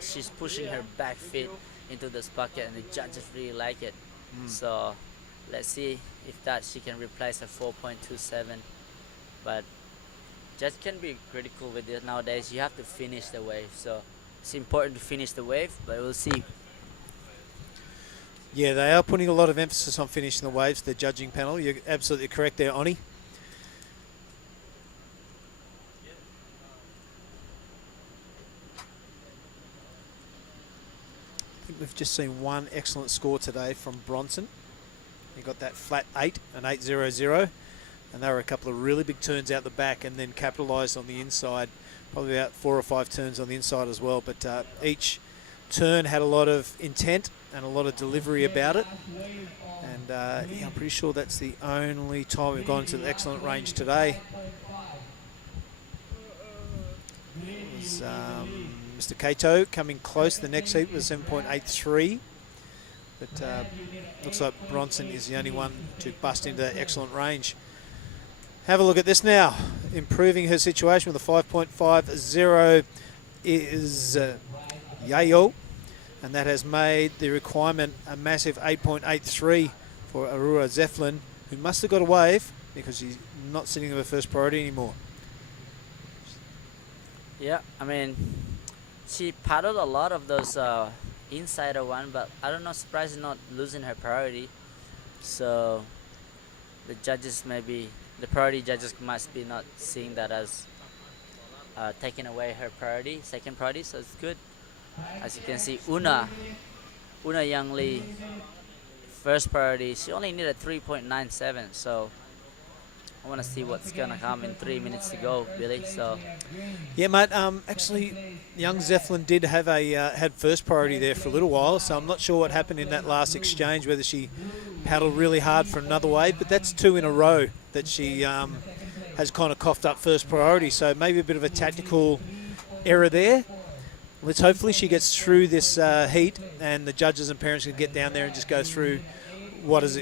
She's pushing her back feet into this bucket, and the judges really like it. So let's see if that she can replace her 4.27. But judge can be critical with it nowadays. You have to finish the wave, so it's important to finish the wave, but we'll see. Yeah, they are putting a lot of emphasis on finishing the waves, the judging panel. You're absolutely correct there, Oni. I think we've just seen one excellent score today from Bronson. He got that flat 8, an 8.00, and there were a couple of really big turns out the back and then capitalised on the inside, probably about 4 or 5 turns on the inside as well. But each turn had a lot of intent and a lot of delivery about it. And yeah, I'm pretty sure that's the only time we've gone to the excellent range today. It was Mr. Kato coming close. The next heat was 7.83. But looks like Bronson is the only one to bust into that excellent range. Have a look at this now. Improving her situation with a 5.50 is Yayo. And that has made the requirement a massive 8.83 for Aurora Zeflin, who must have got a wave because she's not sitting in her first priority anymore. Yeah, I mean, she paddled a lot of those insider one, but I don't know, surprisingly not losing her priority. So the judges the priority judges must be not seeing that as taking away her priority, second priority, so it's good. As you can see, Una Young Lee, first priority, she only needed 3.97, so I want to see what's going to come in 3 minutes to go, Billy. So yeah, mate, actually, young Zeflin did have had first priority there for a little while, so I'm not sure what happened in that last exchange, whether she paddled really hard for another wave, but that's 2 in a row that she has kind of coughed up first priority, so maybe a bit of a tactical error there. Let's hopefully she gets through this heat and the judges and parents can get down there and just go through what has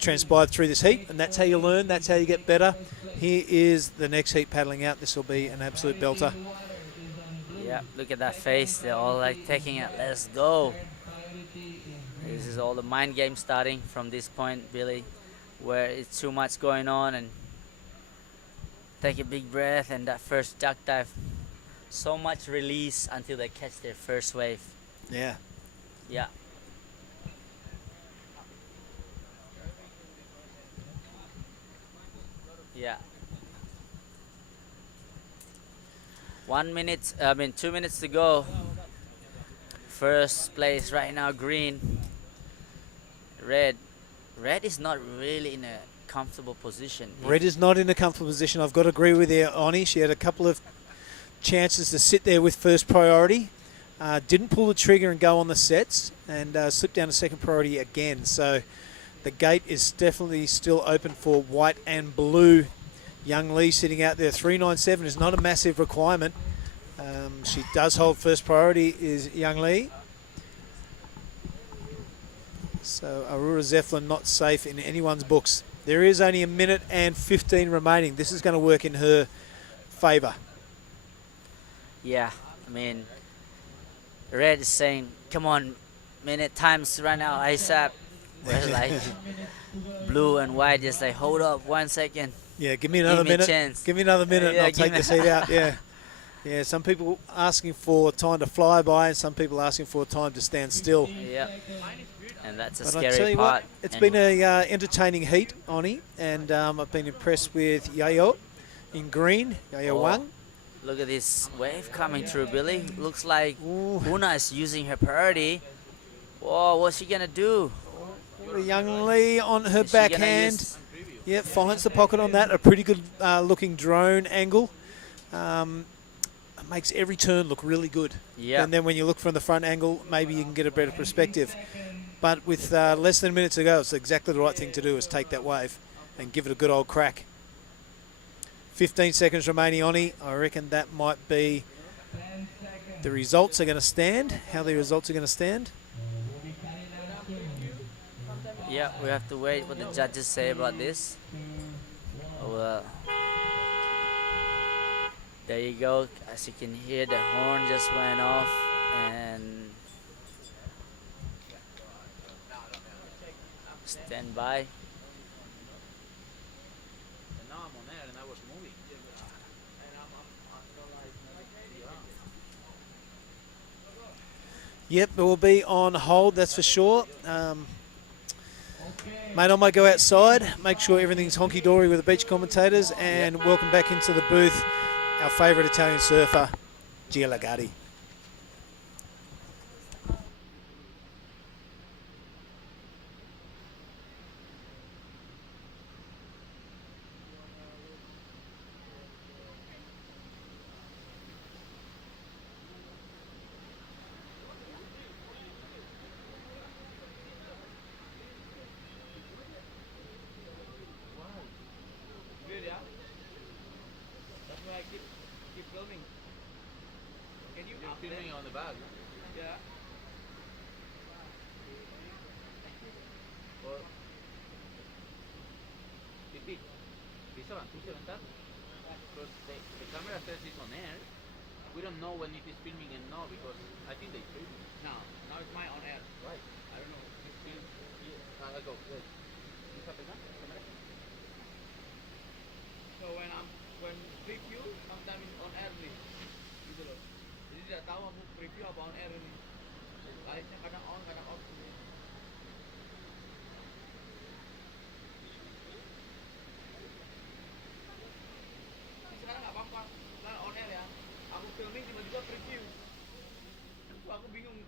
transpired through this heat, and that's how you learn, that's how you get better. Here is the next heat paddling out. This will be an absolute belter. yeah, look at that face. They're all like taking it. Let's go. This is all the mind game starting from this point, Billy, where it's too much going on, and take a big breath and that first duck dive. So much release until they catch their first wave. Yeah. Yeah. Yeah. 1 minute, I mean 2 minutes to go. First place right now, green. Red. Red is not really in a comfortable position. Red is not in a comfortable position. I've got to agree with you, Oni. She had a couple of chances to sit there with first priority. Didn't pull the trigger and go on the sets, and slipped down to second priority again. So the gate is definitely still open for white and blue. Young Lee sitting out there. 397 is not a massive requirement. She does hold first priority, is Young Lee. So Aurora Zeflin not safe in anyone's books. There is only 1 minute and 15 remaining. This is going to work in her favour. Yeah, I mean, Red is saying, come on, minute times run out ASAP. Whereas like blue and white just like, hold up 1 second. Yeah, give me another minute. Chance. Give me another minute Yeah, and I'll take the seat out. Yeah. Yeah, some people asking for time to fly by and some people asking for time to stand still. Yeah, and that's a But I scary tell you part. what, it's And been a entertaining heat, Oni, and I've been impressed with Yayo in green, Yayo Wang. look at this wave coming through, Billy. Looks like Ooh. Una is using her priority. Whoa, what's she gonna do? Young Lee on her Is she gonna backhand. use- Yeah, finds the pocket on that. A pretty good looking drone angle. Makes every turn look really good. Yeah. And then when you look from the front angle, maybe you can get a better perspective. But with less than a minute to go, it's exactly the right thing to do, is take that wave and give it a good old crack. 15 seconds remaining, Oni. I reckon that might be the results are going to stand, how the results are going to stand. Yeah, we have to wait what the judges say about this. Oh, well. There you go. As you can hear, the horn just went off, and stand by. And now I'm on air and I was moving. Yep, it will be on hold, that's for sure. Mate, I might go outside, make sure everything's honky-dory with the beach commentators, and welcome back into the booth our favourite Italian surfer, Gia Lagatti. Good, yeah? That's why I keep filming. Can you You're filming on the bag? Yeah. Or Titi, ¿viste aventar? Because the camera says it's on air. We don't know when it is filming and no, because I think they film. No, now it's my on air. Right. I don't know. You film. Yeah. I'll go. Wait. You have the camera? So when preview, sometimes it's on air nih, gitu loh. Jadi tidak tahu aku preview apa on air ini. Live-nya kadang on, kadang off. Sekarang nggak apa-apa, lah on air ya. Aku filming tiba-tiba preview. Aku bingung,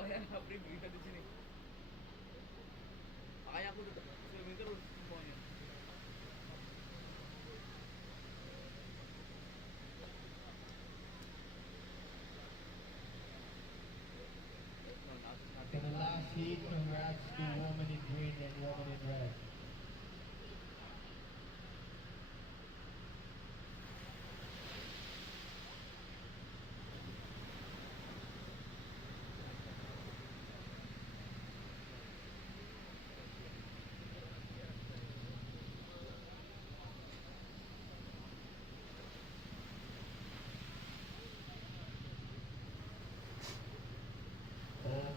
oh ya nggak preview kan di sini. Makanya aku tetap filming terus semuanya. For the last heat, congrats to woman in green and woman in red.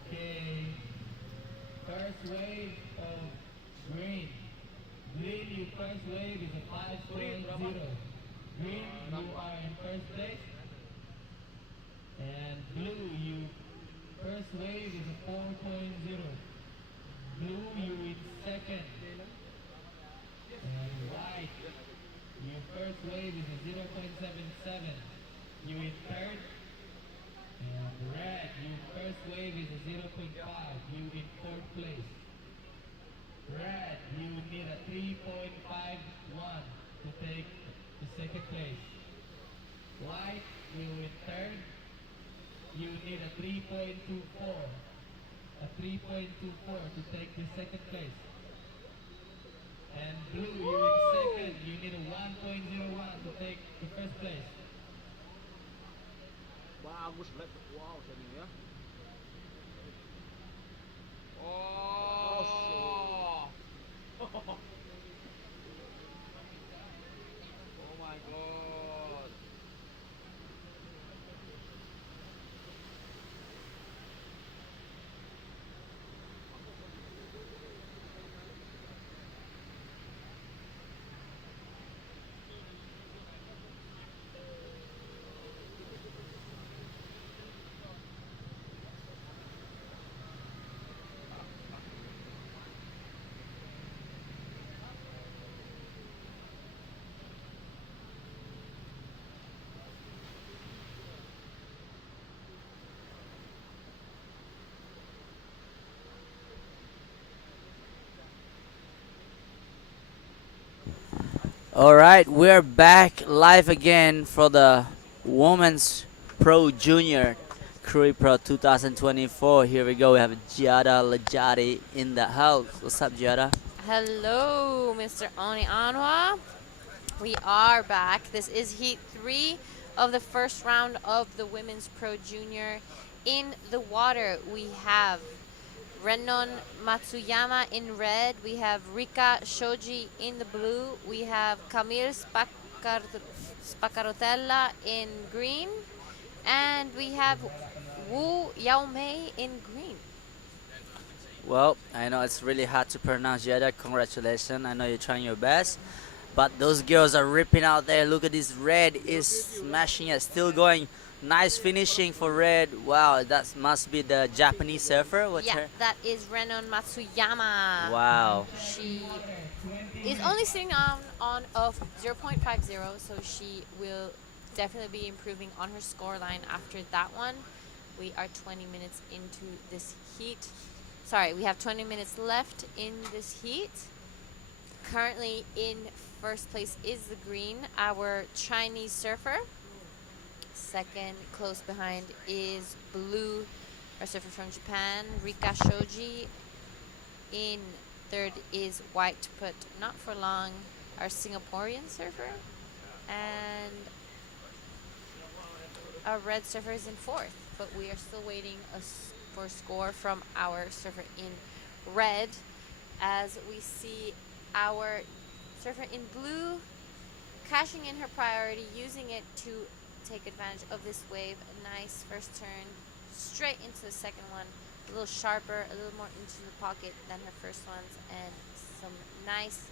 Okay. First wave of green. Green, your first wave is a 5.0. Green, you are in first place. And blue, you first wave is a 4.0. Blue, you in second. And white, your first wave is a 0.77. You in third. And red, your first wave is a 0.5. You in fourth place. Red, you need a 3.51 to take the second place. White, you in third. You need a 3.24. A 3.24 to take the second place. And blue, you in second. You need a 1.01 to take the first place. Bagus Black. Wow, sini ya. Oh. Oh my god. All right, we're back live again for the Women's Pro Junior Krui Pro 2024. Here we go. We have Giada Lajati in the house. What's up, Giada? Hello, Mr. Oni Anwa. We are back. This is Heat 3 of the first round of the Women's Pro Junior. In the water, we have Renon Matsuyama in red. We have Rika Shoji in the blue. We have Camille Spacarotella in green. And we have Wu Yaomei in green. Well, I know it's really hard to pronounce, Giada. Congratulations. I know you're trying your best. But those girls are ripping out there. Look at this. Red is smashing it. Still going. Nice finishing for red. Wow, that must be the Japanese surfer. What's her? That is Renon Matsuyama. Wow. She is only sitting on of 0.50, so she will definitely be improving on her score line after that one. We are 20 minutes into this heat. Sorry, we have 20 minutes left in this heat. Currently in first place is the green, our Chinese surfer. Second, close behind, is blue, our surfer from Japan, Rika Shoji. In third is white, but not for long, our Singaporean surfer. And our red surfer is in fourth, but we are still waiting for a score from our surfer in red, as we see our surfer in blue cashing in her priority, using it to take advantage of this wave. A nice first turn straight into the second one, a little sharper, a little more into the pocket than her first ones, and some nice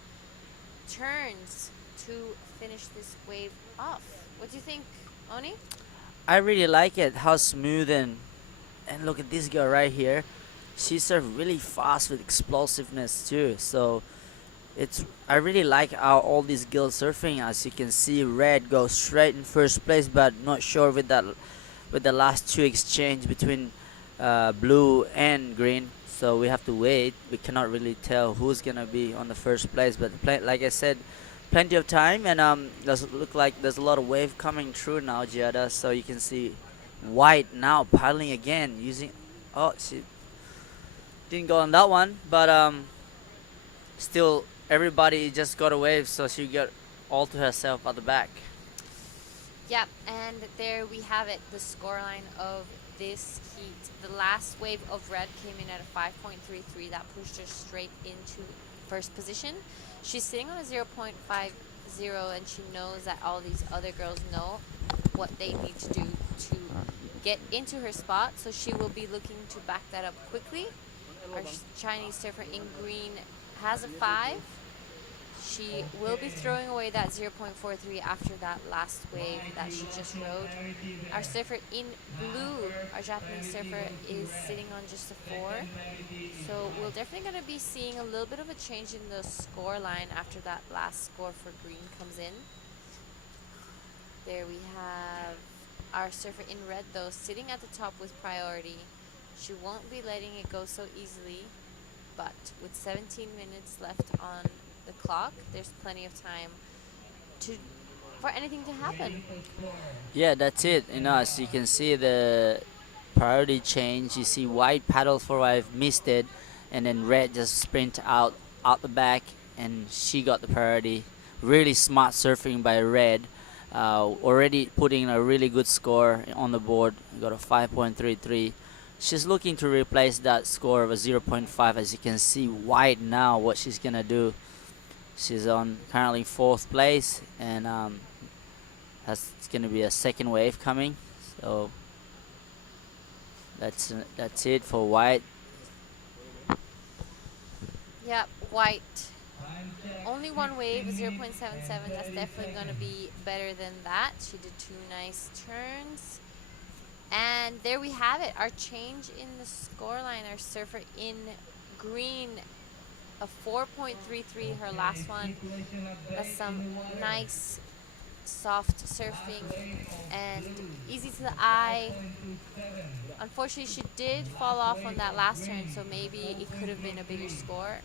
turns to finish this wave off. What do you think, Oni? I really like it, how smooth and look at this girl right here. She serves really fast with explosiveness too. So I really like how all these girls surfing. As you can see, red goes straight in first place, but not sure with the last two exchange between blue and green. So we have to wait. We cannot really tell who's gonna be on the first place. But like I said, plenty of time, and does look like there's a lot of wave coming through now, Giada. So you can see white now paddling again using. Oh, she didn't go on that one, but still. Everybody just got a wave, so she got all to herself at the back. Yep, and there we have it, the scoreline of this heat. The last wave of red came in at a 5.33. That pushed her straight into first position. She's sitting on a 0.50, and she knows that all these other girls know what they need to do to get into her spot, so she will be looking to back that up quickly. Our Chinese surfer in green has a 5. she will be throwing away that 0.43 after that last wave that she just rode. Our surfer in blue, our Japanese surfer, is sitting on just a 4. So we're definitely going to be seeing a little bit of a change in the score line after that last score for green comes in. There we have our surfer in red, though, sitting at the top with priority. She won't be letting it go so easily, but with 17 minutes left on the clock, there's plenty of time for anything to happen. Yeah, that's it. As you can see the priority change. You see white paddle for I've missed it, and then red just sprint out the back, and she got the priority. Really smart surfing by red. Already putting a really good score on the board. Got a 5.33. She's looking to replace that score of a 0.5. As you can see, white now what she's gonna do. She's on currently 4th place, and it's gonna be a second wave coming. So that's it for white. Yep, white. Only one wave, 0.77. That's definitely going to be better than that. She did 2 nice turns. And there we have it. Our change in the scoreline. Our surfer in green, a 4.33, her last one. That's some nice, soft surfing and easy to the eye. Unfortunately, she did fall off on that last turn, so maybe it could have been a bigger score.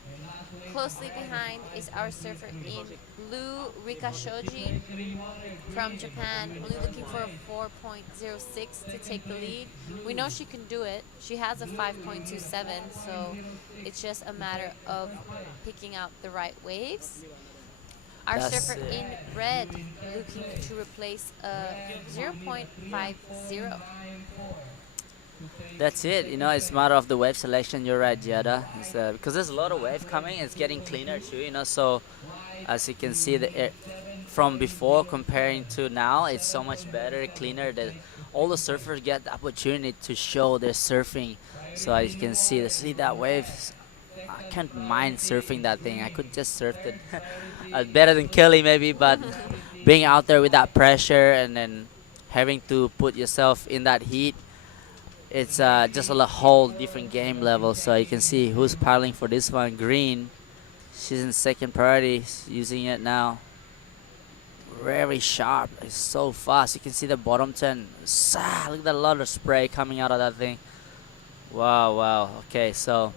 Closely behind is our surfer in blue, Rika Shoji from Japan, only looking for a 4.06 to take the lead. We know she can do it. She has a 5.27, so it's just a matter of picking out the right waves. Our surfer in red looking to replace a 0.50. That's it. It's a matter of the wave selection. You're right, Giada. Because there's a lot of wave coming. It's getting cleaner too. So as you can see, from before comparing to now, it's so much better, cleaner. That all the surfers get the opportunity to show their surfing. So as you can see that wave. I can't mind surfing that thing. I could just surf it better than Kelly maybe, but being out there with that pressure and then having to put yourself in that heat, it's just a whole different game level. So you can see who's paddling for this one. Green, she's in second priority, using it now. Very sharp. It's so fast. You can see the bottom turn. Look at that lot of spray coming out of that thing. Wow. Okay, so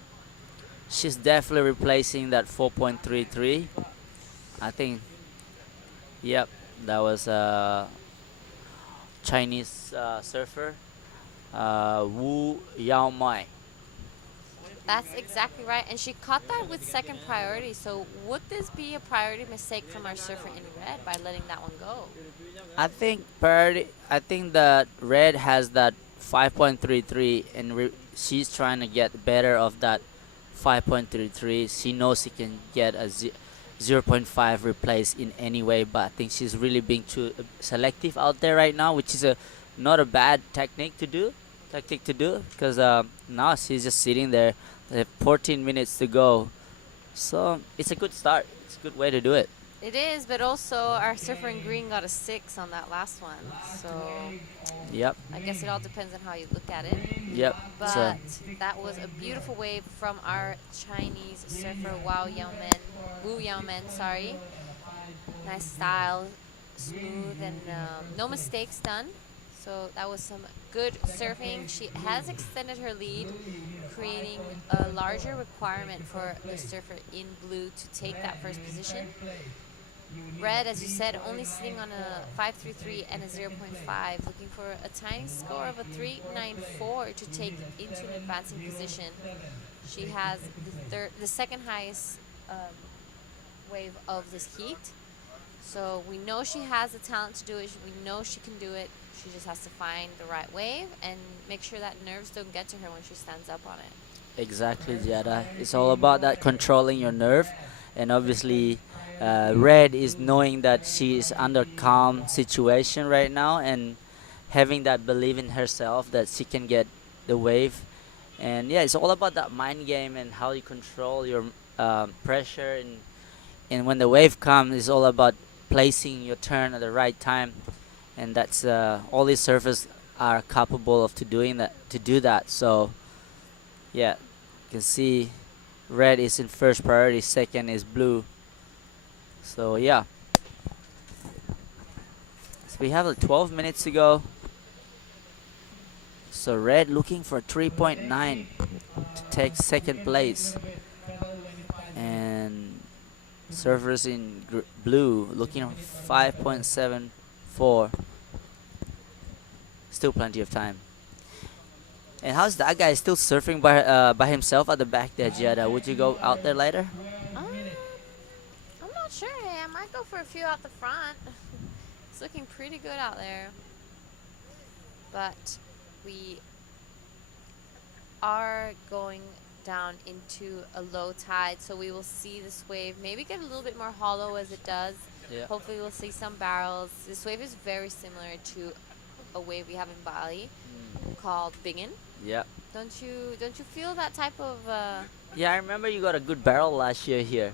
she's definitely replacing that 4.33. I think, yep, that was a Chinese surfer, Wu Yao Mai. That's exactly right. And she caught that with second priority. So would this be a priority mistake from our surfer in red by letting that one go? I think that red has that 5.33, and she's trying to get better of that 5.33. She knows she can get a 0.5 replaced in any way, but I think she's really being too selective out there right now, which is not a bad tactic to do, because now she's just sitting there. They have 14 minutes to go, so it's a good start. It's a good way to do it. It is, but also our surfer in green got a 6 on that last one. So yep. I guess it all depends on how you look at it. Yep. But that was a beautiful wave from our Chinese surfer Wu Yaomen, sorry. Nice style, smooth, and no mistakes done. So that was some good surfing. She has extended her lead, creating a larger requirement for the surfer in blue to take that first position. Red, as you said, only sitting on a 5.33 and a 0.5, looking for a tiny score of a 3.94 to take into an advancing position. She has the second highest wave of this heat. So we know she has the talent to do it. We know she can do it. She just has to find the right wave and make sure that nerves don't get to her when she stands up on it. Exactly, Giada. It's all about that controlling your nerve, and obviously red is knowing that she is under calm situation right now and having that belief in herself that she can get the wave. And yeah, it's all about that mind game and how you control your pressure And when the wave comes, it's all about placing your turn at the right time, and that's all these surfers are capable of doing that. To do that, so yeah, you can see red is in first priority, second is blue. So yeah, so we have like 12 minutes to go. So red looking for 3.9 to take second place, and surfers in blue looking for 5.74. Still plenty of time. And how's that guy still surfing by himself at the back there, Giada? Would you go out there later? I'm not sure. Hey, I might go for a few out the front. It's looking pretty good out there. But we are going down into a low tide, so we will see this wave maybe get a little bit more hollow as it does. Yeah. Hopefully we'll see some barrels. This wave is very similar to a wave we have in Bali called Bingin. Yeah. Don't you feel that type of Yeah, I remember you got a good barrel last year here.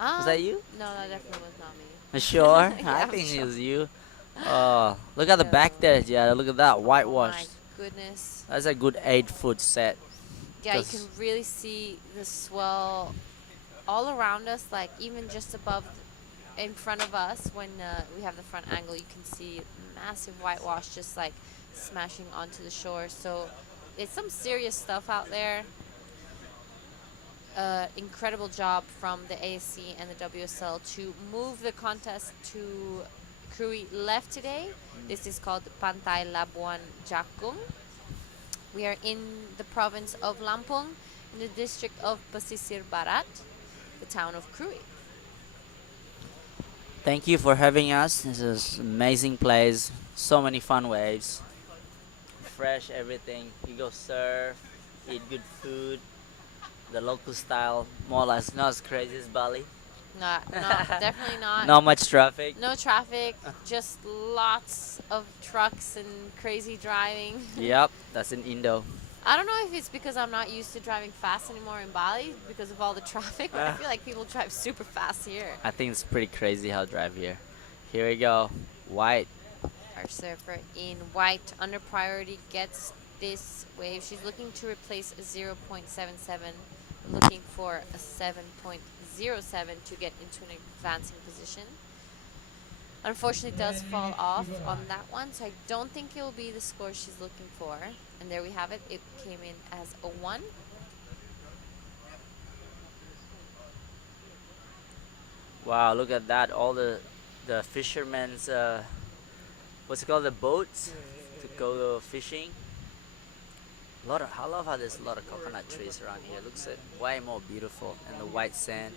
Was that you? No, that definitely was not me. Sure? Yeah, I I'm think sure. it was you. Oh, look at the back there, Giada. Look at that, whitewashed. My goodness. That's a good 8-foot set. Yeah, you can really see the swell all around us, like even just above, in front of us when we have the front angle, you can see massive whitewash just like smashing onto the shore. So it's some serious stuff out there. Incredible job from the ASC and the WSL to move the contest to Krui left today. This is called Pantai Labuan Jakung. We are in the province of Lampung, in the district of Pesisir Barat, the town of Krui. Thank you for having us. This is an amazing place. So many fun waves. Fresh everything. You go surf, eat good food. The local style, more or less, not as crazy as Bali. No, definitely not. Not much traffic. No traffic, just lots of trucks and crazy driving. Yep, that's in Indo. I don't know if it's because I'm not used to driving fast anymore in Bali because of all the traffic, but I feel like people drive super fast here. I think it's pretty crazy how to drive here. Here we go. White. Our surfer in white under priority gets this wave. She's looking to replace a 0.77, looking for a 7.07 to get into an advancing position. Unfortunately, it does fall off on that one, so I don't think it will be the score she's looking for. And there we have it. It came in as a 1. Wow, look at that. All the fishermen's, what's it called, the boats to go fishing. I love how there's a lot of coconut trees around here. It looks way more beautiful, and the white sand.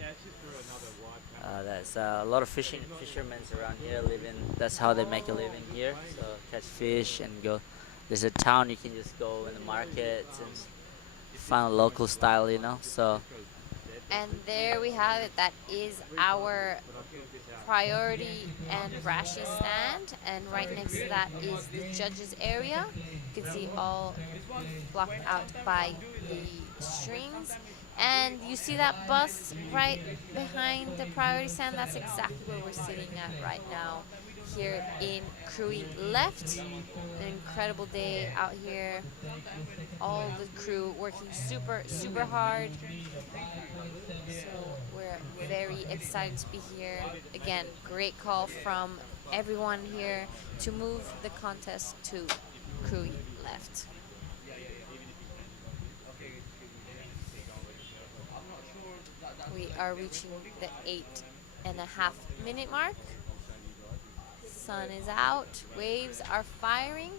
There's a lot of fishermen around here living. That's how they make a living here. So catch fish and go. There's a town you can just go in the markets and find a local style, you know. So. And there we have it. That is our priority and Rashi stand, and right next to that is the judges area. You can see all blocked out by the strings, and you see that bus right behind the priority stand. That's exactly where we're sitting at right now here in Krui left. An incredible day out here, all the crew working super hard. So we're very excited to be here. Again, great call from everyone here to move the contest to Krui left. We are reaching the 8.5-minute mark. Sun is out, waves are firing.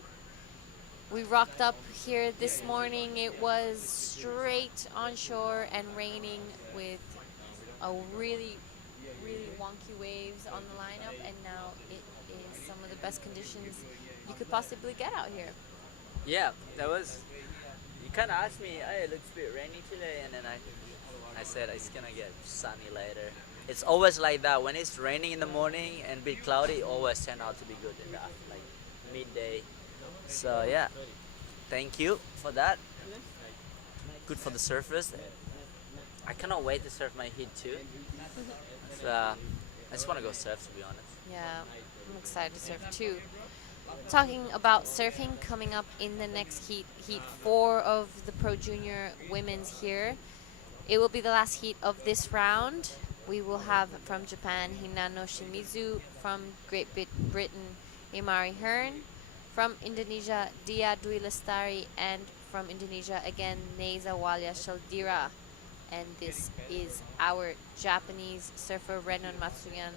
We rocked up here this morning. It was straight onshore and raining with a really wonky waves on the lineup, and now it is some of the best conditions you could possibly get out here. Yeah, that was. You kind of asked me, "Hey, it looks a bit rainy today," and then I said it's gonna get sunny later. It's always like that. When it's raining in the morning and a bit cloudy, it always turn out to be good in the like midday. So yeah, thank you for that. Good for the surfers. I cannot wait to surf my heat too. I just want to go surf, to be honest. Yeah, I'm excited to surf too. Talking about surfing, coming up in the next heat, heat 4 of the Pro Junior Women's here. It will be the last heat of this round. We will have from Japan Hinano Shimizu, from Great Britain Imari Hearn, from Indonesia Dia Dwi Lestari, and from Indonesia again Neza Walia Shaldira. And this is our Japanese surfer Renon Matsuyan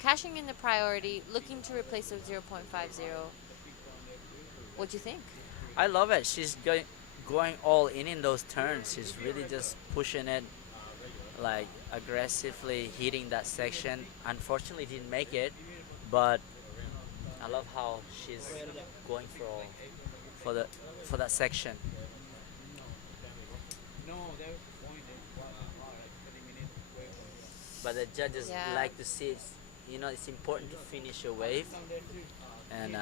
cashing in the priority, looking to replace the 0.50. What do you think? I love it. She's going all in those turns. She's really just pushing it, like aggressively hitting that section. Unfortunately, didn't make it, but I love how she's going for that section. But the judges like to see it. You know, it's important to finish your wave, and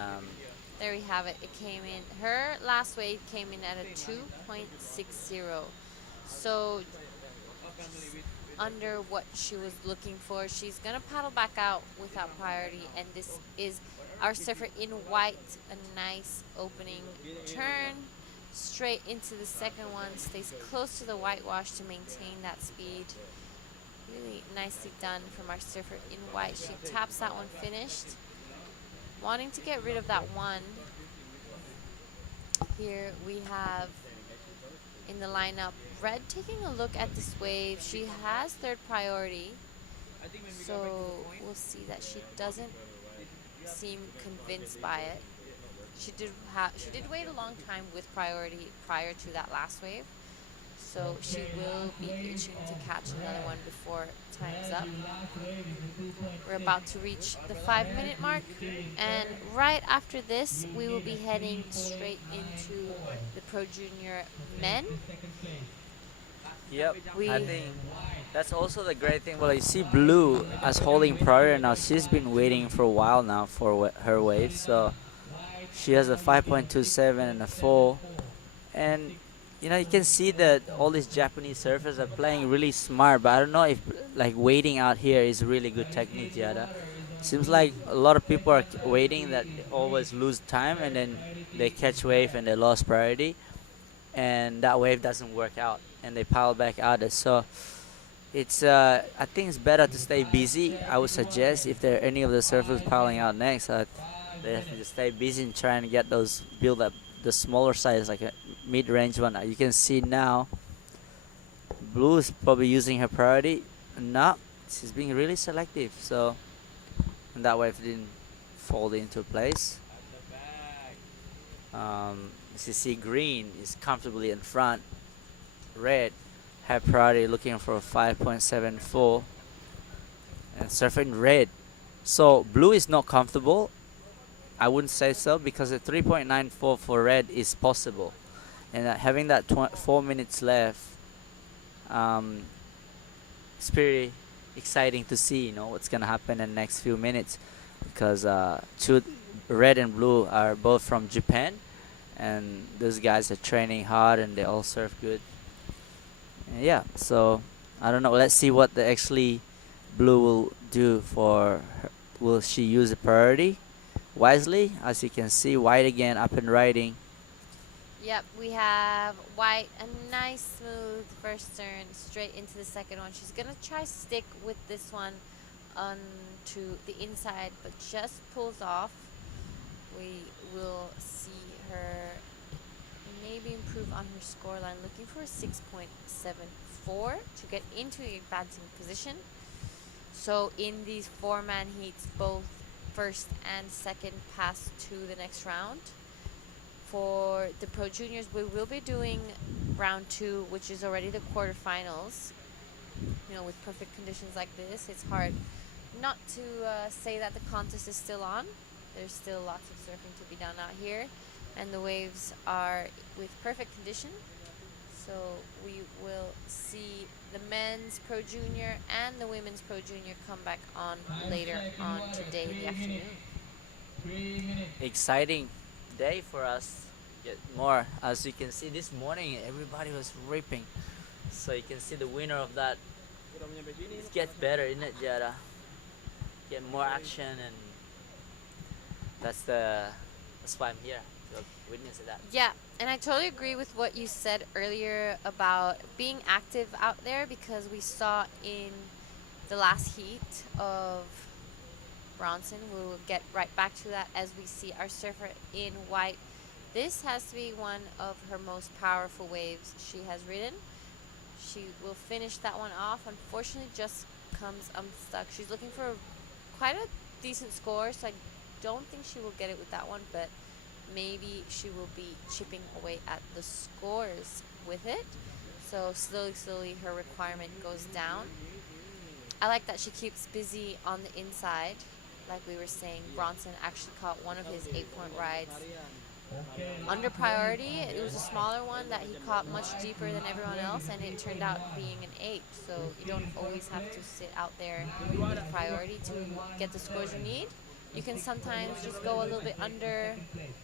there we have it. It came in. Her last wave came in at a 2.60. So under what she was looking for. She's gonna paddle back out without priority, and this is our surfer in white. A nice opening turn straight into the second one. Stays close to the whitewash to maintain that speed. Really nicely done from our surfer in white. She taps that one finished. Wanting to get rid of that one. Here we have in the lineup Red taking a look at this wave. She has third priority, so we'll see that she doesn't seem convinced by it. She did wait a long time with priority prior to that last wave, so she will be itching to catch another one before time's up. We're about to reach the 5-minute mark, and right after this we will be heading straight into the Pro Junior Men. Yep, I think that's also the great thing. Well, you see Blue as holding priority now. She's been waiting for a while now for her wave, so she has a 5.27 and a 4, and you know, you can see that all these Japanese surfers are playing really smart, but I don't know if like waiting out here is really good technique, Yada. Seems like a lot of people are waiting that they always lose time, and then they catch wave and they lost priority, and that wave doesn't work out, and they pile back out. So it's I think it's better to stay busy. I would suggest if there are any of the surfers piling out next, they have to stay busy and try and get those build up the smaller size, like a mid-range one. You can see now Blue is probably using her priority. No, she's being really selective, so and that wave didn't fold into place. As you see, Green is comfortably in front. Red have priority, looking for a 5.74 and surfing Red. So Blue is not comfortable. I wouldn't say so, because a 3.94 for Red is possible, and having that 4 minutes left, it's pretty exciting to see, you know, what's gonna happen in the next few minutes, because Red and Blue are both from Japan, and those guys are training hard and they all surf good. And yeah, so I don't know. Let's see what the Blue will do for her. Will she use a priority wisely? As you can see, White again up and riding. Yep, we have White, a nice smooth first turn straight into the second one. She's gonna try stick with this one onto the inside, but just pulls off. We will see her maybe improve on her scoreline, looking for a 6.74 to get into the advancing position. So in these 4-man heats, both first and second pass to the next round. For the Pro Juniors, we will be doing round 2, which is already the quarterfinals. You know, with perfect conditions like this, it's hard not to say that the contest is still on. There's still lots of surfing to be done out here, and the waves are with perfect condition. So we will see the men's Pro Junior and the women's Pro Junior come back on later on today in the afternoon. Exciting day for us. Get more. As you can see, this morning everybody was ripping. So you can see the winner of that. It gets better, isn't it, Jada? Get more action, and that's why I'm here to witness that. Yeah, and I totally agree with what you said earlier about being active out there, because we saw in the last heat of Bronson, we will get right back to that as we see our surfer in white. This has to be one of her most powerful waves she has ridden. She will finish that one off. Unfortunately, just comes unstuck. She's looking for quite a decent score, so I don't think she will get it with that one, but maybe she will be chipping away at the scores with it. So slowly her requirement goes down. I like that she keeps busy on the inside. Like we were saying, Bronson actually caught one of his 8-point rides under priority. It was a smaller one that he caught much deeper than everyone else, and it turned out being an 8. So you don't always have to sit out there with priority to get the scores you need. You can sometimes just go a little bit under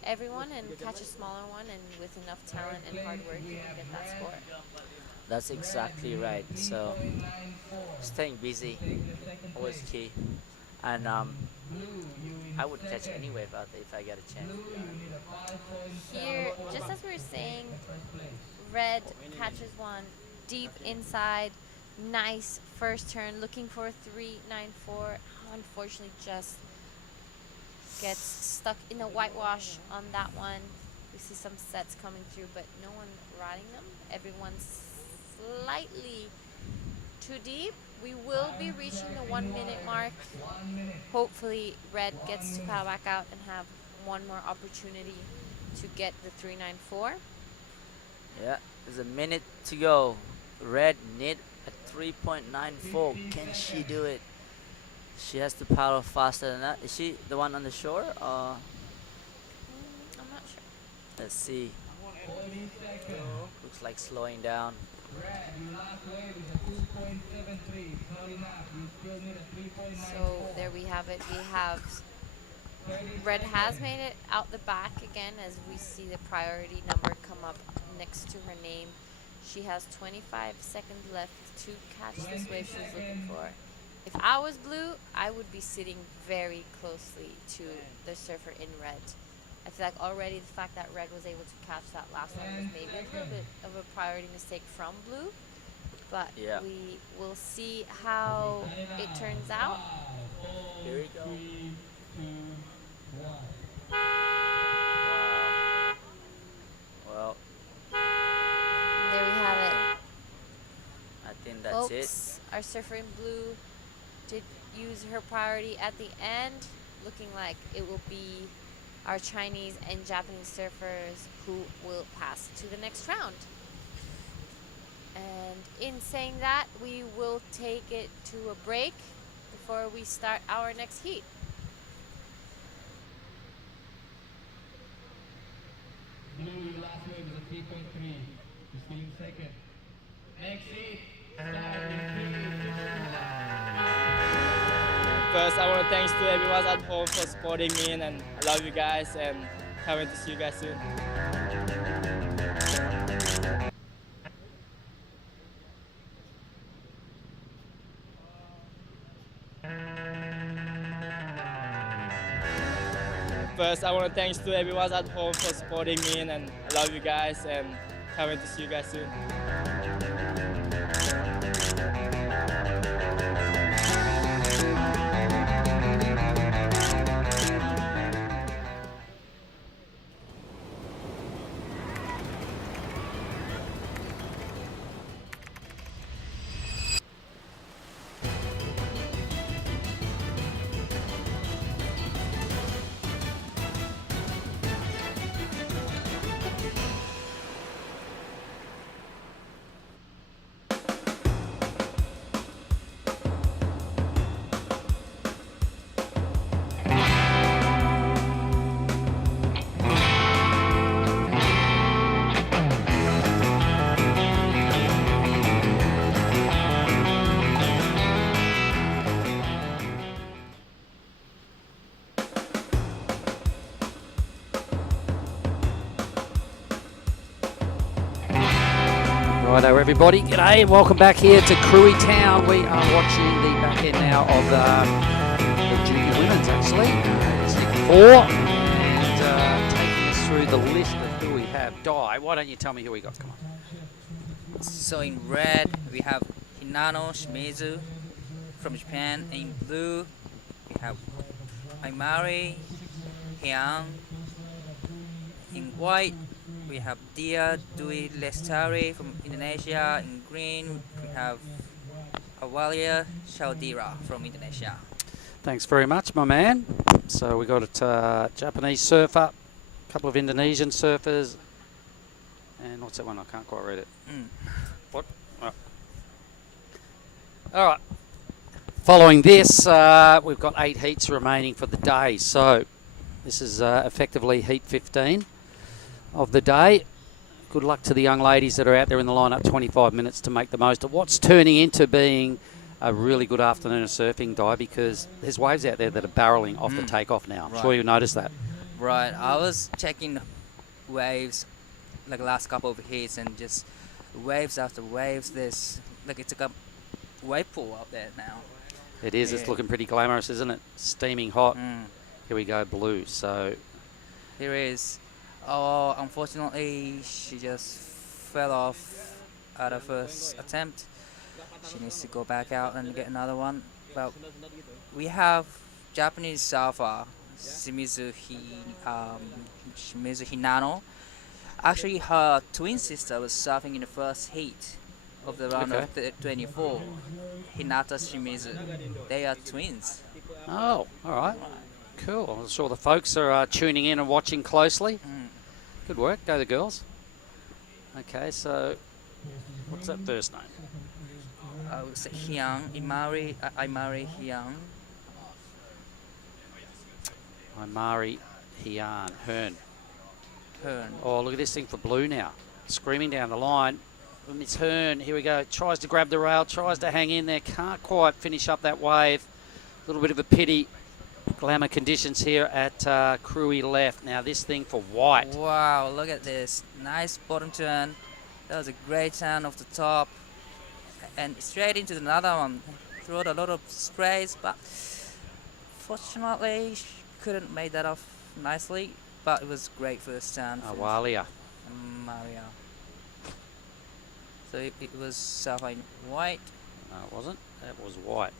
everyone and catch a smaller one, and with enough talent and hard work, you can get that score. That's exactly right. So staying busy, always key. And I would catch any wave out there if I get a chance. Here, just as we were saying, Red catches one deep inside. Nice first turn, looking for a 394. Unfortunately, just gets stuck in the whitewash on that one. We see some sets coming through, but no one riding them. Everyone's slightly too deep. We will be reaching the 1 minute mark. Hopefully Red gets to paddle back out and have one more opportunity to get the 394. Yeah, there's a minute to go. Red need a 3.94. Can she do it? She has to paddle faster than that. Is she the one on the shore? I'm not sure. Let's see. Looks like slowing down. So there we have it. We have Red has made it out the back again, as we see the priority number come up next to her name. She has 25 seconds left to catch this wave she's looking for. If I was blue, I would be sitting very closely to the surfer in red. I feel like already the fact that Red was able to catch that last one was maybe a little bit of a priority mistake from blue. But yeah, we will see how it turns out. Here we go. Well, there we have it. I think that's Folks, our surfer in blue did use her priority at the end, looking like it will be our Chinese and Japanese surfers who will pass to the next round. And in saying that, we will take it to a break before we start our next heat. Blue, your last wave is a 3.3. You're still in second. Next heat. First, I want to thanks to everyone at home for supporting me, and I love you guys, and can't wait to see you guys soon. First, I want to thanks to everyone at home for supporting me, and I love you guys, and can't wait to see you guys soon. Righto, everybody. G'day and welcome back here to Krui Town. We are watching the back end now of the junior women's, actually. Stick 4. And taking us through the list of who we have. Dai, why don't you tell me who we got? Come on. So in red, we have Hinano Shimizu from Japan. In blue, we have Aimari Hyang. In white, we have Dia Dwi Lestari from Indonesia. In green, we have Awalia Chaudira from Indonesia. Thanks very much, my man. So we got a Japanese surfer, a couple of Indonesian surfers, and what's that one? I can't quite read it. What? Oh. All right. Following this, we've got 8 heats remaining for the day. So this is effectively heat 15 of the day. Good luck to the young ladies that are out there in the lineup, 25 minutes to make the most of what's turning into being a really good afternoon of surfing, Di, because there's waves out there that are barreling off the takeoff now. I'm sure you noticed that. Right, I was checking waves like the last couple of heats and just waves after waves. There's like it's like a wave pool out there now. It is. Yeah. It's looking pretty glamorous, isn't it? Steaming hot. Here we go, blue. So here is. Oh, unfortunately, she just fell off at her first attempt. She needs to go back out and get another one. But we have Japanese surfer Shimizu Hinano. Actually, her twin sister was surfing in the first heat of the round of 24. Hinata Shimizu. They are twins. Oh, all right. Cool. I'm sure the folks are tuning in and watching closely. Good work. Go the girls. Okay, so what's that first name? It's Hyang, Imari Hyang. Imari Hyang, Hearn. Oh, look at this thing for blue now. Screaming down the line. Miss Hearn, here we go. Tries to grab the rail, tries to hang in there. Can't quite finish up that wave. A little bit of a pity. Glamour conditions here at Krui left. Now this thing for white. Wow, look at this. Nice bottom turn. That was a great turn off the top. And straight into another one. Threw out a lot of sprays, but fortunately she couldn't make that off nicely. But it was great first turn. Awalia. Maria. So it was surfing white. No, it wasn't. That was white.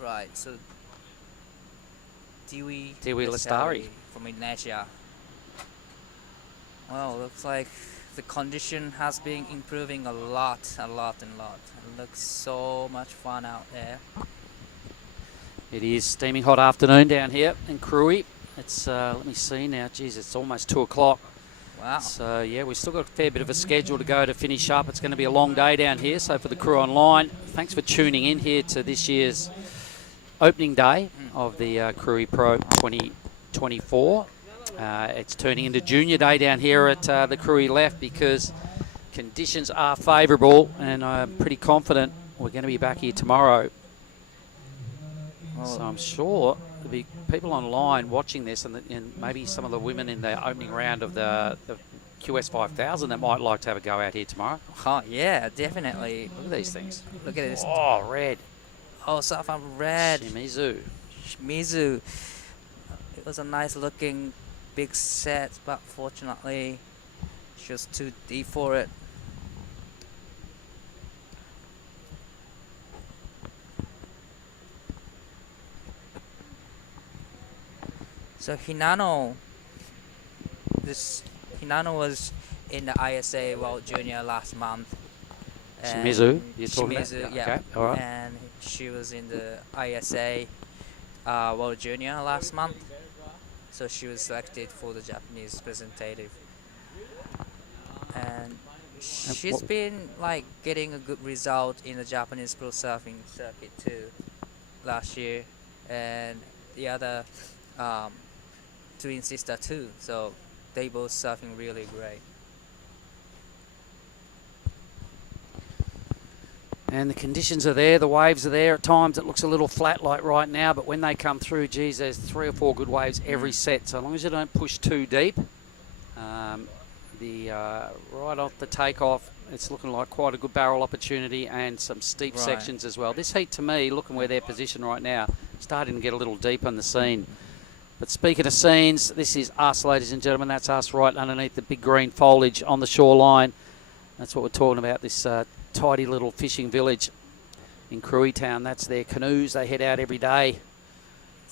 Right, so Dewi Lestari from Indonesia. Well, looks like the condition has been improving a lot. It looks so much fun out there. It is steaming hot afternoon down here in Krui. It's, let me see now, geez, it's almost 2 o'clock. Wow. So, yeah, we've still got a fair bit of a schedule to go to finish up. It's going to be a long day down here. So, for the crew online, thanks for tuning in here to this year's opening day of the Krui Pro 2024. It's turning into junior day down here at the Krui left because conditions are favourable, and I'm pretty confident we're going to be back here tomorrow. So I'm sure there'll be people online watching this, and maybe some of the women in the opening round of the QS 5000 that might like to have a go out here tomorrow. Oh, yeah, definitely. Look at these things. Look at this. Oh, red. Oh, surfer red. Shimizu. It was a nice looking big set, but fortunately she was too deep for it. So Hinano was in the ISA World Junior last month. Shimizu, you're talking about? Yeah. Okay, all right. And she was in the ISA World Junior last month. So she was selected for the Japanese representative. And she's been like getting a good result in the Japanese pro surfing circuit too last year. And the other twin sister too. So they both surfing really great. And the conditions are there, the waves are there. At times it looks a little flat like right now, but when they come through, geez, there's 3 or 4 good waves every set. So as long as you don't push too deep, right off the takeoff, it's looking like quite a good barrel opportunity and some steep sections as well. This heat, to me, looking where they're positioned right now, starting to get a little deep on the scene. But speaking of scenes, this is us, ladies and gentlemen. That's us right underneath the big green foliage on the shoreline. That's what we're talking about, this tidy little fishing village in Krui Town. That's their canoes. They head out every day.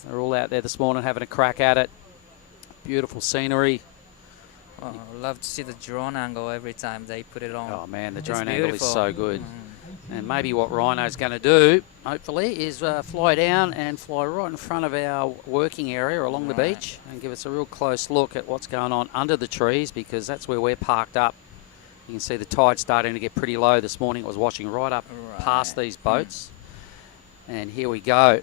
They're all out there this morning having a crack at it. Beautiful scenery. Oh, I love to see the drone angle every time they put it on. Oh man, the drone angle is so good. And maybe what Rhino's going to do, hopefully, is fly down and fly right in front of our working area along the beach and give us a real close look at what's going on under the trees, because that's where we're parked up. You can see the tide starting to get pretty low. This morning it was washing right up past these boats. And here we go.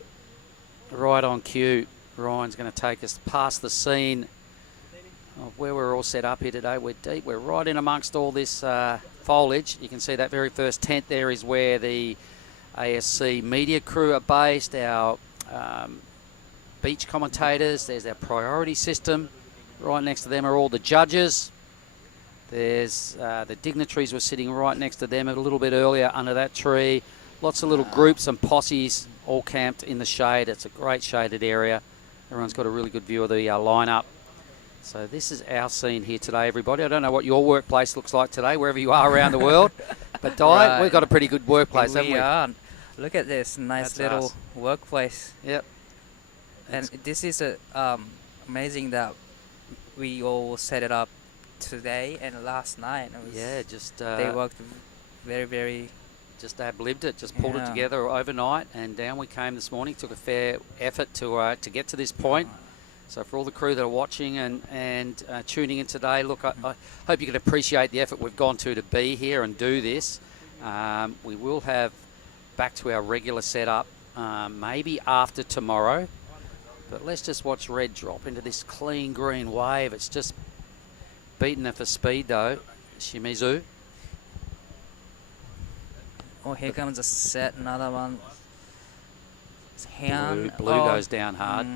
Right on cue. Ryan's going to take us past the scene of where we're all set up here today. We're deep. We're right in amongst all this foliage. You can see that very first tent there is where the ASC media crew are based, our beach commentators. There's our priority system. Right next to them are all the judges. There's the dignitaries were sitting right next to them a little bit earlier under that tree. Lots of little groups and posses all camped in the shade. It's a great shaded area. Everyone's got a really good view of the lineup. So this is our scene here today, everybody. I don't know what your workplace looks like today, wherever you are around the world. But Di, we've got a pretty good workplace, haven't we? We are. Look at this nice little workplace. Yep. And this is amazing that we all set it up today and last night. It was, just they worked very, very. Just ad-libbed it, just pulled it together overnight, and down we came this morning. Took a fair effort to get to this point. So for all the crew that are watching and tuning in today, look, I hope you can appreciate the effort we've gone to be here and do this. We will have back to our regular setup maybe after tomorrow. But let's just watch Red drop into this clean green wave. It's just beating her for speed though, Shimizu. Oh, here comes a set, another one. Blue goes down hard.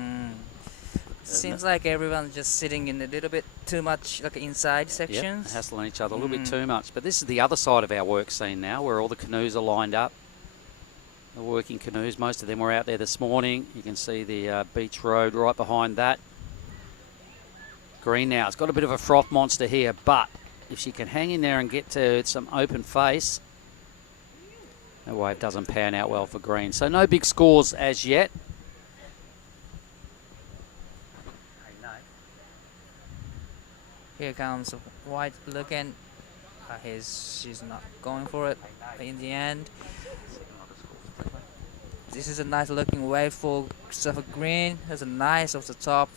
Seems like everyone's just sitting in a little bit too much, like inside sections. Yep, hassling each other a little bit too much. But this is the other side of our work scene now, where all the canoes are lined up. The working canoes, most of them were out there this morning. You can see the beach road right behind that. Green now. It's got a bit of a froth monster here, but if she can hang in there and get to some open face, the wave doesn't pan out well for green. So no big scores as yet. Here comes white looking. She's not going for it in the end. This is a nice looking wave for Christopher Green. There's a nice off the top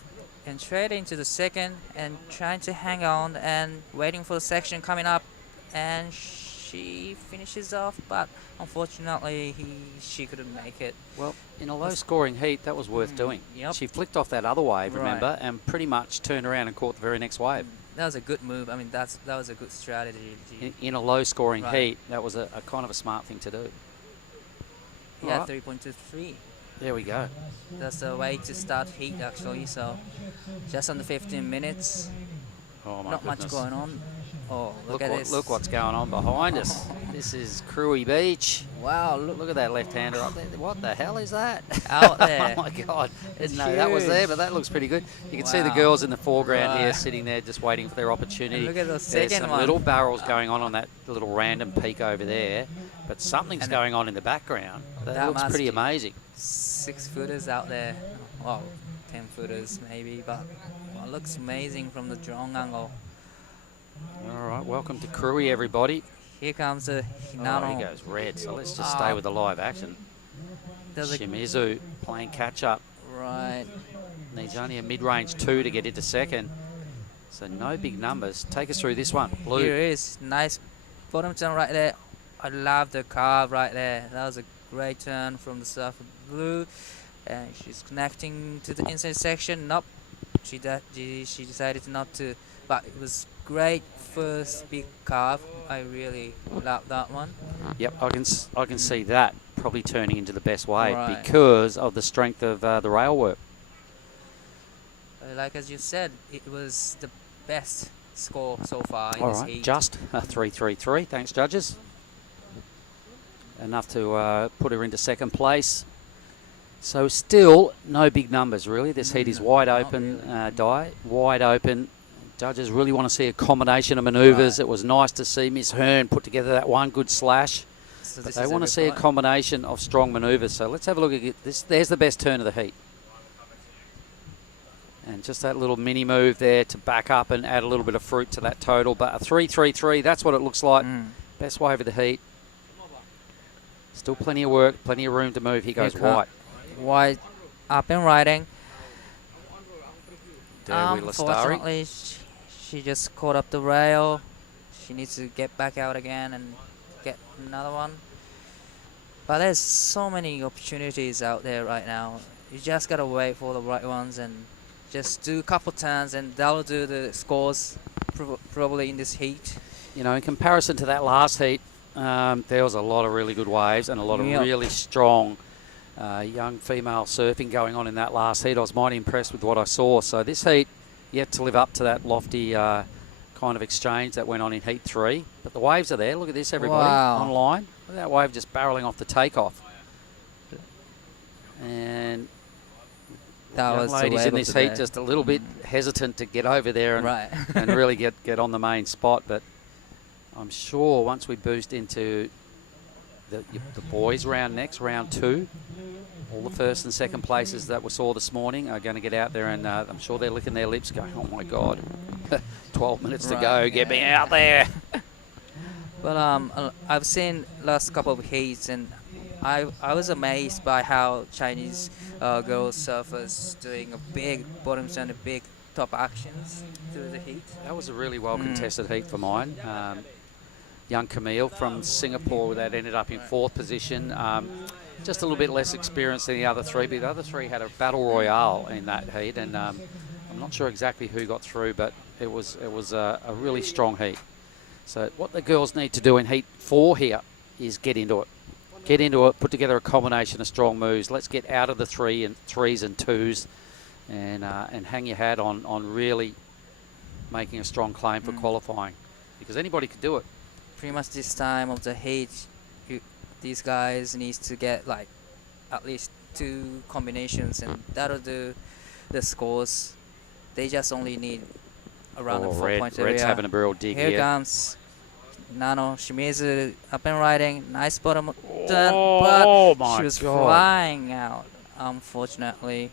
and straight into the second and trying to hang on and waiting for the section coming up, and she finishes off, but unfortunately she couldn't make it. Well, in a low scoring heat, that was worth doing. Yep. She flicked off that other wave, remember, and pretty much turned around and caught the very next wave. That was a good move. I mean, that was a good strategy. In a low scoring heat, that was a kind of a smart thing to do. Yeah, 3.23. There we go. That's the way to start heat actually. So just under 15 minutes. Oh my Not goodness. much going on. Oh, look at this. Look what's going on behind us. This is Krui Beach. Wow, look at that left-hander up there. What the hell is that? Out there. Oh my God. Didn't know that was there, but that looks pretty good. You can see the girls in the foreground here sitting there just waiting for their opportunity. And look at those There's second some little barrels going on that little random peak over there, but something's going on in the background. That looks pretty amazing. 6 footers out there. Well, 10 footers maybe, but it looks amazing from the drone angle. All right, welcome to Krui, everybody. Here comes the Hinano. Oh, he goes red, so let's just stay with the live action. Shimizu playing catch-up. Right. Needs only a mid-range 2 to get into second. So no big numbers. Take us through this one. Blue. Here is nice bottom turn right there. I love the carve right there. That was a great turn from the surfer Blue. And she's connecting to the inside section. Nope. She decided not to. But it was great first big carve. I really love that one. Yep, I can see that probably turning into the best wave because of the strength of the rail work. Like as you said, it was the best score so far in All this right, heat. just 3-3-3. Thanks, judges. Enough to put her into second place. So still no big numbers, really. This heat is wide open, wide open. Judges really want to see a combination of manoeuvres. It was nice to see Miss Hearn put together that one good slash. So But this they is want to see a combination of strong manoeuvres. So let's have a look at this. There's the best turn of the heat. And just that little mini move there to back up and add a little bit of fruit to that total. But a 3-3-3, that's what it looks like. Best wave of the heat. Still plenty of work, plenty of room to move. He goes white. White up and riding. Unfortunately, she just caught up the rail. She needs to get back out again and get another one. But there's so many opportunities out there right now. You just gotta wait for the right ones and just do a couple turns, and that'll do the scores probably in this heat. You know, in comparison to that last heat, there was a lot of really good waves and a lot of really strong young female surfing going on in that last heat. I was mighty impressed with what I saw. So this heat yet to live up to that lofty kind of exchange that went on in heat 3. But the waves are there. Look at this, everybody, online. Look at that wave just barreling off the takeoff. And that was ladies in this heat just a little bit hesitant to get over there and, and really get on the main spot. But I'm sure once we boost into the boys round next, round 2, all the first and second places that we saw this morning are going to get out there, and I'm sure they're licking their lips going, oh my God, 12 minutes to go, get me out there. But I've seen last couple of heats, and I was amazed by how Chinese girls surfers doing a big bottoms and a big top actions through the heat. That was a really well contested heat for mine. Young Camille from Singapore that ended up in 4th position. Just a little bit less experienced than the other 3, but the other 3 had a battle royale in that heat, and I'm not sure exactly who got through, but it was a really strong heat. So what the girls need to do in heat 4 here is get into it. Get into it, put together a combination of strong moves. Let's get out of the 3s and 2s and hang your hat on really making a strong claim for qualifying, because anybody could do it. Pretty much this time of the heat, these guys needs to get like at least 2 combinations, and that'll do the scores. They just only need around the 4-point area. Red's having a real dig here. Here comes Nano Shimizu up and riding. Nice bottom turn, but she was flying out, unfortunately.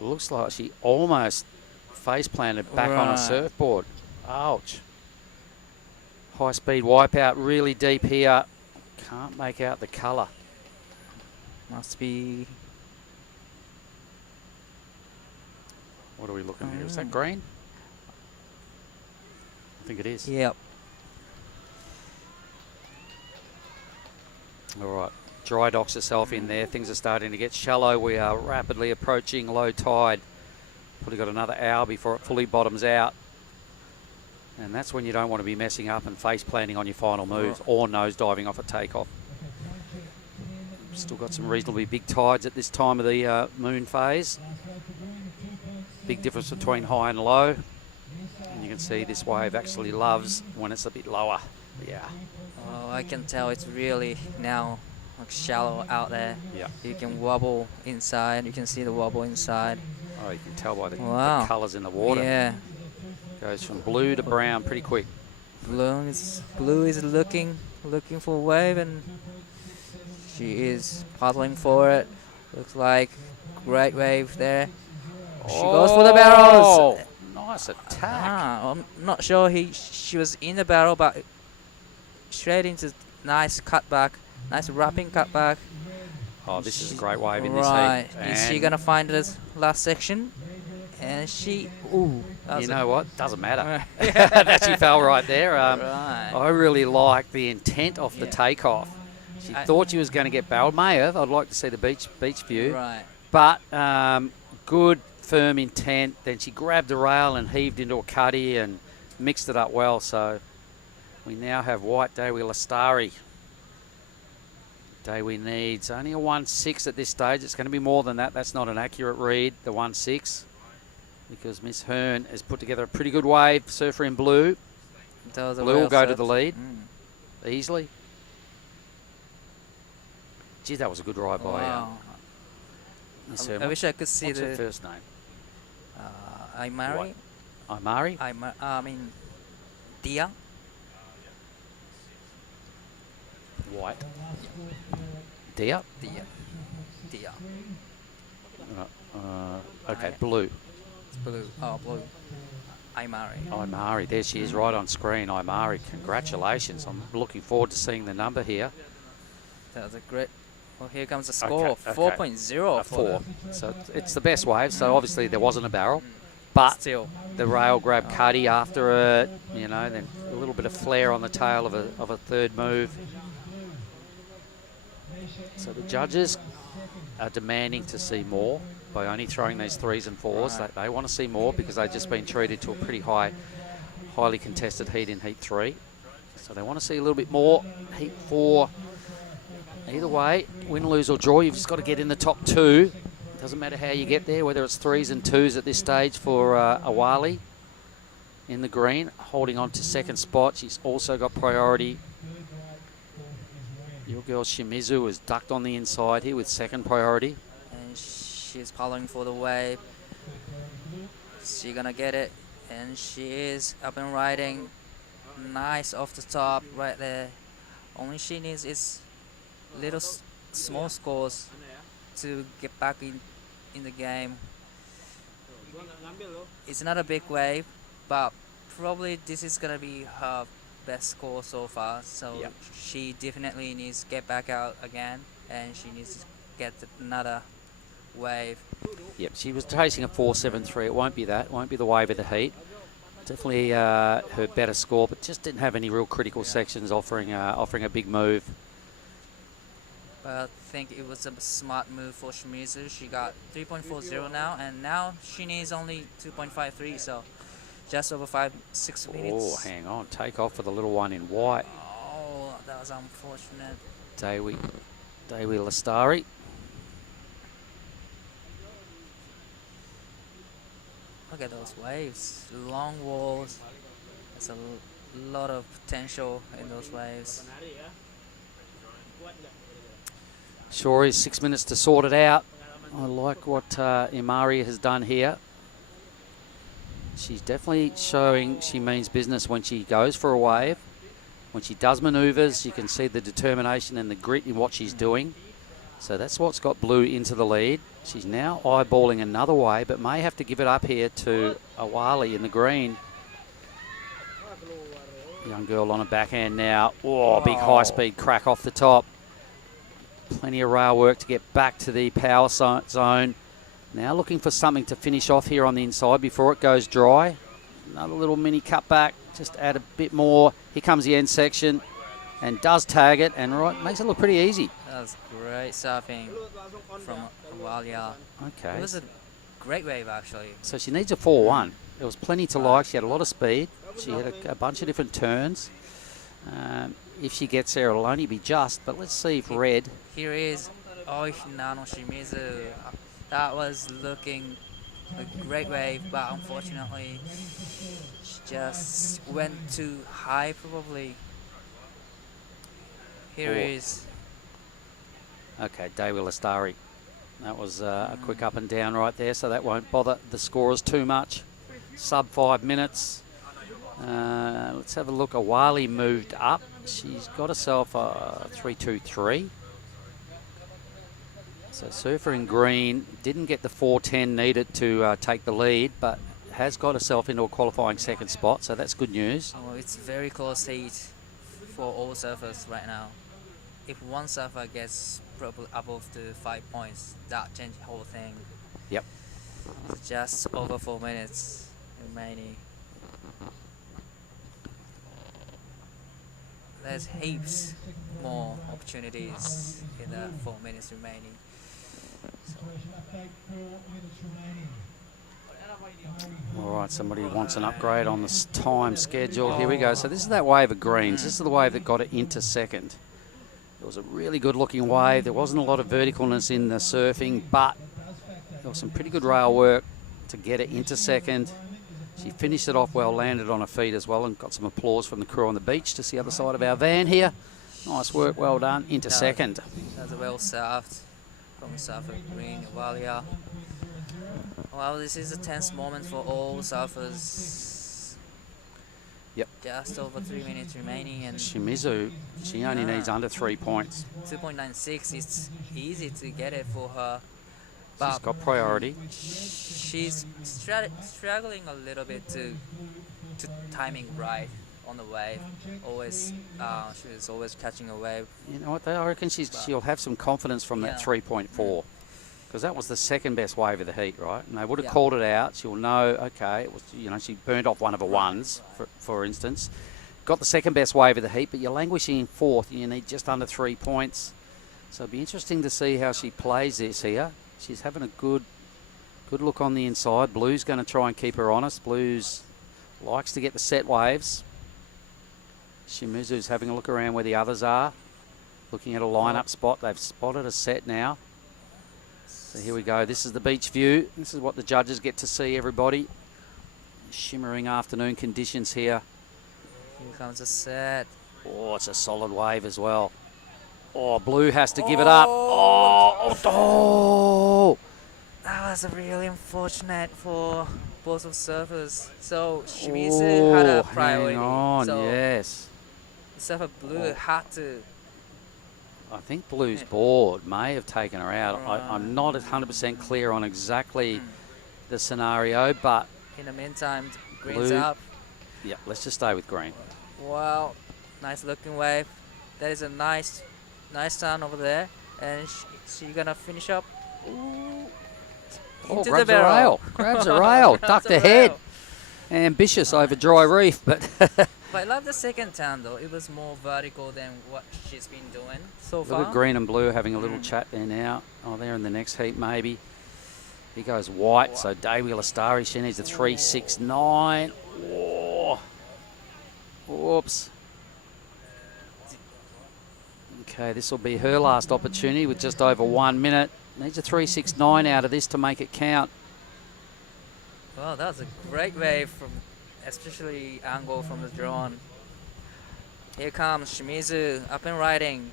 Looks like she almost face planted back on a surfboard. Ouch. High speed wipeout, really deep here. Can't make out the colour. Must be. What are we looking at here? Is that green? I think it is. Yep. All right. Dry docks herself in there. Things are starting to get shallow. We are rapidly approaching low tide. Probably got another hour before it fully bottoms out. And that's when you don't want to be messing up and face planting on your final moves or nose diving off a takeoff. Still got some reasonably big tides at this time of the moon phase. Big difference between high and low. And you can see this wave actually loves when it's a bit lower. Yeah. Oh, I can tell it's really now like shallow out there. Yeah. You can wobble inside. You can see the wobble inside. Oh, you can tell by the colours in the water. Yeah. Goes from blue to brown pretty quick. Blue is looking for a wave, and she is paddling for it. Looks like great wave there. She goes for the barrels. Nice attack. I'm not sure she was in the barrel, but straight into nice cutback, nice wrapping cutback. Oh, this is a great wave in this heat. Is she gonna find this last section? And she, you know what? Doesn't matter. That she fell right there. I really like the intent of the takeoff. She thought she was going to get barreled. May have. I'd like to see the beach view. Right. But good, firm intent. Then she grabbed the rail and heaved into a cuddy and mixed it up well. So we now have white Dewi Lastari. Dewi needs only a 1.6 at this stage. It's going to be more than that. That's not an accurate read, the 1.6. because Miss Hearn has put together a pretty good wave. Surfer in blue. Blue will go to the lead easily. Gee, that was a good ride by Miss Hearn. I wish I could see What's her first name? Imari. Imari? I mean, Dia. White. Dia? Dia. Okay, blue. It's blue. Oh, blue. Imari. Imari, there she is right on screen. Imari, congratulations. I'm looking forward to seeing the number here. That was a great. Well, here comes the score. Okay. 4.0. 4. So it's the best wave. So obviously there wasn't a barrel. But still, the rail grabbed Cuddy after it, you know, then a little bit of flair on the tail of a third move. So the judges are demanding to see more by only throwing these 3s and 4s. Right. They want to see more because they've just been treated to a pretty highly contested heat in Heat 3. So they want to see a little bit more. Heat 4, either way, win, lose or draw, you've just got to get in the top 2. Doesn't matter how you get there, whether it's 3s and 2s at this stage for Awali in the green, holding on to second spot. She's also got priority. Your girl Shimizu is ducked on the inside here with second priority. and she's following for the wave. She's gonna get it, and she is up and riding. Nice off the top right there. Only she needs is little small scores to get back in the game. It's not a big wave, but probably this is gonna be her best score so far. So she definitely needs to get back out again, and she needs to get another wave. Yep, she was chasing a 4.73. It won't be that. It won't be the wave of the heat. Definitely her better score, but just didn't have any real critical sections offering a big move. But I think it was a smart move for Shimizu. She got 3.40 now, and now she needs only 2.53, so just over 6 minutes. Oh, hang on. Take off for the little one in white. Oh, that was unfortunate. Dewi Lastari. Look at those waves. Long walls. There's a lot of potential in those waves. Sure is 6 minutes to sort it out. I like what Imari has done here. She's definitely showing she means business when she goes for a wave. When she does manoeuvres, you can see the determination and the grit in what she's doing. So that's what's got Blue into the lead. She's now eyeballing another wave, but may have to give it up here to Awali in the green. Young girl on a backhand now. Oh, big high-speed crack off the top. Plenty of rail work to get back to the power zone. Now looking for something to finish off here on the inside before it goes dry. Another little mini cutback, just add a bit more. Here comes the end section and does tag it and makes it look pretty easy. That was great surfing from Awalia. Okay. It was a great wave, actually. So she needs a 4-1. There was plenty to like. She had a lot of speed. She had a bunch of different turns. If she gets there, it'll only be just. But let's see if red. Here is Nano Shimizu. That was looking a great wave, but unfortunately, she just went too high, probably. Here is. Okay, Dewi Lastari. That was a quick up and down right there, so that won't bother the scorers too much. Sub 5 minutes. Let's have a look. Awali moved up. She's got herself a 3.23. So Surfer in green didn't get the 4.10 needed to take the lead, but has got herself into a qualifying second spot, so that's good news. Oh, it's very close heat for all surfers right now. If one surfer gets probably above the 5 points, that changes the whole thing. Yep. It's just over 4 minutes remaining. There's heaps more opportunities in the 4 minutes remaining. All right, somebody wants an upgrade on the time schedule. Here we go. So this is that wave of greens. This is the wave that got it into second. It was a really good looking wave. There wasn't a lot of verticalness in the surfing, but there was some pretty good rail work to get it into second. She finished it off well, landed on her feet as well, and got some applause from the crew on the beach. Just the other side of our van here. Nice work, well done, into second. That was well served from surfer Green Walia. Well, this is a tense moment for all surfers. Yep. Just over 3 minutes remaining, and Shimizu, she only needs under 3 points. 2.96 is easy to get it for her. She's got priority. She's struggling a little bit to timing right on the wave. Always, she's always catching a wave. You know what? I reckon she'll have some confidence from that 3.4, because that was the second best wave of the heat, right? And they would have called it out. She'll know. Okay, it was, you know, she burned off one of her ones, for instance. Got the second best wave of the heat, but you're languishing in fourth, and you need just under 3 points. So it'll be interesting to see how she plays this here. She's having a good look on the inside. Blue's going to try and keep her honest. Blue's likes to get the set waves. Shimizu's having a look around where the others are. Looking at a lineup spot. They've spotted a set now. So here we go. This is the beach view. This is what the judges get to see, everybody. Shimmering afternoon conditions here. Here comes a set. Oh, it's a solid wave as well. Oh, Blue has to give it up. Oh! That was really unfortunate for both of surfers. So Shimizu had a priority. Hang on, so yes. Surfer Blue had to. I think Blue's board may have taken her out. I'm not 100% clear on exactly the scenario, but in the meantime, Green's Blue, up. Yeah, let's just stay with Green. Wow, nice looking wave. That is a nice turn over there, and she gonna finish up. Ooh, into the barrel. Grabs a rail, ducked ahead. Ambitious over dry reef, but but I love the second turn though. It was more vertical than what she's been doing so far. Look at Green and Blue having a little chat there now. Oh, they're in the next heat maybe. He goes white, so Daewee Lastari, she needs a 3.69. Oh. Whoops. Okay, this will be her last opportunity with just over 1 minute. Needs a 3.69 out of this to make it count. Well, that was a great wave, especially angle from the drone. Here comes Shimizu, up and riding.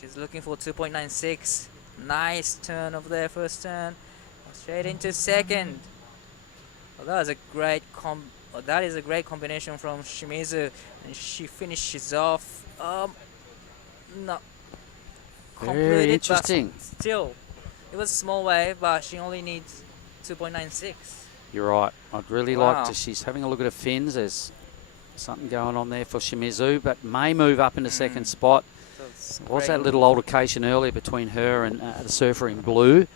She's looking for 2.96. Nice turn over there, first turn. Straight into second. Well, that is a great combination from Shimizu, and she finishes off. Not completed, very interesting. But still, it was a small wave, but she only needs 2.96. You're right. I'd really like to. She's having a look at her fins. There's something going on there for Shimizu, but may move up into second spot. So was that little altercation earlier between her and the surfer in blue?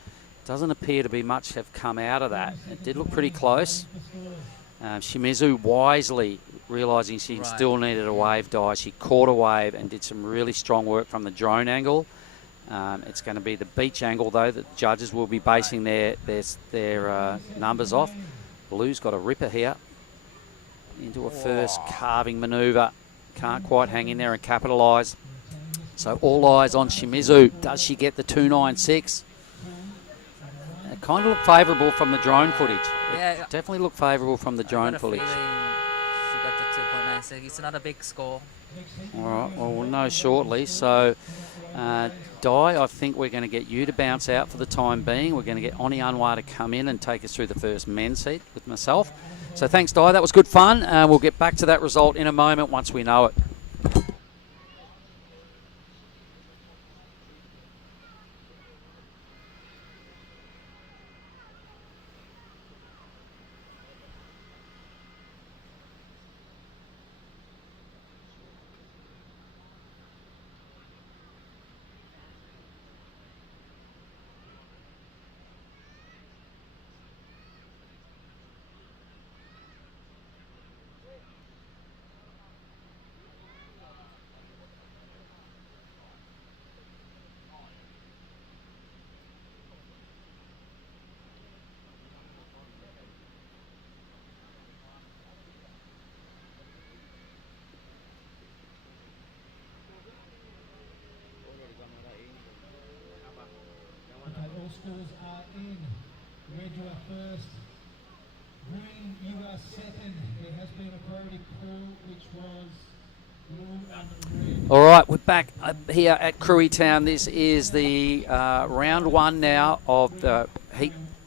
Doesn't appear to be much have come out of that. It did look pretty close. Shimizu wisely realising she still needed a wave die. She caught a wave and did some really strong work from the drone angle. It's going to be the beach angle, though, that the judges will be basing their numbers off. Blue's got a ripper here into a first carving manoeuvre. Can't quite hang in there and capitalise. So all eyes on Shimizu. Does she get the 2.96? It kind of looked favourable from the drone footage. Yeah, definitely looked favourable from the drone footage. She got the 2.96. It's not a big score. All right, well, we'll know shortly. So, Di, I think we're going to get you to bounce out for the time being. We're going to get Oni Anwar to come in and take us through the first men's heat with myself. So thanks, Di. That was good fun. We'll get back to that result in a moment once we know it. All schools are in. Regular first, Green, you are second. There has been a priority call, which was blue and red. All right, we're back here at Krui Town. This is the round one now of the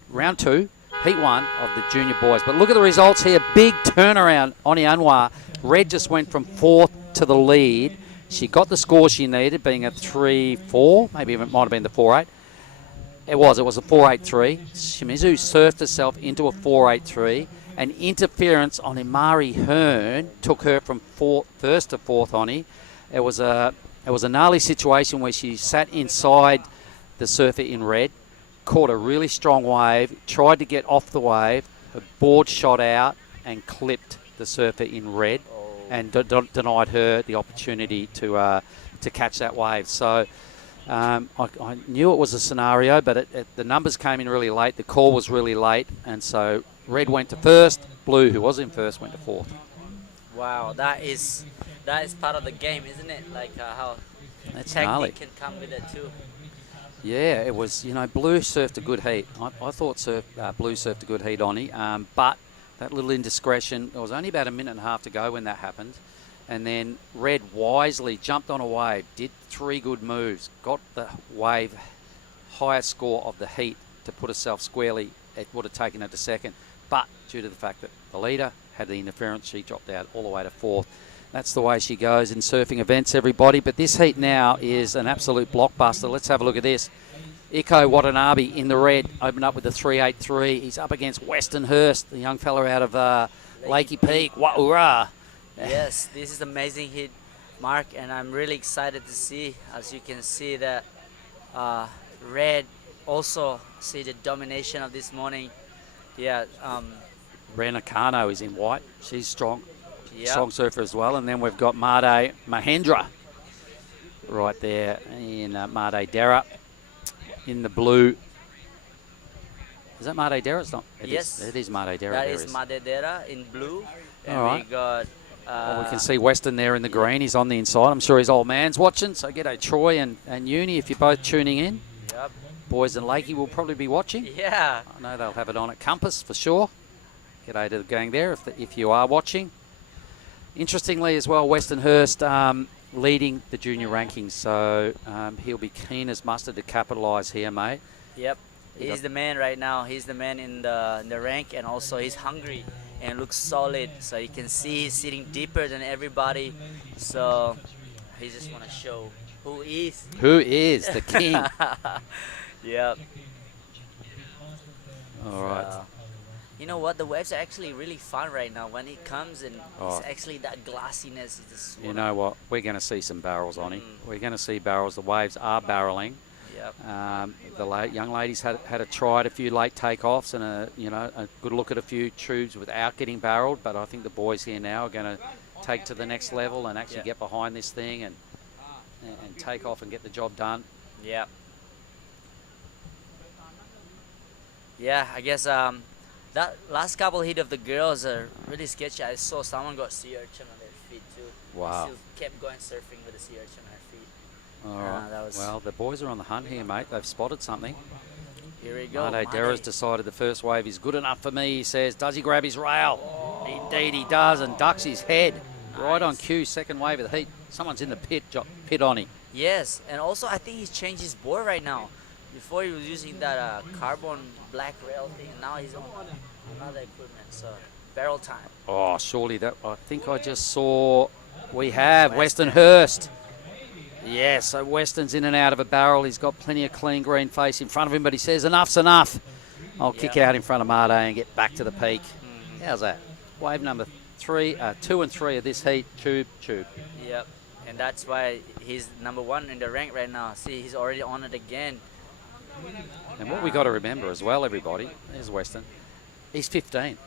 round two, heat one of the junior boys. But look at the results here. Big turnaround on Anwar. Red just went from fourth to the lead. She got the score she needed, being a 3-4, maybe it might have been the 4-8. It was a 4-8-3. Shimizu surfed herself into a 4-8-3. An interference on Imari Hearn took her from first to fourth, Oni. It was a gnarly situation where she sat inside the surfer in red, caught a really strong wave, tried to get off the wave, her board shot out and clipped the surfer in red, and denied her the opportunity to catch that wave. So I knew it was a scenario, but the numbers came in really late. The call was really late, and so red went to first. Blue, who was in first, went to fourth. Wow, that is part of the game, isn't it? Like how That's technique gnarly. can come with it too. Yeah, it was, Blue surfed a good heat. I thought Blue surfed a good heat, Oni, but that little indiscretion, it was only about a minute and a half to go when that happened. And then Red wisely jumped on a wave, did 3 good moves, got the wave highest score of the heat to put herself squarely. It would have taken her to second. But due to the fact that the leader had the interference, she dropped out all the way to fourth. That's the way she goes in surfing events, everybody. But this heat now is an absolute blockbuster. Let's have a look at this. Iko Watanabe in the red, opened up with a 3-8-3. He's up against Weston Hurst, the young fella out of Lakey Peak. Wa'ura. Yes, this is amazing hit, Mark, and I'm really excited to see, as you can see, that red also see the domination of this morning. Yeah. Rena Kano is in white. She's strong. Yep. Strong surfer as well. And then we've got Made Mahendra right there in Made Dera in the blue. Is that Made Dera? It's not. Yes. It is Made Dera. That is Madedera in blue. And all right. we got... well, we can see Weston there in the green. He's on the inside. I'm sure his old man's watching. So g'day Troy and Uni if you're both tuning in. Yep. Boys and Lakey will probably be watching. Yeah. I know they'll have it on at Compass for sure. G'day to the gang there if you are watching. Interestingly as well, Weston Hurst leading the junior rankings. So he'll be keen as mustard to capitalise here, mate. Yep. He's the man right now. He's the man in the rank, and also he's hungry and looks solid. So you can see he's sitting deeper than everybody. So he just want to show who is the king. Yep. All right. You know what? The waves are actually really fun right now. When it comes and it's actually that glassiness. You know what? We're going to see some barrels on it. We're going to see barrels. The waves are barreling. Yep. The young ladies had a try at a few late takeoffs and a good look at a few tubes without getting barreled. But I think the boys here now are going to take to the next level and actually get behind this thing and take off and get the job done. Yeah. Yeah, I guess that last couple hit of the girls are really sketchy. I saw someone got sea urchin on their feet too. Wow. Still kept going surfing with a sea urchin on her feet. All right. That was well, the boys are on the hunt here, mate. They've spotted something. Here we go. Made Dera's decided the first wave is good enough for me, he says. Does he grab his rail? Indeed he does, and ducks his head. Nice. Right on cue, second wave of the heat. Someone's in the pit on him. Yes, and also I think he's changed his board right now. Before he was using that carbon black rail thing, and now he's on another equipment, so barrel time. Oh, surely that, I think I just saw, we have Weston Hurst. Yeah, so Weston's in and out of a barrel. He's got plenty of clean green face in front of him, but he says enough's enough. I'll kick out in front of Made and get back to the peak. How's that? Wave number 2 and 3 of this heat, tube. Yep, and that's why he's number 1 in the rank right now. See, he's already on it again. And what we got to remember as well, everybody, there's Weston. He's 15.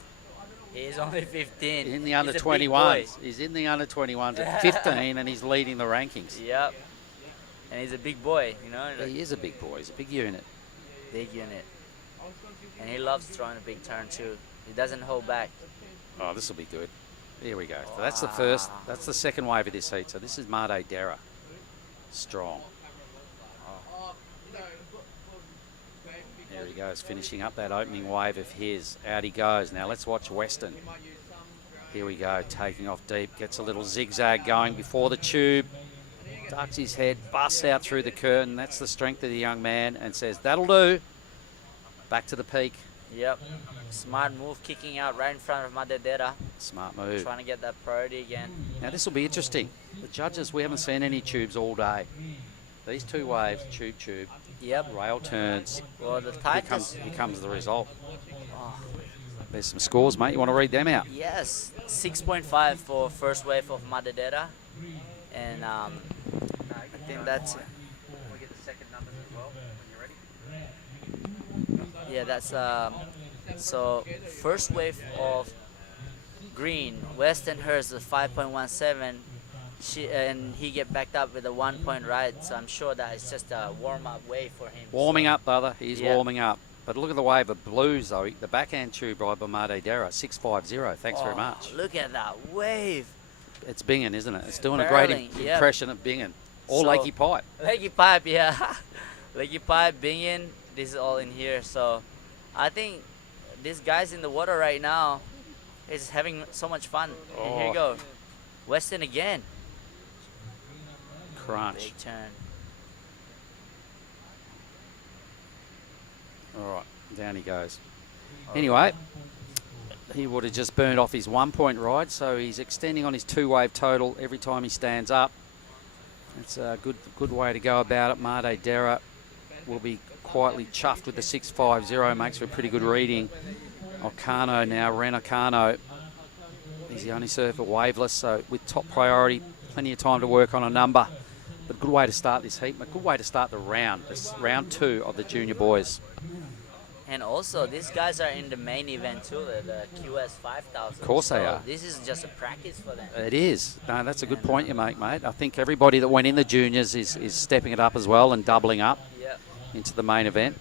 He's only 15. In the under 21s. He's in the under 21s at 15 and he's leading the rankings. Yep. And he's a big boy, you know. He is a big boy. He's a big unit. Big unit. And he loves throwing a big turn too. He doesn't hold back. Oh, this will be good. Here we go. So that's the first, that's the second wave of this heat. So this is Made Dera. Strong. Yeah, There he goes, finishing up that opening wave of his. Out he goes. Now let's watch Weston. Here we go, taking off deep. Gets a little zigzag going before the tube. Ducks his head, busts out through the curtain. That's the strength of the young man, and says, that'll do. Back to the peak. Yep. Smart move, kicking out right in front of Madedera. Smart move. Trying to get that priority again. Now this will be interesting. The judges, we haven't seen any tubes all day. These two waves, tube. Yep. Rail turns. Well, the tightness. Here comes the result. Oh. There's some scores, mate. You want to read them out? Yes. 6.5 for first wave of Madedera. And I think that's... Can we get the second numbers as well when you're ready? Yeah, that's... so, first wave of green, Western Hurst is 5.17. And he get backed up with a 1 point ride, so I'm sure that it's just a warm-up wave for him. Warming up, brother. He's warming up. But look at the wave of blues, though. The backhand tube by Madedera, 650. Thanks very much. Look at that wave. It's Bingen, isn't it? It's doing a great impression of Bingen. Or Lakey Pipe. Lakey Pipe, yeah. Lakey Pipe, Bingen, this is all in here. So I think these guys in the water right now is having so much fun. And here you go. Weston again. Crunch. Big turn. All right, down he goes. Anyway, he would have just burned off his 1 point ride, so he's extending on his 2 wave total every time he stands up. It's a good way to go about it. Madedera will be quietly chuffed with the 650, makes for a pretty good reading. Ocano now, Ren Ocano. He's the only surfer waveless, so with top priority, plenty of time to work on a number. But a good way to start this heat, a good way to start the round. This round 2 of the junior boys. And also, these guys are in the main event too, the QS 5000. Of course they are. This is just a practice for them. It is. No, that's a good point you make, mate. I think everybody that went in the juniors is stepping it up as well and doubling up into the main event.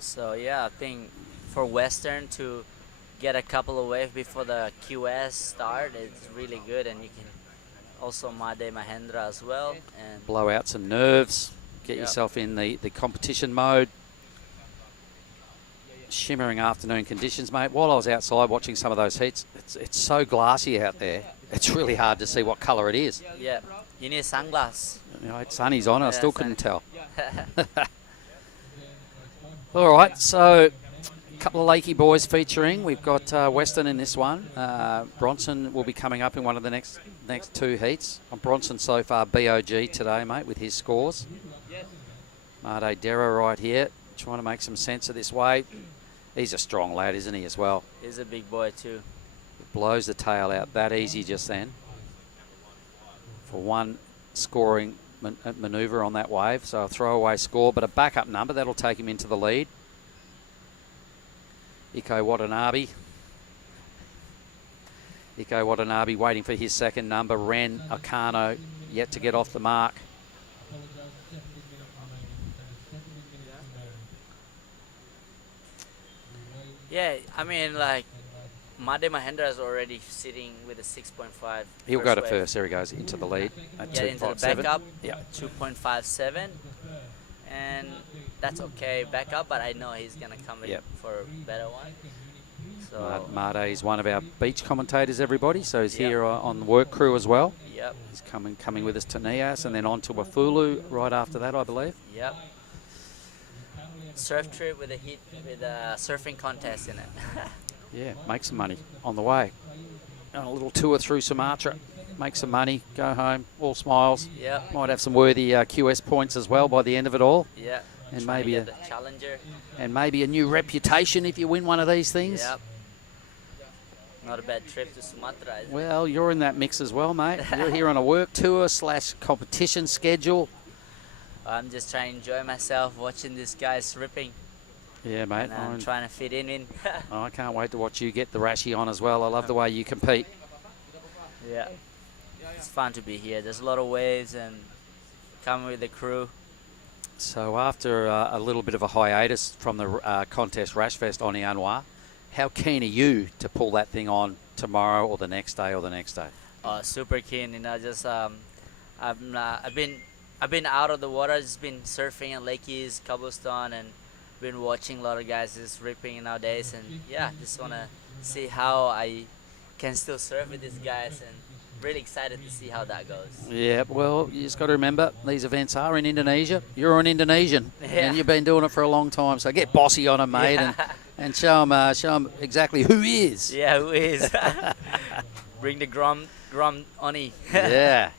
So, yeah, I think for Western to get a couple of waves before the QS start, it's really good. And you can also Made Mahendra as well. And blow out some nerves. Get yourself in the competition mode. Shimmering afternoon conditions, mate. While I was outside watching some of those heats, it's so glassy out there. It's really hard to see what colour it is. Yeah, you need sunglasses. You know, sunny's on. I still couldn't tell. All right, so a couple of Lakey boys featuring. We've got Weston in this one. Bronson will be coming up in one of the next 2 heats. Bronson so far BOG today, mate, with his scores. Madedera right here, trying to make some sense of this wave. He's a strong lad, isn't he, as well? He's a big boy, too. Blows the tail out that easy just then. For one scoring manoeuvre on that wave, so a throwaway score, but a backup number. That'll take him into the lead. Iko Watanabe waiting for his second number. Ren Ocano yet to get off the mark. Yeah, I mean, like, Made Mahendra is already sitting with a 6.5. He'll go to first. There he goes into the lead. Into the backup. Yeah, 2.57. And that's okay, backup, but I know he's going to come in for a better one. So Made is one of our beach commentators, everybody, so he's here on the work crew as well. Yep. He's coming with us to Nias and then on to Wafulu right after that, I believe. Yep. Surf trip with a surfing contest in it. Yeah, make some money on the way. And a little tour through Sumatra. Make some money, go home, all smiles. Yeah. Might have some worthy QS points as well by the end of it all. Yeah. And maybe a challenger. And maybe a new reputation if you win one of these things. Yep. Not a bad trip to Sumatra, is it? Well, you're in that mix as well, mate. You're here on a work tour / competition schedule. I'm just trying to enjoy myself watching these guys ripping. Yeah, mate. And I'm trying to fit in. I can't wait to watch you get the Rashi on as well. I love the way you compete. Yeah. It's fun to be here. There's a lot of waves and coming with the crew. So after a little bit of a hiatus from the contest Rashfest on Ianwa, how keen are you to pull that thing on tomorrow or the next day or the next day? Super keen. You know, just I've been I've been out of the water, just been surfing at Lakey's, Cobblestone, and been watching a lot of guys just ripping nowadays. And yeah, just want to see how I can still surf with these guys, and really excited to see how that goes. Yeah, well, you just got to remember, these events are in Indonesia. You're an Indonesian, and you've been doing it for a long time, so get bossy on them, mate, and show them exactly who is. Yeah, who is. Bring the Grom Oni. yeah.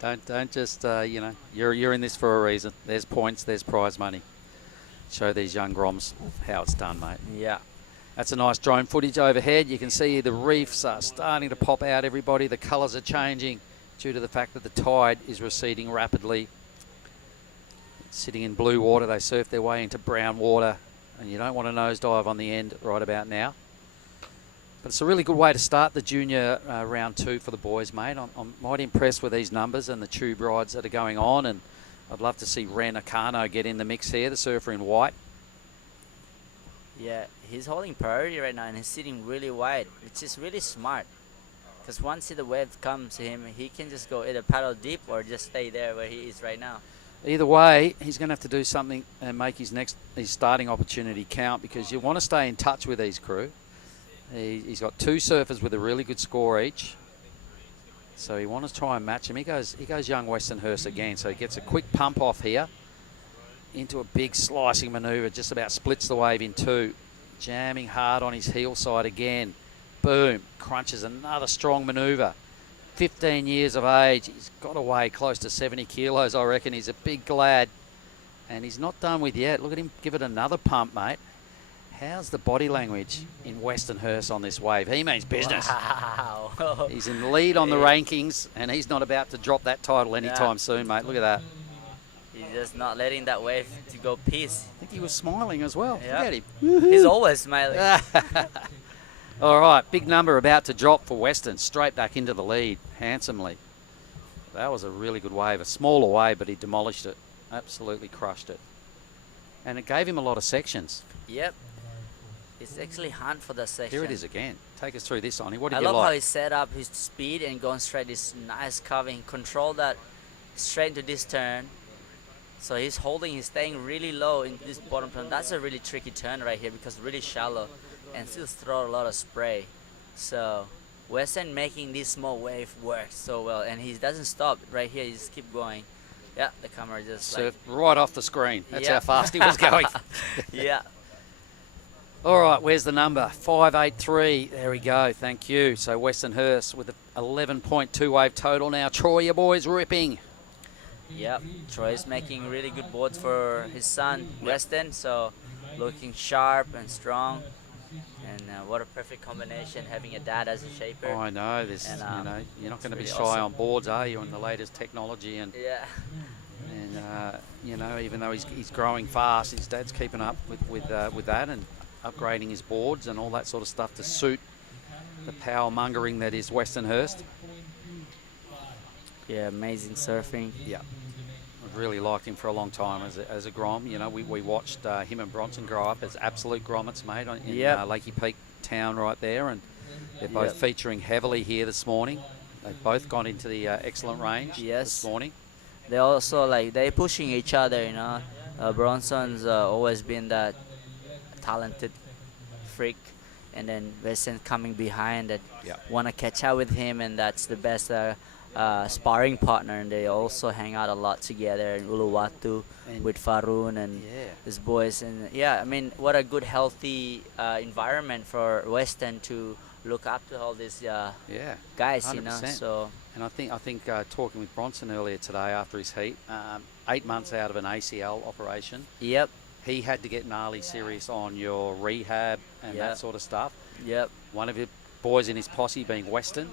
Don't just, you're in this for a reason. There's points, there's prize money. Show these young Groms how it's done, mate. Yeah. That's a nice drone footage overhead. You can see the reefs are starting to pop out, everybody. The colours are changing due to the fact that the tide is receding rapidly. Sitting in blue water, they surf their way into brown water, and you don't want to nosedive on the end right about now. But it's a really good way to start the junior round 2 for the boys, mate. I'm mighty impressed with these numbers and the tube rides that are going on, and I'd love to see Ren Akano get in the mix here, the surfer in white. Yeah, he's holding priority right now, and he's sitting really wide, which is really smart. Because once the wave comes to him, he can just go either paddle deep or just stay there where he is right now. Either way, he's going to have to do something and make his starting opportunity count, because you want to stay in touch with these crew. He's got 2 surfers with a really good score each, so he wants to try and match him. He goes young Westernhurst again, so he gets a quick pump off here into a big slicing manoeuvre, just about splits the wave in 2, jamming hard on his heel side again. Boom, crunches another strong manoeuvre. 15 years of age, he's got to weigh close to 70 kilos, I reckon. He's a big lad, and he's not done with yet. Look at him give it another pump, mate. How's the body language in Westernhurst on this wave? He means business. Wow. He's in the lead on the rankings, and he's not about to drop that title anytime soon, mate. Look at that. He's just not letting that wave to go peace. I think he was smiling as well. Yep. Look at him. He's always smiling. All right, big number about to drop for Western. Straight back into the lead, handsomely. That was a really good wave. A smaller wave, but he demolished it. Absolutely crushed it. And it gave him a lot of sections. Yep. It's actually hunt for the section. Here it is again. Take us through this, Oni. What did I you love like? how he set up his speed and going straight. This nice carving. Control that straight into this turn. So he's staying really low in this bottom turn. That's a really tricky turn right here because really shallow and still throw a lot of spray. So Western making this small wave work so well, and he doesn't stop right here. He just keep going. Yeah, the camera just right off the screen. That's how fast he was going. Yeah. All right, where's the number? 583. There we go. Thank you. So Westernhurst with an 11.2 wave total now. Troy, your boys ripping. Yep. Troy's making really good boards for his son, Weston. So looking sharp and strong. And what a perfect combination having a dad as a shaper. Oh, I know. This, and, you're not going to be really shy awesome on boards, are you? On the latest technology and yeah. And even though he's growing fast, his dad's keeping up with that and upgrading his boards and all that sort of stuff to suit the power mongering that is Westernhurst. Yeah, amazing surfing. Yeah. I've really liked him for a long time as a Grom. You know, we watched him and Bronson grow up as absolute grommets, mate, in Lakey Peak town right there, and they're both featuring heavily here this morning. They've both gone into the excellent range this morning. They also they're pushing each other, you know. Bronson's always been that talented freak, and then Weston coming behind that want to catch up with him, and that's the best sparring partner. And they also hang out a lot together in Uluwatu with Farun and his boys. And I mean, what a good healthy environment for Weston to look up to all these guys, 100%. you know. So. And I think talking with Bronson earlier today after his heat, 8 months out of an ACL operation. Yep. He had to get gnarly serious on your rehab and that sort of stuff. Yep. One of your boys in his posse being Weston,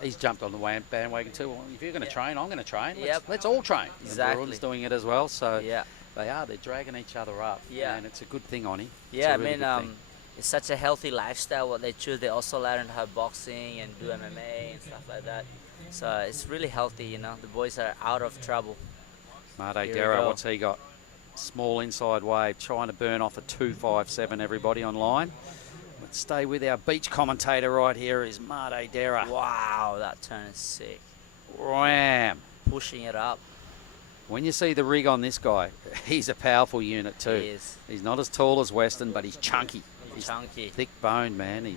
he's jumped on the bandwagon too. Well, if you're going to train, I'm going to train. Let's all train. Exactly. Everyone's doing it as well. So they're dragging each other up. Yeah. And it's a good thing, Oni. Yeah, I mean, it's such a healthy lifestyle what they choose. They also learn how boxing and do MMA and stuff like that. So it's really healthy, you know. The boys are out of trouble. Mate Darrow, what's he got? Small inside wave, trying to burn off a 257, everybody online. Let's stay with our beach commentator right here is Mate Darrow. Wow, that turn is sick. Ram. Pushing it up. When you see the rig on this guy, he's a powerful unit too. He is. He's not as tall as Weston, but he's chunky. He's chunky. Thick boned, man.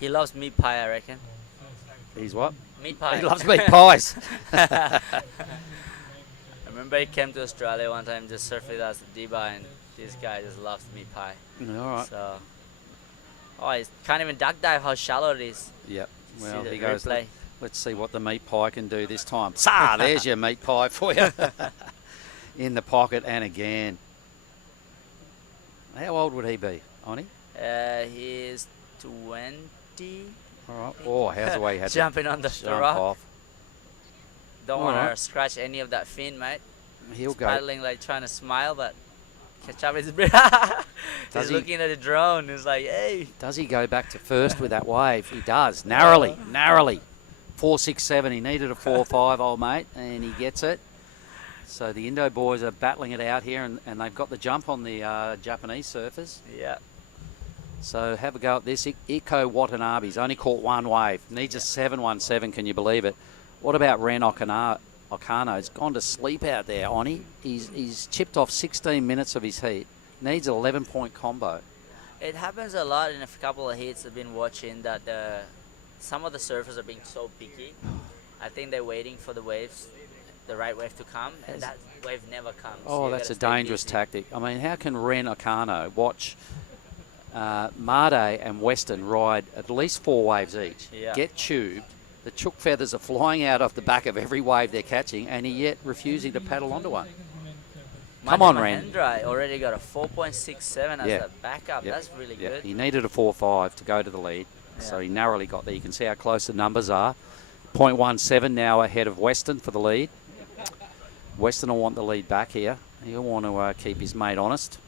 He loves meat pie, I reckon. He's what? Meat pie. He loves meat pies. I remember he came to Australia one time just surfed with us at Dubai, and this guy just loves meat pie. All right. So, he can't even duck dive how shallow it is. Yep. Well, See he the goes. replay. Let's see what the meat pie can do this time. There's your meat pie for you. In the pocket and again. How old would he be, Oni? He's 20. All right. Oh, how's the way he had to Jumping on the jump rock. off? Don't All want right. to scratch any of that fin, mate. He'll He's go. paddling like trying to smile, but catch up his He's he? looking at the drone. He's like, hey. Does he go back to first with that wave? He does. Narrowly. 4.67. He needed a 4.5, old mate, and he gets it. So the Indo boys are battling it out here, and they've got the jump on the Japanese surfers. Yeah. So have a go at this. Iko Watanabe's only caught one wave. Needs a 7.17, can you believe it? What about Ren Okano? He's gone to sleep out there, Oni. He's chipped off 16 minutes of his heat. Needs an 11-point combo. It happens a lot in a couple of heats I've been watching that some of the surfers are being so picky. I think they're waiting for the right wave to come, and that wave never comes. Oh, You that's a gotta stay dangerous busy. tactic. I mean, how can Ren Okano watch Made and Weston ride at least 4 waves each, get tubed, the chook feathers are flying out off the back of every wave they're catching, and he yet refusing to paddle onto one? Come on, Ren. Mahendra already got a 4.67 as Yeah. a backup. Yep. That's really Yeah, good. he needed a 4.5 to go to the lead, so he narrowly got there. You can see how close the numbers are. 0.17 now ahead of Weston for the lead. Weston will want the lead back here. He'll want to keep his mate honest.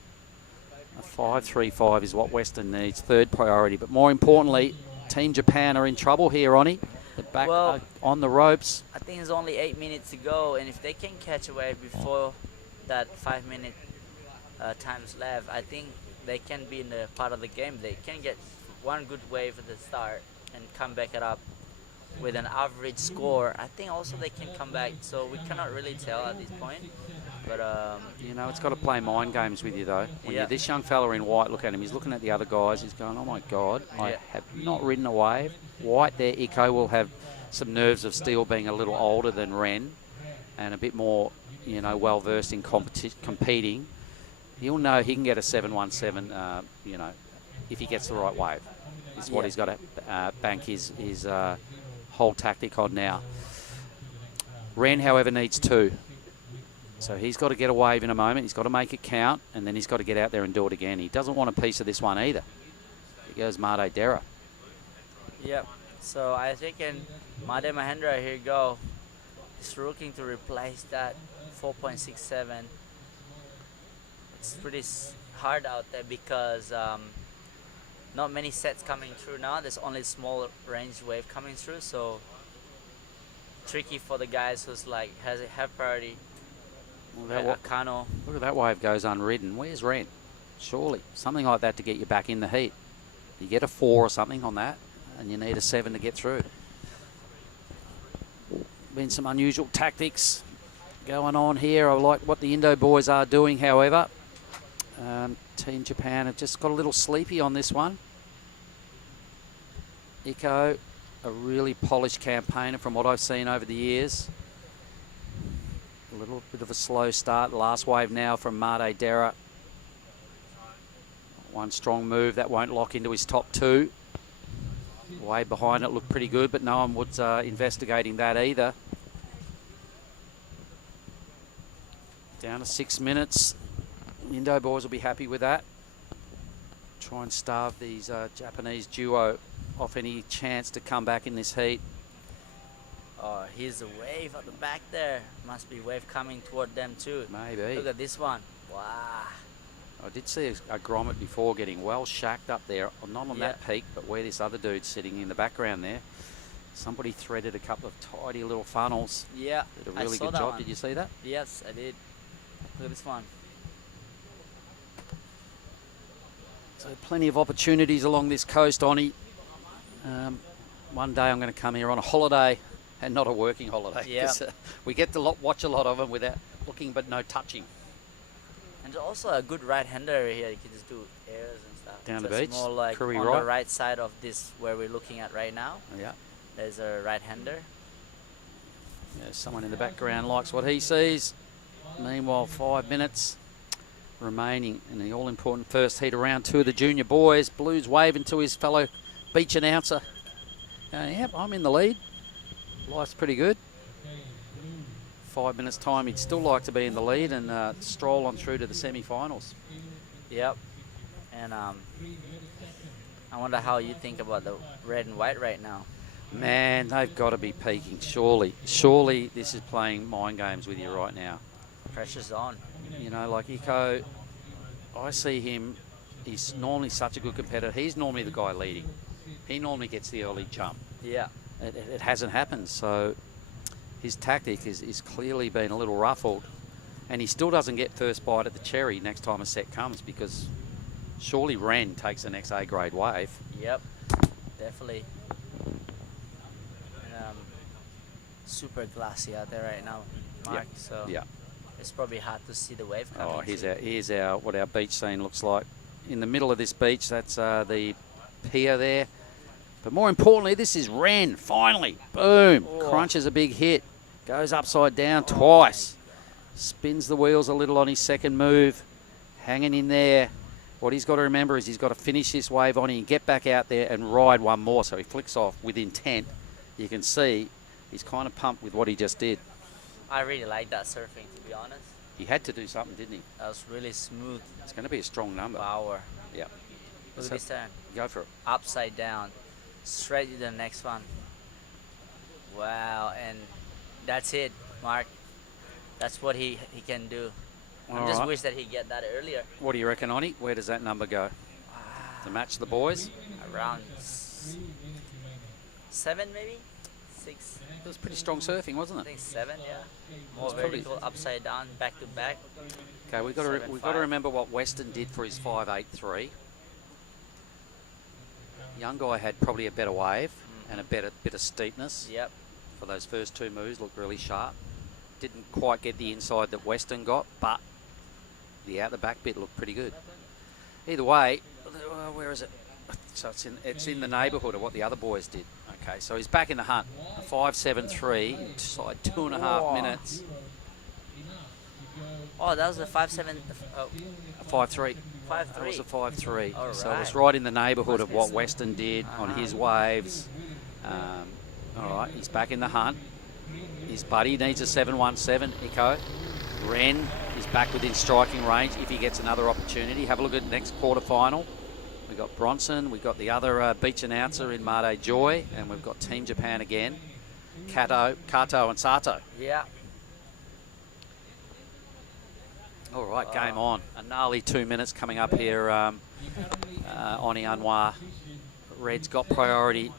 A 5.35 is what Weston needs, third priority. But more importantly, Team Japan are in trouble here, Oni. They're back on the ropes. I think it's only 8 minutes to go, and if they can catch a wave before that 5-minute time's left, I think they can be in the part of the game. They can get one good wave at the start and come back it up with an average score. I think also they can come back, so we cannot really tell at this point. But you know, it's got to play mind games with you though. When you're this young fella in white, look at him. He's looking at the other guys. He's going, "Oh my God, I have not ridden a wave." White there, Iko will have some nerves of steel, being a little older than Ren, and a bit more, you know, well versed in competing. He'll know he can get a 7.17. You know, if he gets the right wave, is what he's got to bank his whole tactic on now. Ren, however, needs 2. So he's got to get a wave in a moment. He's got to make it count, and then he's got to get out there and do it again. He doesn't want a piece of this one either. Here goes Made Dera. Yep. So I think in Made Mahendra, here you go. He's looking to replace that 4.67. It's pretty hard out there because not many sets coming through now. There's only small range wave coming through, so tricky for the guys who's like have priority. Look at that wave goes unridden. Where's Ren? Surely something like that to get you back in the heat. You get a 4 or something on that, and you need a 7 to get through. Been some unusual tactics going on here. I like what the Indo boys are doing, however. Team Japan have just got a little sleepy on this one. Iko, a really polished campaigner from what I've seen over the years. A little bit of a slow start. Last wave now from Made Dera. One strong move. That won't lock into his top 2. Wave behind it looked pretty good, but no one was investigating that either. Down to 6 minutes. The Indo boys will be happy with that. Try and starve these Japanese duo off any chance to come back in this heat. Oh, here's a wave at the back there. Must be wave coming toward them too. Maybe. Look at this one. Wow. I did see a grommet before getting well shacked up there. Not on that peak, but where this other dude's sitting in the background there. Somebody threaded a couple of tidy little funnels. Yeah. Did a really good job. One. Did you see that? Yes, I did. Look at this one. So plenty of opportunities along this coast, Oni. One day I'm going to come here on a holiday and not a working holiday. Yeah. 'Cause, we get to watch a lot of them without looking, but no touching. And also a good right-hander here. You can just do airs and stuff. Down the So it's beach, more like Krui on right. the right side of this where we're looking at right now. Yeah. There's a right-hander. Yeah, someone in the background likes what he sees. Meanwhile, 5 minutes remaining in the all-important first heat of round 2 of the junior boys. Blues waving to his fellow beach announcer. Yep, I'm in the lead. Life's pretty good. 5 minutes time, he'd still like to be in the lead and stroll on through to the semi-finals. Yep. And I wonder how you think about the red and white right now. Man, they've got to be peaking, surely. Surely this is playing mind games with you right now. Pressure's on. You know, like Iko, I see him, he's normally such a good competitor. He's normally the guy leading. He normally gets the early jump. Yeah. It hasn't happened, so his tactic is clearly been a little ruffled. And he still doesn't get first bite at the cherry next time a set comes, because surely Ren takes the next A-grade wave. Yep. Definitely. And, super glassy out there right now, Mark. Yep. So yeah. it's probably hard to see the wave coming. Oh, here's our what our beach scene looks like. In the middle of this beach, that's the pier there. But more importantly, this is Ren, finally. Boom. Oh. Crunches a big hit. Goes upside down twice. Spins the wheels a little on his second move. Hanging in there. What he's got to remember is he's got to finish this wave on and get back out there and ride one more. So he flicks off with intent. You can see he's kind of pumped with what he just did. I really like that surfing, to be honest. He had to do something, didn't he? That was really smooth. It's going to be a strong number. Power. Yeah. Look at this turn. Go for it. Upside down. Straight to the next one. Wow, and that's it, Mark. That's what he can do. I All just right. wish that he'd get that earlier. What do you reckon, Oni? Where does that number go? To match the boys? Around 7 maybe? 6. It was pretty strong surfing, wasn't I it? think 7, yeah. More It's probably- vertical, upside down, back to back. Okay, we've got 7.5. to remember what Weston did for his 5.83. Young guy had probably a better wave and a better bit of steepness. Yep. For those first 2 moves, looked really sharp. Didn't quite get the inside that Weston got, but the out the back bit looked pretty good. Either way, where is it? So it's in the neighbourhood of what the other boys did. Okay, so he's back in the hunt. A 5.73 inside 2.5 minutes. Oh, that was a 5.7. A 5.3. 5.3. That was a 5.3. All So it was right. right in the neighbourhood of what Weston did on his waves. All right, he's back in the hunt. His buddy needs a 7.17, Iko. Ren is back within striking range if he gets another opportunity. Have a look at the next quarterfinal. We've got Bronson, we've got the other beach announcer in Made Joy, and we've got Team Japan again. Kato and Sato. Yeah. All right, game on. A gnarly 2 minutes coming up here on Anwar. Red's got priority.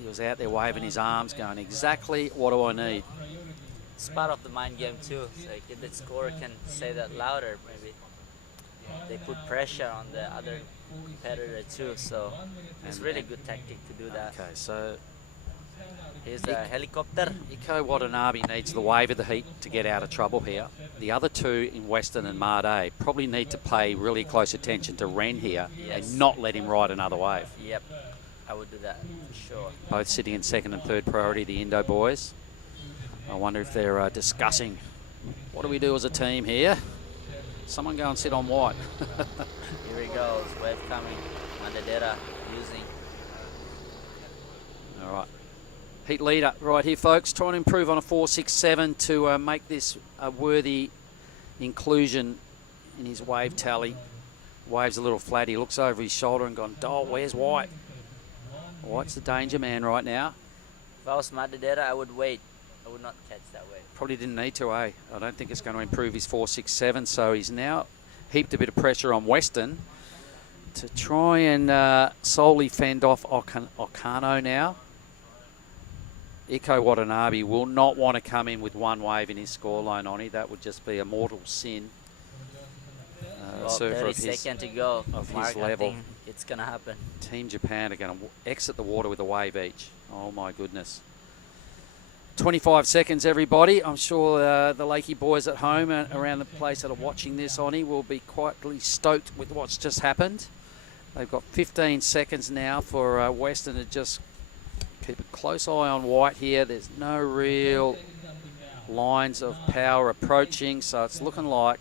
He was out there waving his arms, going, exactly what do I need? It's part of the mind game too. So if the scorer can say that louder, maybe they put pressure on the other competitor too. So it's really good tactic to do that. Okay, so Here's a helicopter. Iko Watanabe needs the wave of the heat to get out of trouble here. The other two in Western and Made probably need to pay really close attention to Ren here and not let him ride another wave. Yep, I would do that for sure. Both sitting in second and third priority, the Indo boys. I wonder if they're discussing, what do we do as a team here? Someone go and sit on white. Here he goes, wave coming. Mandadera using. All right. Heat leader right here, folks. Trying to improve on a 4.67 to make this a worthy inclusion in his wave tally. Wave's a little flat. He looks over his shoulder and gone, oh, where's White? White's the danger man right now. If I was Mandadera, I would wait. I would not catch that wave. Probably didn't need to, I don't think it's going to improve his 4.67. So he's now heaped a bit of pressure on Weston to try and solely fend off Okano now. Iko Watanabe will not want to come in with one wave in his scoreline on it. That would just be a mortal sin. Well, surfer 30 of his, seconds to go. of Mark, his level. I think it's going to happen. Team Japan are going to exit the water with a wave each. Oh my goodness. 25 seconds, everybody. I'm sure the Lakey boys at home and around the place that are watching this, Oni, will be quietly stoked with what's just happened. They've got 15 seconds now for Western to just keep a close eye on White here. There's no real lines of power approaching, so it's looking like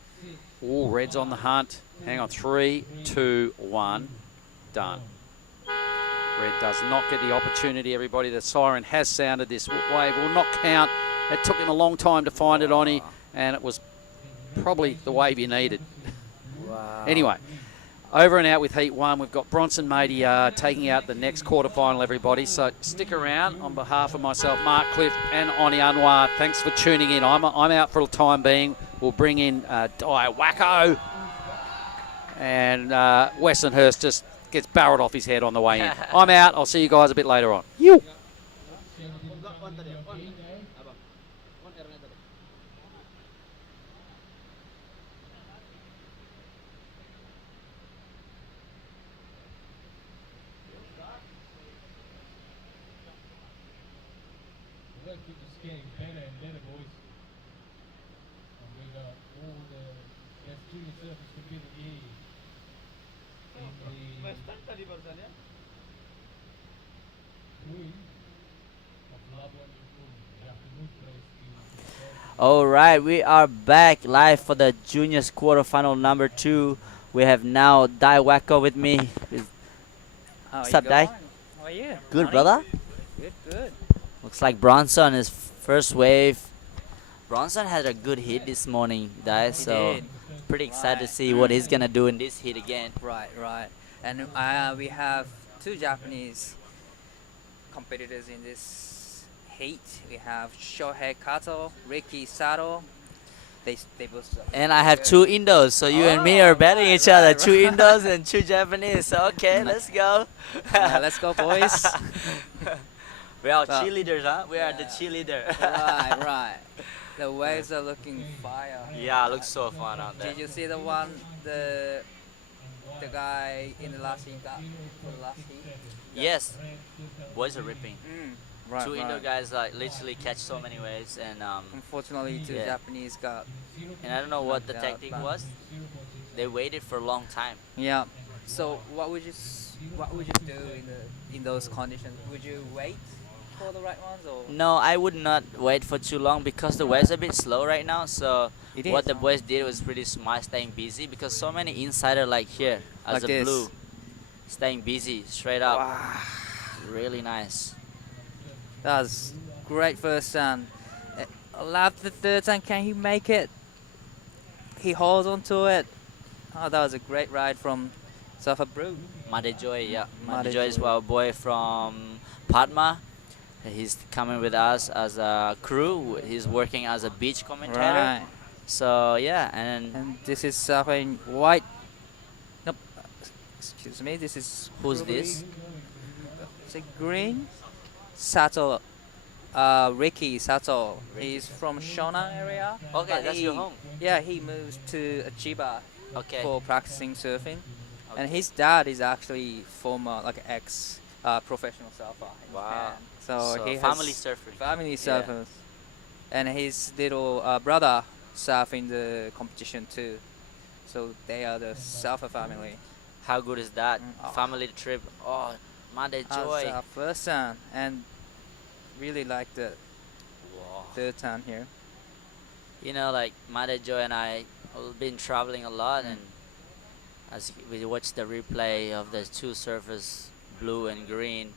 all Red's on the hunt. Hang on, 3, 2, 1, done. Red does not get the opportunity, everybody. The siren has sounded. This wave will not count. It took him a long time to find it, Oni, and it was probably the wave you needed. Wow. Anyway, over and out with Heat 1. We've got Bronson Matey taking out the next quarterfinal, everybody. So stick around. On behalf of myself, Mark Cliff, and Oni Anwar, thanks for tuning in. I'm out for the time being. We'll bring in Dai Wacko. And Westonhurst just gets barreled off his head on the way in. I'm out. I'll see you guys a bit later on. You. That keep the skating better and better, boys. And we got all the best junior surface competing here. All right, we are back live for the juniors quarterfinal number 2. We have now Dai Wacko with me. What's up, Dai? How are you? Good, brother. Good. Looks like Bronson is first wave. Bronson had a good hit this morning, Dai. So did. pretty excited to Right. see what he's gonna do in this hit again. Right. And we have 2 Japanese competitors in this heat. We have Shohei Kato, Ricky Sato. They both. And I have 2 Indos, so you and me are betting each other. right. 2 Indos and 2 Japanese. So okay, let's go. Let's go, boys. We are Well, cheerleaders, huh? We are the cheerleader. right. The waves are looking fire. Yeah, looks so fun out there. Did you see the one the guy in the last heat got for the last heat? Yes, boys are ripping. Right. 2 Indo guys like literally catch so many waves, and Unfortunately, 2 yeah. Japanese got. and I don't know what the knocked out, technique but- was. They waited for a long time. Yeah. So what would you do in those conditions? Would you wait for the right ones or? No, I would not wait for too long because the waves are a bit slow right now. So It what is, the huh? boys did was pretty smart, staying busy because so many insider like here as Like a this. blue, staying busy straight up. Really nice. That was great first turn. Left the third turn, can he make it? He holds onto it. Oh, that was a great ride from Safa Brew. Madejoy, yeah. Madejoy. Madejoy is our boy from Padma. He's coming with us as a crew. He's working as a beach commentator. Right. So yeah, and And this is Safa in white. Nope. Excuse me. This is. who's probably- this? Is it green? Sato. Ricky Sato. He's from Shona area. Okay, but that's your home. Yeah, he moves to Chiba Okay. for practicing surfing. And his dad is actually former, like ex professional surfer in Wow. Japan. So, he family has surfer. family Yeah. surfers. And his little brother surf in the competition too. So they are the surfer family. How good is that? Oh. Family trip. Oh, That's Madejoy. our first turn, and really like the Wow. third turn here. You know, like Madejoy and I have been traveling a lot, and as we watch the replay of the 2 surfers, blue and green,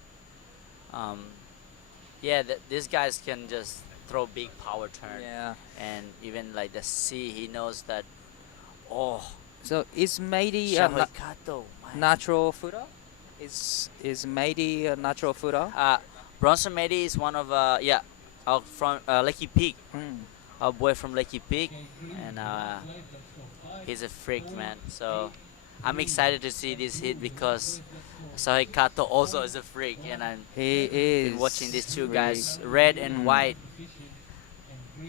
yeah, these guys can just throw big power turn, Yeah. and even like the sea, he knows that. Oh, So is Meidi a Shohei Kato, man. natural footer? Is Meidi a natural footer? Bronson Medi is one of out from Lakey Peak. Our boy from Lakey Peak, and he's a freak, man. So I'm excited to see this hit because Shohei Kato also is a freak, and I'm He is. been watching these 2 freak. guys, red and white,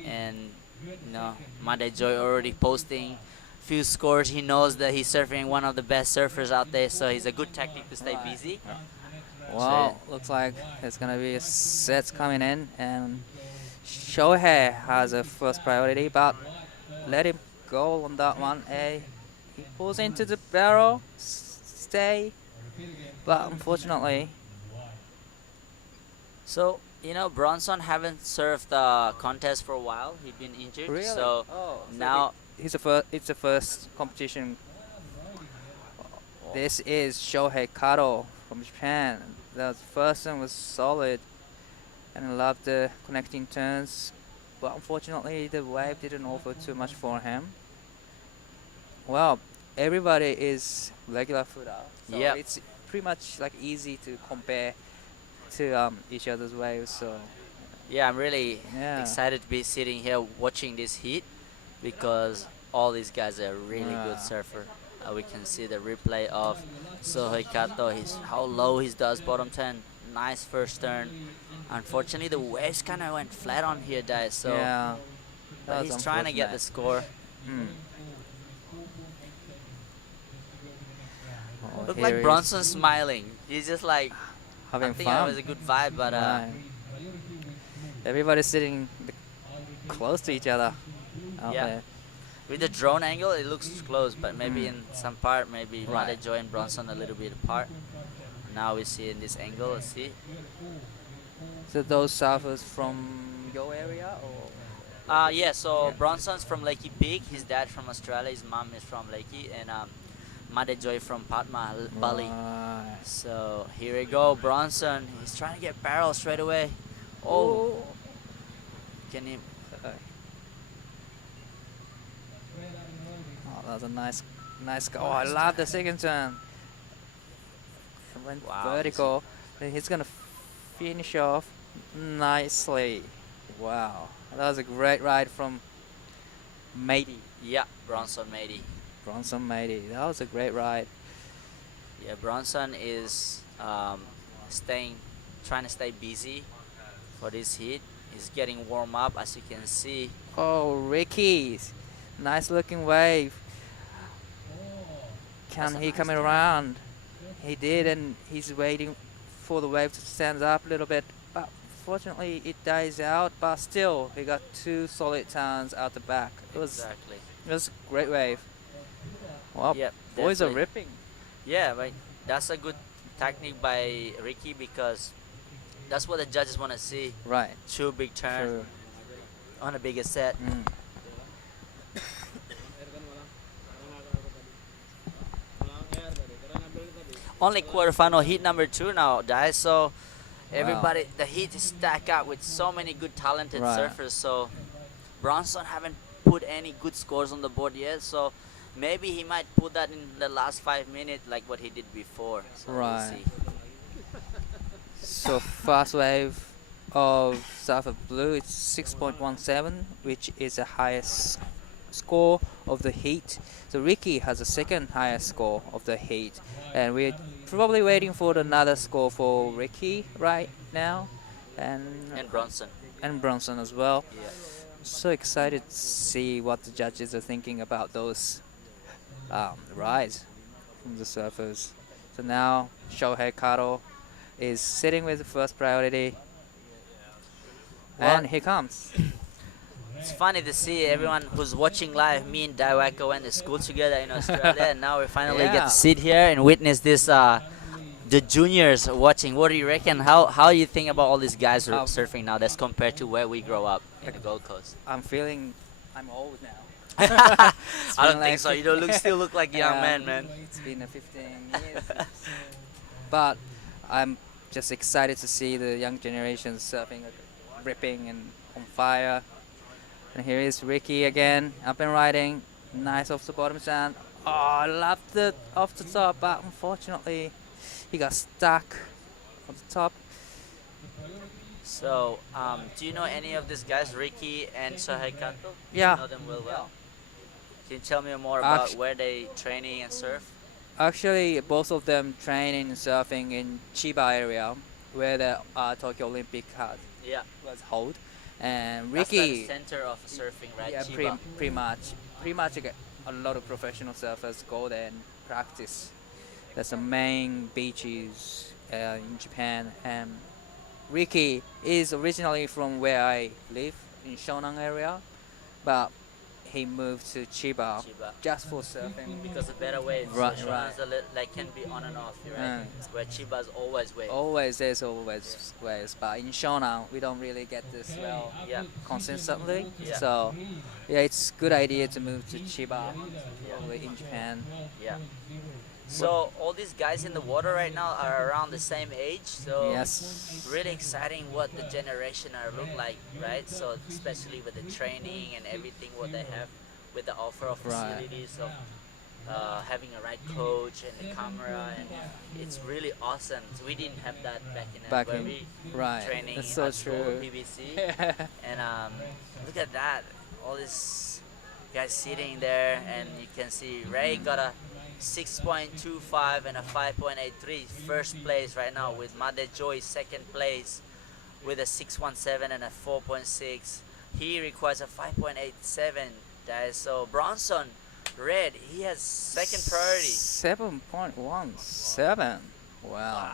and you know, Madejoy already posting few scores. He knows that he's surfing one of the best surfers out there, so he's a good technique to stay Right. busy. Wow, looks like there's gonna be a sets coming in, and Shohei has a first priority, but let him go on that one. He pulls into the barrel, stay, but unfortunately, So you know, Bronson haven't served the contest for a while. He's been injured, really, so so now it's the first competition. This is Shohei Kato from Japan. The first one was solid, and I loved the connecting turns, but unfortunately the wave didn't offer too much for him. Well, everybody is regular footer, so Yep. it's pretty much like easy to compare to each other's waves. So yeah, I'm really yeah, excited to be sitting here watching this heat because all these guys are really good surfer. We can see the replay of Sohei Kato. How low he does bottom 10. Nice first turn. Unfortunately, the waves kind of went flat on here, guys. So yeah, but he's trying to get the score. Look here like is Bronson's smiling. He's just like, having I think fun. it was a good vibe, but Right. Everybody's sitting close to each other out Yeah. there. with the drone angle, it looks close, but maybe in some part, maybe Right. Madejo and Bronson a little bit apart. Now we see in this angle, let's see. So those surfers from your area, or Yeah, so Bronson's from Lakey Peak, his dad from Australia, his mom is from Lakey, and Madejoy from Patma, Bali. Right. So here we go, Bronson. He's trying to get barrel straight away. Oh, can he? Oh, that was a nice go. Oh, I love the second turn. It went vertical. And he's gonna finish off nicely. Wow, that was a great ride from Matey. Yeah, Bronson Matey. Bronson Matey. That was a great ride. Yeah, Bronson is trying to stay busy for this heat. He's getting warm up, as you can see. Oh, Ricky, nice looking wave. Can he come around? He did, and he's waiting for the wave to stand up a little bit. But fortunately, it dies out. But still, he got 2 solid turns out the back. It was a great wave. Well, Yep, boys are definitely. ripping. Yeah, but that's a good technique by Ricky because that's what the judges want to see. Right. 2 big turns True. on a bigger set. Only quarterfinal heat number 2 now, guys. So everybody, the heat is stacked up with so many good talented Right. surfers. So Bronson haven't put any good scores on the board yet. So maybe he might put that in the last 5 minutes like what he did before. So we'll Right. see. So fast wave of Surfer Blue, it's 6.17, which is the highest score of the heat. So Ricky has the second highest score of the heat, and we're probably waiting for another score for Ricky right now, and Bronson as well. Yeah. So excited to see what the judges are thinking about those rides from the surfers. So now Shohei Kato is sitting with the first priority, and here comes. It's funny to see everyone who's watching live. Me and Daiwaka went to school together in Australia, and now we finally get Yeah. to sit here and witness this. The juniors watching. What do you reckon? How do you think about all these guys who are surfing now? That's compared to where we grow up in the Gold Coast. I'm feeling I'm old now. I It's don't been think so. You don't still look like a young man, man. It's been 15 years. But I'm just excited to see the young generation surfing, ripping and on fire. And here is Ricky again, up and riding. Nice off the bottom sand. Oh, I love the off the top, but unfortunately he got stuck on the top. So, do you know any of these guys, Ricky and Shohei Kato? Yeah. You know them well. Can you tell me more about Actu- where they training and surf? Actually, both of them train in surfing in Chiba area, where the Tokyo Olympic was held. And Ricky, That's the center of surfing, right? yeah, Chiba. pretty much a lot of professional surfers go there and practice. That's the main beaches in Japan, and Ricky is originally from where I live in Shonang area, but he moved to Chiba Chiba. just for surfing. Because of better waves. Right, So right. Shonan's like can be on and off, right? Where Chiba's always wave. There's always waves, but in Shonang we don't really get this well Yeah. consistently. Yeah. So yeah, it's good idea to move to Chiba, probably in Japan. Yeah. So all these guys in the water right now are around the same age. So Yes. really exciting what the generation are look like, right? So especially with the training and everything what they have, with the offer of Right. facilities of having a right coach and the camera, and it's really awesome. So we didn't have that back in we right. training That's so at school, true. BBC, and look at that, all these guys sitting there, and you can see Ray got a 6.25 and a 5.83 first place right now, with Made Joy second place with a 617 and a 4.6. He requires a 5.87, guys. So Bronson Red, he has second priority. 7.17. Wow.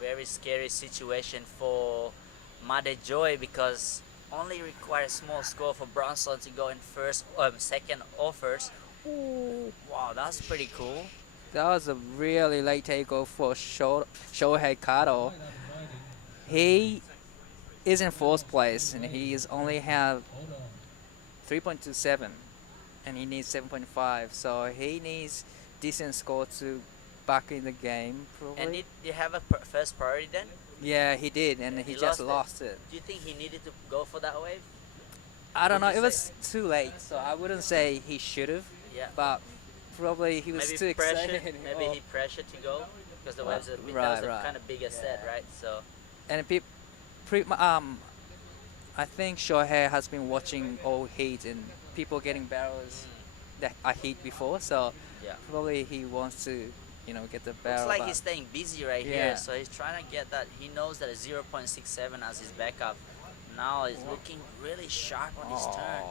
Very scary situation for Made Joy, because only requires small score for Bronson to go in second or first. Ooh, wow, that's pretty cool. That was a really late takeoff for Shohei Kato. He is in fourth place, and he is only have 3.27, and he needs 7.5. So he needs decent score to back in the game, probably. And did you have a first priority then? Yeah, he did, and he just lost it. Do you think he needed to go for that wave? I don't know. Would you It was too late, so I wouldn't say he should have. Yeah. But probably he was Maybe too excited. Maybe he pressured to go because the waves are Right, that was right. a kind of bigger set, right? So And I think Shohei has been watching all heat and people getting barrels that are heat before, so yeah. probably he wants to, get the barrel. Looks like back. he's staying busy right Yeah. here, so he's trying to get that. He knows that a 0.67 as his backup. Now he's looking really sharp on his turn.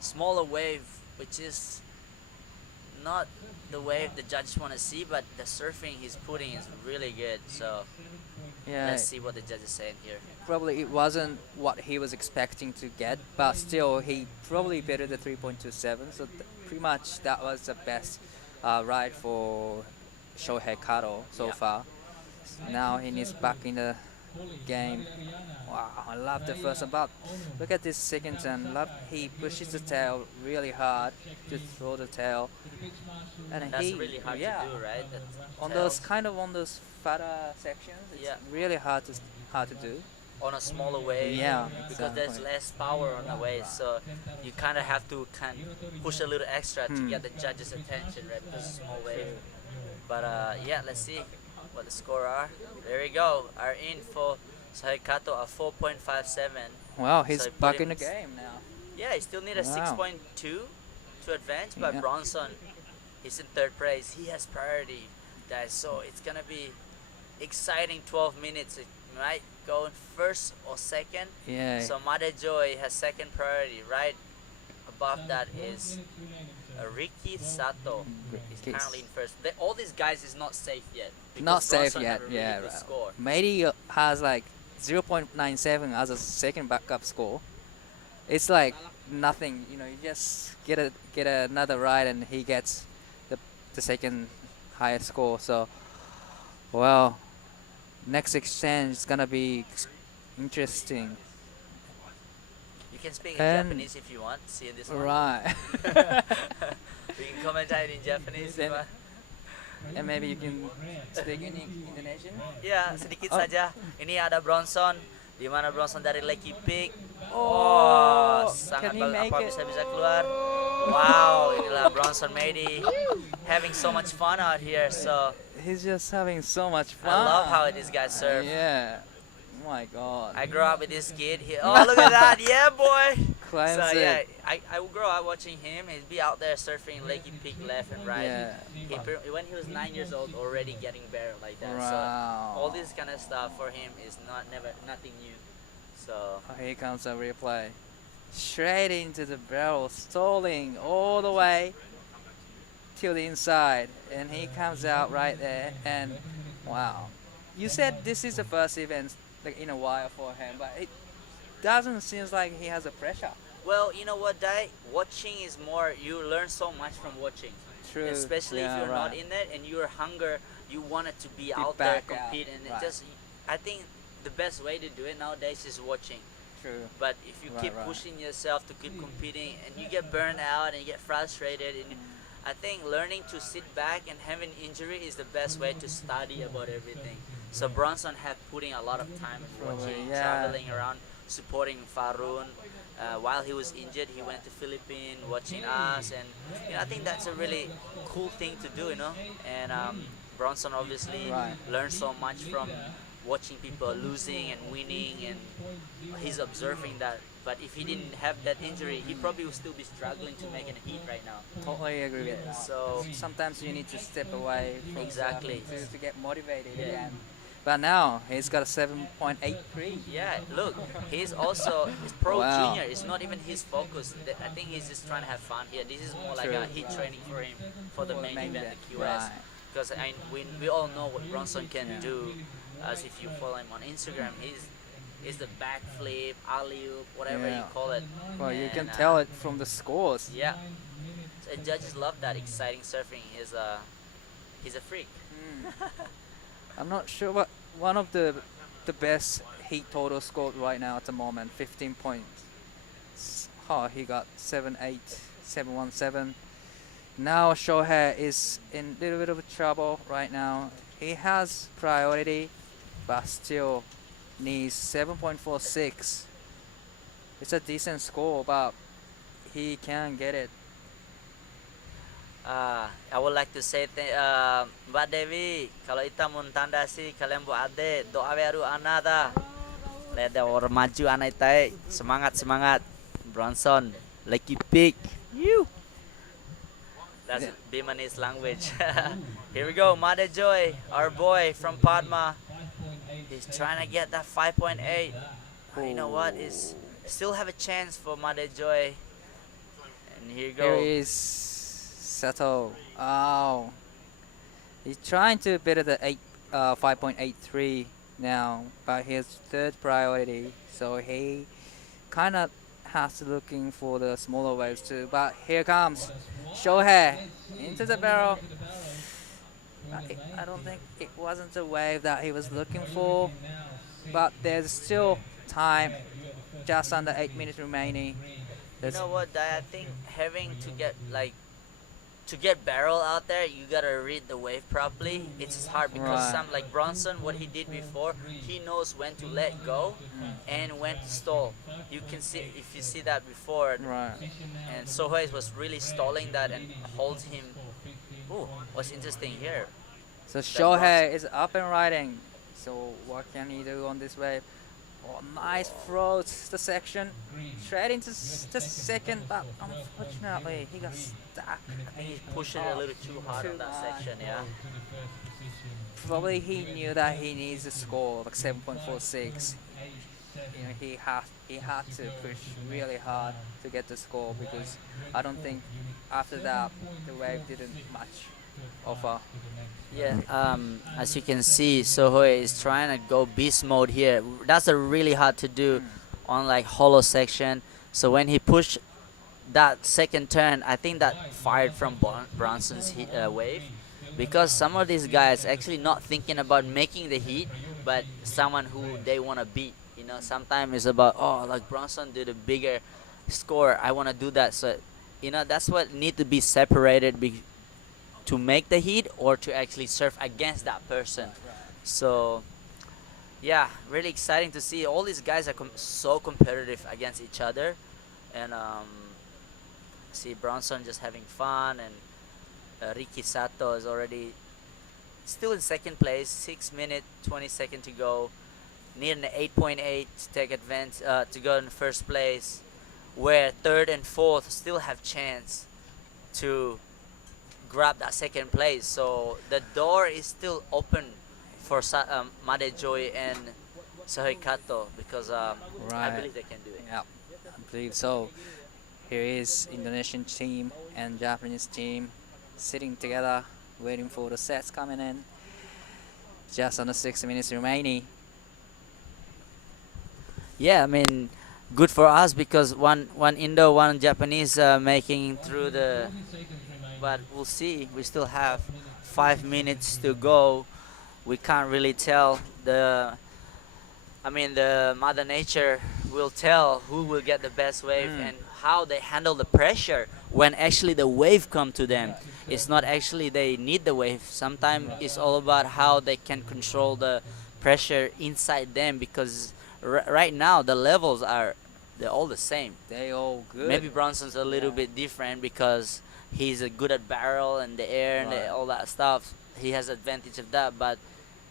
Smaller wave, which is not the wave the judges want to see, but the surfing he's putting is really good. So Yeah, let's see what the judge is saying here. probably it wasn't what he was expecting to get, but still he probably better the 3.27. So pretty much that was the best ride for Shohei Kato so far. Now he needs back in the game. Wow, I love the first one, but look at this second turn. He pushes the tail really hard to throw the tail, and That's really hard to do, right? On those fatter sections, it's really hard to do. On a smaller wave, Yeah, because there's exactly. less power on the wave, so you kind of have to push a little extra to get the judges' attention, right? Because it's a small wave. But yeah, let's see what the score are. There we go. Are in for Saikato a 4.57. Wow, he's So he back put in the him- game now. Yeah, he still need a Wow. 6.2 to advance, but Yeah. Bronson, he's in third place. He has priority, guys. So it's gonna be exciting 12 minutes. It might go in first or second. Yeah. So Made Joy has second priority. Right above that is Ricky Sato. He's Ricky. currently in first. All these guys is not safe yet. Not because safe Bronson yet. have a really Yeah, good right. score. Matey has like 0.97 as a second backup score. It's like nothing. You just get another ride and he gets the second highest score. So, well, next exchange is gonna be interesting. You can speak in And- Japanese if you want. See this one. Right. We can commentate in Japanese. Then- if I- And maybe you can speak in Indonesian. Ya, sedikit Oh. saja. Ini ada Bronson, di mana Bronson dari Lucky Peak. Oh, Sangat can he make apa it? bisa keluar. Wow, inilah Bronson Mady having so much fun out here. So He's just having so much fun. I love how these guys surf. Yeah. Oh my God. I grew up with this kid. Oh, look at that. Yeah, boy. Climbs So yeah, it. I grew up watching him. He'd be out there surfing Lakey Peak left and right. Yeah. When he was 9 years old, already getting barrel like that. Wow. So all this kind of stuff for him is nothing new. So Oh, here comes a replay. Straight into the barrel, stalling all the way till the inside, and he comes out right there. And wow, you said this is the first event like in a while for him, but it doesn't seem like he has a pressure. Well, you know what, Dai? Watching is more. You learn so much from watching. True. Especially if Yeah, you're not right. in it and you're hunger, you want it to be out there, back out, compete, and it right. just. I think the best way to do it nowadays is watching. True. But if you Right, keep right. pushing yourself to keep competing and you get burned out and you get frustrated, and I think learning to sit back and having injury is the best way to study about everything. So Bronson had putting a lot of time in Probably, watching, yeah. traveling around, supporting Farun. While he was injured, he went to Philippines, watching us, and I think that's a really cool thing to do, And Bronson obviously Right. learned so much from watching people losing and winning, and he's observing that. But if he didn't have that injury, he probably would still be struggling to make a heat right now. Totally agree with that. So Sometimes you need to step away from Exactly. stuff to get motivated Yeah. again. But now he's got a 7.83. yeah, look, he's also his pro Wow. junior. It's not even his focus. I think he's just trying to have fun here. This is more like True. a heat training for him for the main event, the QS. Right. Because we all know what Bronson can Yeah. do. As if you follow him on Instagram, he's the backflip, alley-oop, whatever you Yeah. call it. Well, you can And, tell it from the scores. Yeah. So judges love that exciting surfing. He's a freak. I'm not sure, but one of the best heat total scored right now at the moment, 15 points. Oh, he got 7.8, 7.17. Now Shohei is in a little bit of trouble right now. He has priority, but still needs 7.46. It's a decent score, but he can get it. I would like to say Mbak Devi, kalau kita mun tandasi kalian buat ade doa baru anak dah. Leda orang maju anak itai, semangat Bronson, lucky pick. You. That's Bimanese language. Here we go, Made Joy, our boy from Padma. He's trying to get that 5.8. You know what? Is still have a chance for Made Joy. And here you go. Here is Sato. Oh, he's trying to better the 5.83 now, but his third priority. So he kind of has to looking for the smaller waves too. But here comes Shohei into the barrel. I don't think it wasn't the wave that he was looking for, but there's still time. Just under 8 minutes remaining. You know what, Dai? I think having to get barrel out there, you gotta read the wave properly. It's hard because Right. some like Bronson, what he did before, he knows when to let go and when to stall. You can see if you see that before, Right. and Sohei was really stalling that and holds him. Ooh, what's interesting here? So Shohei is up and riding. So what can he do on this wave? Oh, nice throws the section. Straight into the second, but unfortunately he got stuck. I think he's pushing it a little too hard on that section, yeah. Probably he knew that he needs a score like 7.46. He had to push really hard to get the score because I don't think after that the wave didn't much offer. Yeah, as you can see, Sohei is trying to go beast mode here. That's a really hard to do on like hollow section. So when he pushed that second turn, I think that fired from Bronson's wave, because some of these guys actually not thinking about making the heat, but someone who they want to beat. Sometimes it's about, oh, like Bronson did a bigger score, I want to do that. So, that's what need to be separated to make the heat or to actually surf against that person. So, yeah, really exciting to see. All these guys are so competitive against each other. And see Bronson just having fun, and Ricky Sato is already still in second place, 6 minutes, 20 seconds to go. Needing an 8.8 to take advantage, to go in first place, where third and fourth still have chance to grab that second place. So the door is still open for Made Joy and Sohei Kato, because I believe they can do it. Yeah, I believe so. Here is Indonesian team and Japanese team sitting together, waiting for the sets coming in. Just under 6 minutes remaining. Yeah, I mean, good for us because one Indo, one Japanese making through the. But we'll see. We still have 5 minutes to go. We can't really tell the. I mean, the Mother Nature will tell who will get the best wave and how they handle the pressure when actually the wave come to them. It's not actually they need the wave. Sometimes it's all about how they can control the pressure inside them because right now the levels are they're all the same. They all good. Maybe Bronson's a little bit different because he's good at barrel and the air and all that stuff. He has advantage of that, but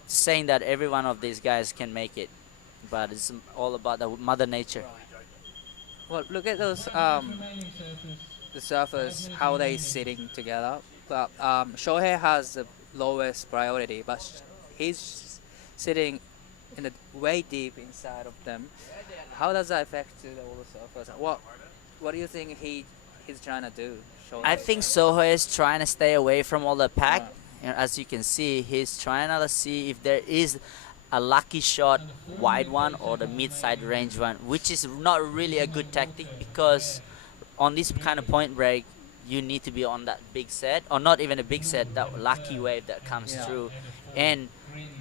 saying that every one of these guys can make it, but it's all about the Mother Nature. Well, look at those the surfers, how they sitting together. But Shohei has the lowest priority, but he's sitting in the way deep inside of them. How does that affect to all the surfers? What do you think he's trying to do? Shohei? I think Soho is trying to stay away from all the pack. You know, as you can see, he's trying to see if there is a lucky shot wide one or the mid-side range one, which is not really a good tactic because on this kind of point break, you need to be on that big set, or not even a big set, that lucky wave that comes through, and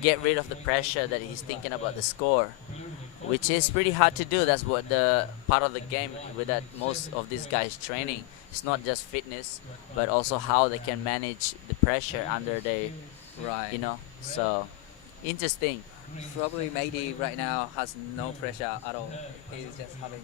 get rid of the pressure that he's thinking about the score, which is pretty hard to do. That's what the part of the game with that most of these guys training. It's not just fitness, but also how they can manage the pressure under their, you know. So interesting. Probably Mady right now has no pressure at all. He's just having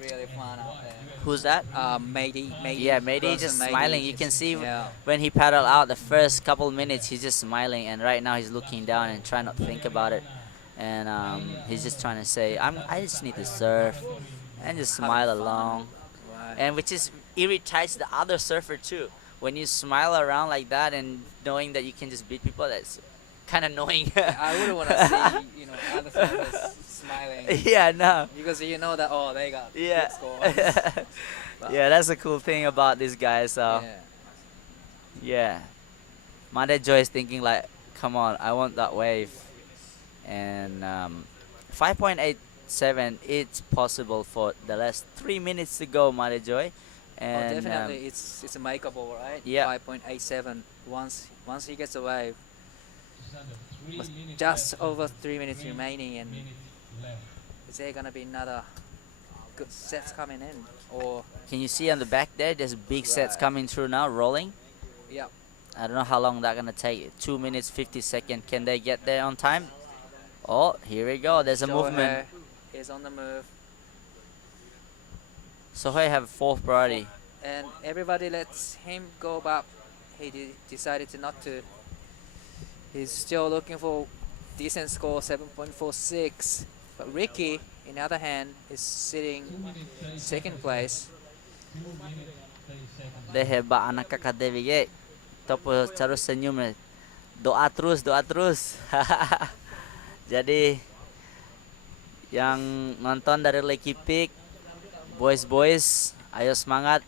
really fun out there. Who's that? Mady. Yeah, Mady just smiling. You can see when he paddled out the first couple minutes, he's just smiling, and right now he's looking down and trying not to think about it. And he's just trying to say, I just need to surf and just smile along. And which is irritates the other surfer too. When you smile around like that and knowing that you can just beat people, that's kind of annoying. I wouldn't want to see, other surfers smiling. Yeah, no. Because you know that they got good scores. Yeah, that's the cool thing about these guys. So yeah, Mother Joy is thinking like, come on, I want that wave. And 5.87, it's possible for the last 3 minutes to go, Mother Joy. And definitely, it's a makeable, right? Yeah. 5.87. Once he gets a wave, just over 3 minutes remaining, and is there gonna be another good sets coming in, or can you see on the back there? There's big sets coming through now, rolling. Yep. I don't know how long that's gonna take. 2 minutes 50 seconds. Can they get there on time? Oh, here we go. There's a movement. Is on the move. Sohei have fourth priority. And everybody lets him go back. He decided to not to. He's still looking for decent score, 7.46. But Ricky, on the other hand, is sitting second place. Deh hebat anak kakak Dewi ye. Topo terus senyum nih. Doa terus, doa terus. Jadi yang nonton dari Lucky Peak, boys, ayo semangat.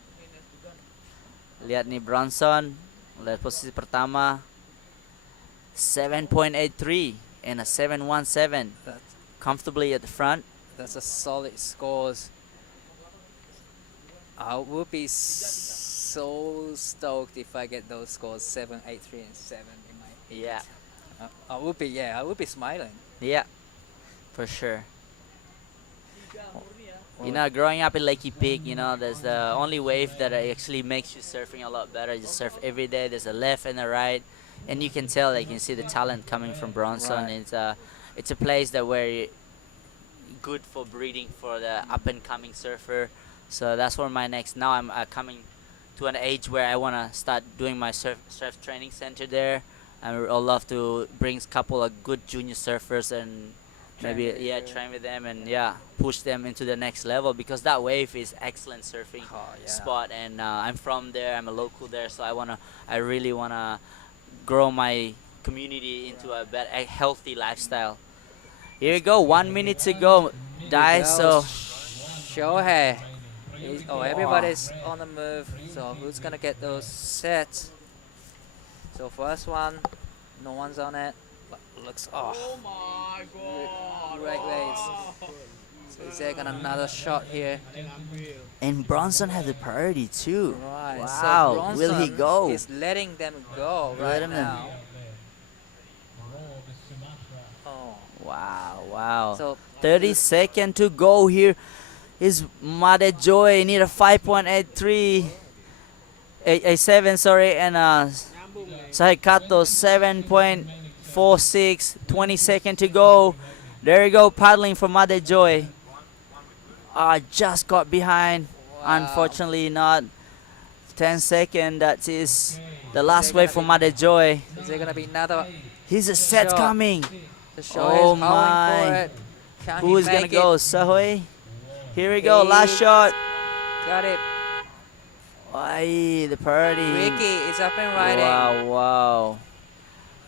Lihat nih Bronson, lihat posisi pertama 7.83 and a 7.17 comfortably at the front. That's a solid scores. I would be so stoked if I get those scores 7.83 and 7 in my head. Yeah. I would be smiling. Yeah, for sure. You know, growing up in Lakey Peak, there's the only wave that actually makes you surfing a lot better. You surf every day. There's a left and a right, and you can tell, you can see the talent coming from Bronson. Right. It's a place that where good for breeding for the up and coming surfer. So that's where my next. Now I'm coming to an age where I wanna start doing my surf training center there. I'd love to bring a couple of good junior surfers and maybe train with them and push them into the next level, because that wave is excellent surfing spot, and I'm from there. I'm a local there, so I really wanna grow my community into a healthy lifestyle. Here we go. 1 minute to go, guys. So Shohei. Everybody's on the move. So who's gonna get those sets? So first one, no one's on it. But looks Oh my god! Great waves. So is there gonna another shot here? And Bronson has the priority too. Right. Wow, So will he Bronson go? is letting them go Let right him in. now. Oh. Wow, wow. So 30 seconds to go here. Is Made Joy need a 5.83, 8.87, sorry, and Sahikato 7.46, 20 seconds to go. There you go, paddling for Made Joy. Just got behind. wow. Unfortunately not. 10 seconds, that is the last wave for Made Joy. Is there gonna be another? He's a set Shot. coming. The show Oh is howling for my. it. Can Who he is gonna make go? it? Sahoy? Here we go, last shot. Got it. Aye, the party. Ricky is up and riding. Wow, wow.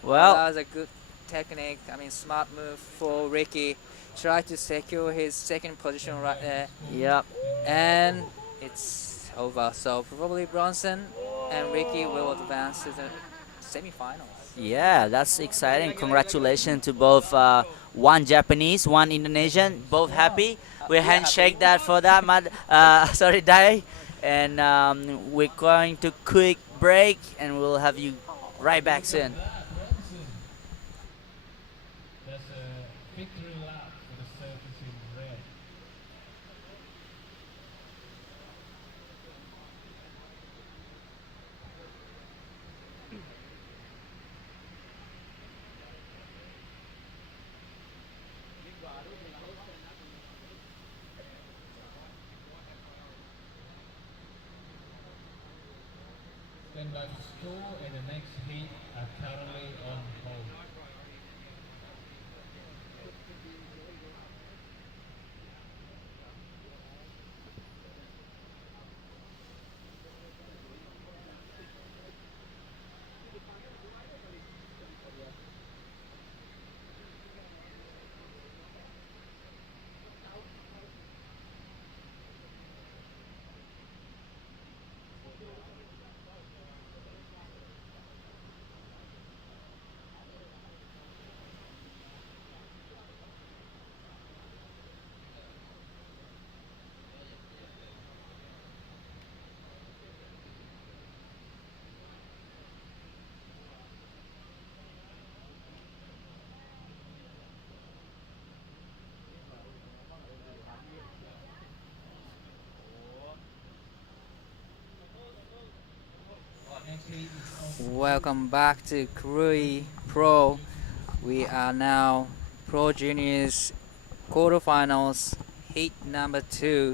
That Well, was a good technique. I mean, smart move for Ricky. Try to secure his second position right there. yep. And it's over. So probably Bronson and Ricky will advance to the semifinals. Yeah, that's exciting. Congratulations to both one Japanese, one Indonesian. Both happy. We handshake that for that, sorry, Dai. And we're going to quick break, and we'll have you right back soon. That's a victory lap for the surface in red. Stand by for score, and the next heat are currently on hold. Welcome back to Krui Pro. We are now Pro Juniors quarterfinals, heat number 2.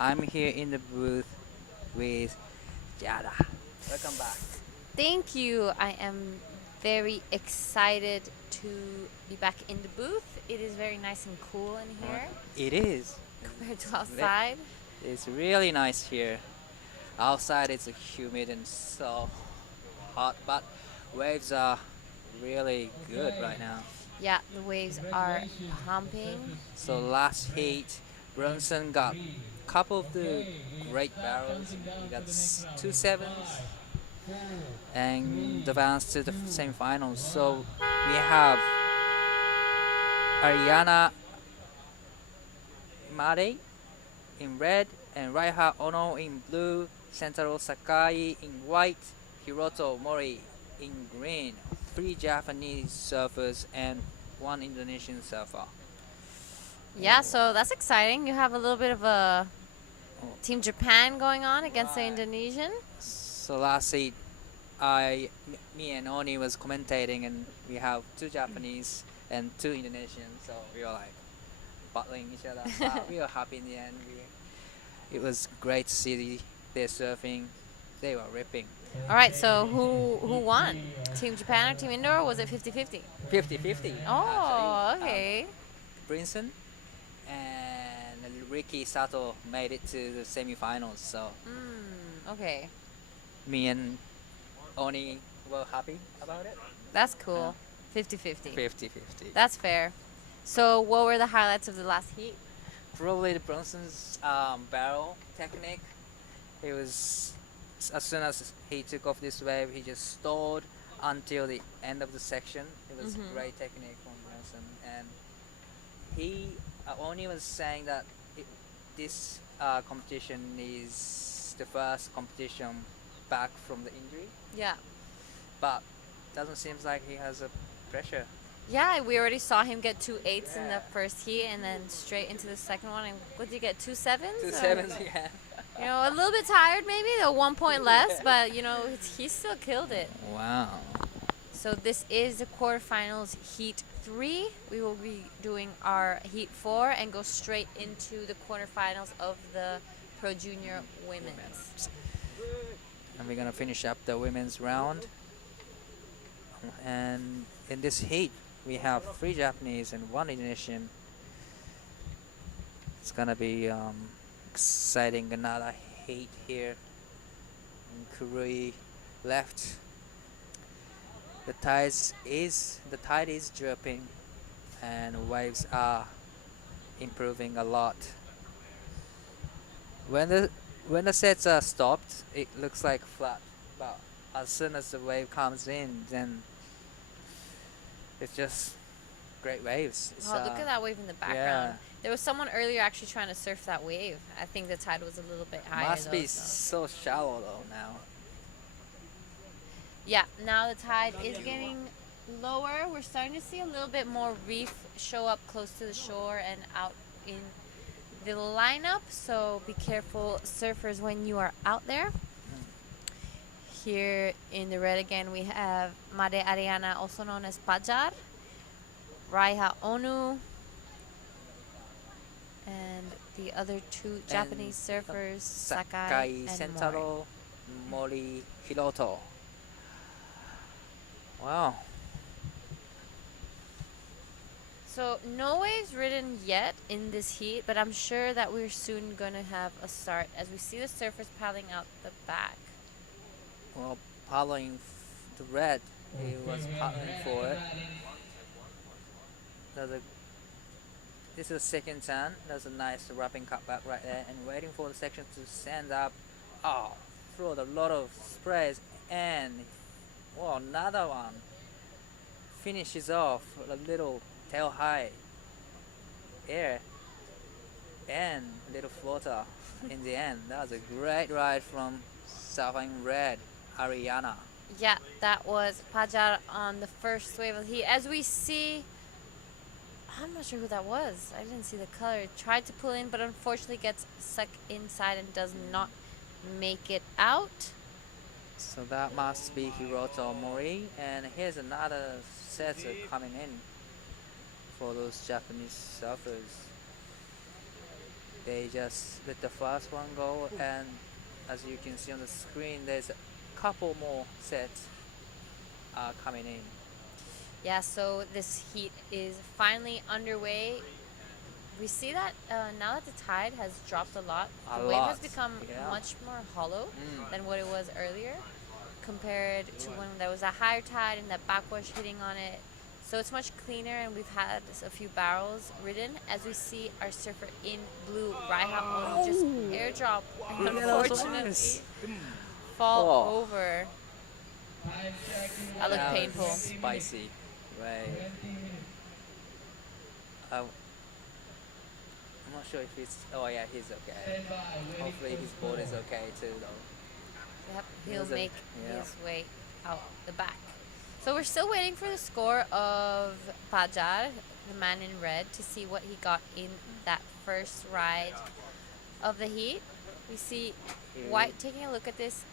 I'm here in the booth with Jada. Welcome back. Thank you. I am very excited to be back in the booth. It is very nice and cool in here It is. compared to outside. It's really nice here. Outside it's humid and so hot, but waves are really good right now. Yeah, the waves are pumping. So last heat, Brunson got a couple of the great barrels. He got 2 sevens and advanced to the semifinals. So we have Ariana Made in red and Raiha Ono in blue, Sentaro Sakai in white, Hiroto Mori in green. 3 Japanese surfers and 1 Indonesian surfer. Yeah, so that's exciting. You have a little bit of a Team Japan going on against the Indonesian. So last heat, me and Oni was commentating, and we have 2 Japanese and 2 Indonesians. So we were like battling each other. But we were happy in the end. It was great to see their surfing. They were ripping. All right, so who won? Team Japan or Team Indo, or was it 50-50? 50-50. Oh, okay. Brinson and Ricky Sato made it to the semifinals. So Okay, me and Oni were happy about it. that's cool. 50-50. 50-50. That's fair. So what were the highlights of the last heat? Probably the Bronson's barrel technique. It was, as soon as he took off this wave, he just stalled until the end of the section. It was great technique from Bronson, and he Oni was saying that this competition is the first competition back from the injury, Yeah. but doesn't seem like he has a pressure. Yeah, we already saw him get 2.8s in the first heat and then straight into the second one. And what did he get, 2.7s? 2.7s, yeah. You know, a little bit tired maybe, a 1 point less, but, you know, he still killed it. Wow. So this is the quarterfinals heat 3. We will be doing our heat 4 and go straight into the quarterfinals of the Pro Junior Women's. And we're gonna finish up the women's round. And in this heat, we have 3 Japanese and 1 Indonesian. It's gonna be exciting. Another heat here. And Krui left. The tide is dropping, and waves are improving a lot. When the sets are stopped, it looks like flat, but as soon as the wave comes in, then it's just great waves. It's, Oh, look at that wave in the background. There was someone earlier actually trying to surf that wave. I think the tide was a little bit higher. Must be so so shallow though now. Yeah, now the tide is getting lower. We're starting to see a little bit more reef show up close to the shore and out in the lineup. So be careful, surfers, when you are out there. Here in the red again, we have Made Ariana, also known as Pajar, Raiha Onu, and the other 2 Japanese surfers, Sakai and Sentaro, Mori Hiroto. Wow. So no waves ridden yet in this heat, but I'm sure that we're soon going to have a start as we see the surfers paddling out the back. Well, paddling the red, he was paddling for it. This is the second turn. There's a nice wrapping cutback right there, and waiting for the section to stand up. Oh, throw a lot of sprays, and well, another one finishes off a little tail high air and little floater in the end. That was a great ride from Surfing Red, Ariana. Yeah, that was Pajar on the first wave of the heat. As we see, I'm not sure who that was. I didn't see the color. Tried to pull in, but unfortunately gets stuck inside and does not make it out. So that must be Hiroto Mori, and here's another set coming in for those Japanese surfers. They just let the first one go, and as you can see on the screen, there's a couple more sets coming in. Yeah, so this heat is finally underway. We see that now that the tide has dropped a lot, the wave has become much more hollow than what it was earlier compared to when there was a higher tide and that backwash hitting on it. So it's much cleaner, and we've had a few barrels ridden as we see our surfer in blue, Raiha Onu, just airdrop and unfortunately fall over. That looked painful. Spicy. Right. I'm not sure if he's. Oh yeah, he's okay. Hopefully his board is okay too, though. Yep, he'll make his way out the back. So we're still waiting for the score of Pajar, the man in red, to see what he got in that first ride of the heat. We see White taking a look at this.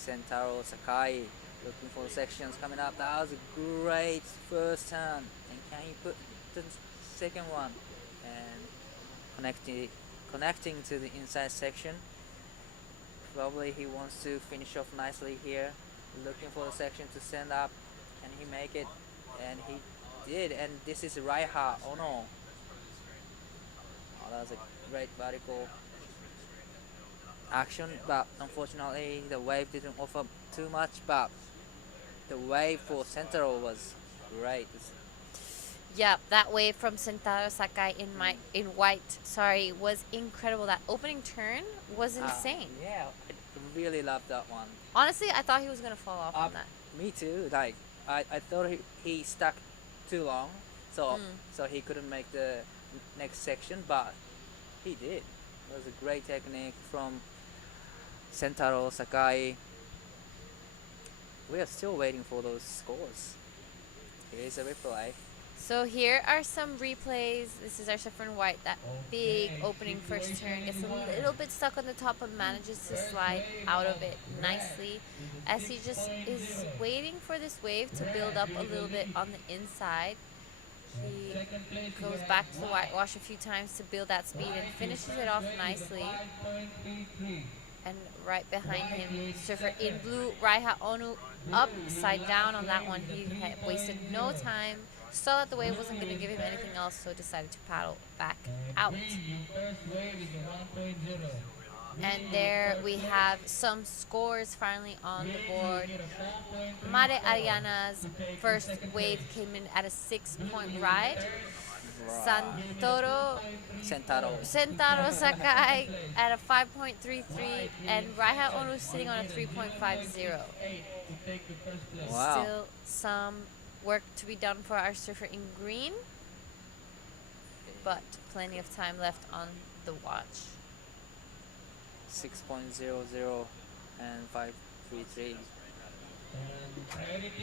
Sentaro Sakai looking for the sections coming up. That was a great first turn. And can you put the second one? And connecting to the inside section. Probably he wants to finish off nicely here. Looking for the section to stand up. Can he make it? And he did. And this is Raiha Ono. Oh, that was a great vertical action, but unfortunately the wave didn't offer too much, but the wave for Sentaro was great. Yeah, that wave from Sentaro Sakai in white, was incredible. That opening turn was insane. Yeah, I really loved that one. Honestly, I thought he was going to fall off on that. Me too. Like I thought he stuck too long, so he couldn't make the next section, but he did. It was a great technique from Sentaro Sakai. We are still waiting for those scores. Here's a replay. So here are some replays. This is our surfer in white. That big opening first turn gets a little bit stuck on the top, but manages to slide out of it nicely as he just is waiting for this wave to build up a little bit on the inside. He goes back to the whitewash a few times to build that speed and finishes it off nicely. And right behind him, surfer in blue, Raiha Onu, upside down on that one. He had wasted no time, saw that the wave wasn't going to give him anything else, so decided to paddle back out. And there we have some scores finally on the board. Mare Ariana's first wave came in at a 6-point ride. Sentaro Sakai at a 5.33, and Raiha Onu sitting on a 3.50. Wow. Still some work to be done for our surfer in green, but plenty of time left on the watch. 6.00 and 5.33.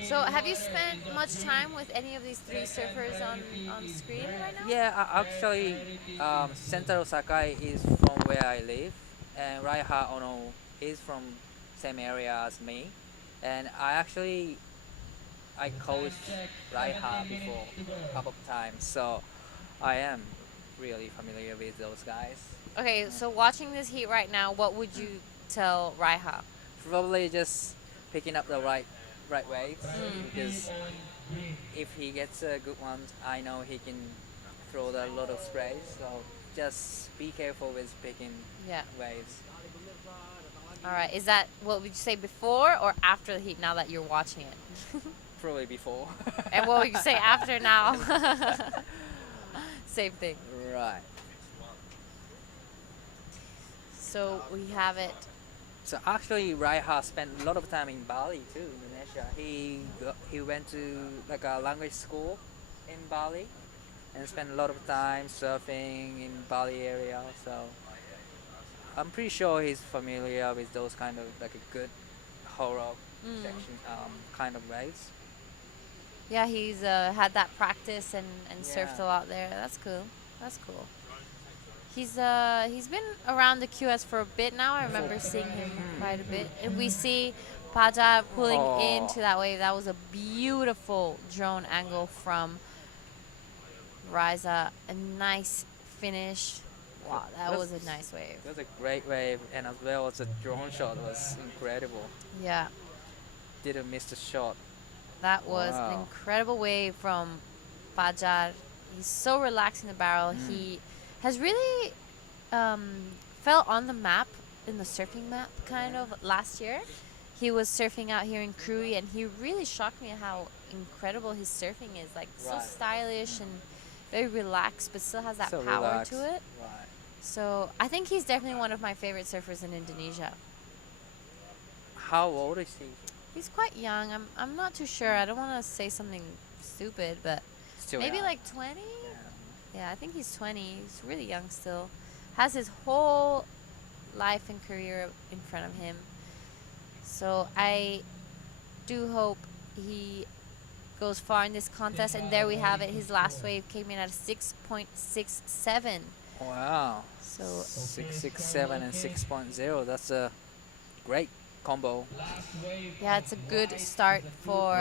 So have you spent much time with any of these three surfers on screen right now? Yeah, actually, Sentaro Sakai is from where I live, and Raiha Ono is from same area as me. And I coached Raiha before a couple of times, so I am really familiar with those guys. Okay, so watching this heat right now, what would you tell Raiha? Probably just picking up the right waves, because if he gets a good one, I know he can throw a lot of sprays. So just be careful with picking waves. All right, is that what would you say before or after the heat? Now that you're watching it, Probably before. and what would you say after now? Same thing. Right. So we have it. So actually, Raiha spent a lot of time in Bali too, Indonesia. He went to like a language school in Bali, and spent a lot of time surfing in Bali area. So I'm pretty sure he's familiar with those kind of like a good horror section kind of waves. Yeah, he's had that practice and surfed a lot there. That's cool. That's cool. He's been around the QS for a bit now. I remember seeing him quite a bit. And we see Paja pulling into that wave. That was a beautiful drone angle from Riza. A nice finish. Wow, that was a nice wave. It was a great wave, and as well as the drone shot was incredible. Yeah. Didn't miss the shot. That was an incredible wave from Pajar. He's so relaxed in the barrel. He has really fell on the map, in the surfing map kind of last year. He was surfing out here in Krui, and he really shocked me at how incredible his surfing is. Like so stylish and very relaxed, but still has that power to it. Right. So I think he's definitely one of my favorite surfers in Indonesia. How old is he? He's quite young. I'm not too sure. I don't want to say something stupid, but Still maybe young. like 20. Yeah, I think he's 20. He's really young still. Has his whole life and career in front of him. So I do hope he goes far in this contest. And there we have it. His last wave came in at a 6.67. Wow. So 6.67 and 6.0. That's a great combo. yeah, it's a good start for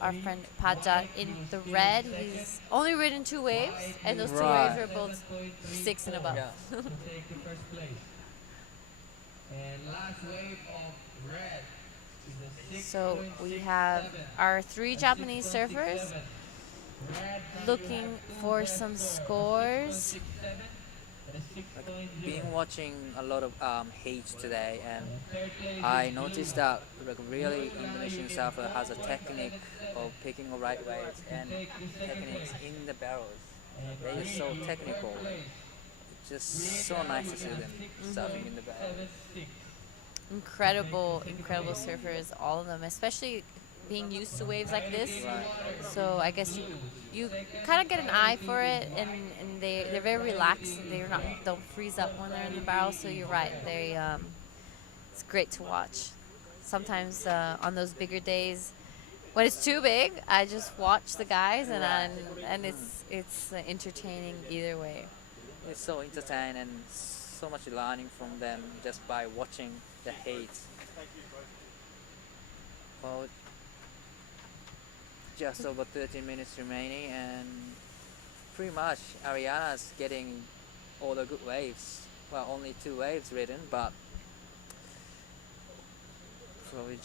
our friend Paja in the red. He's only ridden 2 waves, and those 2 waves are both 6 and above. Yeah. To take the first place. And last wave of red is a So we have our 3 Japanese surfers looking for some scores. Been watching a lot of heat today, and I noticed that like really Indonesian surfer has a technique of picking the right waves and techniques in the barrels. They're just so technical. It's just so nice to see them surfing in the barrels. Incredible surfers, all of them, especially being used to waves like this. Right. So I guess you kind of get an eye for it, and they're very relaxed. They're not don't freeze up when they're in the barrel. So you're right. It's great to watch. Sometimes on those bigger days, when it's too big, I just watch the guys, and it's entertaining either way. It's so entertaining and so much learning from them just by watching the heats. Well, just over 13 minutes remaining, and pretty much Ariana's getting all the good waves. Well, only 2 waves written, but probably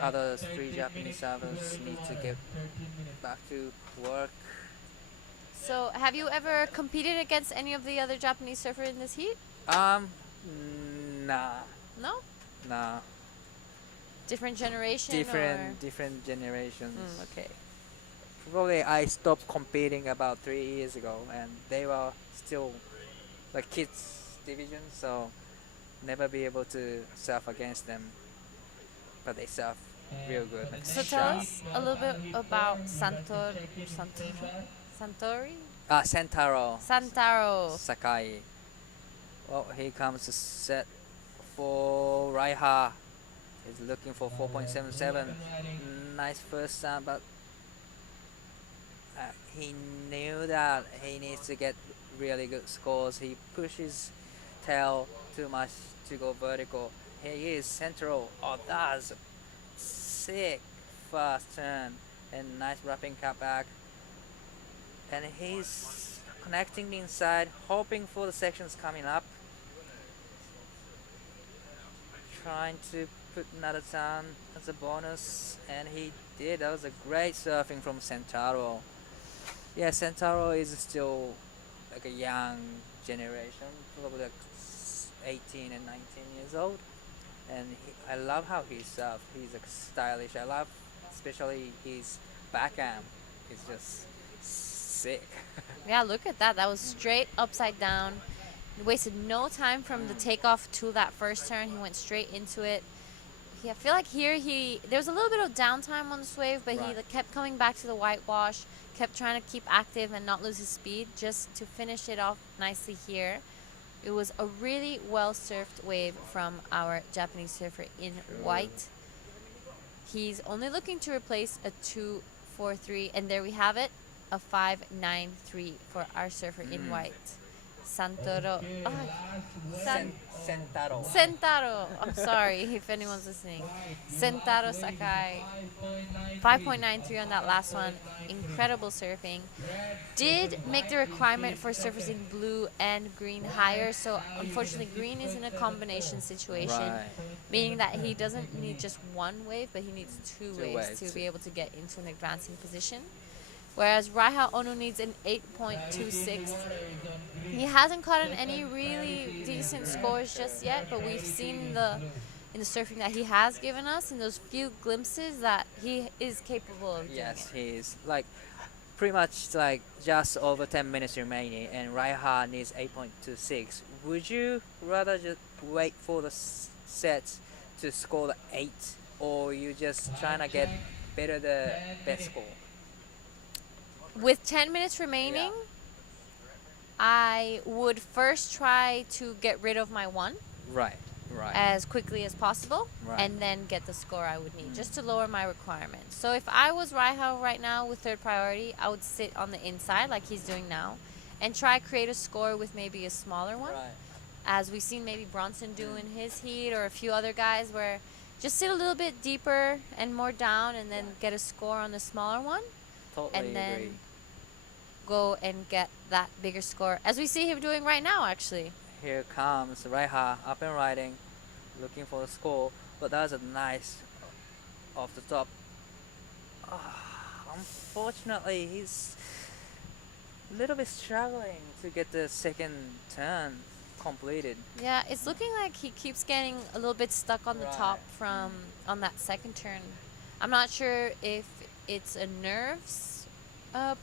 other 3 Japanese servers need to get back to work. So have you ever competed against any of the other Japanese surfers in this heat? Nah. No? Nah. Different generation? Or? Different generations. Okay. Probably I stopped competing about 3 years ago, and they were still like kids division, so never be able to surf against them. But they surf real good. Like So tell us a little bit about Santori? Sentaro Santaro. Sakai. Well, here comes the set for Raiha. He's looking for 4.77. Nice first time, but he knew that he needs to get really good scores. He pushes tail too much to go vertical. Here he is, Central. Oh, that's sick fast turn and nice wrapping cut back. And he's connecting the inside, hoping for the sections coming up. Trying to put another turn as a bonus, and he did. That was a great surfing from Sentaro. Yeah, Sentaro is still like a young generation, probably like 18 and 19 years old. And I love how he surfs. He's like stylish. I love especially his backhand. It's just sick. Yeah, look at that. That was straight upside down. He wasted no time from the takeoff to that first turn. He went straight into it. I feel like here there was a little bit of downtime on this wave, but he kept coming back to the whitewash, kept trying to keep active and not lose his speed just to finish it off nicely here. It was a really well surfed wave from our Japanese surfer in white. He's only looking to replace a 2.43, and there we have it, a 5.93 for our surfer in white. Santoro. Sentaro. Sentaro. I'm sorry if anyone's listening. Sentaro Sakai. 5.93 on that last one. Incredible surfing. Did make the requirement for surfers in blue and green higher. So unfortunately, green is in a combination situation, meaning that he doesn't need just one wave, but he needs two waves to be able to get into an advancing position. Whereas Raiha Ono needs an 8.26. He hasn't caught any really decent scores just yet, but we've seen in the surfing that he has given us in those few glimpses that he is capable of doing. Yes, he is. Like pretty much like just over 10 minutes remaining, and Raiha needs 8.26. Would you rather just wait for the sets to score the 8, or you just trying to get better the best score? With 10 minutes remaining, I would first try to get rid of my 1 as quickly as possible, and then get the score I would need, just to lower my requirements. So if I was Raiha right now with third priority, I would sit on the inside like he's doing now and try create a score with maybe a smaller one, as we've seen maybe Bronson do in his heat, or a few other guys, where just sit a little bit deeper and more down and then get a score on the smaller one. Totally then agree. Go and get that bigger score, as we see him doing right now, actually. Here comes Raiha up and riding, looking for the score, but that's a nice off the top. Unfortunately, he's a little bit struggling to get the second turn completed. Yeah, it's looking like he keeps getting a little bit stuck on the top from on that second turn. I'm not sure if it's a nerves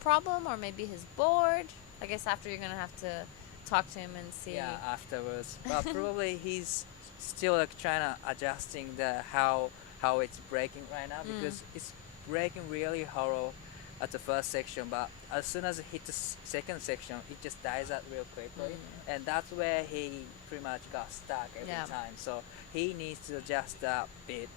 problem, or maybe his board. I guess after you're gonna have to talk to him and see. Yeah, afterwards. But probably he's still like trying to adjusting the how how it's breaking right now, because it's breaking really hollow at the first section, but as soon as it hits the second section, it just dies out real quickly, and that's where he pretty much got stuck every time. So he needs to adjust that bit,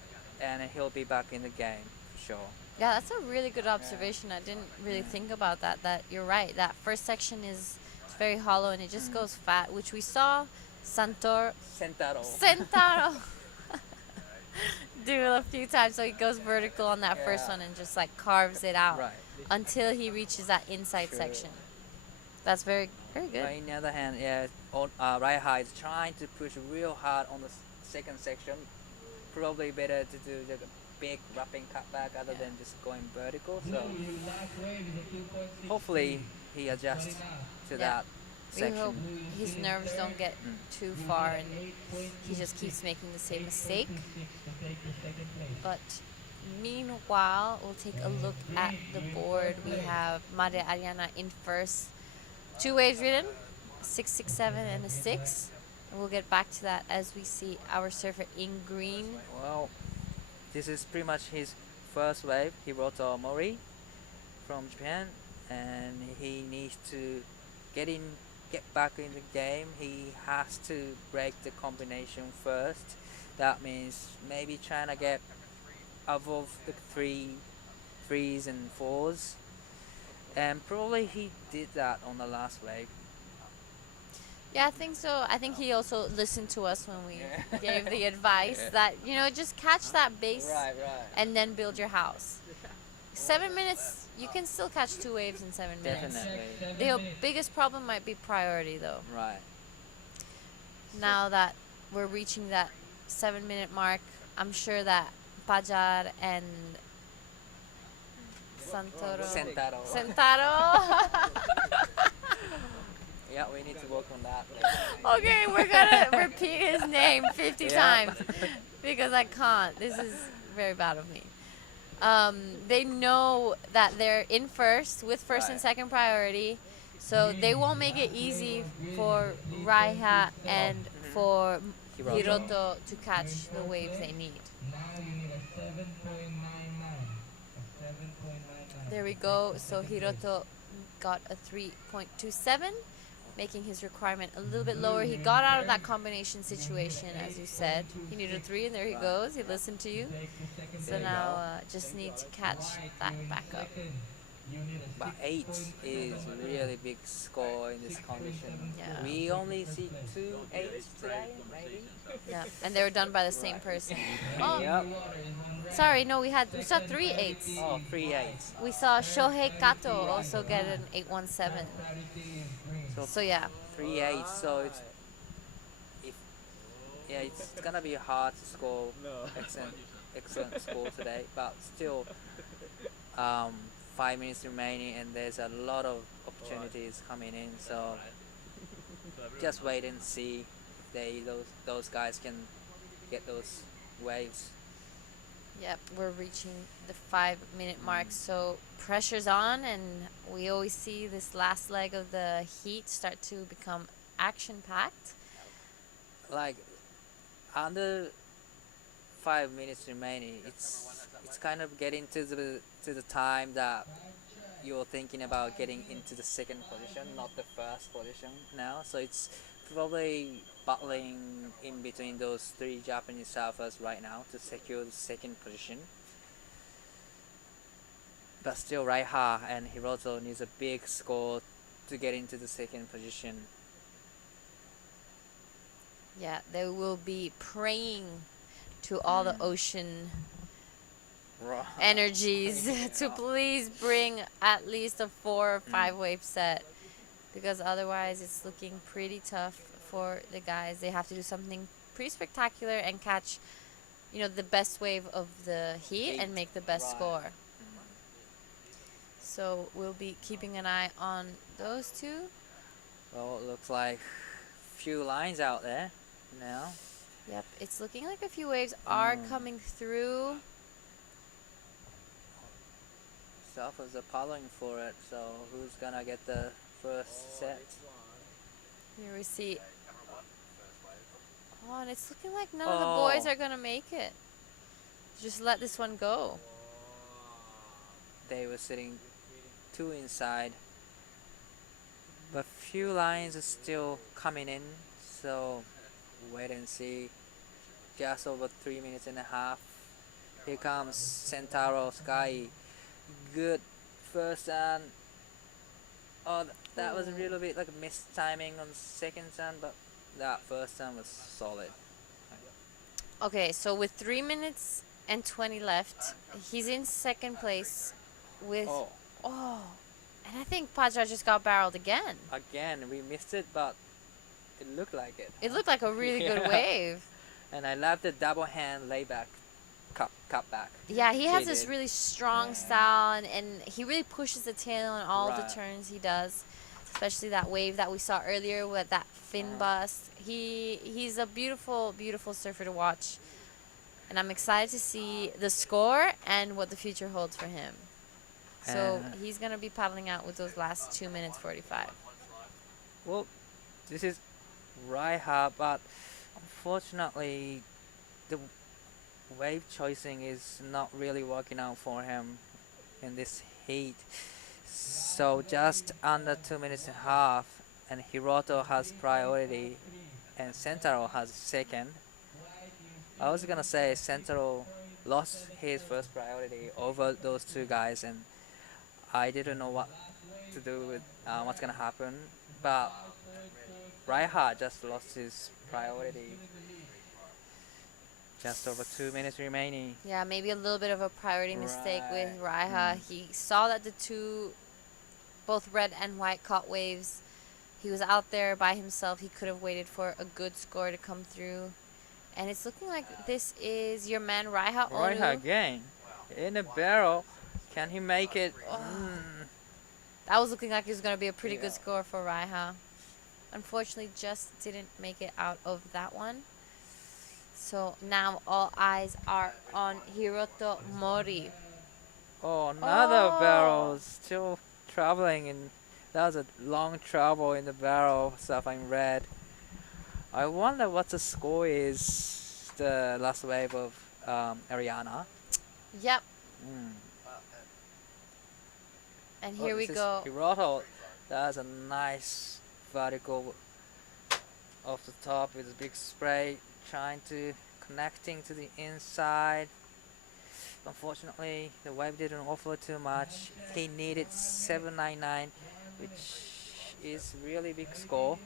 and he'll be back in the game for sure. Yeah, that's a really good observation. I didn't really think about that. That you're right. That first section is very hollow and it just goes fat, which we saw Sentaro do a few times. So he goes vertical on that first one and just like carves it out until he reaches that inside section. That's very, very good. On the other hand, Raiha is trying to push real hard on the second section. Probably better to do the big wrapping cutback other than just going vertical. So hopefully he adjusts to that section. We hope his nerves don't get too far and he just keeps making the same mistake. But meanwhile, we'll take a look at the board. We have Made Ariana in first. 2 waves ridden, 6.67 and a 6. And we'll get back to that as we see our surfer in green. Well, this is pretty much his first wave, Hiroto Mori from Japan, and he needs to get back in the game. He has to break the combination first. That means maybe trying to get above the 3s and 4s, and probably he did that on the last wave. Yeah, I think so. I think he also listened to us when we gave the advice that, you know, just catch that base and then build your house. 7 minutes, you can still catch 2 waves in 7 minutes. Definitely. The biggest problem might be priority, though. Right. Now that we're reaching that 7-minute mark, I'm sure that Pajar and Sentaro. Yeah, we need to work on that. Okay, we're gonna repeat his name 50 times because I can't. This is very bad of me. They know that they're in first with first and second priority, so they won't make it easy for Raiha and for Hiroto to catch the waves they need. There we go. So Hiroto got a 3.27. Making his requirement a little bit lower. He got out of that combination situation, as you said. He needed a 3, and there he goes. He listened to you. So now just need to catch that back up. But 8 is a really big score in this condition. Yeah. We only see 2 8s today, maybe? Yeah, and they were done by the same person. Oh, Yep. sorry, no, we saw 3 8s. Oh, 3 8s. We saw Shohei Kato also get an 8.17. So yeah. 3 8s, so it's gonna be hard to score excellent score today, but still 5 minutes remaining and there's a lot of opportunities coming in, so just wait and see if those guys can get those waves. Yep, we're reaching the 5-minute mark, so pressure's on, and we always see this last leg of the heat start to become action-packed. Like under 5 minutes remaining, it's kind of getting to the time that you're thinking about getting into the second position, not the first position now. So it's probably battling in between those 3 Japanese surfers right now to secure the second position. But still, Raiha and Hiroto needs a big score to get into the second position. Yeah, they will be praying to all the ocean energies to please bring at least a 4 or 5 wave set, because otherwise it's looking pretty tough for the guys. They have to do something pretty spectacular and catch, you know, the best wave of the heat and make the best score. So we'll be keeping an eye on those two. Well, it looks like few lines out there now. Yep, it's looking like a few waves are coming through. Surfers are paddling for it, so who's gonna get the first set? Here we see. Oh, and it's looking like none of the boys are gonna make it. just let this one go. They were sitting 2 inside, but few lines are still coming in, so wait and see. Just over 3 minutes and a half. Here comes Centauro Sky. Good first and that was a little bit like a missed timing on the second turn, but that first turn was solid. Okay, so with 3 minutes and 20 left, he's in second place with oh, and I think Paja just got barreled again. Again, we missed it, but it looked like it. It looked like a really good wave. And I love the double hand layback, cut back. Yeah, he has this really strong style, and he really pushes the tail on all the turns he does, especially that wave that we saw earlier with that fin bust. He's a beautiful, beautiful surfer to watch, and I'm excited to see the score and what the future holds for him. So he's going to be paddling out with those last 2 minutes 45. Well, this is Raiha, but unfortunately the wave choosing is not really working out for him in this heat. So just under 2 minutes and a half, and Hiroto has priority and Centauro has second. I was gonna say Centauro lost his first priority over those two guys, and I didn't know what to do with what's gonna happen, but Raiha just lost his priority. Just over 2 minutes remaining. Yeah, maybe a little bit of a priority mistake with Raiha. He saw that the two, both red and white, caught waves. He was out there by himself. He could have waited for a good score to come through. And it's looking like this is your man, Raiha Onu. Raiha again. In the barrel. Can he make it? That was looking like it was going to be a pretty good score for Raiha. Unfortunately, just didn't make it out of that one. So now all eyes are on Hiroto Mori. Oh, another barrel. Still traveling, and that was a long travel in the barrel, suffering red. I wonder what the score is, the last wave of Ariana. Yep. And here we go. Hiroto, that's a nice vertical off the top with a big spray, trying to connecting to the inside. Unfortunately, the wave didn't offer too much. He needed 799, which is really big score.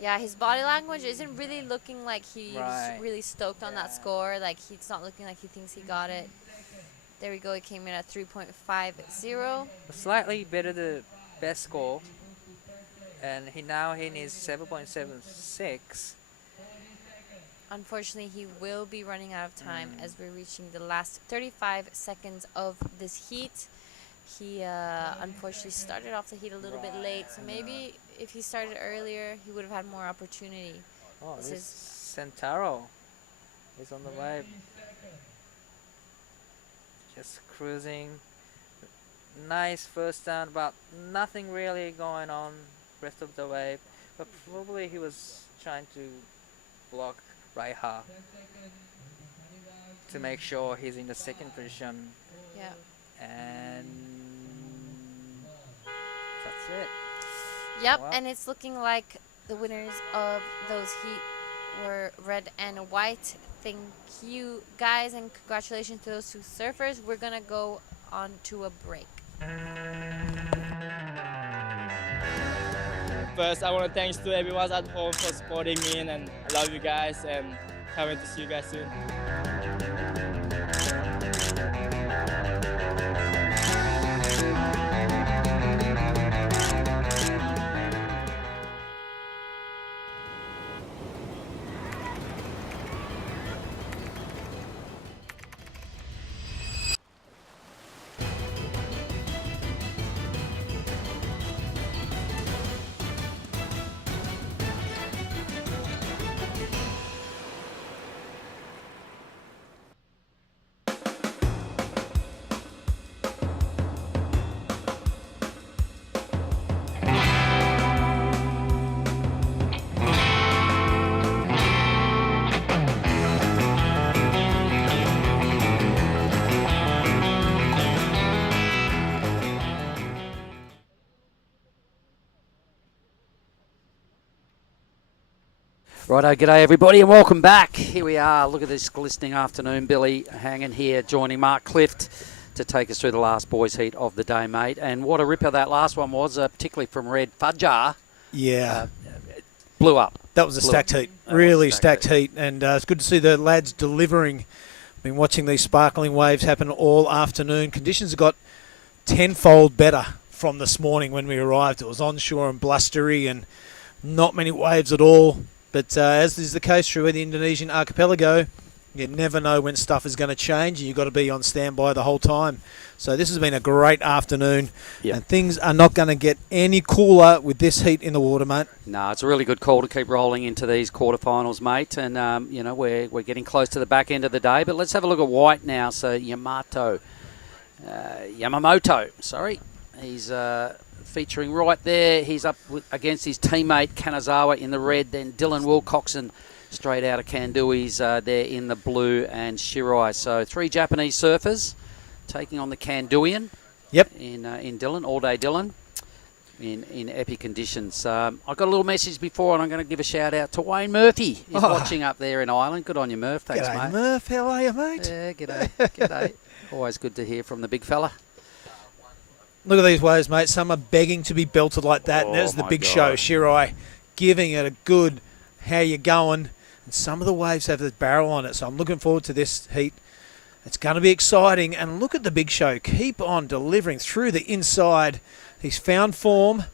Yeah, his body language isn't really looking like he's really stoked on that score. Like, he's not looking like he thinks he got it. There we go. He came in at 3.50. Slightly better the best score. And he now needs 7.76. Unfortunately, he will be running out of time as we're reaching the last 35 seconds of this heat. He unfortunately started off the heat a little bit late, so maybe if he started earlier, he would have had more opportunity. Oh, this is Centauro is on the wave. Just cruising. Nice first down, but nothing really going on rest of the wave. But probably he was trying to block Raiha to make sure he's in the second position. Yeah. And that's it. Yep, and it's looking like the winners of those heat were red and white. Thank you, guys, and congratulations to those two surfers. We're going to go on to a break. First, I want to thanks to everyone at home for supporting me, and I love you guys, and can't wait to see you guys soon. Righto, g'day everybody and welcome back. Here we are. Look at this glistening afternoon. Billy hanging here, joining Mark Clift to take us through the last boys' heat of the day, mate. And what a ripper that last one was, particularly from Red Fudjar. Yeah. Blew up. That was a stacked heat. Really stacked heat. And it's good to see the lads delivering. I've been watching these sparkling waves happen all afternoon. Conditions have got tenfold better from this morning when we arrived. It was onshore and blustery and not many waves at all. But as is the case through the Indonesian archipelago, you never know when stuff is going to change, and you've got to be on standby the whole time. So this has been a great afternoon, and things are not going to get any cooler with this heat in the water, mate. No, it's a really good call to keep rolling into these quarterfinals, mate. And, you know, we're getting close to the back end of the day. But let's have a look at white now. So Yamamoto, he's featuring right there. He's up against his teammate Kanazawa in the red. Then Dylan Wilcoxon straight out of Kandui's there in the blue, and Shirai. So 3 Japanese surfers taking on the Kanduian. Yep. In Dylan, all day Dylan, in epic conditions. I got a little message before, and I'm going to give a shout out to Wayne Murphy. He's watching up there in Ireland. Good on you, Murph. Thanks, G'day, mate. Murph. How are you, mate? Yeah, g'day. Always good to hear from the big fella. Look at these waves, mate. Some are begging to be belted like that. And there's the big show, Shirai, giving it a good how you going. And some of the waves have the barrel on it. So I'm looking forward to this heat. It's going to be exciting. And look at the big show. Keep on delivering through the inside. He's found form.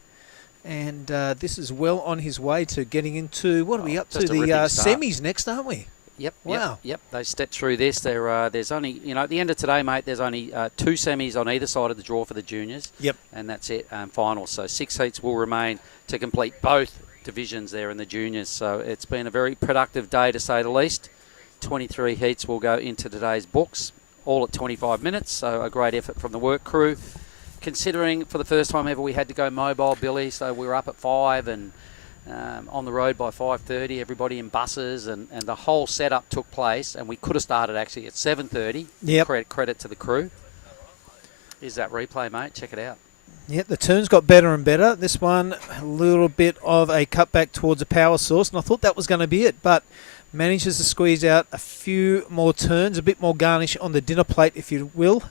And this is well on his way to getting into, what are we up to? The semis next, aren't we? Yep. Wow. Yep. They stepped through this. There's only, you know, at the end of today, mate, there's only 2 semis on either side of the draw for the juniors. Yep. And that's it, finals. So 6 heats will remain to complete both divisions there in the juniors. So it's been a very productive day, to say the least. 23 heats will go into today's books, all at 25 minutes. So a great effort from the work crew. Considering for the first time ever we had to go mobile, Billy, so we were up at 5 and on the road by 5:30, everybody in buses, and the whole setup took place, and we could have started actually at 7:30. Yep. Credit to the crew. Here's that replay, mate. Check it out. Yep, the turns got better and better. This one, a little bit of a cutback towards a power source, and I thought that was going to be it, but manages to squeeze out a few more turns, a bit more garnish on the dinner plate, if you will,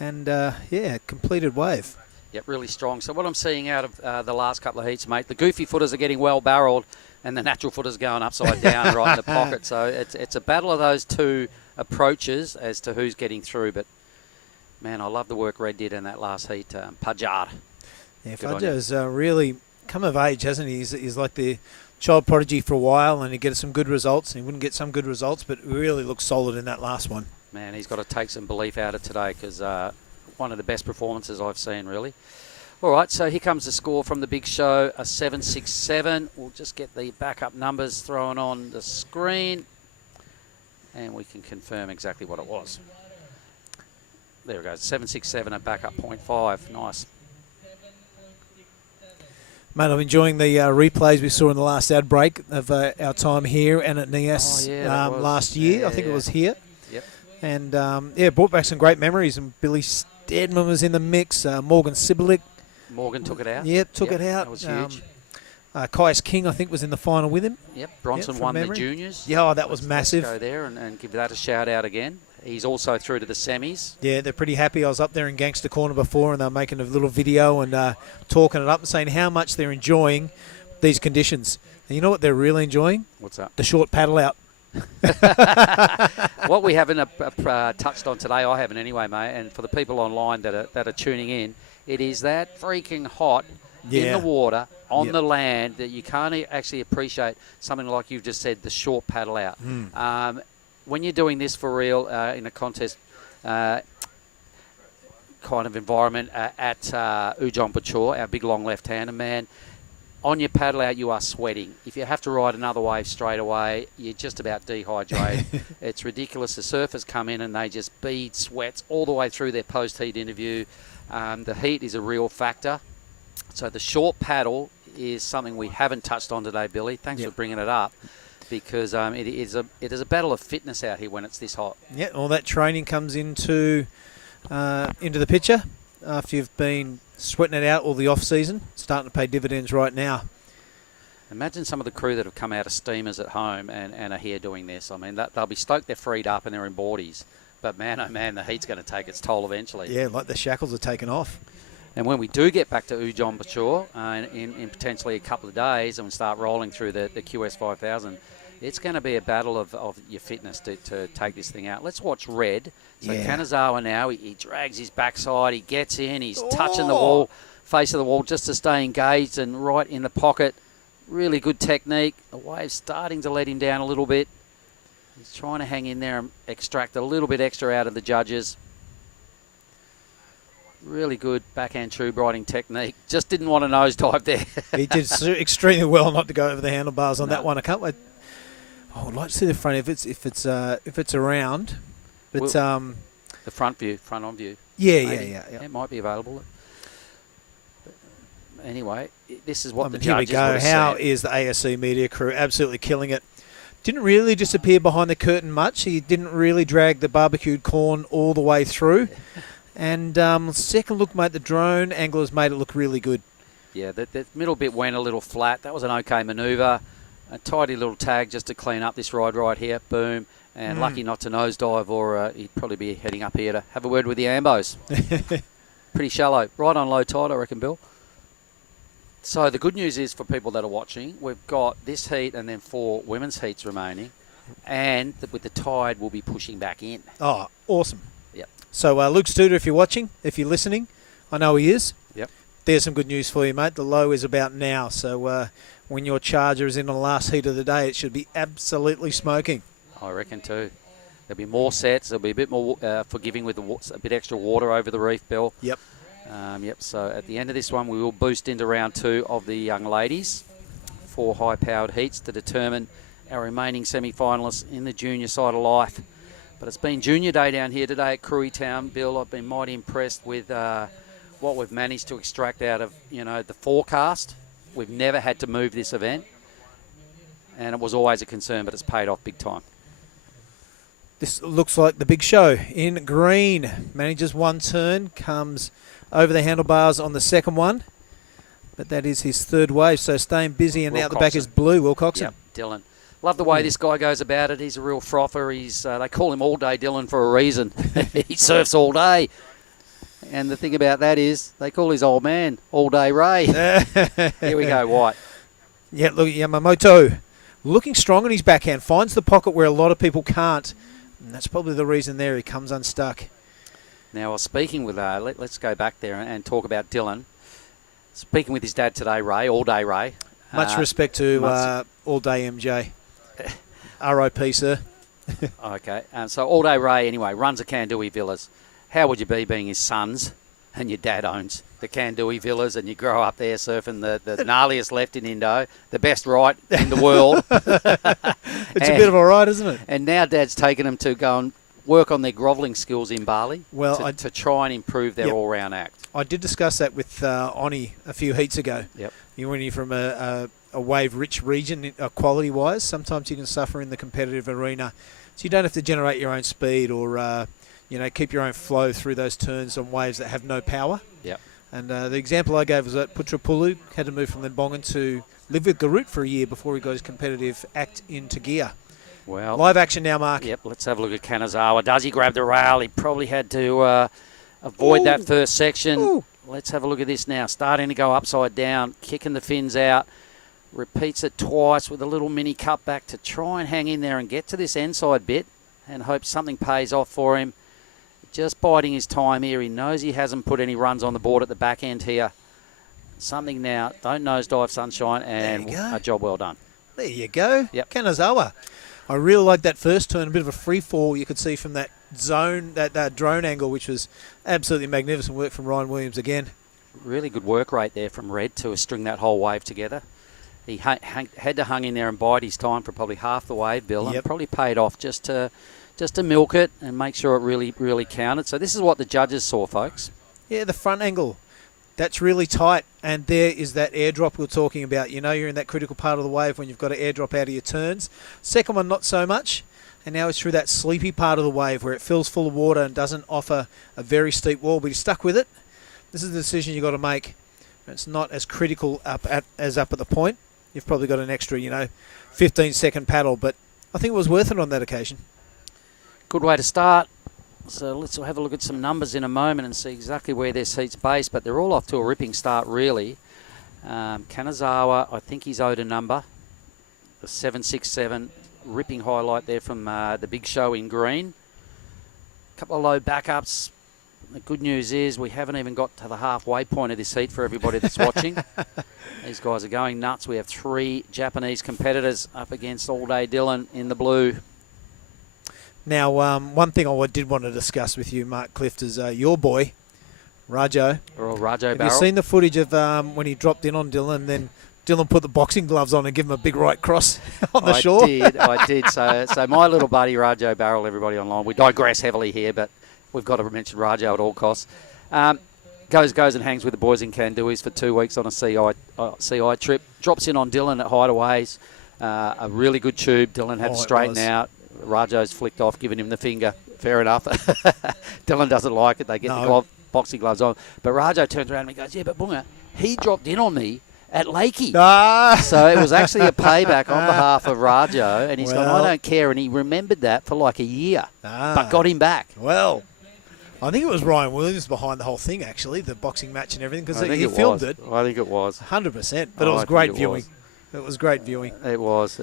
and, yeah, completed wave. Yep, really strong. So what I'm seeing out of the last couple of heats, mate, the goofy footers are getting well barreled, and the natural footers going upside down right in the pocket. So it's a battle of those 2 approaches as to who's getting through. But, man, I love the work Red did in that last heat. Pajjar. Yeah, Fudjar's really come of age, hasn't he? He's like the child prodigy for a while, and he gets some good results. He wouldn't get some good results, but really looks solid in that last one. Man, he's got to take some belief out of today, because one of the best performances I've seen, really. All right, so here comes the score from the big show, a 767. We'll just get the backup numbers thrown on the screen, and we can confirm exactly what it was. There it goes, 767 at backup 0.5. Nice. Mate, I'm enjoying the replays we saw in the last ad break of our time here and at NIAS last year. Yeah, I think it was here. Yep. And, yeah, brought back some great memories. And Billy Steadman was in the mix. Morgan Sibilic. Morgan took it out. Yep, took it out. That was huge. Caius King, I think, was in the final with him. Yep, Bronson won the juniors. Yeah, that was massive. Let's go there and give that a shout out again. He's also through to the semis. Yeah, they're pretty happy. I was up there in Gangster Corner before, and they're making a little video and talking it up and saying how much they're enjoying these conditions. And you know what they're really enjoying? What's that? The short paddle out. What we haven't touched on today, I haven't anyway, mate, and for the people online that are tuning in, it is that freaking hot in the water, on the land, that you can't actually appreciate something like you've just said, the short paddle out. When you're doing this for real in a contest kind of environment at Ujong Pachor, our big long left-hander, man, on your paddle out you are sweating. If you have to ride another wave straight away, you're just about dehydrated. It's ridiculous. The surfers come in and they just bead sweats all the way through their post-heat interview. The heat is a real factor. So the short paddle is something we haven't touched on today, Billy. Thanks for bringing it up, because it is a battle of fitness out here when it's this hot. Yeah, all that training comes into the picture after you've been sweating it out all the off-season. Starting to pay dividends right now. Imagine some of the crew that have come out of steamers at home and are here doing this. I mean, they'll be stoked they're freed up and they're in boardies. But man, oh man, the heat's going to take its toll eventually. Yeah, like the shackles are taken off. And when we do get back to Ujjain in potentially a couple of days and we start rolling through the QS 5000, it's going to be a battle of your fitness to take this thing out. Let's watch Red. So Kanazawa now, he drags his backside, he gets in, he's touching the wall, face of the wall, just to stay engaged and right in the pocket. Really good technique. The wave's starting to let him down a little bit. He's trying to hang in there and extract a little bit extra out of the judges. Really good backhand tube riding technique. Just didn't want to nosedive there. He did extremely well not to go over the handlebars on that one. I can't wait. Oh, I'd like to see the front if it's around. But the front on view. Yeah. It might be available. Anyway, this is what the here we judges go. would have How said. is the ASC media crew absolutely killing it? Didn't really disappear behind the curtain much. He didn't really drag the barbecued corn all the way through. And second look, mate, the drone anglers made it look really good. Yeah, the middle bit went a little flat. That was an okay manoeuvre. A tidy little tag just to clean up this ride right here. Boom. And lucky not to nosedive, or he'd probably be heading up here to have a word with the Ambos. Pretty shallow. Right on low tide, I reckon, Bill. So the good news is for people that are watching, we've got this heat and then 4 women's heats remaining. And with the tide, we'll be pushing back in. Oh, awesome. Yep. So Luke Studer, if you're watching, if you're listening, I know he is. Yep. There's some good news for you, mate. The low is about now. So when your charger is in the last heat of the day, it should be absolutely smoking. I reckon too. There'll be more sets. There'll be a bit more forgiving with a bit extra water over the reef, Bill. Yep. So at the end of this one, we will boost into round 2 of the young ladies. 4 high-powered heats to determine our remaining semi-finalists in the junior side of life. But it's been junior day down here today at Krui Town, Bill. I've been mighty impressed with what we've managed to extract out of, the forecast. We've never had to move this event, and it was always a concern, but it's paid off big time. This looks like the big show in green. Manages one turn, comes over the handlebars on the second one. But that is his third wave, so staying busy, and out the back is blue, Will Coxon. Yep, Dylan. Love the way this guy goes about it. He's a real frother. They call him All Day Dylan for a reason. He surfs all day. And the thing about that is they call his old man All Day Ray. Here we go, White. Yeah, look, Yamamoto looking strong in his backhand. Finds the pocket where a lot of people can't. And that's probably the reason there he comes unstuck. Now, I was speaking with, let's go back there and talk about Dylan. Speaking with his dad today, Ray, All Day Ray. Much respect to All Day MJ. R.I.P., sir. Okay, so All Day Ray, anyway, runs the Kandui Villas. How would you be being his sons and your dad owns the Kandui Villas and you grow up there surfing the gnarliest left in Indo, the best right in the world? It's a bit of a ride, isn't it? And now Dad's taken them to go and work on their grovelling skills in Bali to try and improve their all-round act. I did discuss that with Oni a few heats ago. Yep. When you're from a wave-rich region, quality-wise, sometimes you can suffer in the competitive arena. So you don't have to generate your own speed or keep your own flow through those turns on waves that have no power. Yep. And the example I gave was that Putrapulu had to move from Limbongan to live with Garut for a year before he got his competitive act into gear. Well, live action now, Mark. Yep, let's have a look at Kanazawa. Does he grab the rail? He probably had to avoid that first section. Ooh. Let's have a look at this now. Starting to go upside down, kicking the fins out. Repeats it twice with a little mini cutback to try and hang in there and get to this inside bit and hope something pays off for him. Just biding his time here. He knows he hasn't put any runs on the board at the back end here. Something now. Don't nosedive, Sunshine, and a job well done. There you go. Yep. Kanazawa. I really like that first turn, a bit of a free fall you could see from that zone, that drone angle, which was absolutely magnificent work from Ryan Williams again. Really good work rate there from Red to string that whole wave together. He had to hang in there and bide his time for probably half the wave, Bill, and probably paid off just to milk it and make sure it really, really counted. So this is what the judges saw, folks. Yeah, the front angle. That's really tight, and there is that airdrop we were talking about. You're in that critical part of the wave when you've got to airdrop out of your turns. Second one, not so much, and now it's through that sleepy part of the wave where it fills full of water and doesn't offer a very steep wall, but you're stuck with it. This is the decision you've got to make. It's not as critical as up at the point. you've probably got an extra, 15-second paddle. But I think it was worth it on that occasion. Good way to start. So let's have a look at some numbers in a moment and see exactly where this heat's based. But they're all off to a ripping start, really. Kanazawa, I think he's owed a number. The 767, ripping highlight there from the big show in green. Couple of low backups. The good news is we haven't even got to the halfway point of this heat for everybody that's watching. These guys are going nuts. We have 3 Japanese competitors up against All Day Dylan in the blue. Now, one thing I did want to discuss with you, Mark Clift, is your boy, Rajo. Or Rajo Have Barrel. you seen the footage of when he dropped in on Dylan, then Dylan put the boxing gloves on and give him a big right cross on the shore? I did. So my little buddy, Rajo Barrel, everybody online, we digress heavily here, but we've got to mention Rajo at all costs. Goes and hangs with the boys in Kanduis for 2 weeks on a CI trip. Drops in on Dylan at hideaways. A really good tube. Dylan had to straighten out. Rajo's flicked off, giving him the finger. Fair enough. Dylan doesn't like it. They get the boxing gloves on. But Rajo turns around and he goes, yeah, but Bunga, he dropped in on me at Lakey. So it was actually a payback on behalf of Rajo. And he's gone, I don't care. And he remembered that for like a year, but got him back. Well, I think it was Ryan Williams behind the whole thing, actually, the boxing match and everything, because he filmed it. I think it was. 100%. But it was great viewing. It was great viewing. It was.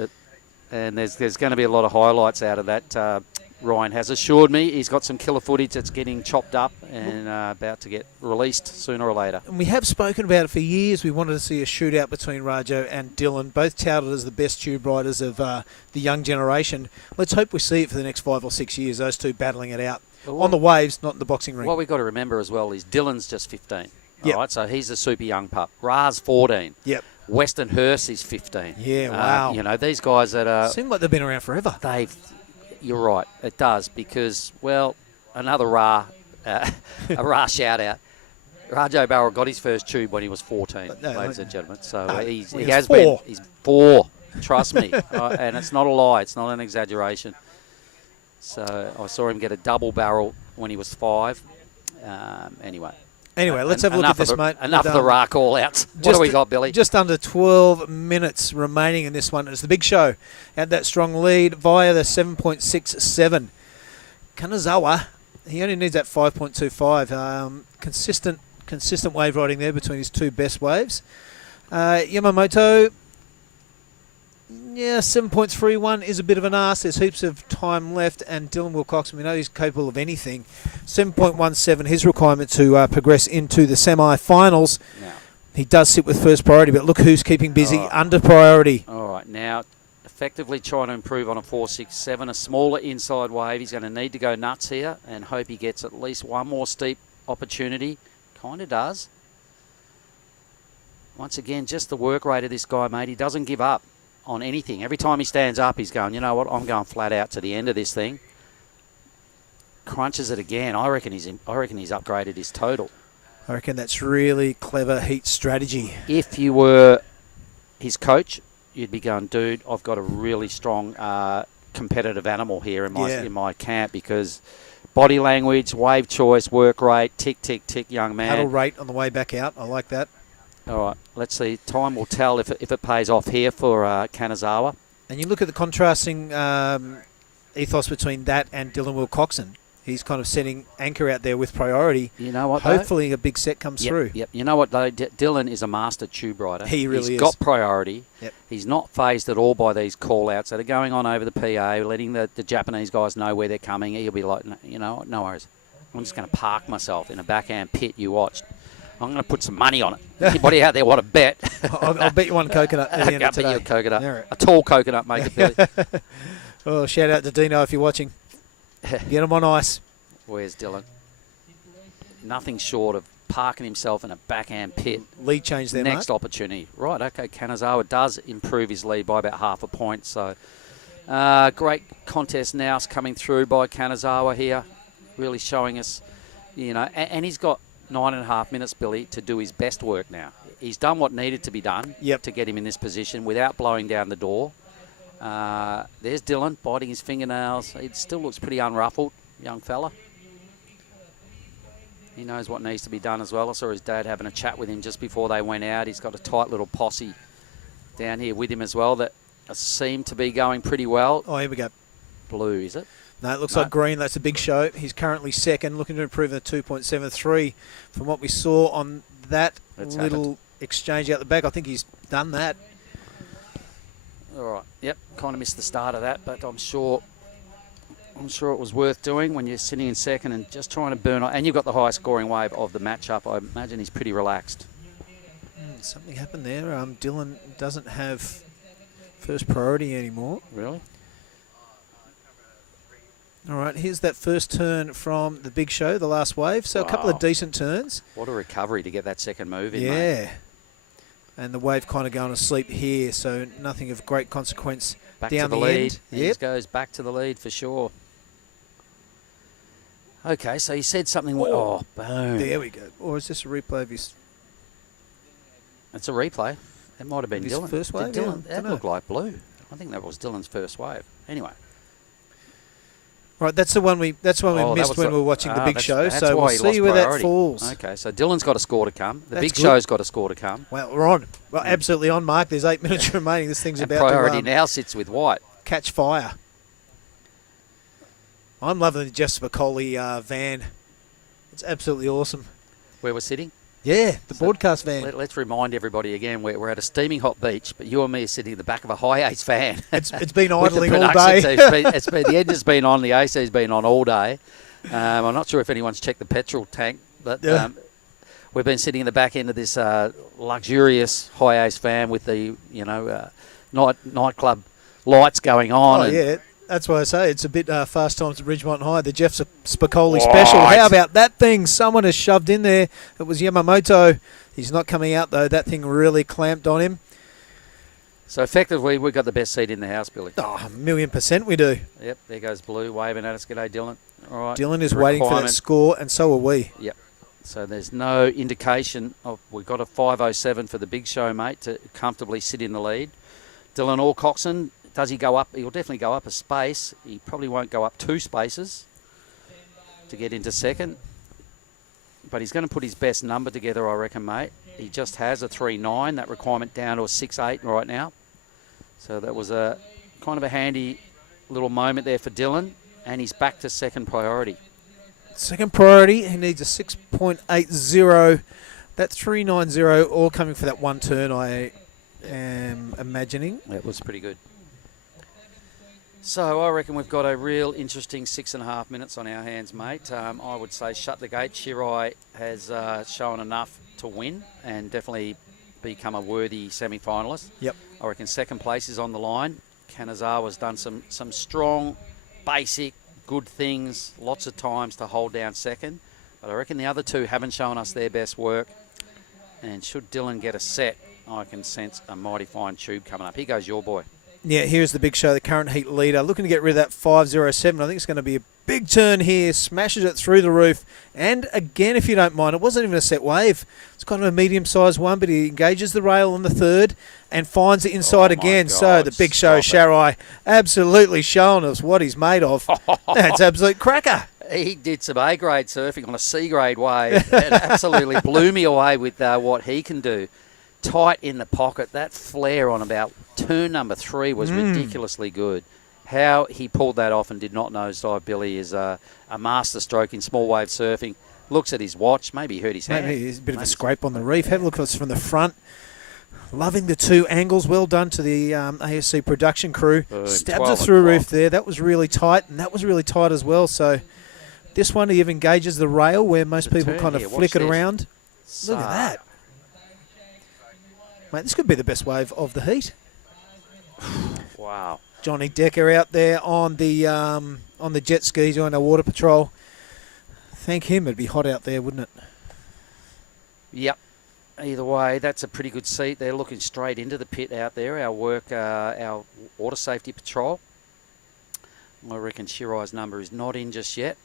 And there's going to be a lot of highlights out of that. Ryan has assured me he's got some killer footage that's getting chopped up and about to get released sooner or later. And we have spoken about it for years. We wanted to see a shootout between Rajo and Dylan, both touted as the best tube riders of the young generation. Let's hope we see it for the next 5 or 6 years, those two battling it out on the waves, not in the boxing ring. What we've got to remember as well is Dylan's just 15. All right, so he's a super young pup. Ra's 14. Yep. Weston Hurst is 15. Yeah, wow. These guys that are... Seem like they've been around forever. You're right, it does, because, well, another a Ra shout-out. Rajo Barrel got his first tube when he was 14, ladies and gentlemen. So he has been... He's 4, trust me. And it's not a lie, it's not an exaggeration. So I saw him get a double barrel when he was 5. Anyway, let's have a look at this, mate. Enough of the Ra call-outs. What do we got, Billy? Just under 12 minutes remaining in this one. It's the big show. Had that strong lead via the 7.67. Kanazawa, he only needs that 5.25. Consistent wave riding there between his 2 best waves. Yamamoto, 7.31 is a bit of an arse. There's heaps of time left, and Dylan Wilcoxon, we know he's capable of anything. 7.17, his requirement to progress into the semi-finals. Now, he does sit with first priority, but look who's keeping busy under priority. All right, now effectively trying to improve on a 4.67, a smaller inside wave. He's going to need to go nuts here and hope he gets at least one more steep opportunity. Kind of does. Once again, just the work rate of this guy, mate. He doesn't give up on anything. Every time he stands up, he's going, you know what, I'm going flat out to the end of this thing. Crunches it again. I reckon he's upgraded his total. I reckon that's really clever heat strategy. If you were his coach, you'd be going, dude, I've got a really strong competitive animal here in my camp, because body language, wave choice, work rate, tick, tick, tick, young man. Paddle rate on the way back out. I like that. All right, let's see. Time will tell if it pays off here for Kanazawa. And you look at the contrasting ethos between that and Dylan Wilcoxon. He's kind of setting anchor out there with priority. You know what, hopefully a big set comes through. Yep. You know what, though? Dylan is a master tube rider. He really is. He's got priority. Yep. He's not phased at all by these call-outs that are going on over the PA, letting the Japanese guys know where they're coming. He'll be like, no worries. I'm just going to park myself in a backhand pit you watched. I'm going to put some money on it. Anybody out there want to bet? I'll bet you one coconut at the end of today. I'll bet you a coconut. A tall coconut, make it, Billy. Oh, shout out to Dino if you're watching. Get him on ice. Where's Dylan? Nothing short of parking himself in a backhand pit. Lead change there, Next opportunity. Right, okay, Kanazawa does improve his lead by about half a point. So, great contest now coming through by Kanazawa here. Really showing us, and he's got 9.5 minutes, Billy, to do his best work now. He's done what needed to be done to get him in this position without blowing down the door. There's Dylan biting his fingernails. He still looks pretty unruffled, young fella. He knows what needs to be done as well. I saw his dad having a chat with him just before they went out. He's got a tight little posse down here with him as well that seem to be going pretty well. Oh, here we go. Blue, is it? No, it looks like green. That's a Big Show. He's currently second, looking to improve the 2.73 from what we saw on that little exchange out the back. I think he's done that. All right. Yep. Kind of missed the start of that, but I'm sure it was worth doing when you're sitting in second and just trying to burn on. And you've got the highest scoring wave of the matchup. I imagine he's pretty relaxed. Something happened there. Dylan doesn't have first priority anymore. Really? All right, here's that first turn from the Big Show, the last wave. So a couple of decent turns. What a recovery to get that second move in, yeah. mate. And the wave kind of going to sleep here, so nothing of great consequence back down to the the lead. end. He goes back to the lead for sure. Okay, so you said something. Oh, boom. There we go. Or is this a replay of his... It's a replay. It might have been his Dylan. first wave? Dylan, Yeah, that looked like blue. I think that was Dylan's first wave. Anyway. Right, that's the one we missed when we were watching the Big Show. So we'll see where that falls. Okay, so Dylan's got a score to come. The That's Big good. Show's got a score to come. Well, we're on. Well, absolutely on, Mark. There's 8 minutes remaining. This thing's And about priority to now sits with White. catch fire. I'm loving the Jeff Spicoli van. It's absolutely awesome. Where we're sitting? Yeah, the broadcast van. Let's remind everybody again, we're at a steaming hot beach, but you and me are sitting at the back of a high ace van. It's been With the idling all production day. team. The engine's been on, the AC's been on all day. I'm not sure if anyone's checked the petrol tank, but we've been sitting in the back end of this luxurious high ace van with the nightclub lights going on. Oh, yeah. That's why I say it's a bit fast times at Ridgemont High. The Jeff Spicoli special. How about that thing? Someone has shoved in there. It was Yamamoto. He's not coming out, though. That thing really clamped on him. So effectively, we've got the best seat in the house, Billy. Oh, 1,000,000% we do. Yep, there goes Blue waving at us. G'day, Dylan. All right. Dylan is waiting for that score, and so are we. Yep. So there's no indication of we've got a 5:07 for the Big Show, mate, to comfortably sit in the lead. Dylan Alcoxon, does he go up? He'll definitely go up a space. He probably won't go up 2 spaces to get into second. But he's going to put his best number together, I reckon, mate. He just has a 3.9. That requirement down to a 6.8 right now. So that was a kind of a handy little moment there for Dylan. And he's back to second priority. Second priority, he needs a 6.80. That 3.90 all coming for that one turn, I am imagining. That was pretty good. So I reckon we've got a real interesting 6.5 minutes on our hands, mate. I would say shut the gate. Shirai has shown enough to win and definitely become a worthy semi-finalist. Yep. I reckon second place is on the line. Kanazawa's done some strong, basic, good things lots of times to hold down second. But I reckon the other two haven't shown us their best work. And should Dylan get a set, I can sense a mighty fine tube coming up. Here goes your boy. Yeah, here's the Big Show, the current heat leader. Looking to get rid of that 5.07. I think it's going to be a big turn here. Smashes it through the roof. And again, if you don't mind, it wasn't even a set wave. It's kind of a medium-sized one, but he engages the rail on the third and finds it inside again. God, so the Big Show, Shirai, absolutely showing us what he's made of. That's absolute cracker. He did some A-grade surfing on a C-grade wave. It absolutely blew me away with what he can do. Tight in the pocket. That flare on about turn number 3 was ridiculously good. How he pulled that off and did not nosedive, Billy, is a master stroke in small wave surfing. Looks at his watch. Maybe he hurt his hand. Maybe there's a bit of a scrape on the reef. Have a look at us from the front. Loving the 2 angles. Well done to the ASC production crew. Stabs it through roof there. That was really tight, and that was really tight as well. So this one, he even engages the rail where most people kind of flick it around. Look at that. Mate, this could be the best wave of the heat. Wow. Johnny Decker out there on the jet skis doing a water patrol. Thank him. It'd be hot out there, wouldn't it? Yep. Either way, that's a pretty good seat. They're looking straight into the pit out there. Our water safety patrol. I reckon Shirai's number is not in just yet.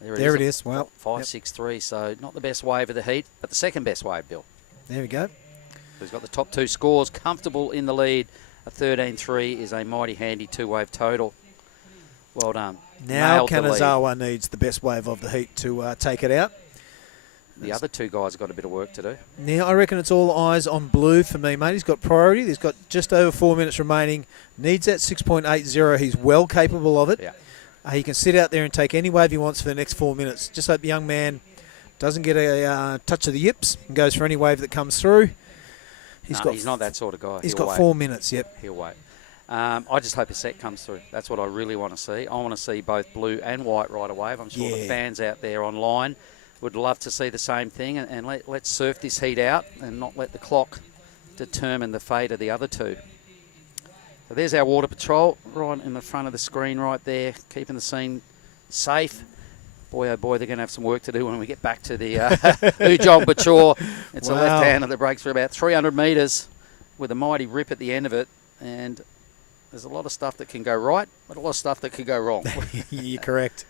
There it is. Well, 5.63. So not the best wave of the heat, but the second best wave, Bill. There we go. He's got the top 2 scores, comfortable in the lead. A 13.3 is a mighty handy 2-wave total. Well done. Now Kanazawa needs the best wave of the heat to take it out. the other two guys have got a bit of work to do. Now, I reckon it's all eyes on Blue for me, mate. He's got priority. He's got just over 4 minutes remaining. Needs that 6.80. He's well capable of it. Yeah. He can sit out there and take any wave he wants for the next 4 minutes. Just hope the young man doesn't get a touch of the yips and goes for any wave that comes through. He's not that sort of guy. He's got 4 minutes, yep. He'll wait. I just hope a set comes through. That's what I really want to see. I want to see both blue and white ride a wave. I'm sure the fans out there online would love to see the same thing. And let's surf this heat out and not let the clock determine the fate of the other two. So there's our water patrol right in the front of the screen right there, keeping the scene safe. Boy, oh boy, they're going to have some work to do when we get back to the Ujong Patrol. It's a left-hander that breaks for about 300 metres with a mighty rip at the end of it. And there's a lot of stuff that can go right, but a lot of stuff that could go wrong. You're correct.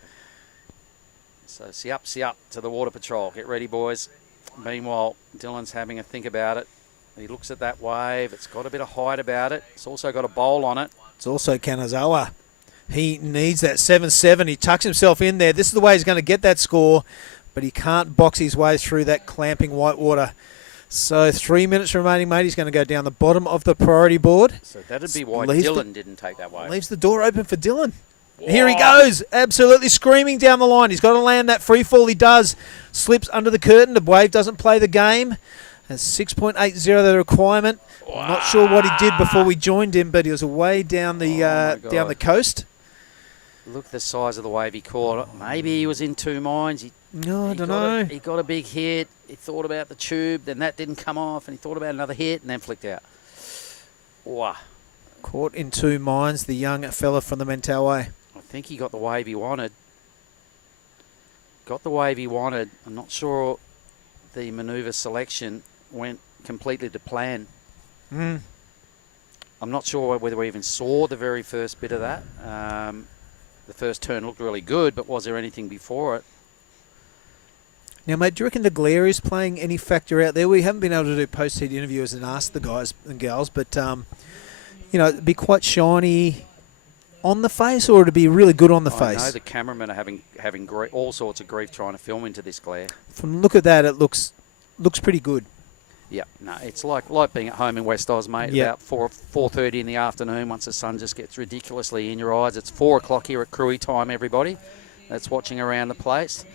So see up to the water patrol. Get ready, boys. Meanwhile, Dylan's having a think about it. He looks at that wave. It's got a bit of height about it. It's also got a bowl on it. It's also Kanazawa. He needs that 7-7. He tucks himself in there. This is the way he's going to get that score, but he can't box his way through that clamping white water. So 3 minutes remaining, mate. He's going to go down the bottom of the priority board. So that'd be why Dylan didn't take that wave. Leaves the door open for Dylan. Whoa. Here he goes, absolutely screaming down the line. He's got to land that free fall. He does. Slips under the curtain. The wave doesn't play the game. That's 6.80 the requirement. Wow. I'm not sure what he did before we joined him, but he was away down the coast. Look at the size of the wave he caught. Maybe he was in two minds. I don't know. He got a big hit. He thought about the tube, then that didn't come off, and he thought about another hit, and then flicked out. Wow. Caught in two minds, the young fella from the Mentawai. I think he got the wave he wanted. I'm not sure the manoeuvre selection went completely to plan. I'm not sure whether we even saw the very first bit of that. The first turn looked really good, but was there anything before it? Now, mate, do you reckon the glare is playing any factor out there? We haven't been able to do post-heat interviews and ask the guys and girls, but, it'd be quite shiny on the face, or it'd be really good on the face? I know the cameramen are having all sorts of grief trying to film into this glare. From the look at that, it looks pretty good. Yeah, no, it's like being at home in West Oz, mate. About 4:30 in the afternoon, once the sun just gets ridiculously in your eyes. It's 4 o'clock here at Krui time, everybody that's watching around the place.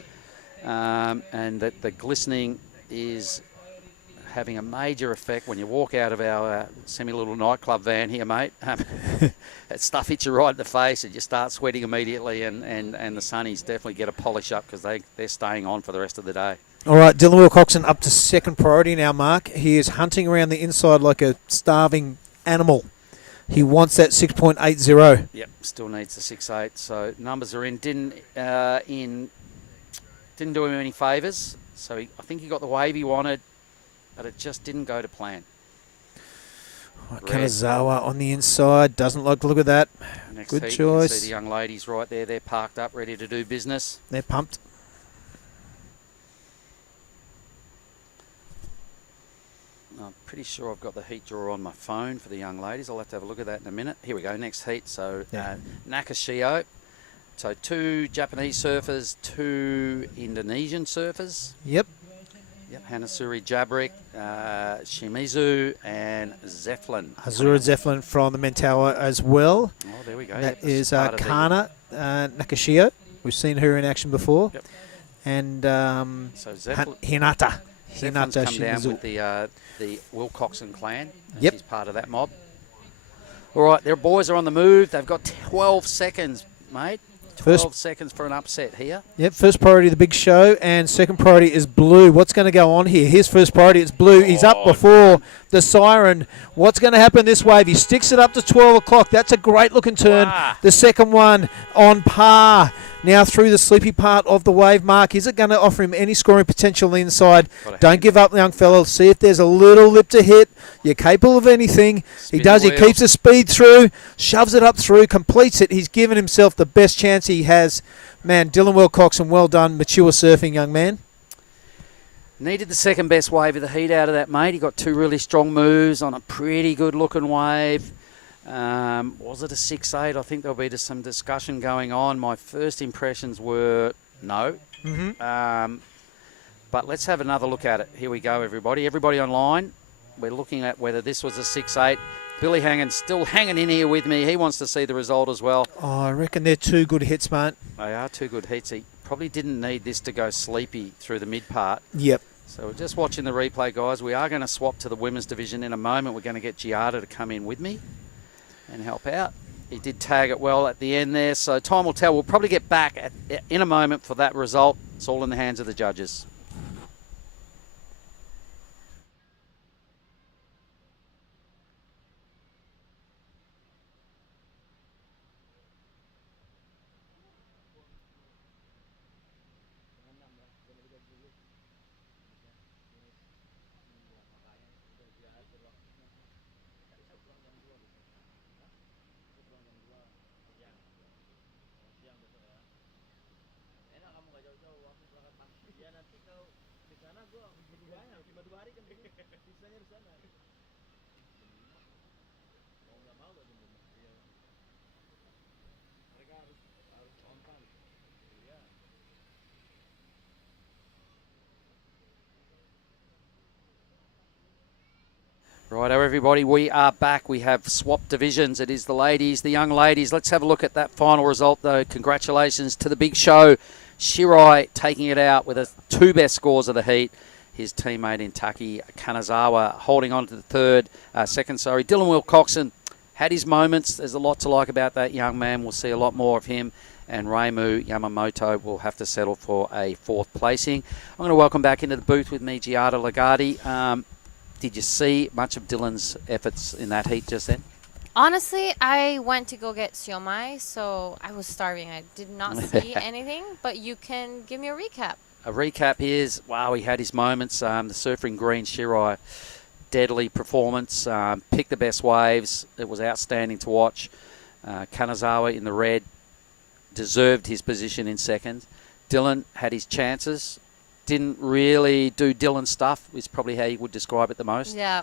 And the glistening is having a major effect when you walk out of our semi-little nightclub van here, mate. That stuff hits you right in the face and you start sweating immediately, and the sunnies definitely get a polish up because they're staying on for the rest of the day. All right, Dylan Wilcoxon up to second priority now, Mark. He is hunting around the inside like a starving animal. He wants that 6.80. Yep, still needs the 6.8. So numbers are in. Didn't do him any favours. So I think he got the wave he wanted, but it just didn't go to plan. Right, Kanazawa on the inside. Doesn't like the look of that. Next Good heat, choice. You can see the young ladies right there. They're parked up, ready to do business. They're pumped. I'm pretty sure I've got the heat drawer on my phone for the young ladies. I'll have to have a look at that in a minute. Here we go, next heat. So Nakashio. So 2 Japanese surfers, 2 Indonesian surfers. Yep. Hanasuri Jabrik, Shimizu, and Zeflin. Azura Zeflin from the Mentawai as well. Oh, there we go. That is Kana Nakashio. We've seen her in action before. Yep. And so Zeflin, Hinata. Zeflin's come down with the Wilcoxon clan. Yep. She's part of that mob. All right, their boys are on the move. They've got 12 seconds, mate. 12 seconds for an upset here. Yep, first priority, the big show, and second priority is Blue. What's going to go on here? His first priority is Blue. He's up before the siren. What's going to happen this wave? He sticks it up to 12 o'clock. That's a great-looking turn. Wow. The second one on par. Now through the sleepy part of the wave, Mark. Is it going to offer him any scoring potential on the inside? Don't give up, young fella. See if there's a little lip to hit. You're capable of anything. He does. He keeps the speed through, shoves it up through, completes it. He's given himself the best chance he has. Man, Dylan Wilcoxon, well done. Mature surfing, young man. Needed the second best wave of the heat out of that, mate. He got 2 really strong moves on a pretty good-looking wave. Was it a 6.8? I think there'll be just some discussion going on. My first impressions were no. But let's have another look at it. Here we go, everybody. Everybody online, we're looking at whether this was a 6-8. Billy Hangen's still hanging in here with me. He wants to see the result as well. Oh, I reckon they're two good hits, mate. They are two good heats. He probably didn't need this to go sleepy through the mid part. Yep. So we're just watching the replay, guys. We are going to swap to the women's division in a moment. We're going to get Giada to come in with me and help out. He did tag it well at the end there, so time will tell. We'll probably get back in a moment for that result. It's all in the hands of the judges. Righto, everybody, we are back. We have swapped divisions. It is the ladies, the young ladies. Let's have a look at that final result, though. Congratulations to the big show. Shirai taking it out with the two best scores of the heat. His teammate in Taki Kanazawa holding on to the second. Dylan Wilcoxon had his moments. There's a lot to like about that young man. We'll see a lot more of him. And Reimu Yamamoto will have to settle for a fourth placing. I'm going to welcome back into the booth with me Giada Lagarde. Did you see much of Dylan's efforts in that heat just then? Honestly, I went to go get siomai, so I was starving. I did not see anything, but you can give me a recap. A recap is, wow, he had his moments. The surfer in green, Shirai, deadly performance. Picked the best waves. It was outstanding to watch. Kanazawa in the red deserved his position in second. Dylan had his chances. Didn't really do Dylan stuff, is probably how you would describe it the most. Yeah.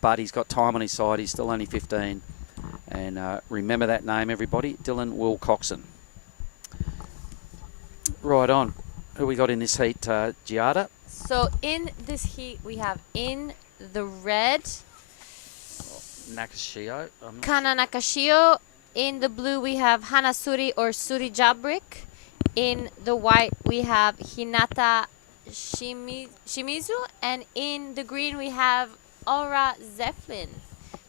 But he's got time on his side. He's still only 15. And remember that name, everybody, Dylan Wilcoxon. Right on. Who we got in this heat, Giada? So in this heat, we have in the red, Nakashio. Kana Nakashio. In the blue, we have Hanasuri or Suri Jabrik. In the white, we have Hinata Shimizu. And in the green, we have Aura Zeflin,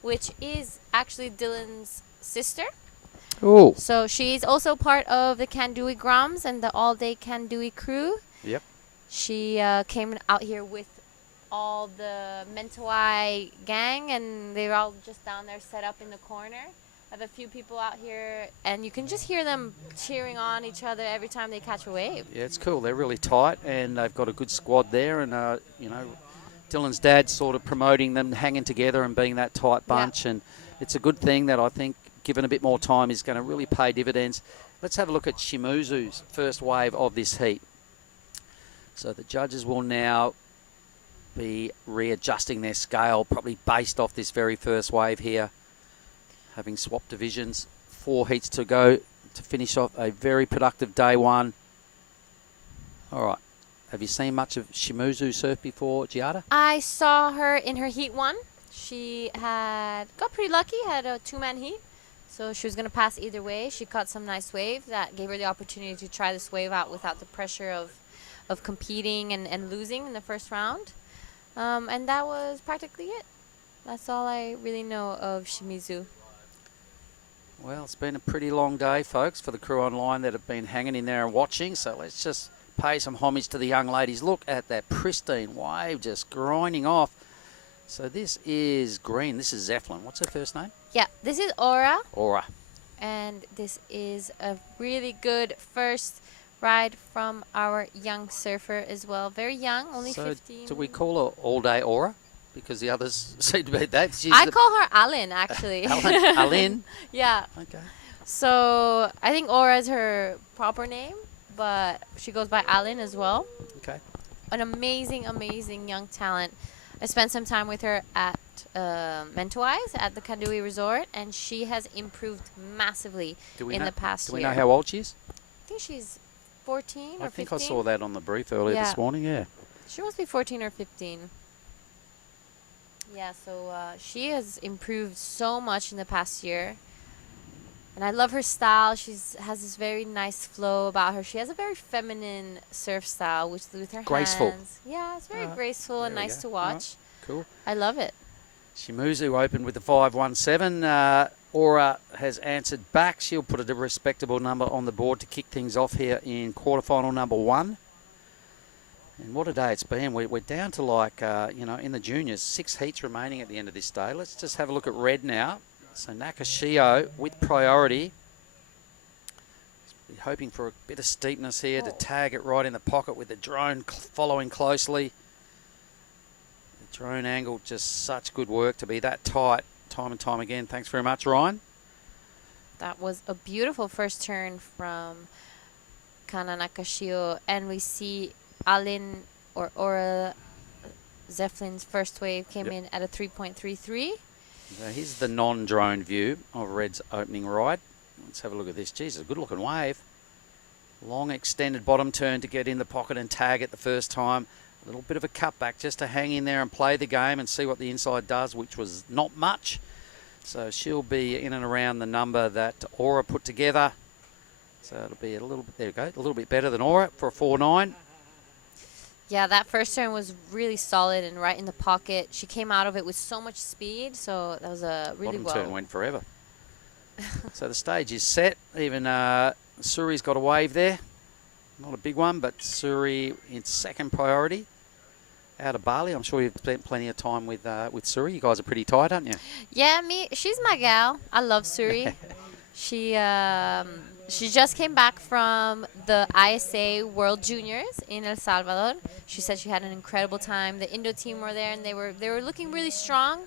which is actually Dylan's sister. Oh. So she's also part of the Kandui Grams and the all-day Kandui crew. Yep. She came out here with all the Mentawai gang, and they're all just down there set up in the corner. I have a few people out here, and you can just hear them cheering on each other every time they catch a wave. Yeah, it's cool. They're really tight, and they've got a good squad there. And, you know, Dylan's dad sort of promoting them, hanging together and being that tight bunch. Yeah. And it's a good thing that I think, given a bit more time, is going to really pay dividends. Let's have a look at Shimuzu's first wave of this heat. So the judges will now be readjusting their scale, probably based off this very first wave here. Having swapped divisions, 4 heats to go to finish off a very productive day one. All right. Have you seen much of Shimuzu surf before, Giada? I saw her in her heat 1. She got pretty lucky, had a 2-man heat. So she was going to pass either way. She caught some nice waves that gave her the opportunity to try this wave out without the pressure of competing and losing in the first round. And that was practically it. That's all I really know of Shimizu. Well, it's been a pretty long day, folks, for the crew online that have been hanging in there and watching. So let's just pay some homage to the young ladies. Look at that pristine wave just grinding off. So this is green. This is Zeflin. What's her first name? Yeah, this is Aura. Aura. And this is a really good first ride from our young surfer as well. Very young, only 15. Do we call her all day Aura? Because the others seem to be that. I call her Alin, actually. Alin? Yeah. Okay. So I think Aura is her proper name, but she goes by Alin as well. Okay. An amazing, amazing young talent. I spent some time with her at Mentawais at the Kandui Resort, and she has improved massively in the past year. Do we know how old she is? I think she's 14 or 15. I think I saw that on the brief earlier this morning, yeah. She must be 14 or 15. Yeah, so she has improved so much in the past year. And I love her style. Has this very nice flow about her. She has a very feminine surf style, which with her Graceful. hands. Yeah, it's very graceful and nice to All watch. right. Cool. I love it. Shimizu opened with the 517. Aura has answered back. She'll put a respectable number on the board to kick things off here in quarterfinal number 1. And what a day it's been. We're down to like, in the juniors, 6 heats remaining at the end of this day. Let's just have a look at red now. So Nakashio with priority. Hoping for a bit of steepness here to tag it right in the pocket with the drone following closely. The drone angle, just such good work to be that tight time and time again. Thanks very much, Ryan. That was a beautiful first turn from Kana Nakashio. And we see Alin or Aura Zeflin's first wave came in at a 3.33. So here's the non-drone view of Red's opening ride. Let's have a look at this. Jesus, good looking wave. Long extended bottom turn to get in the pocket and tag it the first time. A little bit of a cutback just to hang in there and play the game and see what the inside does, which was not much. So she'll be in and around the number that Aura put together. So it'll be a little bit, there you go, a little bit better than Aura for a 4.9. Yeah, that first turn was really solid and right in the pocket. She came out of it with so much speed, so that was a really Bottom turn went forever. So the stage is set. Even Suri's got a wave there. Not a big one, but Suri in second priority. Out of Bali. I'm sure you've spent plenty of time with Suri. You guys are pretty tight, aren't you? Yeah, she's my gal. I love Suri. She just came back from the ISA World Juniors in El Salvador. She said she had an incredible time. The Indo team were there, and they were looking really strong.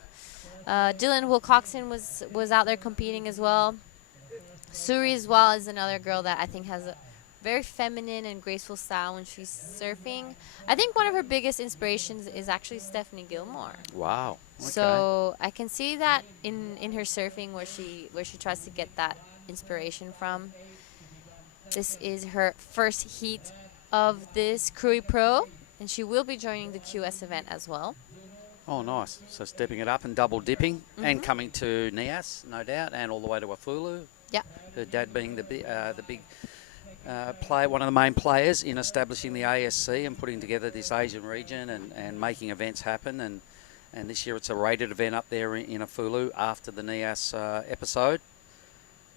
Dylan Wilcoxon was out there competing as well. Suri as well is another girl that I think has a very feminine and graceful style when she's surfing. I think one of her biggest inspirations is actually Stephanie Gilmore. Wow. Okay. So I can see that in her surfing where she tries to get that inspiration from. This is her first heat of this Krui Pro, and she will be joining the QS event as well. Oh, nice. So stepping it up and double dipping and coming to Nias, no doubt, and all the way to Afulu. Yeah. Her dad being the big player, one of the main players in establishing the ASC and putting together this Asian region and making events happen. And this year it's a rated event up there in Afulu after the Nias episode.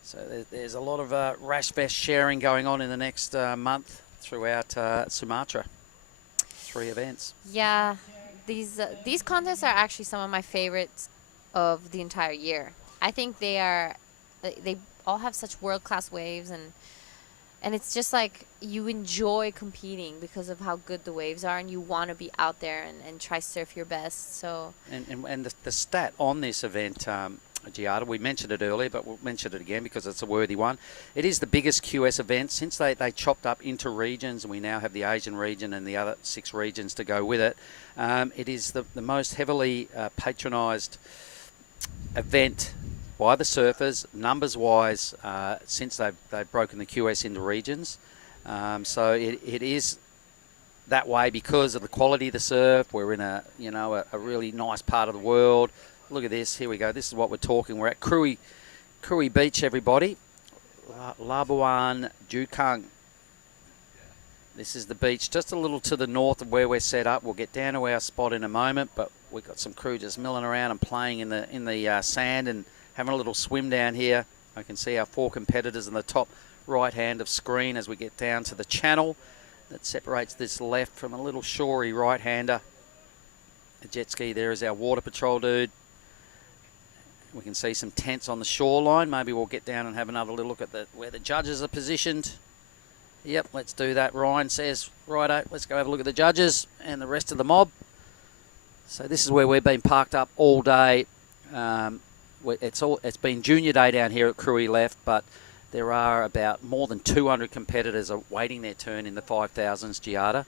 So there's a lot of rash vest sharing going on in the next month throughout Sumatra. 3 events. Yeah, these contests are actually some of my favorites of the entire year. I think they all have such world-class waves, and it's just like you enjoy competing because of how good the waves are, and you want to be out there and try surf your best. So and the stat on this event, Giada, we mentioned it earlier, but we'll mention it again because it's a worthy one. It is the biggest QS event since they chopped up into regions, and we now have the Asian region and the other 6 regions to go with it. It is the most heavily patronised event by the surfers, numbers-wise, since they've broken the QS into regions. So it is that way because of the quality of the surf. We're in a really nice part of the world. Look at this. Here we go. This is what we're talking. We're at Krui Beach, everybody. Labuan Jukang. This is the beach just a little to the north of where we're set up. We'll get down to our spot in a moment, but we've got some crew just milling around and playing in the sand and having a little swim down here. I can see our 4 competitors in the top right hand of screen as we get down to the channel that separates this left from a little shorey right-hander. The jet ski there is our water patrol dude. We can see some tents on the shoreline. Maybe we'll get down and have another little look at where the judges are positioned. Yep, let's do that. Ryan says, righto, let's go have a look at the judges and the rest of the mob. So this is where we've been parked up all day. It's been junior day down here at Krui left, but there are about more than 200 competitors awaiting their turn in the 5000s, Giada.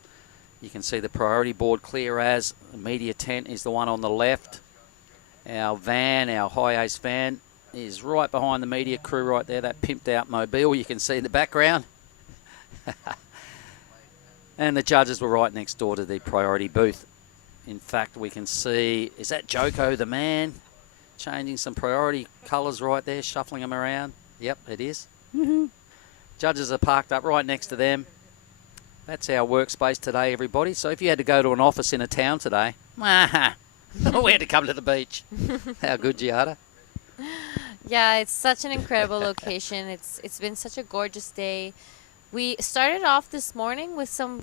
You can see the priority board clear as. The media tent is the one on the left. Our van, our high ace van, is right behind the media crew right there, that pimped out mobile you can see in the background. And the judges were right next door to the priority booth. In fact, we can see, is that Joko the man? Changing some priority colours right there, shuffling them around. Yep, it is. Judges are parked up right next to them. That's our workspace today, everybody. So if you had to go to an office in a town today, we had to come to the beach. How good, Giada? Yeah, it's such an incredible location. It's been such a gorgeous day. We started off this morning with some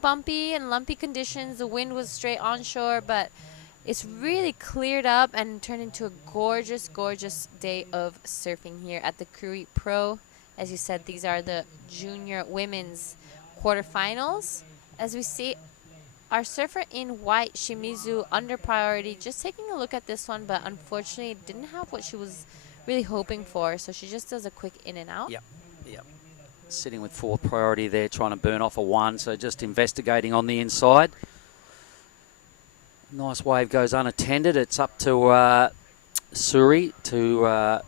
bumpy and lumpy conditions. The wind was straight onshore, but it's really cleared up and turned into a gorgeous, gorgeous day of surfing here at the Krui Pro. As you said, these are the junior women's quarterfinals. As we see, our surfer in white, Shimizu, under priority. Just taking a look at this one, but unfortunately didn't have what she was really hoping for, so she just does a quick in and out. Yep. Sitting with fourth priority there, trying to burn off a 1, so just investigating on the inside. Nice wave goes unattended. It's up to Suri to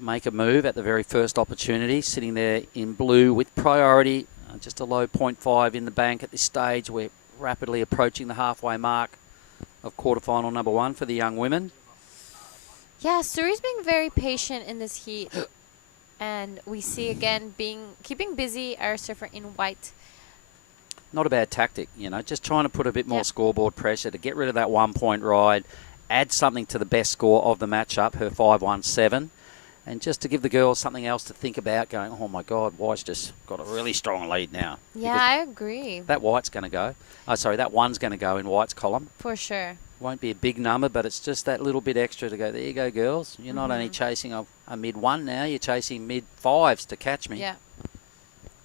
make a move at the very first opportunity. Sitting there in blue with priority, just a low 0.5 in the bank at this stage. We're rapidly approaching the halfway mark of quarterfinal number 1 for the young women. Yeah, Suri's being very patient in this heat. And we see again keeping busy our surfer in white. Not a bad tactic, just trying to put a bit more scoreboard pressure to get rid of that 1-point ride, add something to the best score of the matchup, her 5.17, and just to give the girls something else to think about, going, oh my God, White's just got a really strong lead now. Yeah, I agree. That White's going to go. That 1's going to go in White's column. For sure. Won't be a big number, but it's just that little bit extra to go, there you go, girls. You're not only chasing a mid-1 now, you're chasing mid-5s to catch me. Yeah.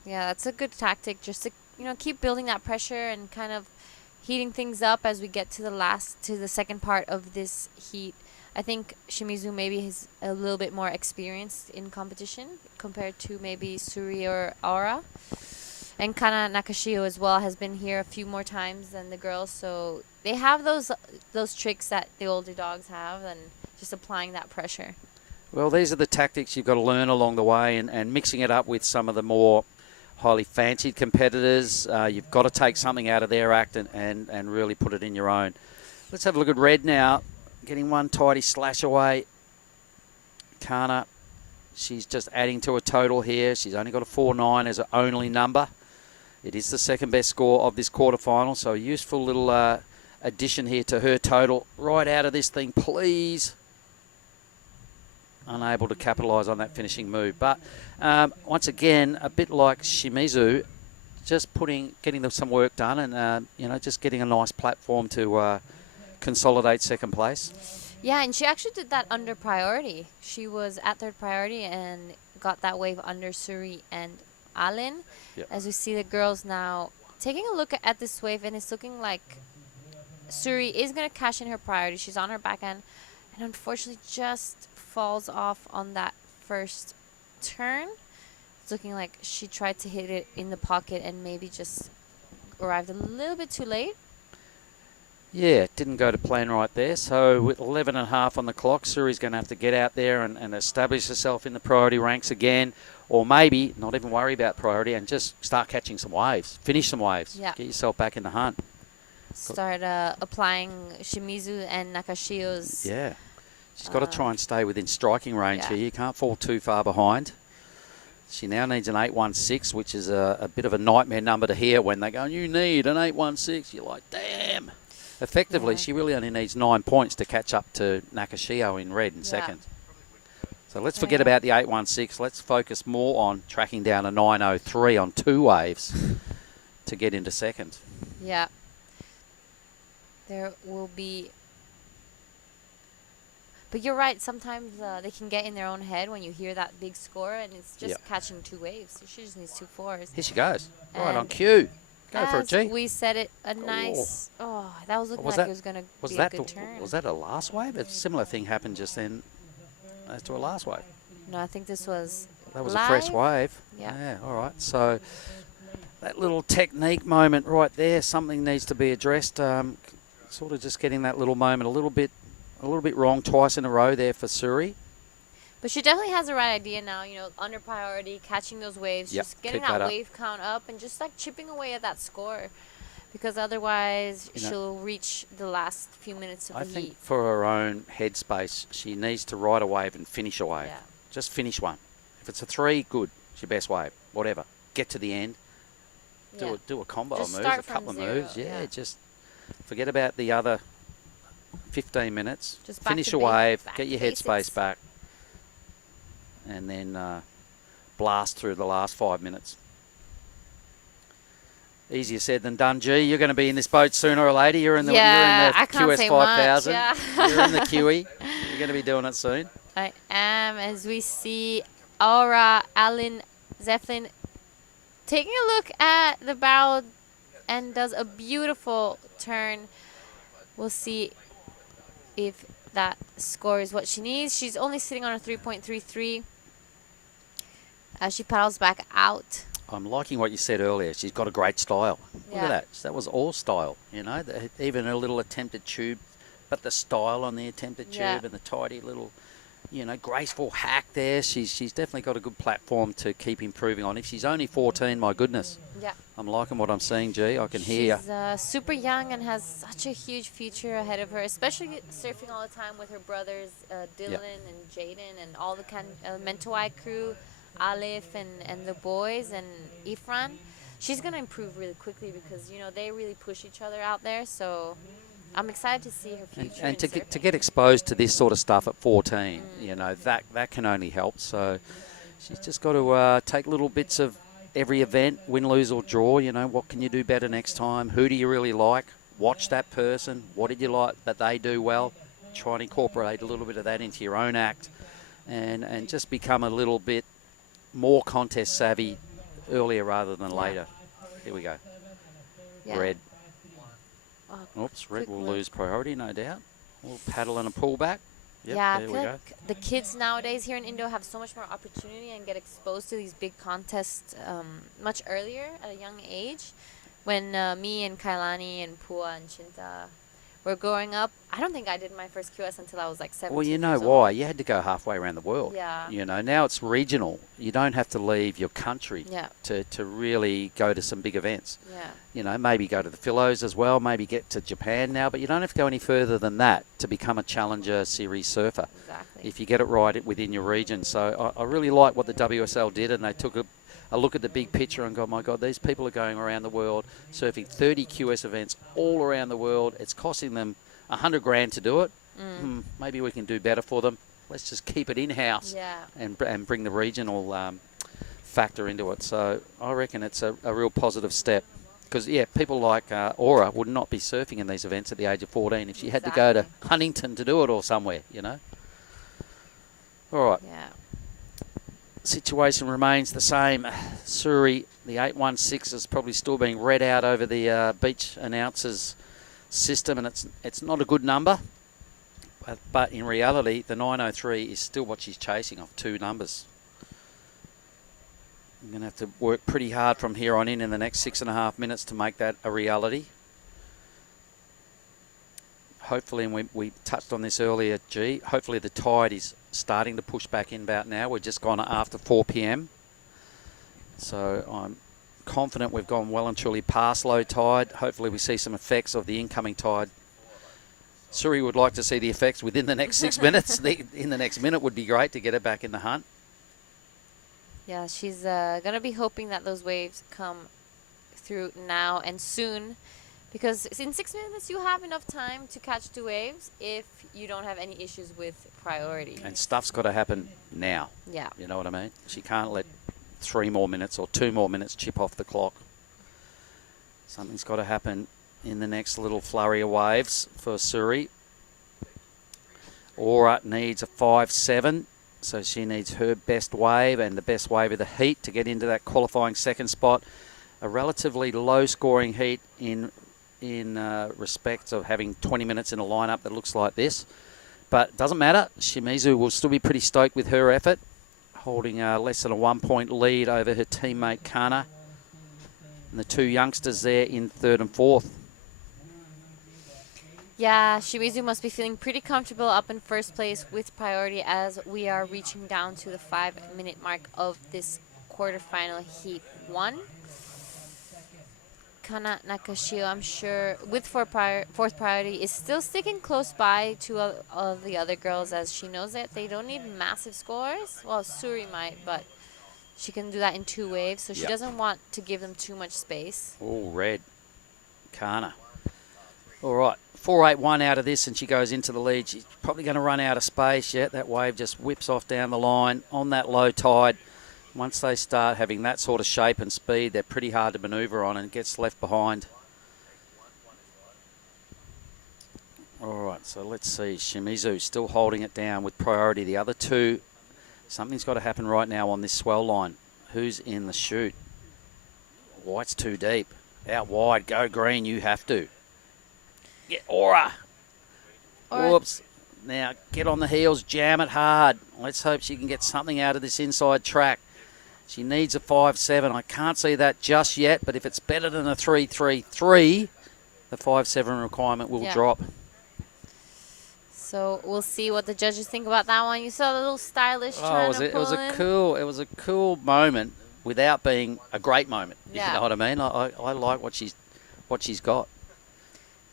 Yeah, that's a good tactic, just to, keep building that pressure and kind of heating things up as we get to the second part of this heat. I think Shimizu maybe is a little bit more experienced in competition compared to maybe Suri or Aura. And Kana Nakashio as well has been here a few more times than the girls, so they have those tricks that the older dogs have, and just applying that pressure. Well, these are the tactics you've got to learn along the way, and mixing it up with some of the more highly fancied competitors. You've got to take something out of their act and really put it in your own. Let's have a look at Red now, getting one tidy slash away. Kana, she's just adding to a total here. She's only got a 4.9 as her only number. It is the second best score of this quarterfinal, so a useful little addition here to her total. Right out of this thing, please. Unable to capitalise on that finishing move. But once again, a bit like Shimizu, just getting them some work done and, just getting a nice platform to consolidate second place. Yeah, and she actually did that under priority. She was at third priority and got that wave under Suri and Alin. Yep. As we see the girls now taking a look at this wave, and it's looking like Suri is going to cash in her priority. She's on her back end and unfortunately just falls off on that first turn. It's looking like she tried to hit it in the pocket and maybe just arrived a little bit too late. Yeah, it didn't go to plan right there. So with 11.5 on the clock, Suri's going to have to get out there and establish herself in the priority ranks again, or maybe not even worry about priority and just start catching some waves, finish some waves, get yourself back in the hunt. Start applying Shimizu and Nakashio's. Yeah, she's got to try and stay within striking range here. You can't fall too far behind. She now needs an 8.16, which is a bit of a nightmare number to hear when they go, you need an 8.16. You're like, damn. Effectively, she really only needs 9 points to catch up to Nakashio in red in second. So let's forget about the 8.16. Let's focus more on tracking down a 9.03 on 2 waves to get into second. Yeah. There will be... But you're right. Sometimes they can get in their own head when you hear that big score, and it's just catching 2 waves. So she just needs 2 4s. Here she goes. Right on cue. Go for it, G. We said it, a nice... Oh, that was looking like it was going to be a good turn. Was that a last wave? A similar thing happened just then as to a last wave. No, I think this was That was live. a fresh wave. Yeah. All right. So that little technique moment right there, something needs to be addressed. Sort of just getting that little moment a little bit wrong twice in a row there for Suri. But she definitely has the right idea now, you know, under priority, catching those waves, Yep, just getting keep that that up. wave count up and just like chipping away at that score. Because otherwise You know, she'll reach the last few minutes of I the think heat. for her own headspace, she needs to ride a wave and finish a wave. Yeah. Just finish one. If it's a 3, good. It's your best wave. Whatever. Get to the end. Yeah. Do a combo Just of moves, start a from couple of zero, moves. Yeah, yeah. just forget about the other 15 minutes. Just back Finish to a wave, back get to your basics. headspace back, and then blast through the last 5 minutes. Easier said than done, G. You're going to be in this boat sooner or later. You're in the, Yeah, you're in I the can't QS say 5000. much, You're in the QE. You're going to be doing it soon. I am, as we see Aura, Allen, Zeflin taking a look at the barrel and does a beautiful turn. We'll see if that score is what she needs. She's only sitting on a 3.33 as she paddles back out. I'm liking what you said earlier. She's got a great style. Look Yeah. at that. That was all style, you know. Even a little attempted tube, but the style on the attempted tube Yeah. and the tidy little, you know, graceful hack there. She's definitely got a good platform to keep improving on. If she's only 14, my goodness. Yeah. I'm liking what I'm seeing, G. I can hear She's super young and has such a huge future ahead of her, especially surfing all the time with her brothers, Dylan and Jaden and all the Mentawai crew, Alif and the boys and Ifran. She's going to improve really quickly because, you know, they really push each other out there. So I'm excited to see her future. and in to surfing. get exposed to this sort of stuff at 14, you know, that can only help. So she's just got to take little bits of every event, win, lose or draw. You know, what can you do better next time? Who do you really like? Watch that person. What did you like that they do well? Try and incorporate a little bit of that into your own act and just become a little bit more contest savvy earlier rather than later. Here we go. Yeah. Red. Oh, Oops, red quick will look. lose priority, no doubt. We'll paddle and a pull back. Yep, yeah, I there feel we go. like the kids nowadays here in Indo have so much more opportunity and get exposed to these big contests much earlier at a young age. When me and Kailani and Pua and Chinta were growing up, I don't think I did my first QS until I was like 17 Well, you know years why? old. You had to go halfway around the world. Yeah. You know, now it's regional. You don't have to leave your country Yeah. to really go to some big events. Yeah. You know, maybe go to the Philos as well, maybe get to Japan now, but you don't have to go any further than that to become a Challenger Series surfer. Exactly. If you get it right within your region. So I really like what the WSL did, and they took a look at the big picture and go, my God, these people are going around the world, surfing 30 QS events all around the world. It's costing them $100 grand to do it. Maybe we can do better for them. Let's just keep it in-house and bring the regional factor into it. So I reckon it's a real positive step. Because, yeah, people like Aura would not be surfing in these events at the age of 14 if she had to go to Huntington to do it or somewhere, you know. All right. Yeah. Situation remains the same. Suri, the 816 is probably still being read out over the beach announcers system, and it's not a good number. But in reality, the 903 is still what she's chasing off 2 numbers. I'm going to have to work pretty hard from here on in the next 6.5 minutes to make that a reality. Hopefully, and we touched on this earlier, G, hopefully the tide is starting to push back inbound now. We're just gone after 4 p.m. So I'm confident we've gone well and truly past low tide. Hopefully we see some effects of the incoming tide. Suri would like to see the effects within the next 6 minutes. In the next minute would be great to get her back in the hunt. Yeah, she's going to be hoping that those waves come through now and soon. Because in 6 minutes, you have enough time to catch 2 waves if you don't have any issues with priority. And stuff's got to happen now. Yeah. You know what I mean? She can't let 3 more minutes or 2 more minutes chip off the clock. Something's got to happen in the next little flurry of waves for Suri. Aura needs a 5-7, so she needs her best wave and the best wave of the heat to get into that qualifying second spot. A relatively low-scoring heat in respect of having 20 minutes in a lineup that looks like this. But it doesn't matter. Shimizu will still be pretty stoked with her effort, holding less than a 1-point lead over her teammate Kana. And the 2 youngsters there in 3rd and 4th. Yeah, Shimizu must be feeling pretty comfortable up in first place with priority as we are reaching down to the 5-minute mark of this quarterfinal heat 1. Kana Nakashio, I'm sure, with fourth priority, is still sticking close by to all the other girls as she knows that they don't need massive scores. Well, Suri might, but she can do that in 2 waves, so she doesn't want to give them too much space. All red. Kana. All right, 4.81 out of this, and she goes into the lead. She's probably going to run out of space. Yeah, that wave just whips off down the line on that low tide. Once they start having that sort of shape and speed, they're pretty hard to manoeuvre on and gets left behind. All right, so let's see. Shimizu still holding it down with priority. The other two, something's got to happen right now on this swell line. Who's in the chute? White's too deep. Out wide, go green, you have to. Get Aura. Whoops. Now get on the heels, jam it hard. Let's hope she can get something out of this inside track. She needs a 5.7. I can't see that just yet, but if it's better than a 3.33, the 5.7 requirement will drop. So we'll see what the judges think about that one. You saw the little stylish turn it was a cool moment without being a great moment. You know what I mean? I like what she's got.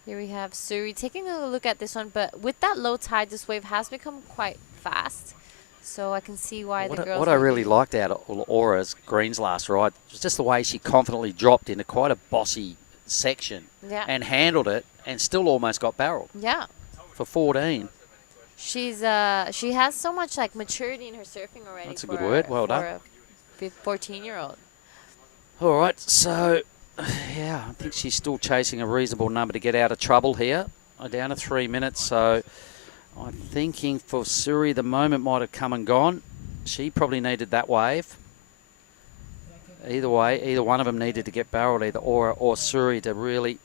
Here we have Suri taking a look at this one, but with that low tide, this wave has become quite fast. So I can see why the girls... What I really liked out of Aura's greens last ride was just the way she confidently dropped into quite a bossy section and handled it and still almost got barreled. Yeah. For 14. She has so much like maturity in her surfing already. That's a good word. Well done. For a 14-year-old. All right, so... Yeah, I think she's still chasing a reasonable number to get out of trouble here. Down to 3 minutes, so I'm thinking for Suri the moment might have come and gone. She probably needed that wave. Either way, either one of them needed to get barreled, either Aura or Suri, to really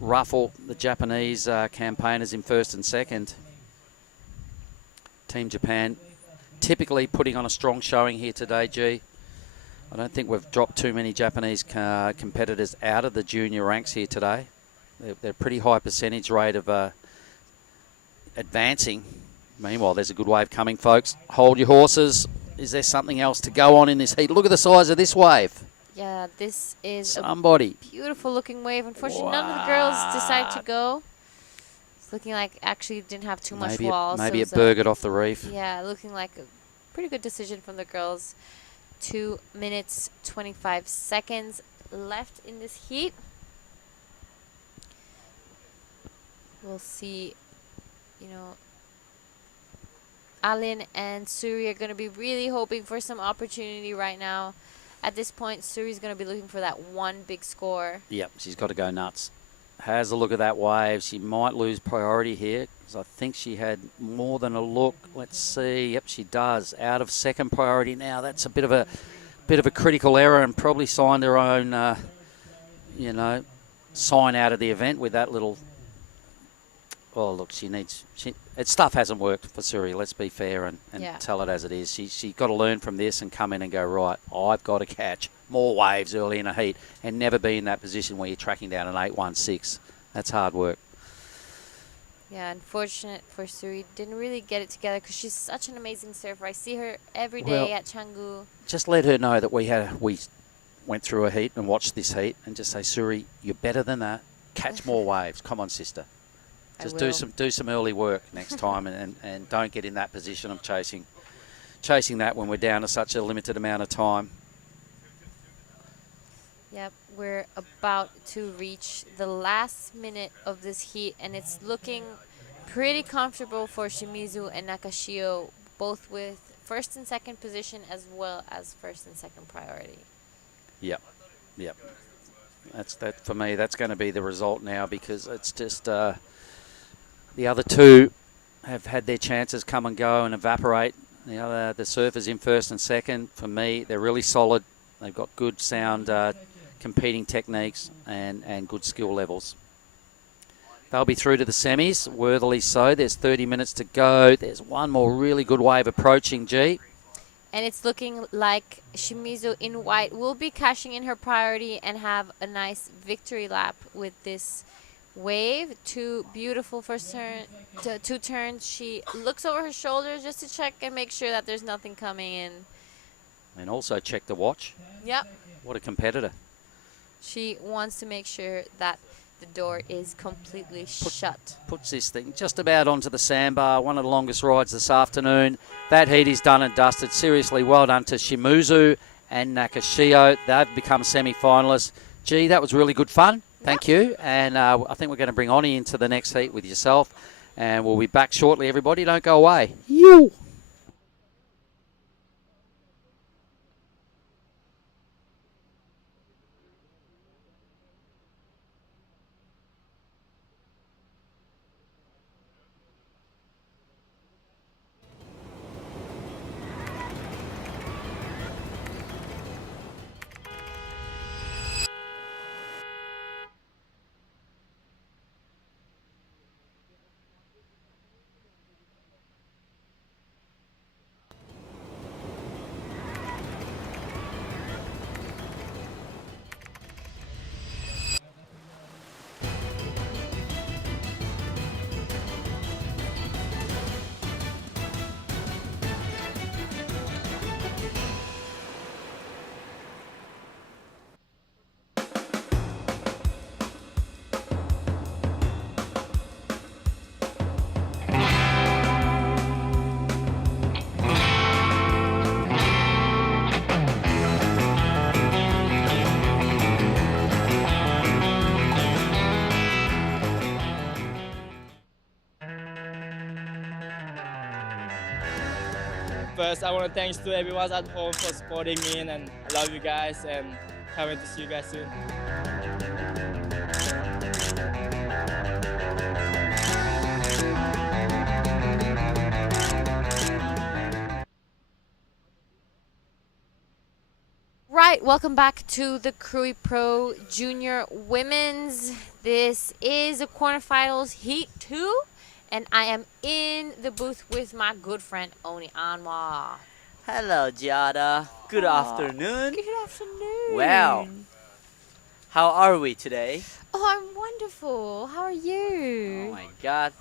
ruffle the Japanese campaigners in first and second. Team Japan typically putting on a strong showing here today, G. I don't think we've dropped too many Japanese competitors out of the junior ranks here today. They're a pretty high percentage rate of advancing. Meanwhile, there's a good wave coming, folks. Hold your horses. Is there something else to go on in this heat? Look at the size of this wave. Yeah, this is a beautiful looking wave. Unfortunately, none of the girls decided to go. It's looking like actually didn't have too much wall. Maybe it burgered off the reef. Yeah, looking like a pretty good decision from the girls. 2 minutes, 25 seconds left in this heat. We'll see, Alin and Suri are going to be really hoping for some opportunity right now. At this point, Suri's going to be looking for that one big score. Yep, she's got to go nuts. Has a look at that wave. She might lose priority here because I think she had more than a look. Let's see. Yep, she does. Out of second priority now. That's a bit of a critical error and probably signed her own, sign out of the event with that little. Oh, look, stuff hasn't worked for Suri. Let's be fair and tell it as it is. She got to learn from this and come in and go, right, I've got to catch more waves early in a heat and never be in that position where you're tracking down an 8.16. That's hard work. Yeah, unfortunate for Suri. Didn't really get it together because she's such an amazing surfer. I see her every day at Canggu. Just let her know that we went through a heat and watched this heat and just say, Suri, you're better than that. Catch more waves. Come on, sister. Just do some early work next time and don't get in that position of chasing that when we're down to such a limited amount of time. Yep, we're about to reach the last minute of this heat, and it's looking pretty comfortable for Shimizu and Nakashio, both with first and second position as well as first and second priority. Yep. That for me. That's going to be the result now because it's just the other two have had their chances come and go and evaporate. The surfers in first and second. For me, they're really solid. They've got good sound competing techniques and good skill levels. They'll be through to the semis, worthily so. There's 30 minutes to go. There's one more really good wave approaching, G. And it's looking like Shimizu in white will be cashing in her priority and have a nice victory lap with this wave. Two beautiful first turn, two turns. She looks over her shoulders just to check and make sure that there's nothing coming in. And also check the watch. Yep. What a competitor. She wants to make sure that the door is completely shut. Puts this thing just about onto the sandbar. One of the longest rides this afternoon. That heat is done and dusted. Seriously, well done to Shimizu and Nakashio. They've become semi-finalists. Gee, that was really good fun. Thank you. And I think we're going to bring Oni into the next heat with yourself. And we'll be back shortly, everybody. Don't go away. You. First, I want to thanks to everyone at home for supporting me, and I love you guys, and can't wait to see you guys soon. Right, welcome back to the Krui Pro Junior Women's. This is the quarterfinals Heat 2, and I am in the booth with my good friend Oni Anwar. Hello, Giada. Good afternoon. Good afternoon. Wow. How are we today? Oh, I'm wonderful. How are you? Oh my God,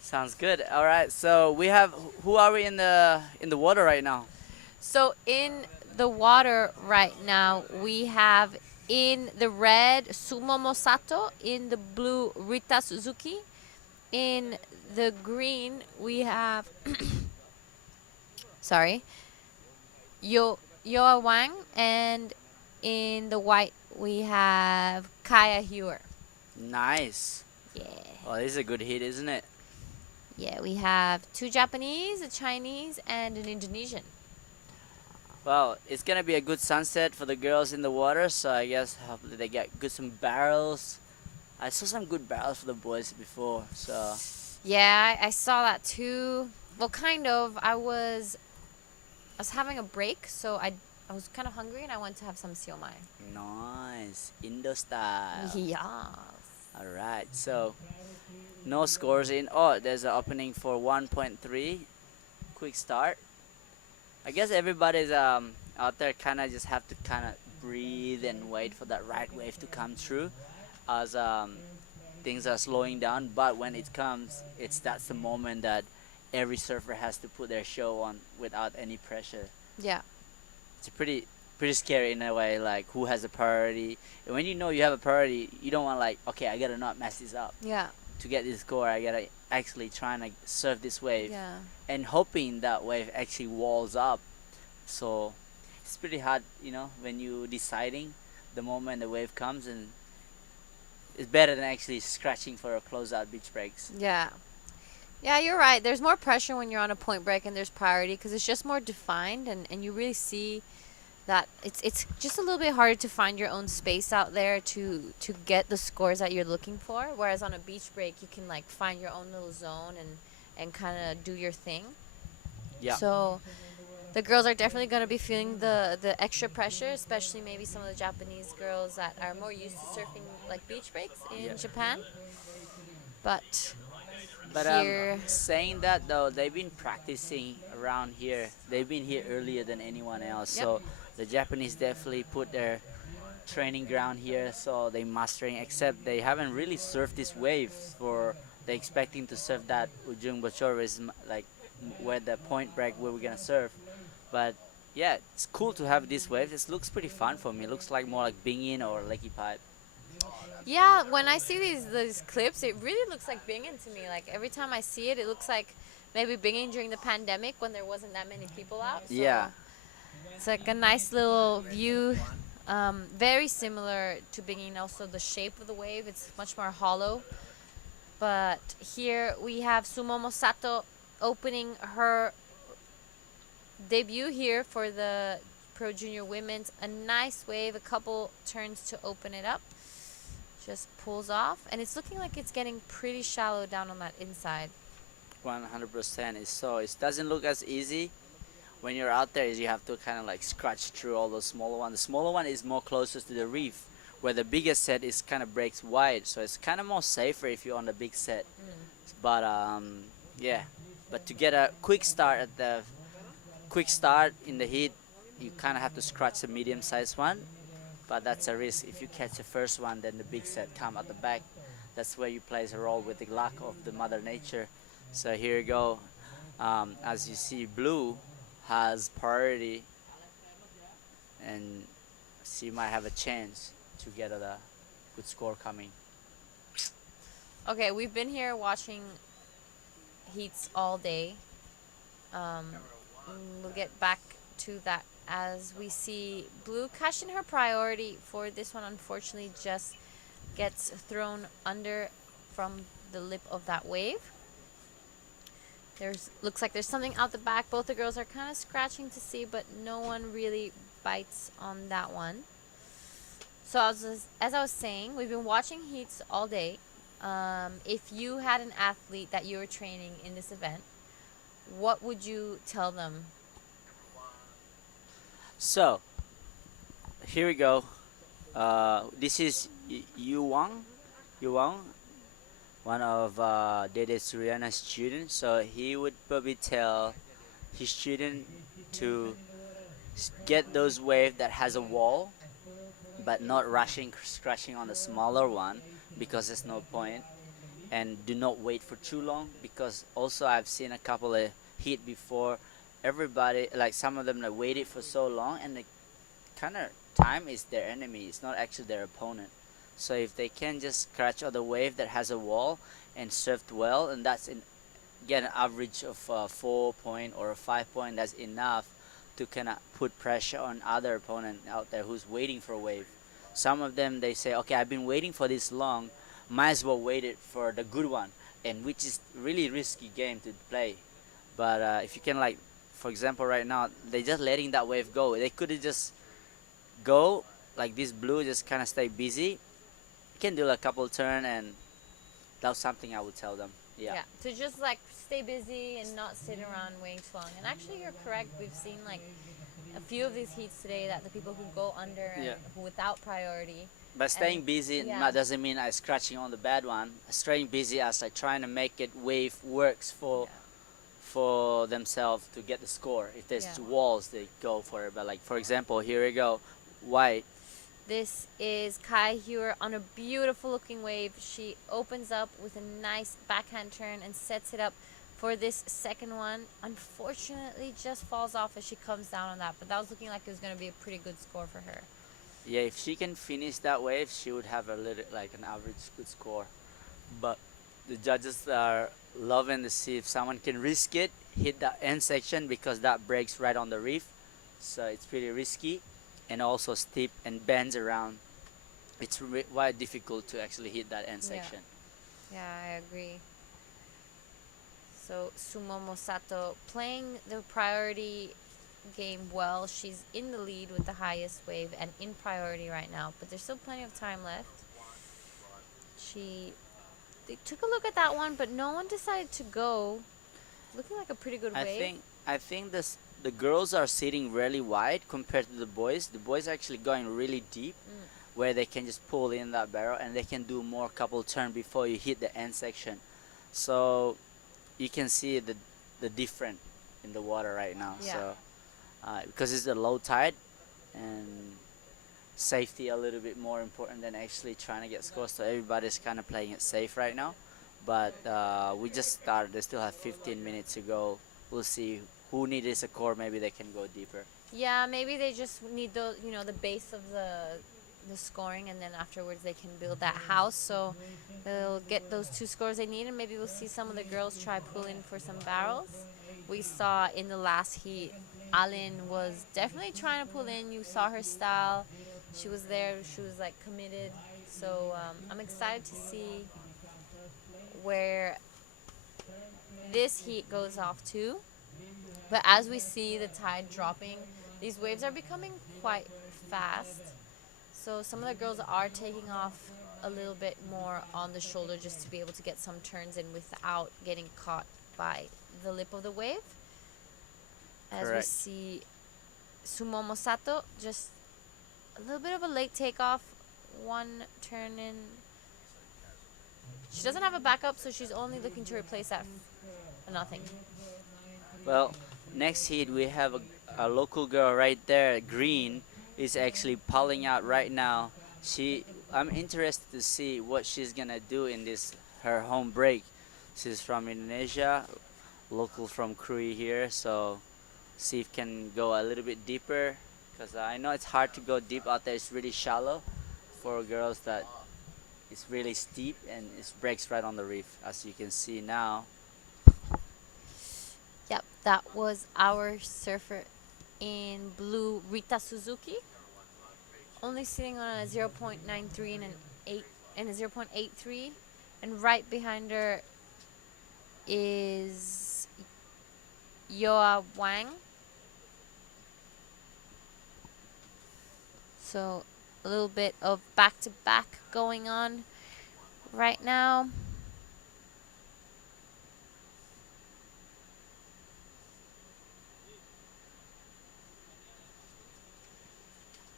sounds good. All right, so we have who are we in the water right now? So in the water right now, we have in the red Sumo Mosato, in the blue Rita Suzuki, in the green we have sorry, Yoa Wang, and in the white we have Kaya Hewer. Nice. Yeah. Well, this is a good hit, isn't it? Yeah, we have two Japanese, a Chinese, and an Indonesian. Well, it's gonna be a good sunset for the girls in the water, so I guess hopefully they get some barrels. I saw some good barrels for the boys before, so. Yeah, I saw that too. Well, kind of. I was having a break, so I was kind of hungry, and I went to have some siomai. Nice, Indo style. Yes. All right, so no scores in. Oh, there's an opening for 1.3. Quick start. I guess everybody's out there kind of just have to kind of breathe and wait for that right wave to come through, as things are slowing down. But when it comes, that's the moment that every surfer has to put their show on without any pressure. Yeah. It's pretty scary in a way, like who has a priority. And when you know you have a priority, you don't want like, okay, I gotta not mess this up. Yeah. To get this score, I gotta actually try and surf this wave. Yeah. And hoping that wave actually walls up. So it's pretty hard, you know, when you deciding the moment the wave comes, and it's better than actually scratching for a closeout beach breaks. Yeah. Yeah, you're right. There's more pressure when you're on a point break and there's priority, because it's just more defined, and you really see that it's just a little bit harder to find your own space out there to get the scores that you're looking for. Whereas on a beach break, you can like find your own little zone and kind of do your thing. Yeah. So the girls are definitely going to be feeling the extra pressure, especially maybe some of the Japanese girls that are more used to surfing like beach breaks in Japan. But here, saying that though, they've been practicing around here. They've been here earlier than anyone else. Yep. So the Japanese definitely put their training ground here, so they mastering. Except they haven't really surfed this wave for they expecting to surf that Ujung Bocor is like where the point break where we're gonna surf. But yeah, it's cool to have this wave. It looks pretty fun for me. It looks like more like Bingin or Lakey Pipe. Yeah, when I see these clips, it really looks like Bingin to me. Like every time I see it, it looks like maybe Bingin during the pandemic when there wasn't that many people out. So Yeah. it's like a nice little view. Very similar to Bingin, also the shape of the wave. It's much more hollow. But here we have Sumomo Sato opening her debut here for the Pro Junior Women's. A nice wave, a couple turns to open it up. Just pulls off, and it's looking like it's getting pretty shallow down on that inside. 100% is so. It doesn't look as easy when you're out there. Is you have to kind of like scratch through all those smaller ones. The smaller one is more closest to the reef, where the biggest set is kind of breaks wide, so it's kind of more safer if you're on the big set. But yeah, but to get a quick start in the heat, you kind of have to scratch the medium-sized one. But that's a risk. If you catch the first one, then the big set come at the back. That's where you plays a role with the luck of the Mother Nature. So here you go. As you see, blue has priority, and she might have a chance to get a good score coming. Okay, we've been here watching heats all day. We'll get back to that as we see blue cashing her priority for this one. Unfortunately, just gets thrown under from the lip of that wave. Looks like there's something out the back. Both the girls are kind of scratching to see, but no one really bites on that one. So as I was saying, we've been watching heats all day. If you had an athlete that you were training in this event, what would you tell them? So here we go. This is Yu Wang, one of Dede Suryana's students. So he would probably tell his student to get those waves that has a wall, but not rushing, scratching on the smaller one, because there's no point. And do not wait for too long, because also I've seen a couple of hit before. Everybody, like some of them, they waited for so long, and the kind of time is their enemy. It's not actually their opponent. So if they can just scratch on the wave that has a wall and surfed well, and that's get an average of 4 point or a 5 point, that's enough to kind of put pressure on other opponent out there who's waiting for a wave. Some of them, they say, okay, I've been waiting for this long, might as well wait it for the good one, and which is really risky game to play. But if you can, like, for example, right now, they're just letting that wave go. They could have just go, like this blue, just kind of stay busy. You can do a couple turn, and that's something I would tell them. Yeah. To just like stay busy and not sit around waiting too long. And actually, you're correct. We've seen like a few of these heats today that the people who go under and who without priority. But staying busy doesn't mean I scratching on the bad one. Staying busy as like trying to make it wave works for themselves to get the score. If there's walls, they go for it. But like, for example, here we go, white. This is Kai Hewer on a beautiful looking wave. She opens up with a nice backhand turn and sets it up for this second one. Unfortunately, just falls off as she comes down on that. But that was looking like it was going to be a pretty good score for her. Yeah, if she can finish that wave, she would have a little, like an average good score. But the judges are loving to see if someone can risk it, hit that end section, because that breaks right on the reef. So it's pretty risky, and also steep and bends around. It's quite difficult to actually hit that end section. Yeah, I agree. So Sumomo Sato playing the priority game well. She's in the lead with the highest wave and in priority right now, but there's still plenty of time left. They took a look at that one, but no one decided to go. Looking like a pretty good wave. I think the girls are sitting really wide compared to the boys. The boys are actually going really deep, where they can just pull in that barrel and they can do more couple turn before you hit the end section. So you can see the difference in the water right now. So because it's a low tide, and safety a little bit more important than actually trying to get scores. So everybody's kind of playing it safe right now. But we just started. They still have 15 minutes to go. We'll see who needs a core. Maybe they can go deeper. Yeah, maybe they just need the base of the scoring, and then afterwards they can build that house. So they'll get those 2 scores they need, and maybe we'll see some of the girls try pull in for some barrels. We saw in the last heat, Alin was definitely trying to pull in. You saw her style. She was there. She was like committed. So I'm excited to see where this heat goes off to. But as we see the tide dropping, these waves are becoming quite fast. So some of the girls are taking off a little bit more on the shoulder just to be able to get some turns in without getting caught by the lip of the wave. As Correct. we see Sumomo Sato, just a little bit of a late takeoff, 1 turn in. She doesn't have a backup, so she's only looking to replace that for nothing. Well, next heat we have a local girl right there. Green is actually pulling out right now. I'm interested to see what she's gonna do in this her home break. She's from Indonesia, local from Krui here. So see if can go a little bit deeper, because I know it's hard to go deep out there. It's really shallow for girls. That it's really steep and it breaks right on the reef, as you can see now. Yep, that was our surfer in blue, Rita Suzuki. Only sitting on a 0.93 and an 8 and a 0.83, and right behind her is Yoa Wang. So a little bit of back-to-back going on right now.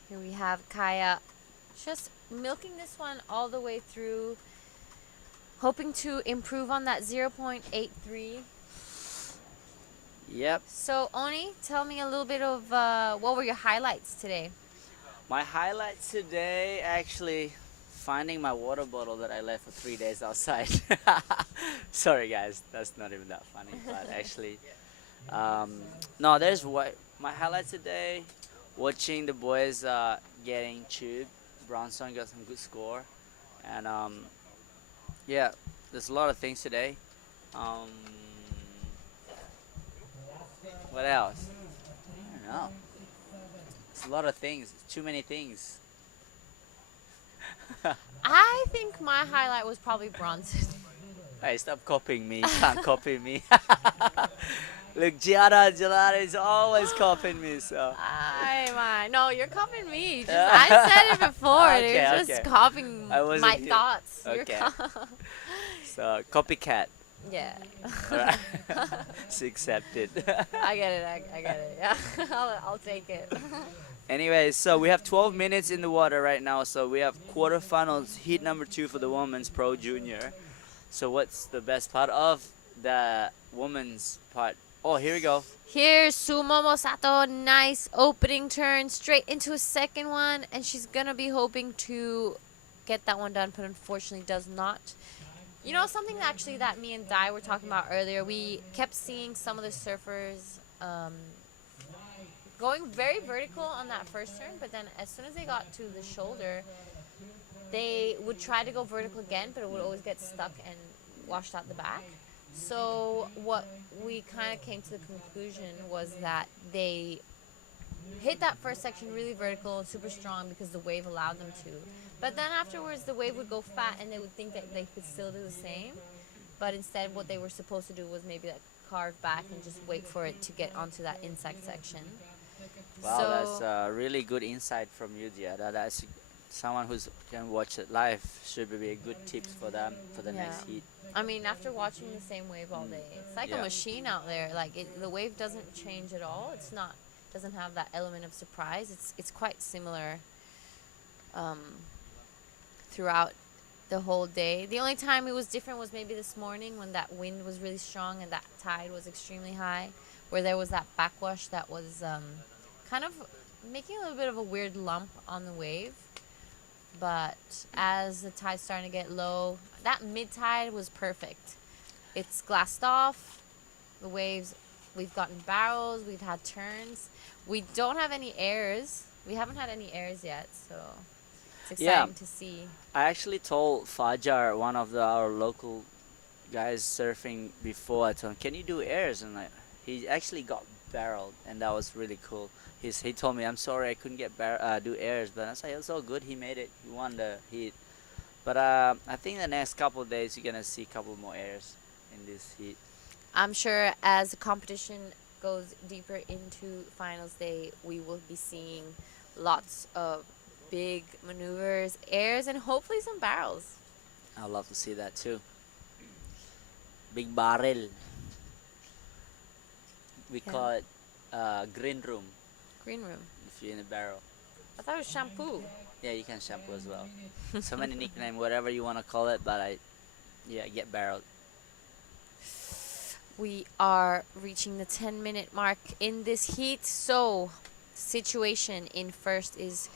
Here we have Kaya just milking this one all the way through, hoping to improve on that 0.83. Yep. So Oni, tell me a little bit of what were your highlights today? My highlights today, actually finding my water bottle that I left for 3 days outside. Sorry guys, that's not even that funny, but actually, no, there's what my highlights today. Watching the boys getting tube. Bronson got some good score, and yeah, there's a lot of things today. What else? I don't know. It's a lot of things. Too many things. I think my highlight was probably Bronson. Hey, stop copying me. You can't copy me. Look, Giada is always copying me, so. No, you're copying me. I said it before. Okay, You're just copying my thoughts. Okay. So, copycat. Yeah. Right. It's accepted. I get it. I get it. Yeah. I'll take it. Anyway, so we have 12 minutes in the water right now. So we have quarterfinals, heat number 2 for the women's pro junior. So what's the best part of the women's part? Oh, here we go. Here's Sumomo Sato. Nice opening turn straight into a second one. And she's going to be hoping to get that one done, but unfortunately does not. You know, something actually that me and Dai were talking about earlier, we kept seeing some of the surfers going very vertical on that first turn, but then as soon as they got to the shoulder, they would try to go vertical again, but it would always get stuck and washed out the back. So what we kind of came to the conclusion was that they hit that first section really vertical and super strong because the wave allowed them to. But then afterwards, the wave would go fat and they would think that they could still do the same. But instead, what they were supposed to do was maybe like carve back and just wait for it to get onto that inside section. Wow, So that's a really good insight from you, Giada. That's someone who can watch it live. Should be a good tips for them for the next heat. I mean, after watching the same wave all day, it's like a machine out there. Like the wave doesn't change at all. It's not, doesn't have that element of surprise. It's quite similar throughout the whole day. The only time it was different was maybe this morning when that wind was really strong and that tide was extremely high, where there was that backwash that was kind of making a little bit of a weird lump on the wave. But as the tide's starting to get low, that mid-tide was perfect. It's glassed off. The waves, we've gotten barrels, we've had turns. We don't have any airs. We haven't had any airs yet, so it's exciting to see. I actually told Fajar, one of our local guys surfing before, I told him, can you do airs? And he actually got barreled, and that was really cool. He told me, I'm sorry I couldn't get do airs, but I said, it's all good. He made it. He won the heat. But I think the next couple of days you're going to see a couple more airs in this heat. I'm sure as the competition goes deeper into finals day, we will be seeing lots of big maneuvers, airs, and hopefully some barrels. I'd love to see that too. Big barrel. We call it green room. Green room. If you're in a barrel. I thought it was shampoo. Yeah, you can shampoo as well. So many nicknames, whatever you want to call it, but get barreled. We are reaching the 10-minute mark in this heat. So, situation in first is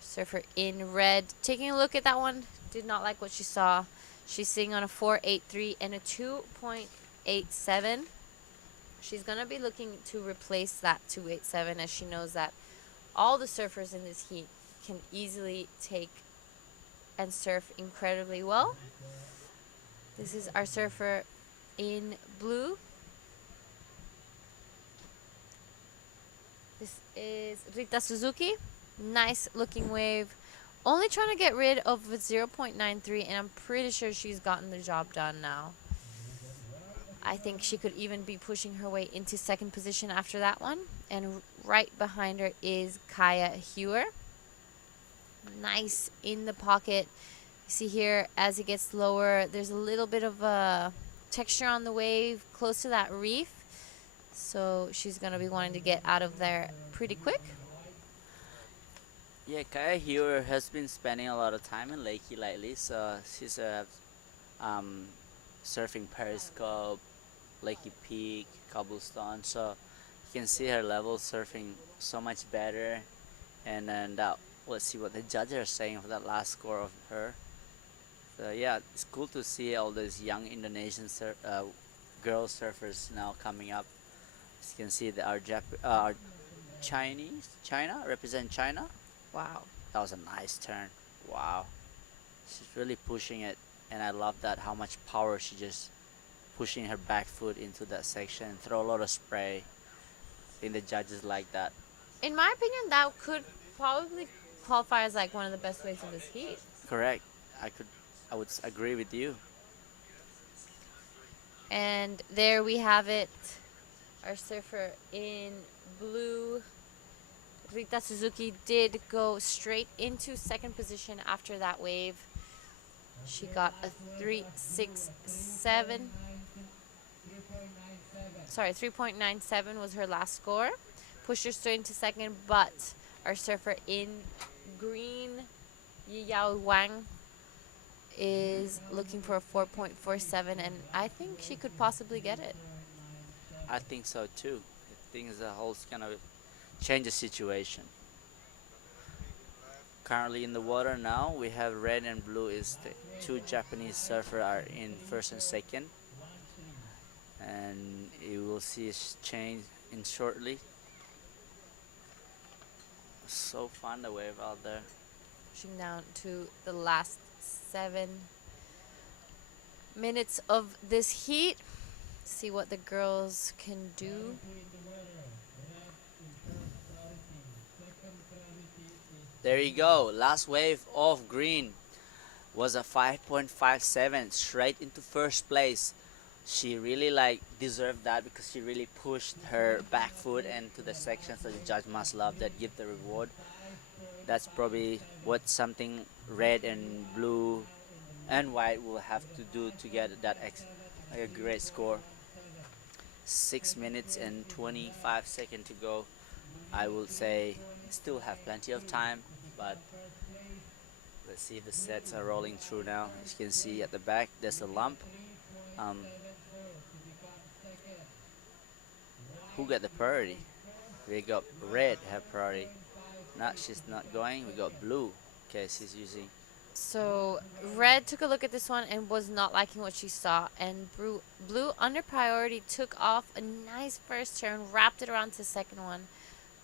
surfer in red. Taking a look at that one, did not like what she saw. She's sitting on a 4.83 and a 2.87. She's going to be looking to replace that 2.87 as she knows that all the surfers in this heat can easily take and surf incredibly well. This is our surfer in blue. This is Rita Suzuki. Nice looking wave. Only trying to get rid of a 0.93, and I'm pretty sure she's gotten the job done now. I think she could even be pushing her way into second position after that one. And right behind her is Kaya Hewer. Nice in the pocket. You see here, as it gets lower, there's a little bit of a texture on the wave close to that reef. So she's going to be wanting to get out of there pretty quick. Yeah, Kaya Hewer has been spending a lot of time in Lakey lately, so she's surfing Periscope, Lakey Peak, Cobblestone, so you can see her level surfing so much better. And then let's see what the judges are saying for that last score of her. So yeah, it's cool to see all those young Indonesian girl surfers now coming up. As you can see, our China represent China. Wow. That was a nice turn. Wow. She's really pushing it, and I love that how much power she just pushing her back foot into that section, throw a lot of spray. I think the judges like that. In my opinion, that could probably qualify as like one of the best waves of this heat. Correct. I would agree with you. And there we have it. Our surfer in blue, Rita Suzuki, did go straight into second position after that wave. She got a 3.97. Sorry, 3.97 was her last score. Pushed her straight into second, but our surfer in green, Yao Wang, is looking for a 4.47, and I think she could possibly get it. I think so too. I think the hole's gonna change the situation. Currently in the water now, we have red and blue. Is the two Japanese surfers are in first and second, and you will see a change in shortly. So fun the wave out there. Pushing down to the last 7 minutes of this heat. See what the girls can do. There you go. Last wave of green was a 5.57 straight into first place. She really deserved that because she really pushed her back foot into the section, so the judge must love that, give the reward. That's probably what something red and blue and white will have to do to get that a great score. 6 minutes and 25 seconds to go. I will say still have plenty of time, but let's see if the sets are rolling through now. As you can see at the back, there's a lump. Who got the priority? We got red have priority. No, she's not going. We got blue. Okay, she's using. So Red took a look at this one and was not liking what she saw, and Blue under priority took off a nice first turn, wrapped it around to the second one.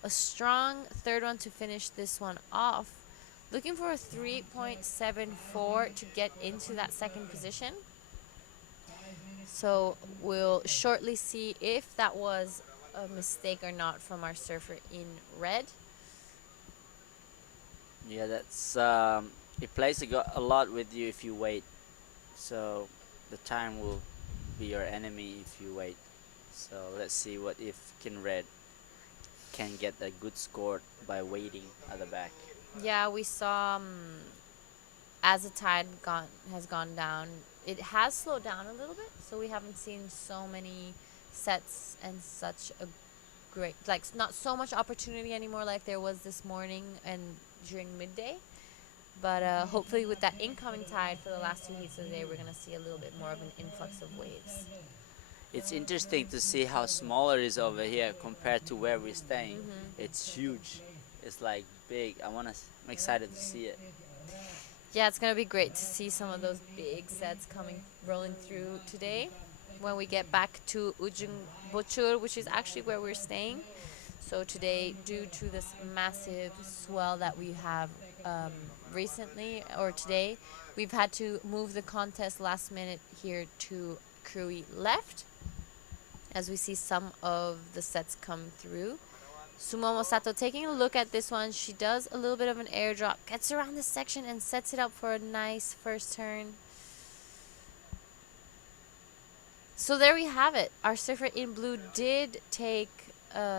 A strong third one to finish this one off. Looking for a 3.74 to get into that second position. So we'll shortly see if that was a mistake or not from our surfer in red. Yeah, that's it plays a lot with you if you wait. So the time will be your enemy if you wait. So let's see what if Kin Red can get a good score by waiting at the back. Yeah, we saw as the tide has gone down, it has slowed down a little bit, so we haven't seen so many sets and such a great, like not so much opportunity anymore like there was this morning and during midday. But hopefully with that incoming tide for the last 2 heats of the day, we're going to see a little bit more of an influx of waves. It's interesting to see how smaller it is over here compared to where we're staying. It's huge. It's like big. I'm excited to see it. Yeah, it's going to be great to see some of those big sets rolling through today when we get back to Ujung Bochur, which is actually where we're staying. So today, due to this massive swell that we have recently, or today, we've had to move the contest last minute here to Krui left, as we see some of the sets come through. Sumomo Sato taking a look at this one. She does a little bit of an airdrop, gets around this section and sets it up for a nice first turn. So there we have it. Our surfer in blue did take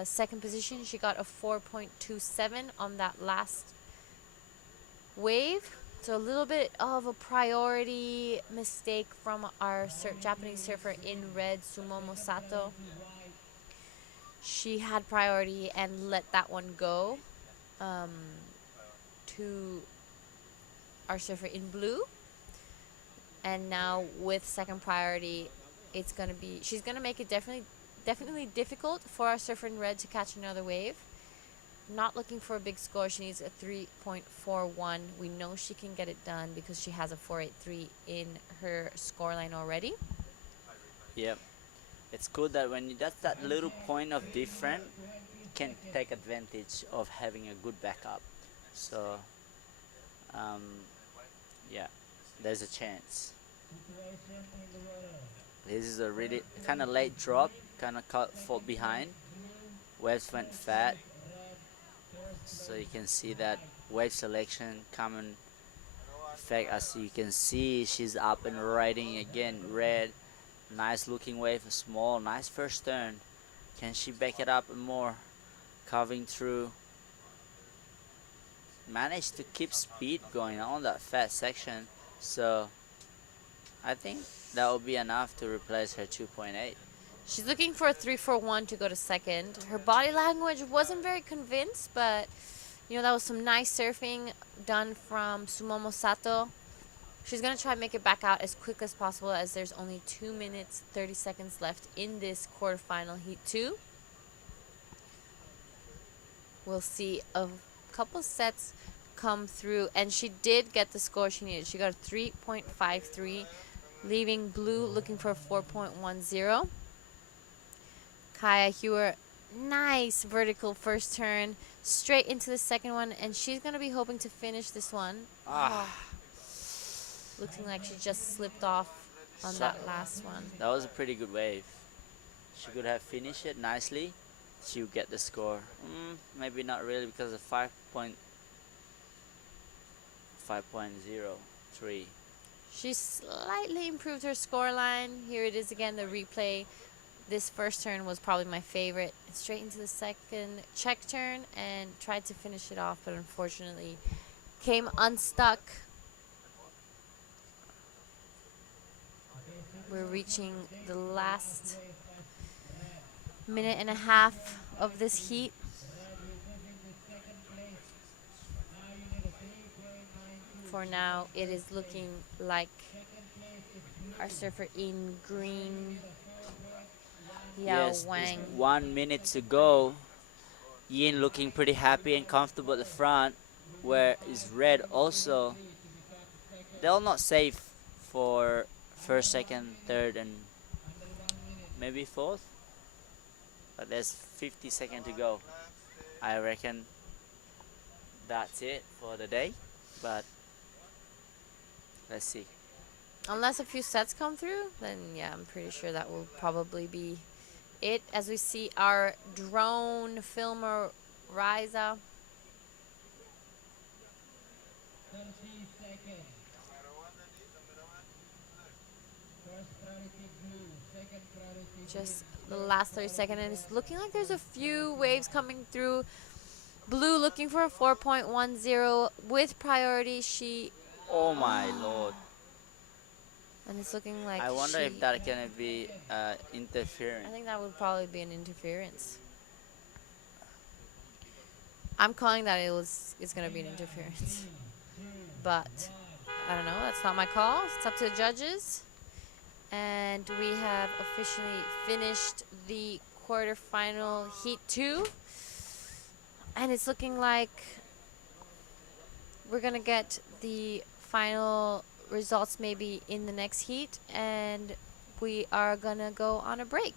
second position. She got a 4.27 on that last wave. So a little bit of a priority mistake from our Japanese surfer in red, Sumomo Sato. She had priority and let that one go to our surfer in blue. And now with second priority, it's gonna be, she's gonna make it definitely difficult for our surfer in red to catch another wave. Not looking for a big score. She needs a 3.41. We know she can get it done because she has a 4.83 in her scoreline already. Yep. It's good that when that's that little point of difference, you can take advantage of having a good backup. So, yeah, there's a chance. This is a really kind of late drop, kind of fall behind. Waves went fat, so you can see that wave selection common effect. As you can see, she's up and riding again. Red, nice looking wave, small, nice first turn. Can she back it up more? Carving through. Managed to keep speed going on that fast section, so I think that will be enough to replace her 2.8. She's looking for a 3.41 to go to second. Her body language wasn't very convinced, but you know, that was some nice surfing done from Sumomo Sato. She's going to try and make it back out as quick as possible, as there's only 2 minutes 30 seconds left in this quarterfinal heat 2. We'll see a couple sets come through, and she did get the score she needed. She got a 3.53, leaving blue looking for a 4.10. Kaya Hewer, nice vertical first turn, straight into the second one, and she's going to be hoping to finish this one. Looking like she just slipped off on that last one. That was a pretty good wave. She could have finished it nicely. She would get the score. Maybe not really, because of 5.03. She slightly improved her scoreline. Here it is again, the replay. This first turn was probably my favorite. Straight into the second check turn and tried to finish it off, but unfortunately came unstuck. We're reaching the last minute and a half of this heat. For now, it is looking like our surfer in green, Yao Yes, Wang. 1 minute to go. Yin looking pretty happy and comfortable at the front, where is Red also. They'll not safe for first, second, third, and maybe fourth. But there's 50 seconds to go. I reckon that's it for the day. But let's see. Unless a few sets come through, then yeah, I'm pretty sure that will probably be it. As we see our drone filmer rise up. 30 seconds. First priority blue, second priority Just the last 30 seconds, and it's looking like there's a few waves coming through. Blue looking for a 4.10 with priority. Oh my lord. And it's looking like I wonder if that can be interference. I think that would probably be an interference. I'm calling that it's going to be an interference. But I don't know. That's not my call. It's up to the judges. And we have officially finished the quarterfinal heat 2. And it's looking like we're going to get the final results maybe in the next heat, and we are gonna go on a break.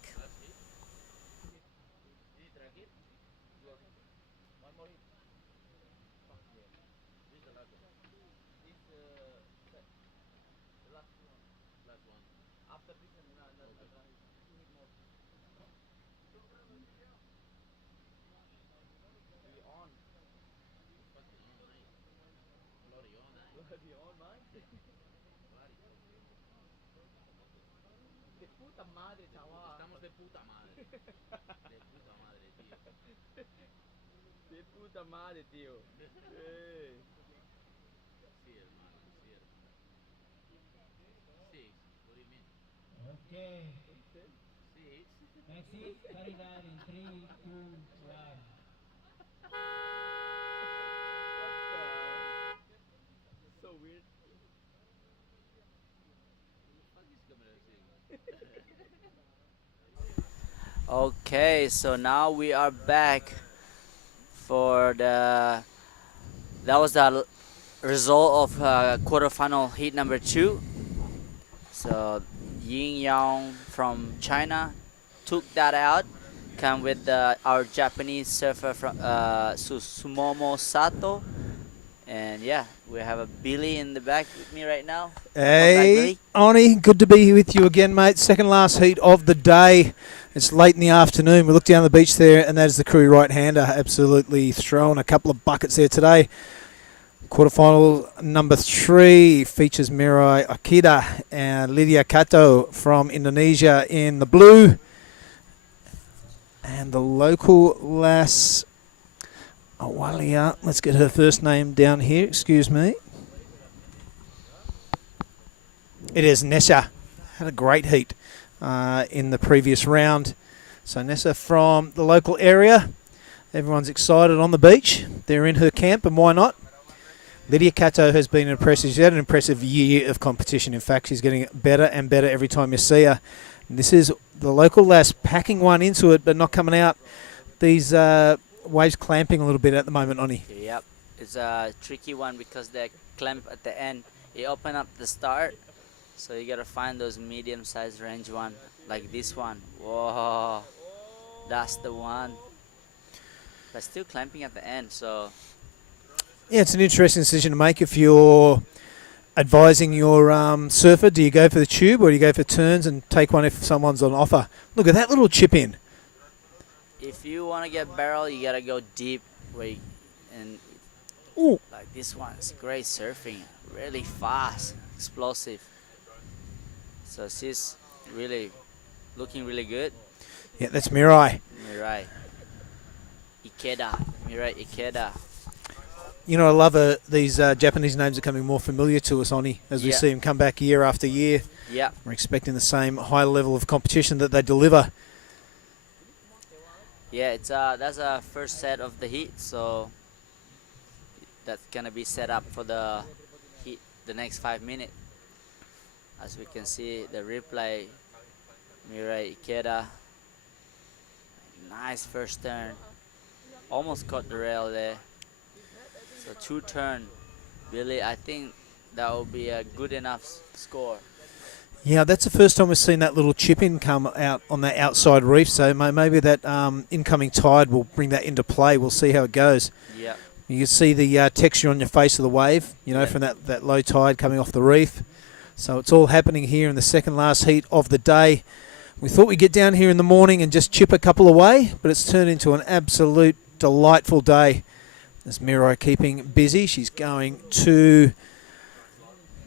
Estamos de puta madre. De puta madre, tío. De puta madre, tío. Sí, hermano, sí, hermano. Six, what do you mean? Okay. Six? Next heat, carry that in 3, 2, 1. So weird. What the fuck is camera saying? Okay, so now we are back for that was the result of quarterfinal heat number 2. So Yin Yang from China took that out. Come with our Japanese surfer from Sumomo Sato. And yeah, we have a Billy in the back with me right now. Hey, Oni, good to be here with you again, mate. Second last heat of the day. It's late in the afternoon. We look down the beach there, and that is the Krui right-hander, absolutely throwing a couple of buckets there today. Quarterfinal number 3 features Mirai Akida and Lydia Kato from Indonesia in the blue. And the local lass, Awalia, let's get her first name down here, excuse me. It is Nessa. Had a great heat in the previous round. So Nessa from the local area. Everyone's excited on the beach. They're in her camp, and why not? Lydia Kato has been impressive. She's had an impressive year of competition. In fact, she's getting better and better every time you see her. And this is the local lass packing one into it, but not coming out. These waves clamping a little bit at the moment, Oni. Yep, it's a tricky one because they clamp at the end. You open up the start, so you gotta find those medium-sized range one, like this one. Whoa, that's the one. But still clamping at the end, so. Yeah, it's an interesting decision to make if you're advising your surfer. Do you go for the tube or do you go for turns and take one if someone's on offer? Look at that little chip in. If you want to get barrel, you gotta go deep, and Ooh. like this one. It's great surfing, really fast, explosive. So she's really looking really good. Yeah, that's Mirai. Mirai Ikeda. You know, I love these Japanese names are becoming more familiar to us, Oni, as we see them come back year after year. Yeah. We're expecting the same high level of competition that they deliver. Yeah, it's that's a first set of the heat, so that's gonna be set up for the heat, the next 5 minutes. As we can see, the replay, Mirai Ikeda, nice first turn. almost caught the rail there. So 2 turn. Really, I think that will be a good enough score. Yeah, that's the first time we've seen that little chip-in come out on that outside reef, so maybe that incoming tide will bring that into play. We'll see how it goes. Yeah. You can see the texture on your face of the wave, you know, Yeah. from that low tide coming off the reef. So it's all happening here in the second last heat of the day. We thought we'd get down here in the morning and just chip a couple away, but it's turned into an absolute delightful day. There's Mirai keeping busy. She's going to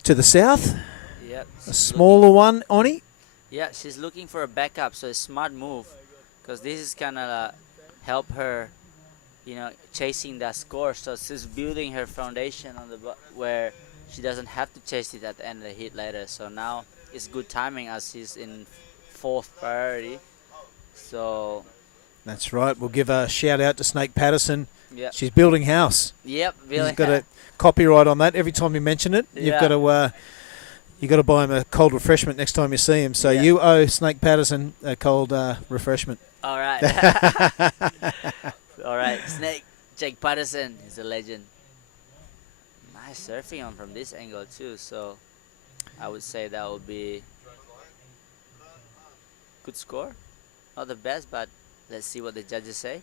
the south. Yep. A smaller one, Oni. Yeah, she's looking for a backup, so a smart move, because this is gonna help her, you know, chasing that score. So she's building her foundation on the where she doesn't have to chase it at the end of the heat later. So now it's good timing as she's in 4th priority. So That's right. We'll give a shout out to Snake Patterson. yeah, She's building house. yep, really. He's got a copyright on that. Every time you mention it, you've Yeah. got to buy him a cold refreshment next time you see him. So Yeah. you owe Snake Patterson a cold refreshment. All right. All right, Snake. Jake Patterson is a legend. Nice surfing on from this angle too, so I would say that would be good score. Not the best, but let's see what the judges say.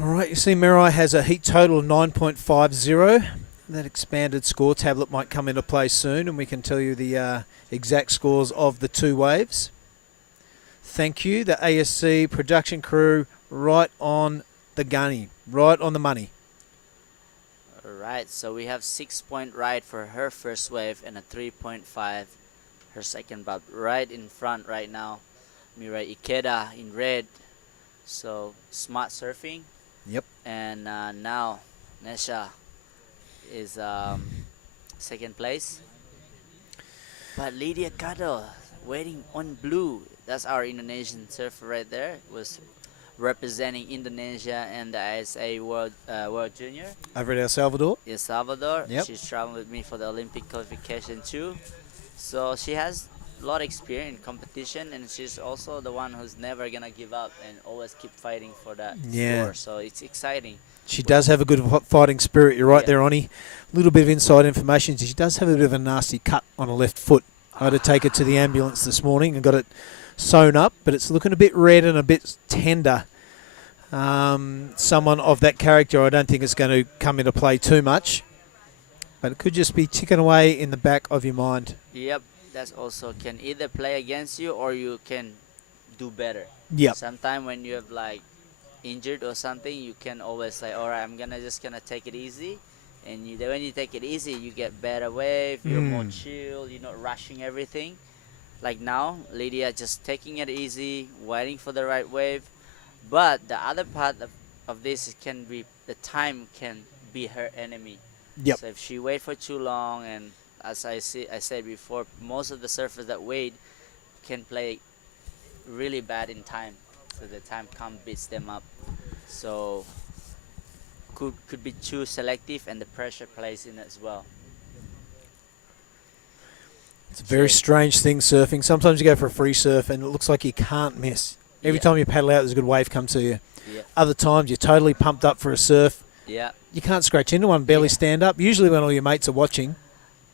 All right, you see Mirai has a heat total of 9.50. That expanded score tablet might come into play soon, and we can tell you the exact scores of the two waves. Thank you, the ASC production crew, right on the gunny, right on the money. All right, so we have 6-point right for her first wave and a 3.5 her second, but right in front right now, Mirai Ikeda in red. So smart surfing. Yep. And now Nesha is second place. But Lydia Kado waiting on blue. That's our Indonesian surfer right there. Was representing Indonesia and the ISA World Junior. Over at El Salvador. El Salvador. Yep. She's traveling with me for the Olympic qualification too. So she has a lot of experience in competition, and she's also the one who's never gonna give up and always keep fighting for that score. So it's exciting. She does have a good fighting spirit. You're right Yeah. there, Oni. A little bit of inside information. She does have a bit of a nasty cut on her left foot. I had to take her to the ambulance this morning and got it sewn up, but it's looking a bit red and a bit tender. Someone of that character, I don't think it's going to come into play too much, but it could just be ticking away in the back of your mind. Yep, that's also can either play against you or you can do better. Yep. Sometimes when you have like injured or something, you can always say, all right, I'm just gonna take it easy. And when you take it easy, you get better wave, you're more chill, you're not rushing everything. Like now, Lydia just taking it easy, waiting for the right wave. But the other part of this can be the time can be her enemy. Yep. So if she wait for too long, and as I said before, most of the surfers that wait can play really bad in time. So the time come beats them up. So could be too selective, and the pressure plays in as well. It's a very strange thing, surfing. Sometimes you go for a free surf and it looks like you can't miss. Every time you paddle out, there's a good wave come to you. Yeah. Other times, you're totally pumped up for a surf. Yeah. You can't scratch into one, barely stand up. Usually when all your mates are watching.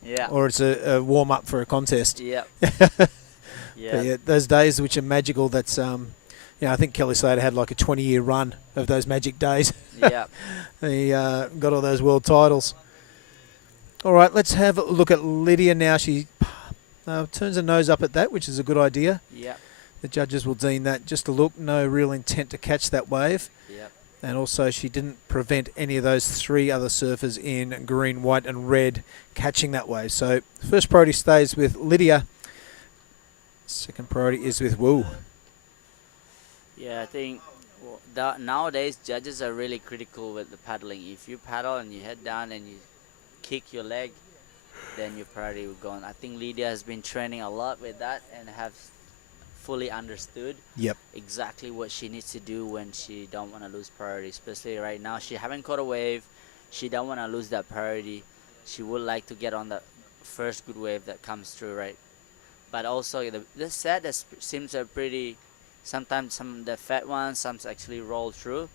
Yeah. Or it's a warm-up for a contest. Yeah. But yeah, those days which are magical, that's... I think Kelly Slater had like a 20-year run of those magic days. Yeah. He got all those world titles. All right, let's have a look at Lydia now. She turns her nose up at that, which is a good idea. Yeah. The judges will deem that just a look, no real intent to catch that wave. Yep. And also she didn't prevent any of those three other surfers in green, white and red catching that wave. So first priority stays with Lydia. Second priority is with Wu. Yeah, I think nowadays judges are really critical with the paddling. If you paddle and you head down and you kick your leg, then your priority will go on. I think Lydia has been training a lot with that and have fully understood exactly what she needs to do when she don't want to lose priority. Especially right now, she haven't caught a wave. She don't want to lose that priority. She would like to get on the first good wave that comes through, right? But also the set seems a pretty. Sometimes some of the fat ones, some actually roll through,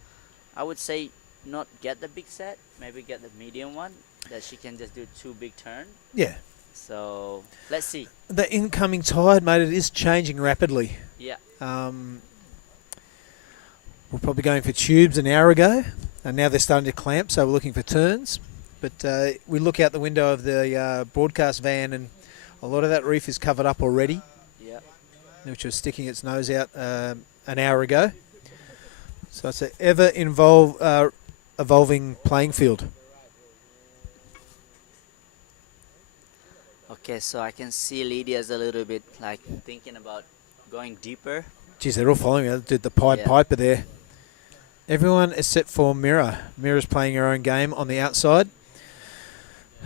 I would say not get the big set, maybe get the medium one that she can just do 2 big turn. Yeah. So let's see. The incoming tide, mate, it is changing rapidly. Yeah. We're probably going for tubes an hour ago, and now they're starting to clamp, so we're looking for turns. But we look out the window of the broadcast van, and a lot of that reef is covered up already. Yeah. Which was sticking its nose out an hour ago. So it's an evolving playing field. Okay, so I can see Lydia's a little bit like thinking about going deeper. Geez, they're all following me. Did the Pied Yeah. Piper there. Everyone except for Mira. Mira's playing her own game on the outside.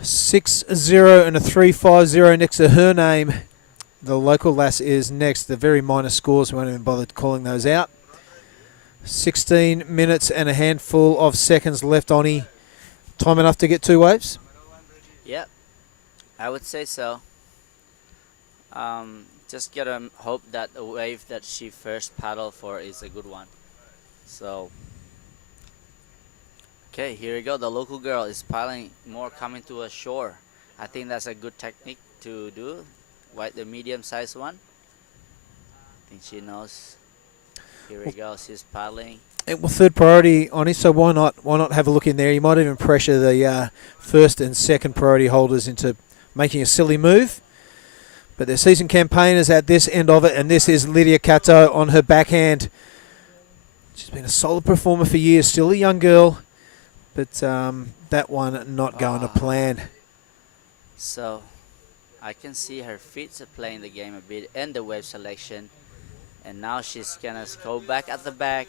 6-0 and a 3-5-0 next to her name. The local lass is next. The very minor scores, we won't even bother calling those out. 16 minutes and a handful of seconds left, Oni. Time enough to get 2 waves? Yep, I would say so. Just gotta hope that the wave that she first paddled for is a good one. So, okay, here we go. The local girl is piling more coming to a shore. I think that's a good technique to do. White the medium-sized one. I think she knows. Here we go. She's paddling. Well, third priority, Oni, so why not have a look in there? You might even pressure the first and second priority holders into making a silly move. But they're season campaigners at this end of it, and this is Lydia Cato on her backhand. She's been a solid performer for years, still a young girl, but that one not going to plan. So, I can see her feet are playing the game a bit and the wave selection. And now she's gonna go back at the back.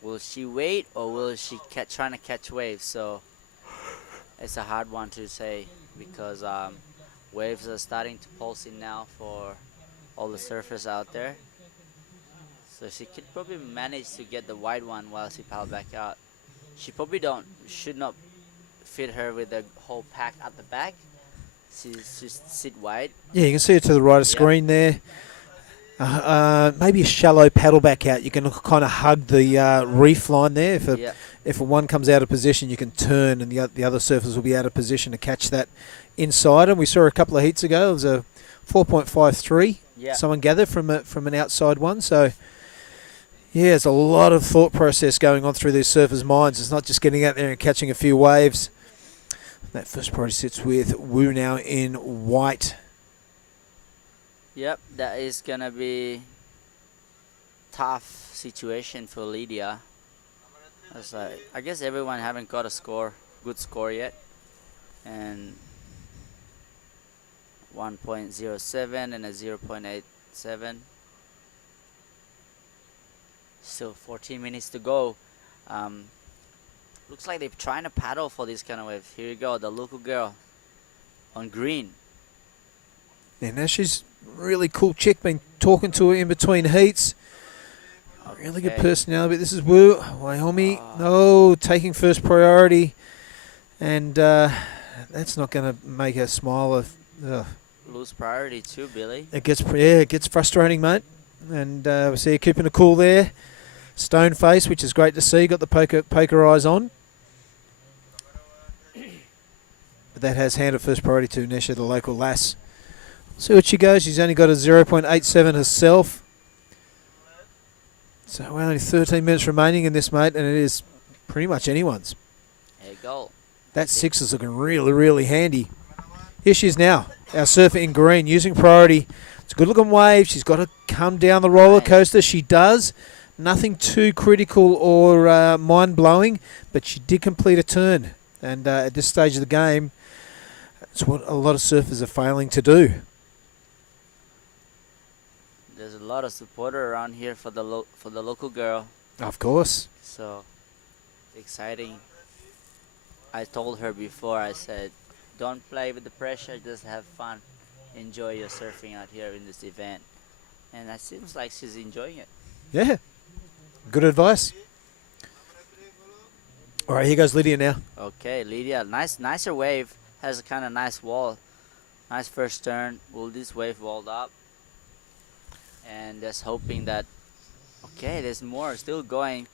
Will she wait or will she trying to catch waves? So, it's a hard one to say because waves are starting to pulse in now for all the surfers out there. So she could probably manage to get the wide one while she paddle back out. She probably should not fit her with the whole pack at the back. She should sit wide. Yeah, you can see it to the right of screen there. Maybe a shallow paddle back out. You can kind of hug the reef line there. If one comes out of position, you can turn, and the other surfers will be out of position to catch that inside. And we saw a couple of heats ago. It was a 4.53. Yeah. Someone gathered from an outside one. So yeah, there's a lot of thought process going on through these surfers' minds. It's not just getting out there and catching a few waves. That first priority sits with Wu now in white. Yep, that is gonna be tough situation for Lydia. I guess everyone haven't got a good score yet, and 1.07 and a 0.87. Still 14 minutes to go. Looks like they're trying to paddle for this kind of wave. Here you go, the local girl on green. Yeah, now she's a really cool chick. Been talking to her in between heats. Really good personality. This is Wu, Wyoming. Oh, taking first priority. And that's not going to make her smile. Lose priority too, Billy. It gets frustrating, mate. And we see her keeping it cool there. Stone face, which is great to see. Got the poker eyes on. But that has handed first priority to Nesha, the local lass. See what she goes. She's only got a 0.87 herself. So we're only 13 minutes remaining in this, mate, and it is pretty much anyone's. There you go. That 6 is looking really, really handy. Here she is now, our surfer in green, using priority. It's a good-looking wave. She's got to come down the roller coaster. She does. Nothing too critical or mind-blowing, but she did complete a turn. And at this stage of the game, it's what a lot of surfers are failing to do. There's a lot of supporter around here for the local girl. Of course. So exciting. I told her before, I said, don't play with the pressure, just have fun. Enjoy your surfing out here in this event. And it seems like she's enjoying it. Yeah. Good advice. All right, here goes Lydia now. Okay, Lydia, nicer wave. Has a kind of nice wall. Nice first turn. Will this wave walled up? And just hoping that, okay, there's more still going.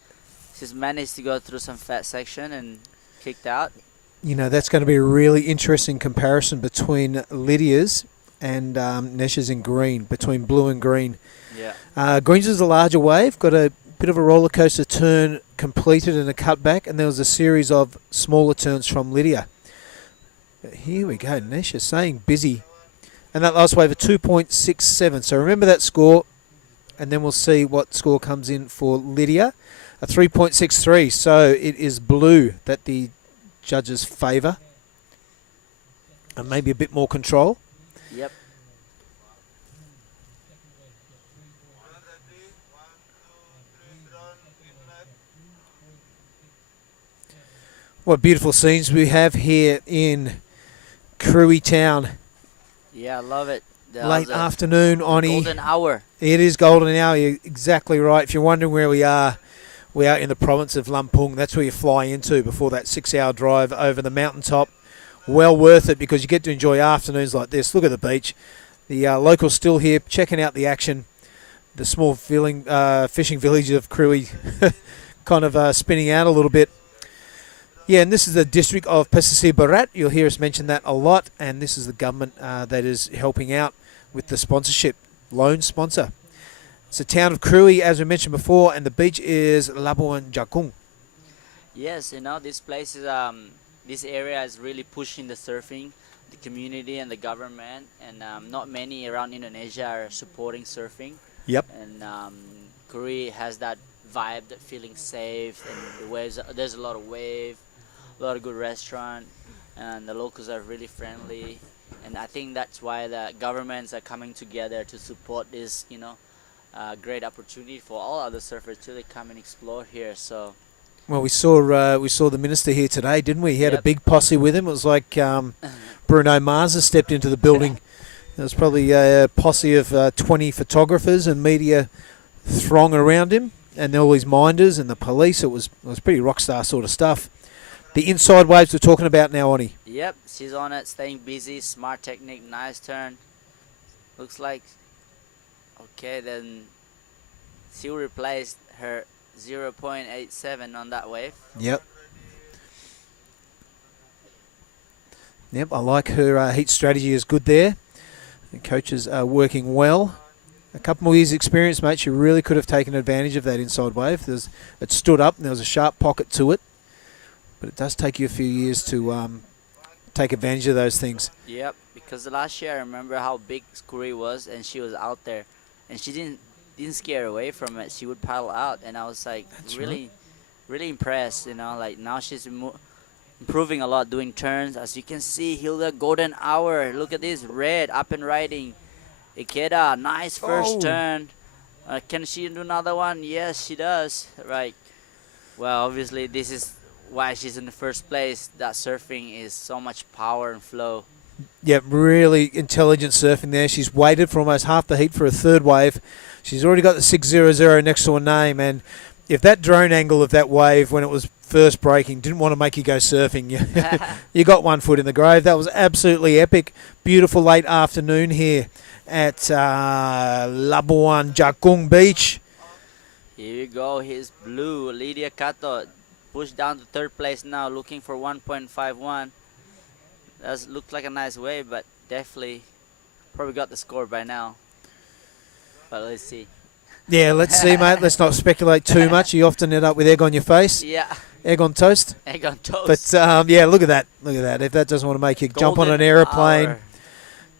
She's managed to go through some fat section and kicked out. You know, that's going to be a really interesting comparison between Lydia's and Nesha's in green, between blue and green. Yeah. Green's is a larger wave, got a bit of a roller coaster turn completed and a cutback, and there was a series of smaller turns from Lydia. But here we go, Nesha saying busy. And that last wave, a 2.67. So remember that score, and then we'll see what score comes in for Lydia. A 3.63. So it is blue that the judges favour, and maybe a bit more control. Yep. What beautiful scenes we have here in Krui Town. Yeah, I love it. Late afternoon, Oni. Golden hour. It is golden hour. You're exactly right. If you're wondering where we are in the province of Lampung. That's where you fly into before that 6-hour drive over the mountaintop. Well worth it because you get to enjoy afternoons like this. Look at the beach. The locals still here checking out the action. The small fishing village of Krui kind of spinning out a little bit. Yeah, and this is the district of Pesisir Barat. You'll hear us mention that a lot. And this is the government that is helping out with the sponsorship, loan sponsor. It's the town of Krui, as we mentioned before, and the beach is Labuan Jakung. Yes, you know, this place is this area is really pushing the surfing, the community and the government, and not many around Indonesia are supporting surfing. Yep. And Krui has that vibe, that feeling safe, and the waves. There's a lot of wave, a lot of good restaurant, and the locals are really friendly. And I think that's why the governments are coming together to support this, you know, great opportunity for all other surfers to come and explore here. So, well, we saw the minister here today, didn't we? He had a big posse with him. It was like Bruno Mars has stepped into the building. There was probably a posse of 20 photographers and media throng around him, and all these minders and the police. It was pretty rock star sort of stuff. The inside waves we're talking about now, Oni. Yep, she's on it, staying busy, smart technique, nice turn. Looks like, okay, then she replaced her 0.87 on that wave. Yep. Yep, I like her heat strategy is good there. The coaches are working well. A couple more years experience, mate. She really could have taken advantage of that inside wave. It stood up and there was a sharp pocket to it. But it does take you a few years to take advantage of those things. Yep, because last year I remember how big Krui was, and she was out there, and she didn't scare away from it. She would paddle out, and I was like, really impressed. You know, like now she's improving a lot, doing turns. As you can see, Hilda golden hour. Look at this red up and riding. Ikeda, nice first turn. Can she do another one? Yes, she does. Right. Well, obviously this is why she's in the first place. That surfing is so much power and flow. Yeah, really intelligent surfing there. She's waited for almost half the heat for a third wave. She's already got the 600 next to her name, and if that drone angle of that wave when it was first breaking didn't want to make you go surfing, you got one foot in the grave. That was absolutely epic. Beautiful late afternoon here at Labuan Jakung Beach. Here you go. Here's blue. Lydia Kato pushed down to third place now, looking for 1.51. That looks like a nice wave, but definitely probably got the score by now. But let's see. Yeah, let's see, mate. Let's not speculate too much. You often end up with egg on your face. Yeah. Egg on toast. Egg on toast. But, yeah, look at that. Look at that. If that doesn't want to make you jump on an aeroplane,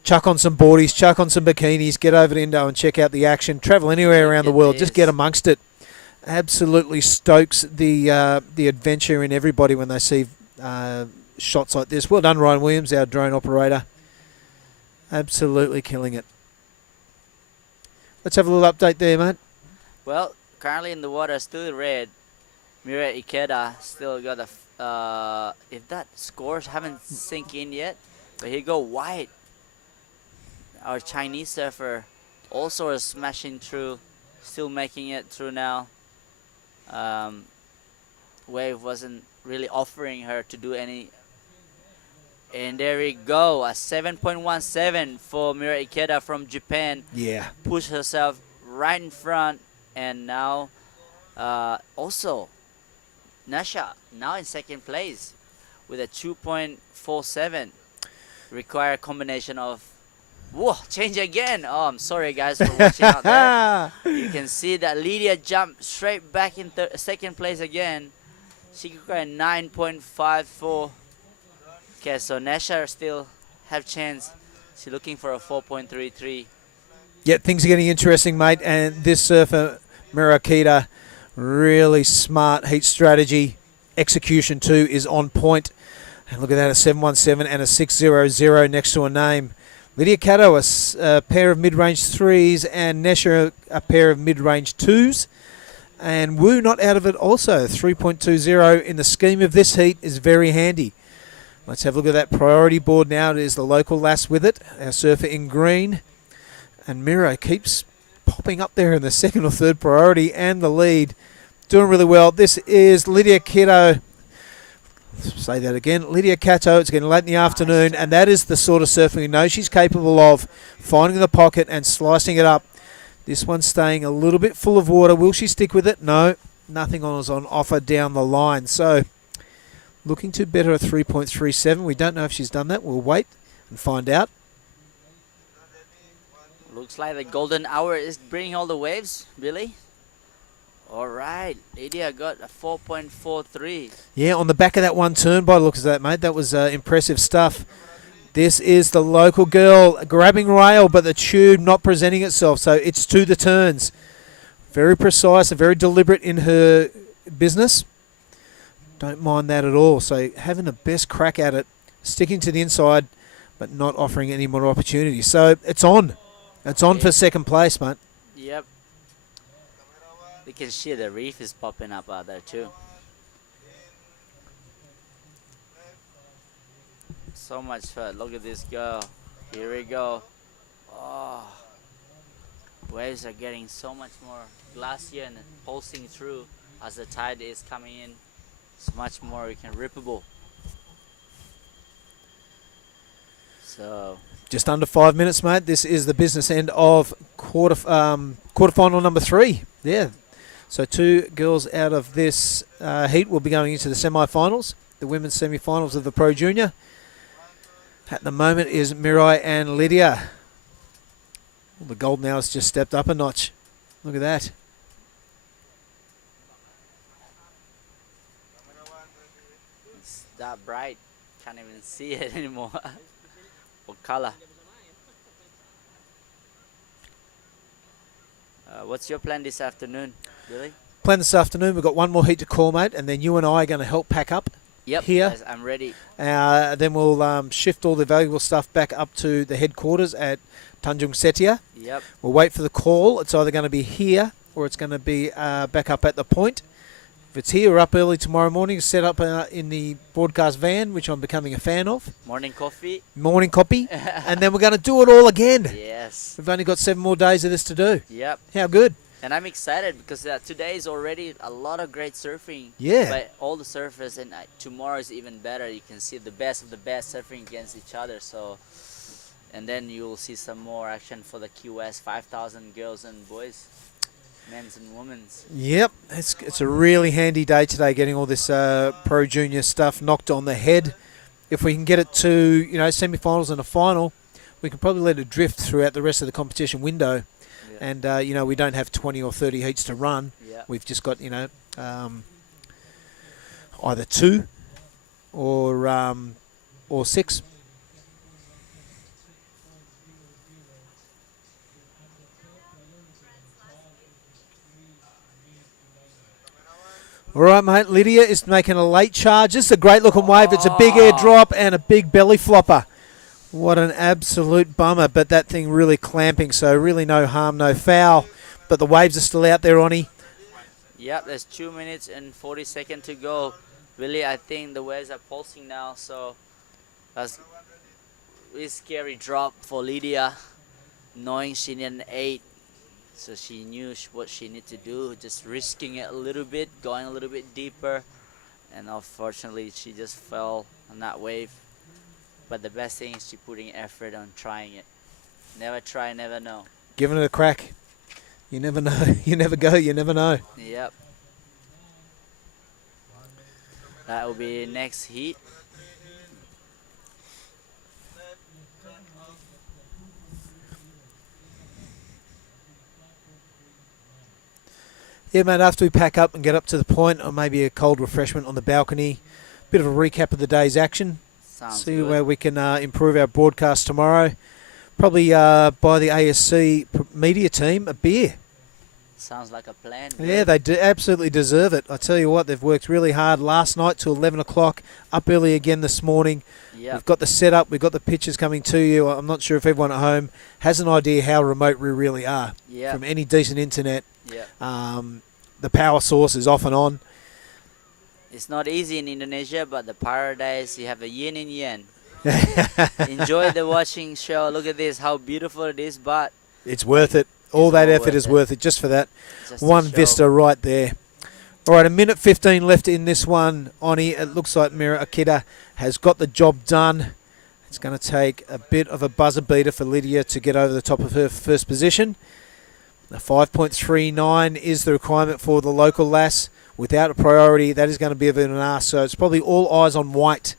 chuck on some boardies, chuck on some bikinis, get over to Indo and check out the action. Travel anywhere around the world. Just get amongst it. Absolutely stokes the adventure in everybody when they see shots like this. Well done, Ryan Williams, our drone operator. Absolutely killing it. Let's have a little update there, mate. Well, currently in the water, still red. Mira Ikeda still got a... if that scores haven't sink in yet, but here go white. Our Chinese surfer also is smashing through, still making it through now. Wave wasn't really offering her to do any. And there we go, a 7.17 for Mira Ikeda from Japan. Yeah. Pushed herself right in front, and now also Nasha now in second place with a 2.47. Require a combination of... Whoa, change again. Oh, I'm sorry, guys, for watching out there. You can see that Lydia jumped straight back in second place again. She require 9.54. Okay, so Nasha still have chance. She's looking for a 4.33. Yeah, things are getting interesting, mate. And this surfer, Mirakita, really smart heat strategy. Execution, too, is on point. And look at that, a 717 and a 600 next to a name. Lydia Cato, a pair of mid-range threes, and Nesha, a pair of mid-range twos. And Wu not out of it also. 3.20 in the scheme of this heat is very handy. Let's have a look at that priority board now. It is the local lass with it, our surfer in green. And Miro keeps popping up there in the second or third priority and the lead. Doing really well. This is Lydia Cato. Say that again. Lydia Cato. It's getting late in the afternoon, and that is the sort of surfing we know she's capable of, finding the pocket and slicing it up. This one's staying a little bit full of water. Will she stick with it? No. Nothing is on offer down the line. So, looking to better a 3.37. We don't know if she's done that. We'll wait and find out. Looks like the golden hour is bringing all the waves, Billy. All right, Lydia got a 4.43. Yeah, on the back of that one turn, by the looks of that, mate. That was impressive stuff. This is the local girl grabbing rail, but the tube not presenting itself, so it's to the turns. Very precise and very deliberate in her business. Don't mind that at all. So having the best crack at it, sticking to the inside, but not offering any more opportunities. So it's on. It's on for second place, mate. Yep. We can see the reef is popping up out there too. So much fun. Look at this girl. Here we go. Oh, waves are getting so much more glassy and pulsing through as the tide is coming in. It's much more rippable. So just under 5 minutes, mate. This is the business end of quarterfinal number 3. Yeah. So 2 girls out of this heat will be going into the semi-finals, the women's semi-finals of the Pro Junior. At the moment is Mirai and Lydia. Well, the gold now has just stepped up a notch. Look at that. it's that bright. Can't even see it anymore. What color? What's your plan this afternoon, Billy? Plan this afternoon, we've got one more heat to call, mate, and then you and I are going to help pack up. Yep, here. Guys, I'm ready. Then we'll shift all the valuable stuff back up to the headquarters at Tanjung Setia. Yep. We'll wait for the call. It's either going to be here or it's going to be back up at the point. If it's here, we're up early tomorrow morning, set up in the broadcast van, which I'm becoming a fan of. Morning coffee. Morning copy. And then we're going to do it all again. Yes. We've only got 7 more days of this to do. Yep. How good. And I'm excited because today is already a lot of great surfing. Yeah. By all the surfers, and tomorrow is even better. You can see the best of the best surfing against each other. So, and then you will see some more action for the QS 5,000 girls and boys, men's and women's. Yep, it's a really handy day today, getting all this Pro Junior stuff knocked on the head. If we can get it to semi-finals and a final, we can probably let it drift throughout the rest of the competition window. And, we don't have 20 or 30 heats to run. Yeah. We've just got, either 2 or 6. All right, mate. Lydia is making a late charge. This is a great looking wave. It's a big air drop and a big belly flopper. What an absolute bummer, but that thing really clamping, so really no harm, no foul. But the waves are still out there, Onnie. Yep, there's 2 minutes and 40 seconds to go. Really, I think the waves are pulsing now, so that's a really scary drop for Lydia, knowing she needed an 8. So she knew what she needed to do, just risking it a little bit, going a little bit deeper. And unfortunately, she just fell on that wave. But the best thing is she putting effort on trying it. Never try, never know. Giving it a crack. You never know. You never go, you never know. Yep. That will be next heat. Yeah, mate, after we pack up and get up to the point, or maybe a cold refreshment on the balcony, bit of a recap of the day's action. Sounds See good. where we can improve our broadcast tomorrow. Probably by the ASC media team, a beer. Sounds like a plan. Yeah, they absolutely deserve it. I tell you what, they've worked really hard last night till 11 o'clock, up early again this morning. Yep. We've got the setup, we've got the pictures coming to you. I'm not sure if everyone at home has an idea how remote we really are Yep. from any decent internet. Yep. The power source is off and on. It's not easy in Indonesia, but the paradise, you have a yin and yang. Enjoy the watching show. Look at this, how beautiful it is, but It's worth it. All that all effort worth is it. worth it just for that just to one show. vista right there. All right, a minute 15 left in this one. Oni, it looks like Mira Akita has got the job done. It's going to take a bit of a buzzer beater for Lydia to get over the top of her first position. The 5.39 is the requirement for the local lass. Without a priority, that is going to be a bit of an ask. So it's probably all eyes on White.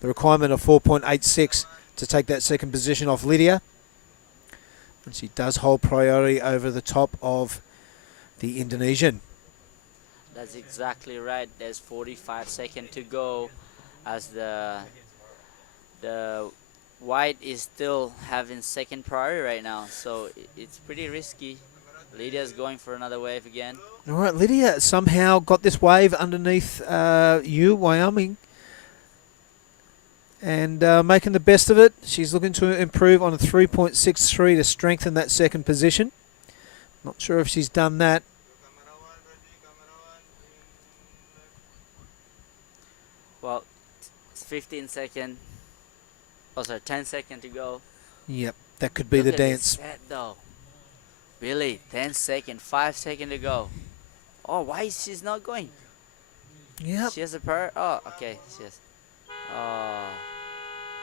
The requirement of 4.86 to take that second position off Lydia. And she does hold priority over the top of the Indonesian. That's exactly right. There's 45 seconds to go as the White is still having second priority right now. So it's pretty risky. Lydia's going for another wave again. All right, Lydia somehow got this wave underneath Wyoming. And making the best of it. She's looking to improve on a 3.63 to strengthen that second position. Not sure if she's done that. Well, it's 15 seconds. Oh, sorry, 10 seconds to go. Yep, that could be Look the at this dance. set, though. Billy, 10 seconds, 5 seconds to go. Oh, why is she not going? Yep. She has a power. Oh, okay. She has. Oh,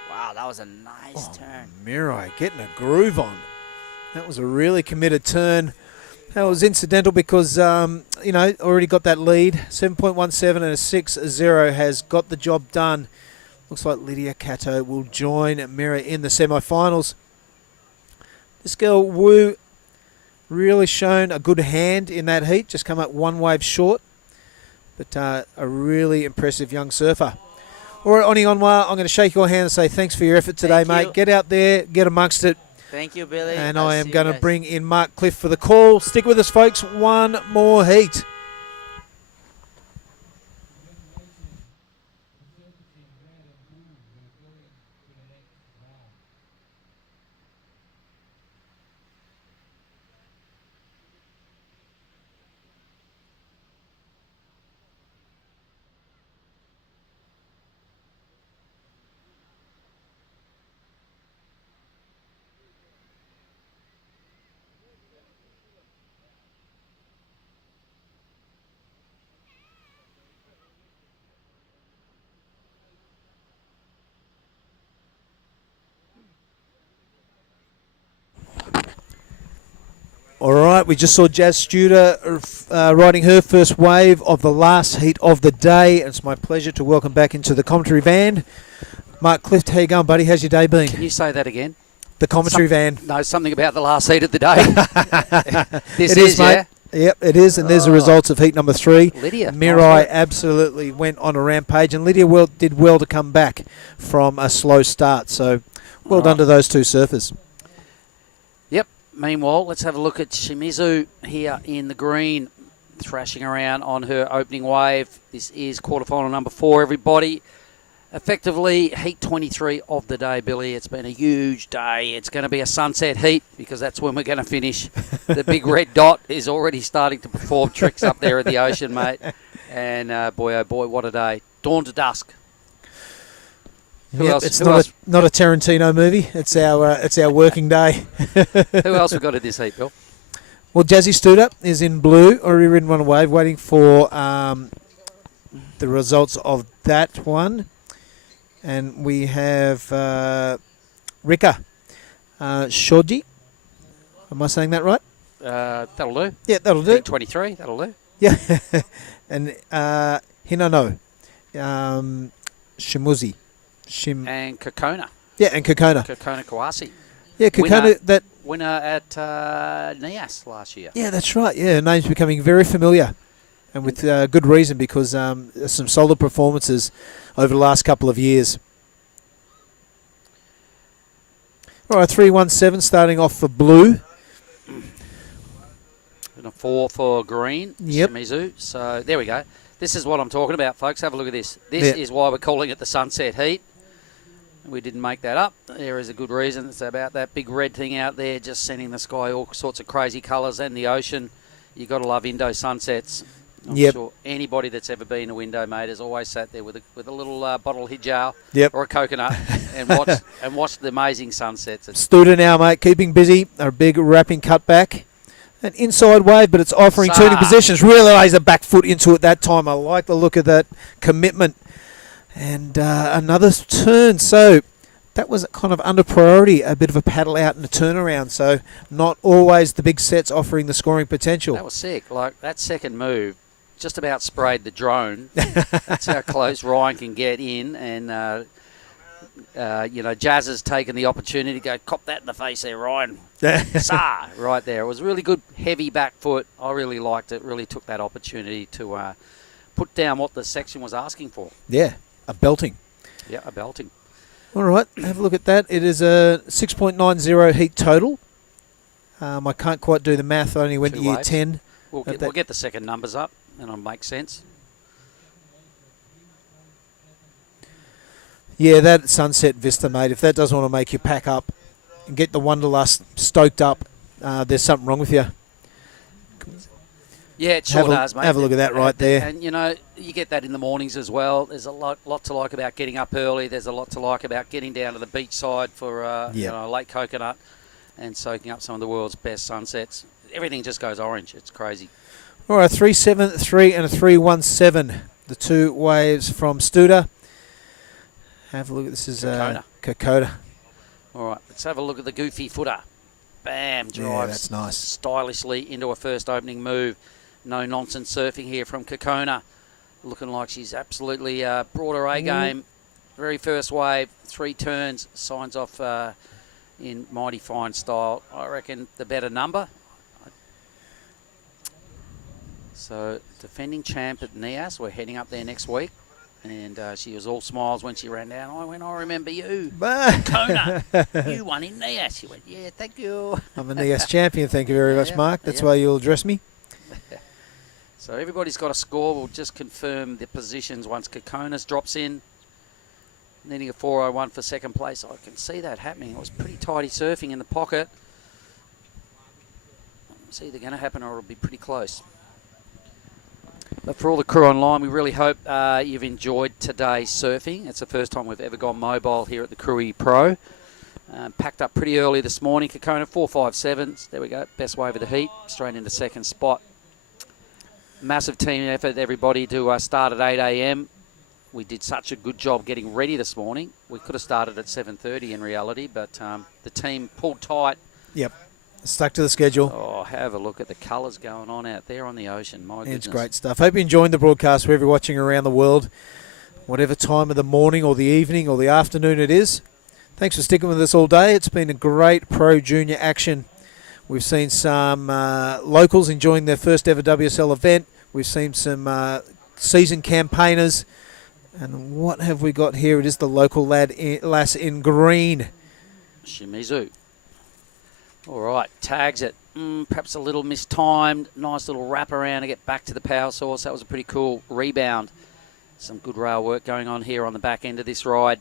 wow, that was a nice turn. Mirai getting a groove on. That was a really committed turn. That was incidental because, already got that lead. 7.17 and a 6.0 has got the job done. Looks like Lydia Cato will join Mira in the semi-finals. This girl, Wu, really shown a good hand in that heat. Just come up one wave short. But a really impressive young surfer. All right, Oni Onwa, I'm going to shake your hand and say thanks for your effort today, mate. Get out there, get amongst it. Thank you, Billy. And I'll I see am you going to guys. bring in Mark Cliff for the call. Stick with us, folks. One more heat. All right, we just saw Jazz Studer riding her first wave of the last heat of the day. It's my pleasure to welcome back into the commentary van Mark Clift. How you going, buddy? How's your day been? Can you say that again? The commentary van. No, something about the last heat of the day. This It is, mate. yeah? Yep, it is, and there's the results of heat number 3. Lydia. Mirai nice absolutely went on a rampage, and Lydia did well to come back from a slow start. So well done to those two surfers. Yep. Meanwhile, let's have a look at Shimizu here in the green, thrashing around on her opening wave. This is quarterfinal number 4, everybody. Effectively, heat 23 of the day, Billy. It's been a huge day. It's going to be a sunset heat because that's when we're going to finish. The big red dot is already starting to perform tricks up there in the ocean, mate. And boy, oh boy, what a day. Dawn to dusk. Who else? It's Who not else? not a Tarantino movie. It's our working day. Who else we got in this heat, Bill? Well, Jazzy Studer is in blue, already ridden one wave, waiting for the results of that one. And we have Rika Shoji. Am I saying that right? That'll do. Yeah, that'll do. Heat 23, that'll do. Yeah. And Hinano Shimuzi. And Kokona. Yeah, and Kokona. Kokona Kawasi. Yeah, Kokona, that winner at NIAS last year. Yeah, that's right. Yeah, her name's becoming very familiar, and with good reason, because some solid performances over the last couple of years. All right, 3-1-7 starting off for blue. And a 4 for green. Yep. Shimizu. So there we go. This is what I'm talking about, folks. Have a look at this. This is why we're calling it the Sunset Heat. We didn't make that up. There is a good reason. It's about that big red thing out there just sending the sky all sorts of crazy colours, and the ocean. You've got to love Indo sunsets. I'm sure anybody that's ever been to Indo, mate, has always sat there with a little bottle hijau or a coconut and watched the amazing sunsets. Studer now, mate, keeping busy. A big wrapping cutback. An inside wave, but it's offering turning positions. Really lays a back foot into it that time. I like the look of that commitment. And another turn. So that was kind of under priority, a bit of a paddle out and a turnaround. So not always the big sets offering the scoring potential. That was sick. Like that second move just about sprayed the drone. That's how close Ryan can get in. And, Jazz has taken the opportunity to go, cop that in the face there, Ryan. Right there. It was a really good heavy back foot. I really liked it. Really took that opportunity to put down what the section was asking for. Yeah, a belting. Yeah, a belting. All right, have a look at that. It is a 6.90 heat total. I can't quite do the math. I only went to year 10. We'll get the second numbers up, and it'll make sense. Yeah, that Sunset Vista, mate, if that doesn't want to make you pack up and get the Wanderlust stoked up, there's something wrong with you. Yeah, it sure does, mate. Have a look at that right there. And, you get that in the mornings as well. There's a lot to like about getting up early. There's a lot to like about getting down to the beach side for Lake Coconut and soaking up some of the world's best sunsets. Everything just goes orange. It's crazy. All right, 3-7-3 and a 3-1-7. The two waves from Studer. Have a look at this. Is Kokoda. All right, let's have a look at the goofy footer. Bam, drives. Yeah, that's nice. Stylishly into a first opening move. No nonsense surfing here from Kokona. Looking like she's absolutely brought her A game. Very first wave, 3 turns, signs off in mighty fine style. I reckon the better number. So defending champ at NIAS. We're heading up there next week. And she was all smiles when she ran down. I went, I remember you. Kona, you won in NIAS. She went, yeah, thank you. I'm a NIAS champion, thank you very much, Mark. That's why you'll address me. So everybody's got a score. We'll just confirm the positions once Kokonas drops in. Needing a 4:01 for second place. I can see that happening. It was pretty tidy surfing in the pocket. It's either going to happen or it'll be pretty close. But for all the crew online, we really hope you've enjoyed today's surfing. It's the first time we've ever gone mobile here at the Krui Pro. Packed up pretty early this morning. Kokona 4.57. There we go. Best wave of the heat. Straight into second spot. Massive team effort, everybody, to start at 8 a.m. We did such a good job getting ready this morning. We could have started at 7:30 in reality, but the team pulled tight. Yep. Stuck to the schedule. Oh, have a look at the colours going on out there on the ocean. My goodness. It's great stuff. Hope you enjoyed the broadcast wherever you're watching around the world, whatever time of the morning or the evening or the afternoon it is. Thanks for sticking with us all day. It's been a great Pro Junior action. We've seen some locals enjoying their first ever WSL event. We've seen some seasoned campaigners. And what have we got here? It is the local lass in green. Shimizu. All right, tags it. Perhaps a little mistimed. Nice little wrap around to get back to the power source. That was a pretty cool rebound. Some good rail work going on here on the back end of this ride.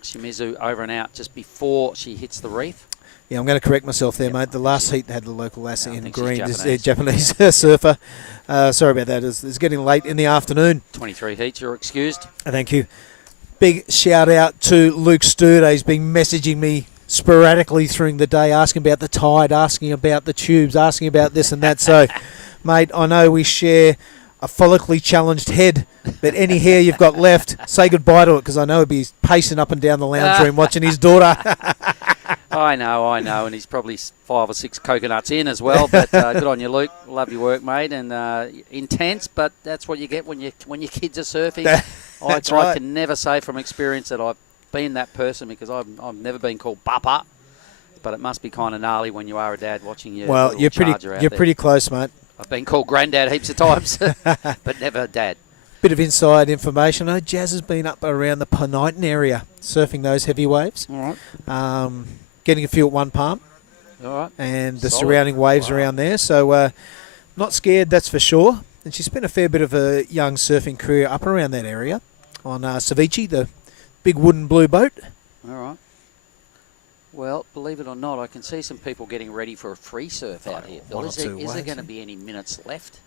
Shimizu over and out just before she hits the reef. Yeah, I'm going to correct myself there, mate. The last heat had the local lassie in green. Japanese. This Japanese surfer. Sorry about that. It's getting late in the afternoon. 23 heats, you're excused. Thank you. Big shout out to Luke Studer. He's been messaging me sporadically through the day, asking about the tide, asking about the tubes, asking about this and that. So, mate, I know we share a follically challenged head, but any hair you've got left, say goodbye to it, because I know he'll be pacing up and down the lounge room watching his daughter. I know, and he's probably 5 or 6 coconuts in as well. But good on you, Luke. Love your work, mate, and intense. But that's what you get when your kids are surfing. I can never say from experience that I've been that person because I've never been called Papa. But it must be kind of gnarly when you are a dad watching your well, you're pretty close, mate. I've been called granddad heaps of times, but never dad. Bit of inside information. I know Jazz has been up around the Peniton area surfing those heavy waves. All right. Getting a few at One Palm. All right. And the Solid. surrounding waves around there. So not scared, that's for sure. And she spent a fair bit of a young surfing career up around that area on Ceviche, the big wooden blue boat. All right. Well, believe it or not, I can see some people getting ready for a free surf out here. Bill, is there going to be any minutes left?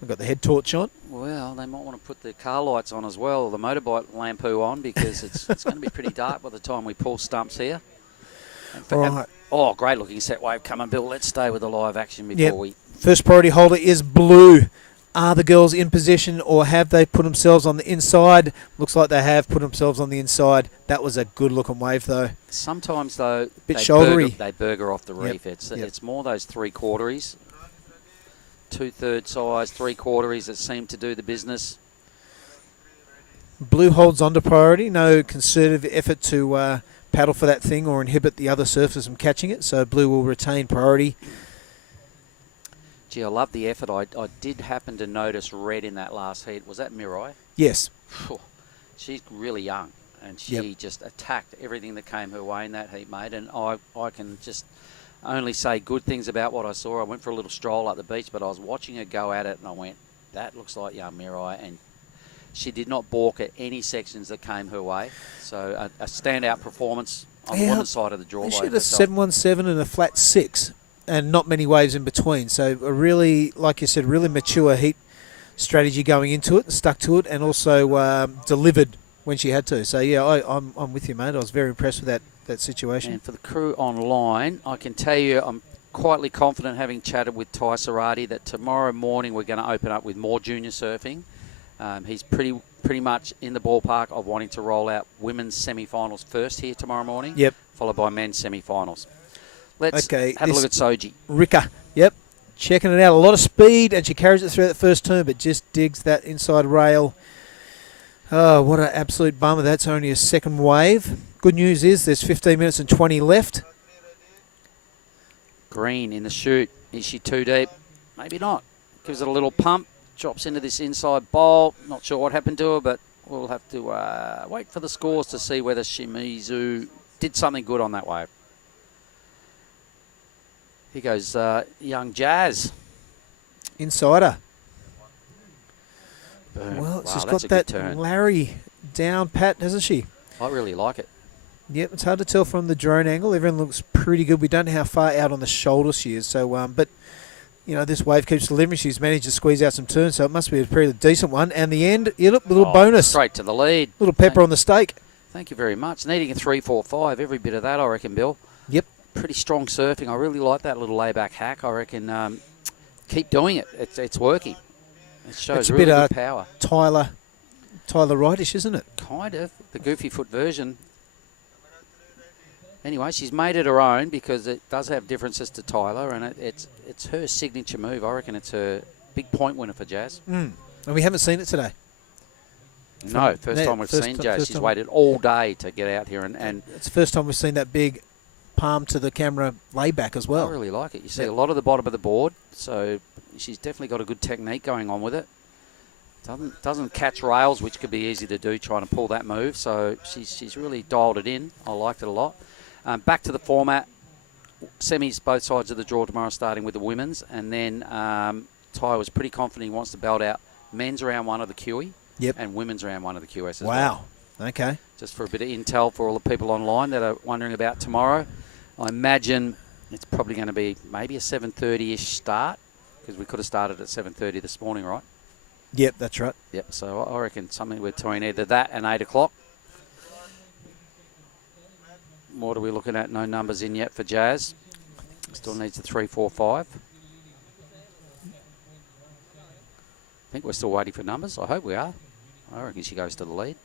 We've got the head torch on. Well, they might want to put the car lights on as well, or the motorbike lampu on, because it's going to be pretty dark by the time we pull stumps here. Right. Oh, great looking set wave coming, Bill. Let's stay with the live action before we... First priority holder is blue. Are the girls in position or have they put themselves on the inside? Looks like they have put themselves on the inside. That was a good looking wave though. Sometimes though, bit shouldery. They burger off the reef. It's more those 3/4s, 2/3 size 3/4s that seem to do the business. Blue holds on to priority. No concerted effort to paddle for that thing or inhibit the other surfers from catching it. So blue will retain priority. Gee, I love the effort. I did happen to notice red in that last heat. Was that Mirai? Yes. She's really young, and she just attacked everything that came her way in that heat, mate. And I can just only say good things about what I saw. I went for a little stroll up the beach, but I was watching her go at it, and I went, that looks like young Mirai. And she did not balk at any sections that came her way. So a standout performance on the women's side of the draw. She had a 717 and a flat 6. And not many waves in between. So a really, like you said, really mature heat strategy going into it, stuck to it, and also delivered when she had to. So, yeah, I'm with you, mate. I was very impressed with that situation. And for the crew online, I can tell you I'm quietly confident, having chatted with Ty Sarati, that tomorrow morning we're going to open up with more junior surfing. He's pretty much in the ballpark of wanting to roll out women's semi-finals first here tomorrow morning. Yep. Followed by men's semi-finals. Let's have a look at Soji. Rika, yep, checking it out. A lot of speed, and she carries it through that first turn, but just digs that inside rail. Oh, what an absolute bummer. That's only a second wave. Good news is there's 15 minutes and 20 left. Green in the chute. Is she too deep? Maybe not. Gives it a little pump. Drops into this inside bowl. Not sure what happened to her, but we'll have to wait for the scores to see whether Shimizu did something good on that wave. Here goes young Jazz. Insider. Boom. Well, wow, she's got that Larry down pat, hasn't she? I really like it. Yep, it's hard to tell from the drone angle. Everyone looks pretty good. We don't know how far out on the shoulder she is. So, but, you know, this wave keeps delivering. She's managed to squeeze out some turns, so it must be a pretty decent one. And the end, you look, little bonus. Straight to the lead. Little pepper on the steak. Thank you very much. Needing a 3-4-5, every bit of that, I reckon, Bill. Yep. Pretty strong surfing. I really like that little layback hack. I reckon keep doing it. It's working. It shows it's really a bit good power. Tyler Wrightish, isn't it? Kind of. The goofy foot version. Anyway, she's made it her own because it does have differences to Tyler, and it's her signature move. I reckon it's her big point winner for Jazz. And we haven't seen it today. No, first time we've seen Jazz. She's waited all day to get out here, and it's the first time we've seen that big palm to the camera layback as well. I really like it. You see a lot of the bottom of the board, so she's definitely got a good technique going on with it. Doesn't catch rails, which could be easy to do trying to pull that move. So she's really dialed it in. I liked it a lot. Back to the format. Semis both sides of the draw tomorrow, starting with the women's, and then Ty was pretty confident he wants to belt out men's round 1 of the QE. Yep. And women's round 1 of the QS as well. Wow. Okay. Just for a bit of intel for all the people online that are wondering about tomorrow. I imagine it's probably going to be maybe a 7:30-ish start, because we could have started at 7:30 this morning, right? Yep, that's right. Yep, so I reckon something between either that and 8 o'clock. What are we looking at? No numbers in yet for Jazz. Still needs a 3-4-5. I think we're still waiting for numbers. I hope we are. I reckon she goes to the lead.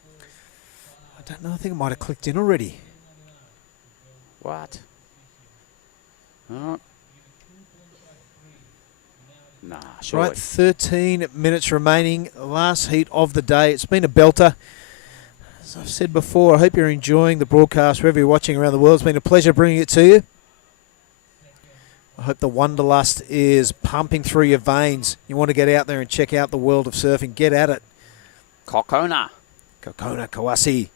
I don't know. I think it might have clicked in already. What? All right. Nah, surely. Right, 13 minutes remaining. Last heat of the day. It's been a belter. As I've said before, I hope you're enjoying the broadcast wherever you're watching around the world. It's been a pleasure bringing it to you. I hope the wanderlust is pumping through your veins. You want to get out there and check out the world of surfing. Get at it. Kokona Kawasi,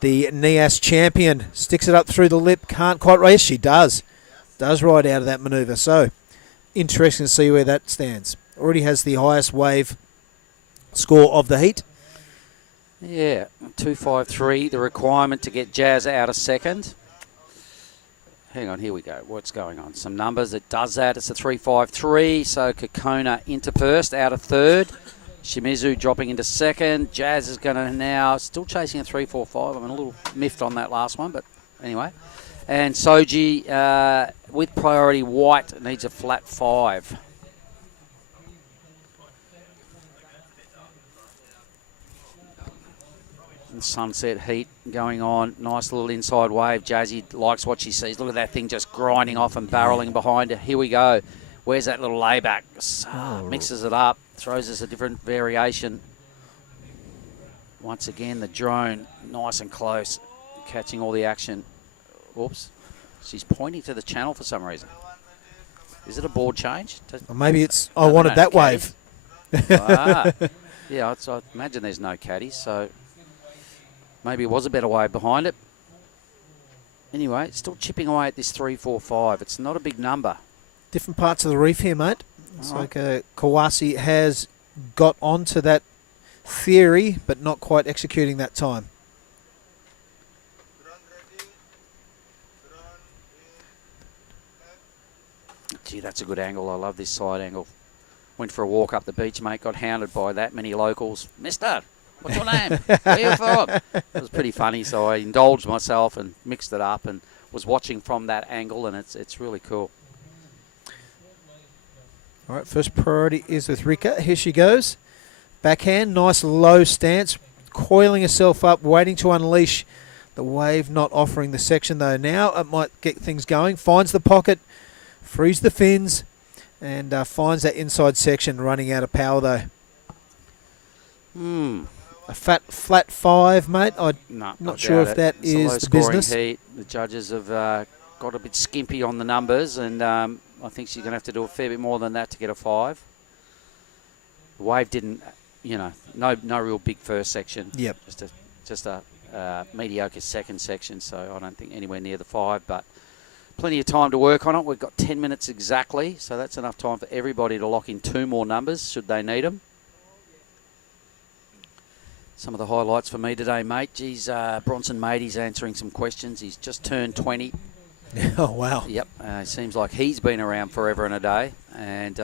the NIAS champion, sticks it up through the lip. Can't quite race. She does. Does ride out of that manoeuvre. So, interesting to see where that stands. Already has the highest wave score of the heat. Yeah, 253, the requirement to get Jazz out of second. Hang on, here we go. What's going on? Some numbers. It does that. It's a 353. So Kokona into first, out of third. Shimizu dropping into second. Jazz is going to now, still chasing a 345. I'm a little miffed on that last one, but anyway. And Soji, with priority white, needs a flat 5. Sunset heat going on. Nice little inside wave. Jazzy likes what she sees. Look at that thing just grinding off and barreling behind her. Here we go. Where's that little layback? Mixes it up. Throws us a different variation. Once again, the drone nice and close. Catching all the action. Oops. She's pointing to the channel for some reason. Is it a board change? Or maybe it's, I wanted that wave. Yeah, I imagine there's no caddies, so maybe it was a better wave behind it. Anyway, it's still chipping away at this 345. It's not a big number. Different parts of the reef here, mate. It's like Kawasi has got onto that theory, but not quite executing that time. Gee, that's a good angle. I love this side angle. Went for a walk up the beach, mate. Got hounded by that many locals. Mister, what's your name? Where you from? It was pretty funny, so I indulged myself and mixed it up and was watching from that angle, and it's really cool. All right, first priority is with Rika. Here she goes. Backhand, nice low stance, coiling herself up, waiting to unleash. The wave not offering the section, though. Now it might get things going. Finds the pocket, frees the fins, and finds that inside section running out of power, though. A flat 5, mate. I'm not sure if that is the business. Heat. The judges have got a bit skimpy on the numbers, and I think she's going to have to do a fair bit more than that to get a 5. The wave didn't, no real big first section. Yep. Just a mediocre second section, so I don't think anywhere near the 5, but plenty of time to work on it. We've got 10 minutes exactly, so that's enough time for everybody to lock in 2 more numbers should they need them. Some of the highlights for me today, mate. Geez, Bronson Matey's answering some questions. He's just turned 20. Oh, wow. Yep. It seems like he's been around forever and a day. And,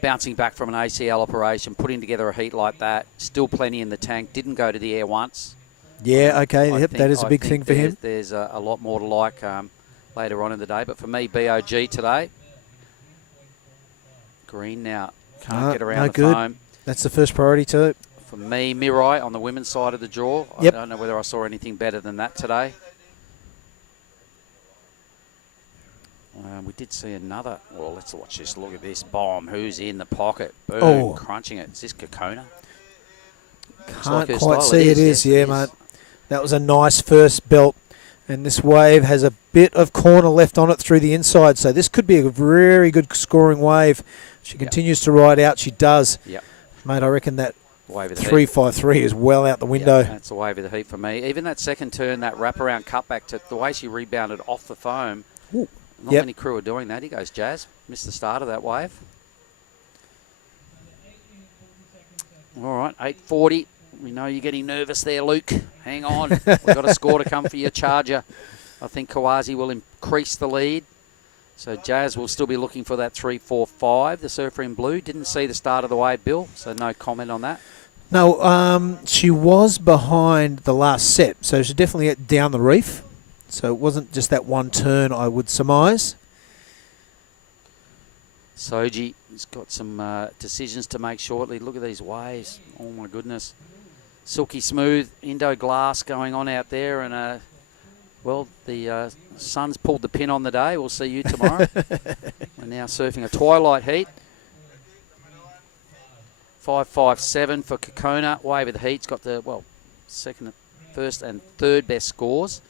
bouncing back from an ACL operation, putting together a heat like that, still plenty in the tank, didn't go to the air once. Yeah, okay. Yep, that is a big thing for him. There's a lot more to like later on in the day. But for me, BOG today, green now. Can't get around the foam. That's the first priority too. For me, Mirai on the women's side of the draw. Yep. I don't know whether I saw anything better than that today. We did see another. Well, let's watch this. Look at this bomb. Who's in the pocket? Boom, crunching it. Is this Kokona? Can't quite see it is, yeah, mate. That was a nice first belt. And this wave has a bit of corner left on it through the inside. So this could be a very good scoring wave. She continues to ride out. She does. Yep. Mate, I reckon that wave of the 353 is well out the window. Yep, that's the wave of the heat for me. Even that second turn, that wraparound cutback, to the way she rebounded off the foam. Ooh. Not many crew are doing that. He goes, Jazz. Missed the start of that wave. All right, 8:40. We know you're getting nervous there, Luke. Hang on. We've got a score to come for your Charger. I think Kawasi will increase the lead. So Jazz will still be looking for that 3-4-5. The surfer in blue. Didn't see the start of the wave, Bill, so no comment on that. No, she was behind the last set, so she's definitely down the reef. So it wasn't just that one turn, I would surmise. Soji has got some decisions to make shortly. Look at these waves. Oh, my goodness. Silky smooth Indo glass going on out there, and Well, the sun's pulled the pin on the day. We'll see you tomorrow. We're now surfing a twilight heat. 5.57 for Kokona. Wave of the Heat's got the, second, first and third best scores.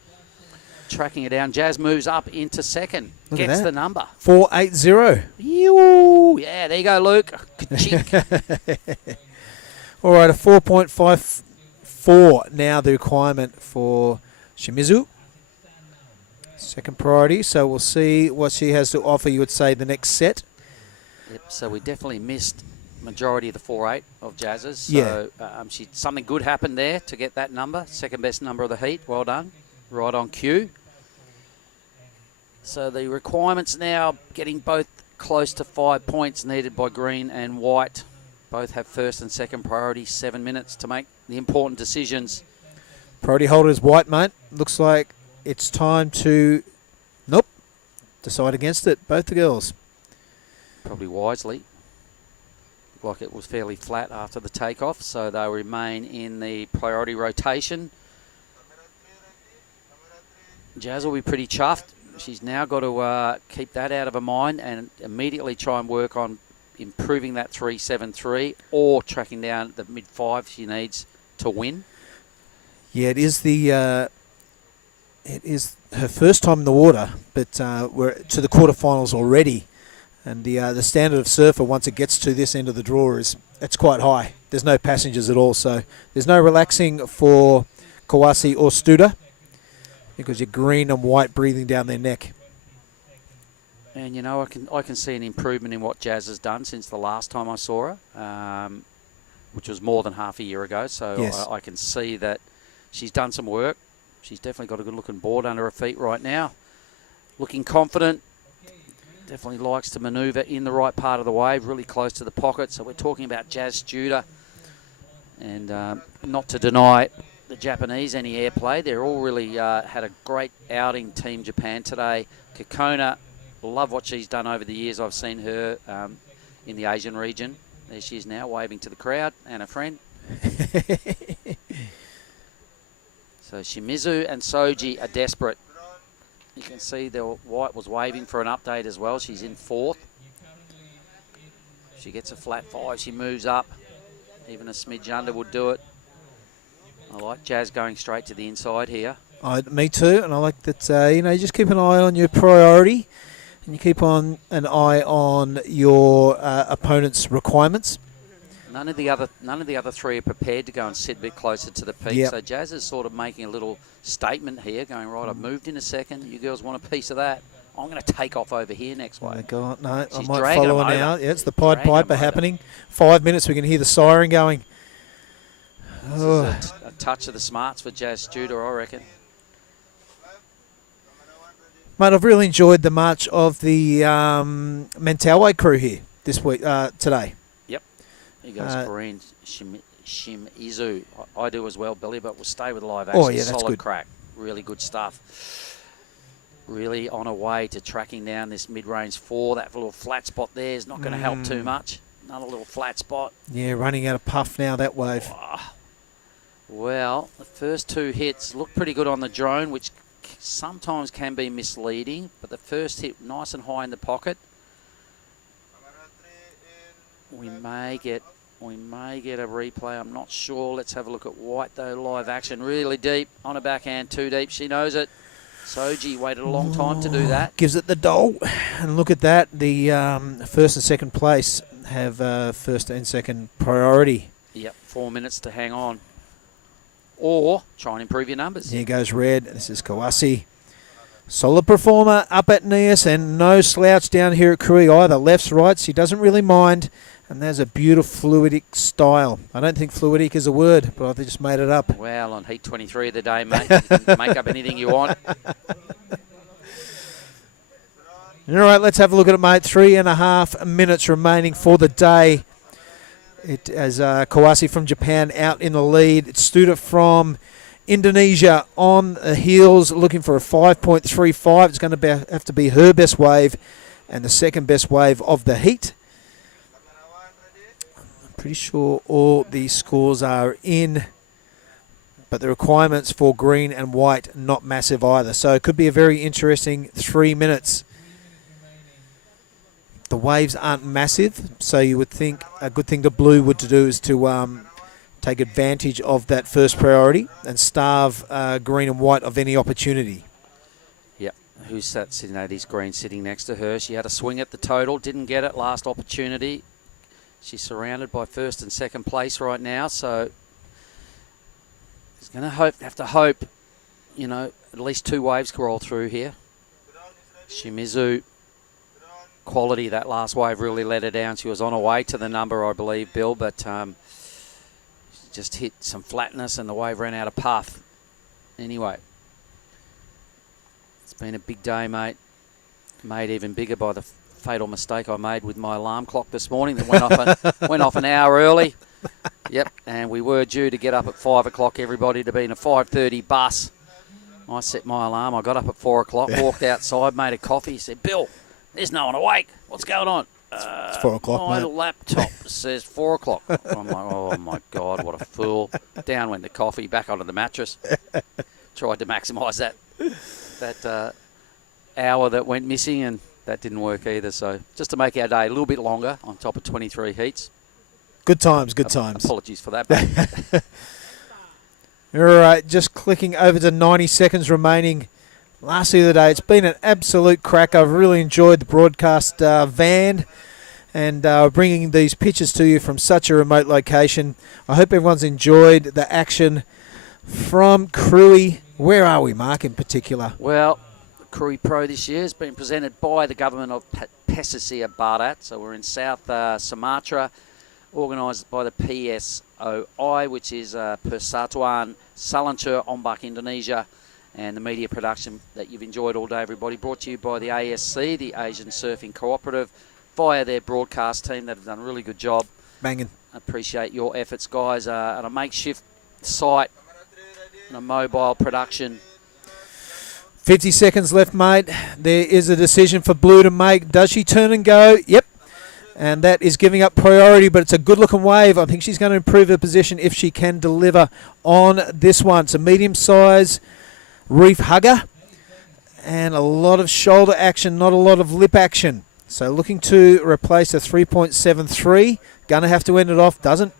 Tracking it down. Jazz moves up into second. Gets the number. 4.80. Yeah, there you go, Luke. All right, a 4.54 now the requirement for Shimizu. Second priority, so we'll see what she has to offer, you would say, the next set. Yep, so we definitely missed majority of the 4.8 of Jazz's. So Yeah. Something good happened there to get that number. Second best number of the heat. Well done. Right on cue. So the requirements now getting both close to 5 points needed by green and white. Both have first and second priority. 7 minutes to make the important decisions. Priority holder is white, mate. Looks like it's time to, decide against it. Both the girls. Probably wisely. Like it was fairly flat after the takeoff, so they'll remain in the priority rotation. Jazz will be pretty chuffed. She's now got to keep that out of her mind and immediately try and work on improving that 3.73 or tracking down the mid-5 she needs to win. Yeah, it is her first time in the water, but we're to the quarterfinals already. And the standard of surfer, once it gets to this end of the draw, it's quite high. There's no passengers at all, so there's no relaxing for Kawase or Studer because you're green and white breathing down their neck. And you know, I can see an improvement in what Jazz has done since the last time I saw her, which was more than half a year ago. So yes. I can see that she's done some work. She's definitely got a good-looking board under her feet right now. Looking confident. Definitely likes to manoeuvre in the right part of the wave, really close to the pocket. So we're talking about Jazz Studer. And not to deny the Japanese any airplay. They're all really had a great outing, Team Japan today. Kokona, love what she's done over the years. I've seen her in the Asian region. There she is now, waving to the crowd and a friend. So Shimizu and Soji are desperate. You can see the white was waving for an update as well. She's in fourth. She gets a flat 5. She moves up. Even a smidge under would do it. I like Jazz going straight to the inside here. Me too, and I like that, you just keep an eye on your priority and you keep on an eye on your opponent's requirements. None of the other three are prepared to go and sit a bit closer to the peak. Yep. So Jazz is sort of making a little statement here, going, right, I've moved in a second. You girls want a piece of that. I'm going to take off over here next way. Oh, God, no, She's I might dragging follow them her over. now. Yeah, it's the Pied Dragging Piper them over. happening. 5 minutes, we can hear the siren going. This is a touch of the smarts for Jazz Studer, I reckon. Mate, I've really enjoyed the march of the Mentawai crew here this week, today. Yep. Here goes Green Shimizu. I do as well, Billy, but we'll stay with live action. Oh, yeah, that's Solid good. crack. Really good stuff. Really on a way to tracking down this mid-range 4. That little flat spot there is not going to help too much. Another little flat spot. Yeah, running out of puff now, that wave. Well, the first 2 hits look pretty good on the drone, which sometimes can be misleading, but the first hit nice and high in the pocket. We may get a replay. I'm not sure. Let's have a look at White though. Live action, really deep on a backhand, too deep. She knows it. Soji waited a long time to do that. Gives it the dole, and look at that. The first and second place have first and second priority. Yep, 4 minutes to hang on. Or try and improve your numbers. Here goes red. This is Kawase. Solid performer up at Nias, and no slouch down here at Krui either. Lefts, rights, she doesn't really mind. And there's a beautiful fluidic style. I don't think fluidic is a word, but I've just made it up. Well, on heat 23 of the day, mate, you can make up anything you want. All right, let's have a look at it, mate. 3.5 minutes remaining for the day. It has Kawase from Japan out in the lead. It's Studer from Indonesia on the heels, looking for a 5.35. It's going to have to be her best wave and the second best wave of the heat. I'm pretty sure all the scores are in. but the requirements for green and white not massive either. So it could be a very interesting 3 minutes. The waves aren't massive, so you would think a good thing the blue would do is to take advantage of that first priority and starve green and white of any opportunity. Yep. Who's that sitting at his green sitting next to her? She had a swing at the total, didn't get it, last opportunity. She's surrounded by first and second place right now, so he's going to have to hope, you know, at least 2 waves can roll through here. Shimizu, quality, that last wave really let her down. She was on her way to the number, I believe, Bill, but just hit some flatness and the wave ran out of path. Anyway, it's been a big day, mate. Made even bigger by the fatal mistake I made with my alarm clock this morning that went off an hour early. Yep, and we were due to get up at 5 o'clock, everybody, to be in a 5:30 bus. I set my alarm. I got up at 4 o'clock, walked outside, made a coffee, said, Bill, there's no one awake. What's going on? It's 4 o'clock, my mate. laptop says 4 o'clock. I'm like, oh, my God, what a fool. Down went the coffee, back onto the mattress. Tried to maximise that hour that went missing, and that didn't work either. So just to make our day a little bit longer on top of 23 heats. Good times, good times. Apologies for that, mate. All right, just clicking over to 90 seconds remaining. Lastly of the day, it's been an absolute crack. I've really enjoyed the broadcast van and bringing these pictures to you from such a remote location. I hope everyone's enjoyed the action from Krui. Where are we, Mark, in particular? Well, Krui Pro this year has been presented by the government of Pesisir Barat. So we're in South Sumatra, organised by the PSOI, which is Persatuan Salantur Ombak Indonesia, and the media production that you've enjoyed all day, everybody. Brought to you by the ASC, the Asian Surfing Cooperative, via their broadcast team that have done a really good job. Banging. Appreciate your efforts, guys. And a makeshift site and a mobile production. 50 seconds left, mate. There is a decision for Blue to make. Does she turn and go? Yep. And that is giving up priority, but it's a good-looking wave. I think she's going to improve her position if she can deliver on this one. It's a medium-size reef hugger and a lot of shoulder action, not a lot of lip action. So looking to replace a 3.73. Going to have to end it off. Doesn't.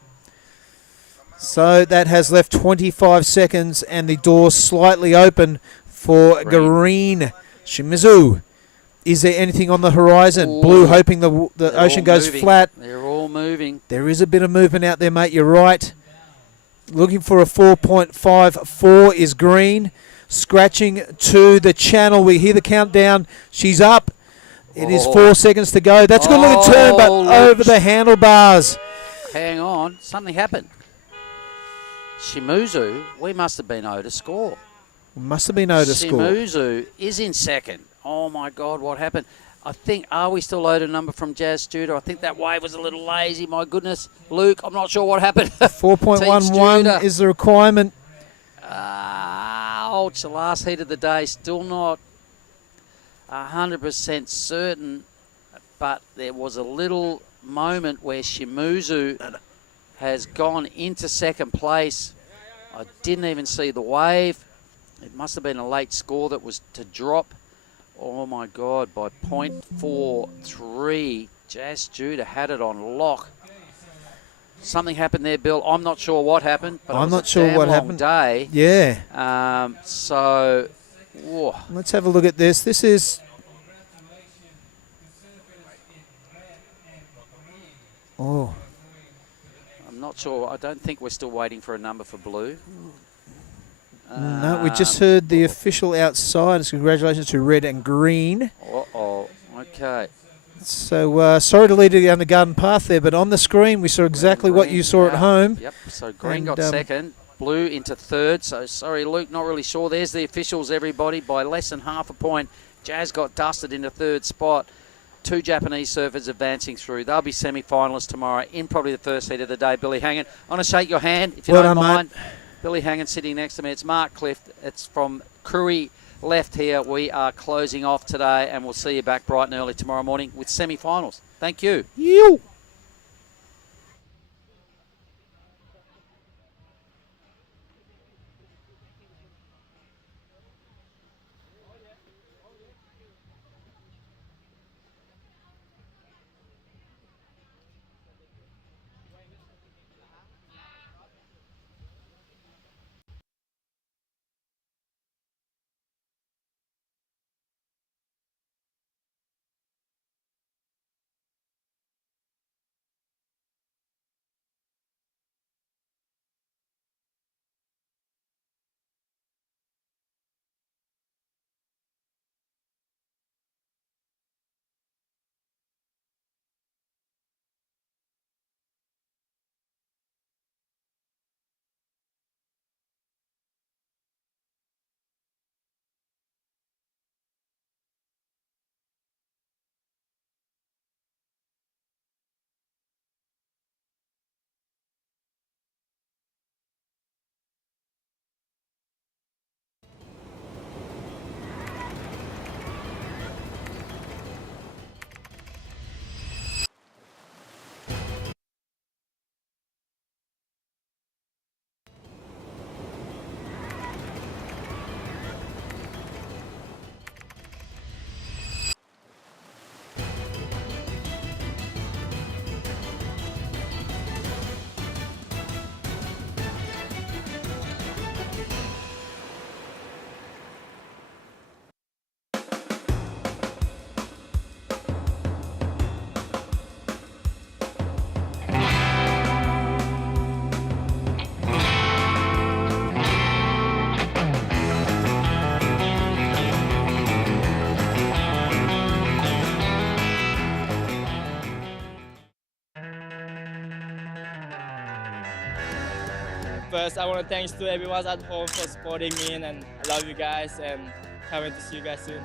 So that has left 25 seconds and the door slightly open for green. Shimizu. Is there anything on the horizon? Ooh. Blue hoping the ocean goes flat. They're all moving. There is a bit of movement out there, mate. You're right. Looking for a 4.54 is green. Scratching to the channel. We hear the countdown. She's up. It is 4 seconds to go. That's a good looking turn, but over the handlebars. Hang on. Something happened. Shimizu, we must have been owed a score. Must have been owed a score. Shimizu is in second. Oh, my God, what happened? I think, are we still owed a number from Jazz Studer? I think that wave was a little lazy. My goodness. Luke, I'm not sure what happened. 4.11 is the requirement. Ouch, the last heat of the day. Still not 100% certain, but there was a little moment where Shimizu has gone into second place. I didn't even see the wave. It must have been a late score that was to drop. Oh, my God, by 0.43, Jazz Judah had it on lock. Something happened there, Bill. I'm not sure what happened, but I'm it was not a sure damn what long happened. Day. Yeah. So, whoa. Let's have a look at this. This is... Oh. I'm not sure. I don't think we're still waiting for a number for blue. No, we just heard the official outside. It's congratulations to red and green. Uh-oh. Okay. So, sorry to lead you down the garden path there, but on the screen we saw exactly what you saw at home. Yep, so green got second, blue into third. So, sorry, Luke, not really sure. There's the officials, everybody, by less than half a point. Jazz got dusted into third spot. 2 Japanese surfers advancing through. They'll be semi-finalists tomorrow in probably the first heat of the day. Billy Hangen, I want to shake your hand, if you don't mind. Mate. Billy Hangen sitting next to me. It's Mark Clift. It's from Krui left here. We are closing off today, and we'll see you back bright and early tomorrow morning with semi-finals. Thank you. You. first, I want to thanks to everyone at home for supporting me, and I love you guys, and can't wait to see you guys soon.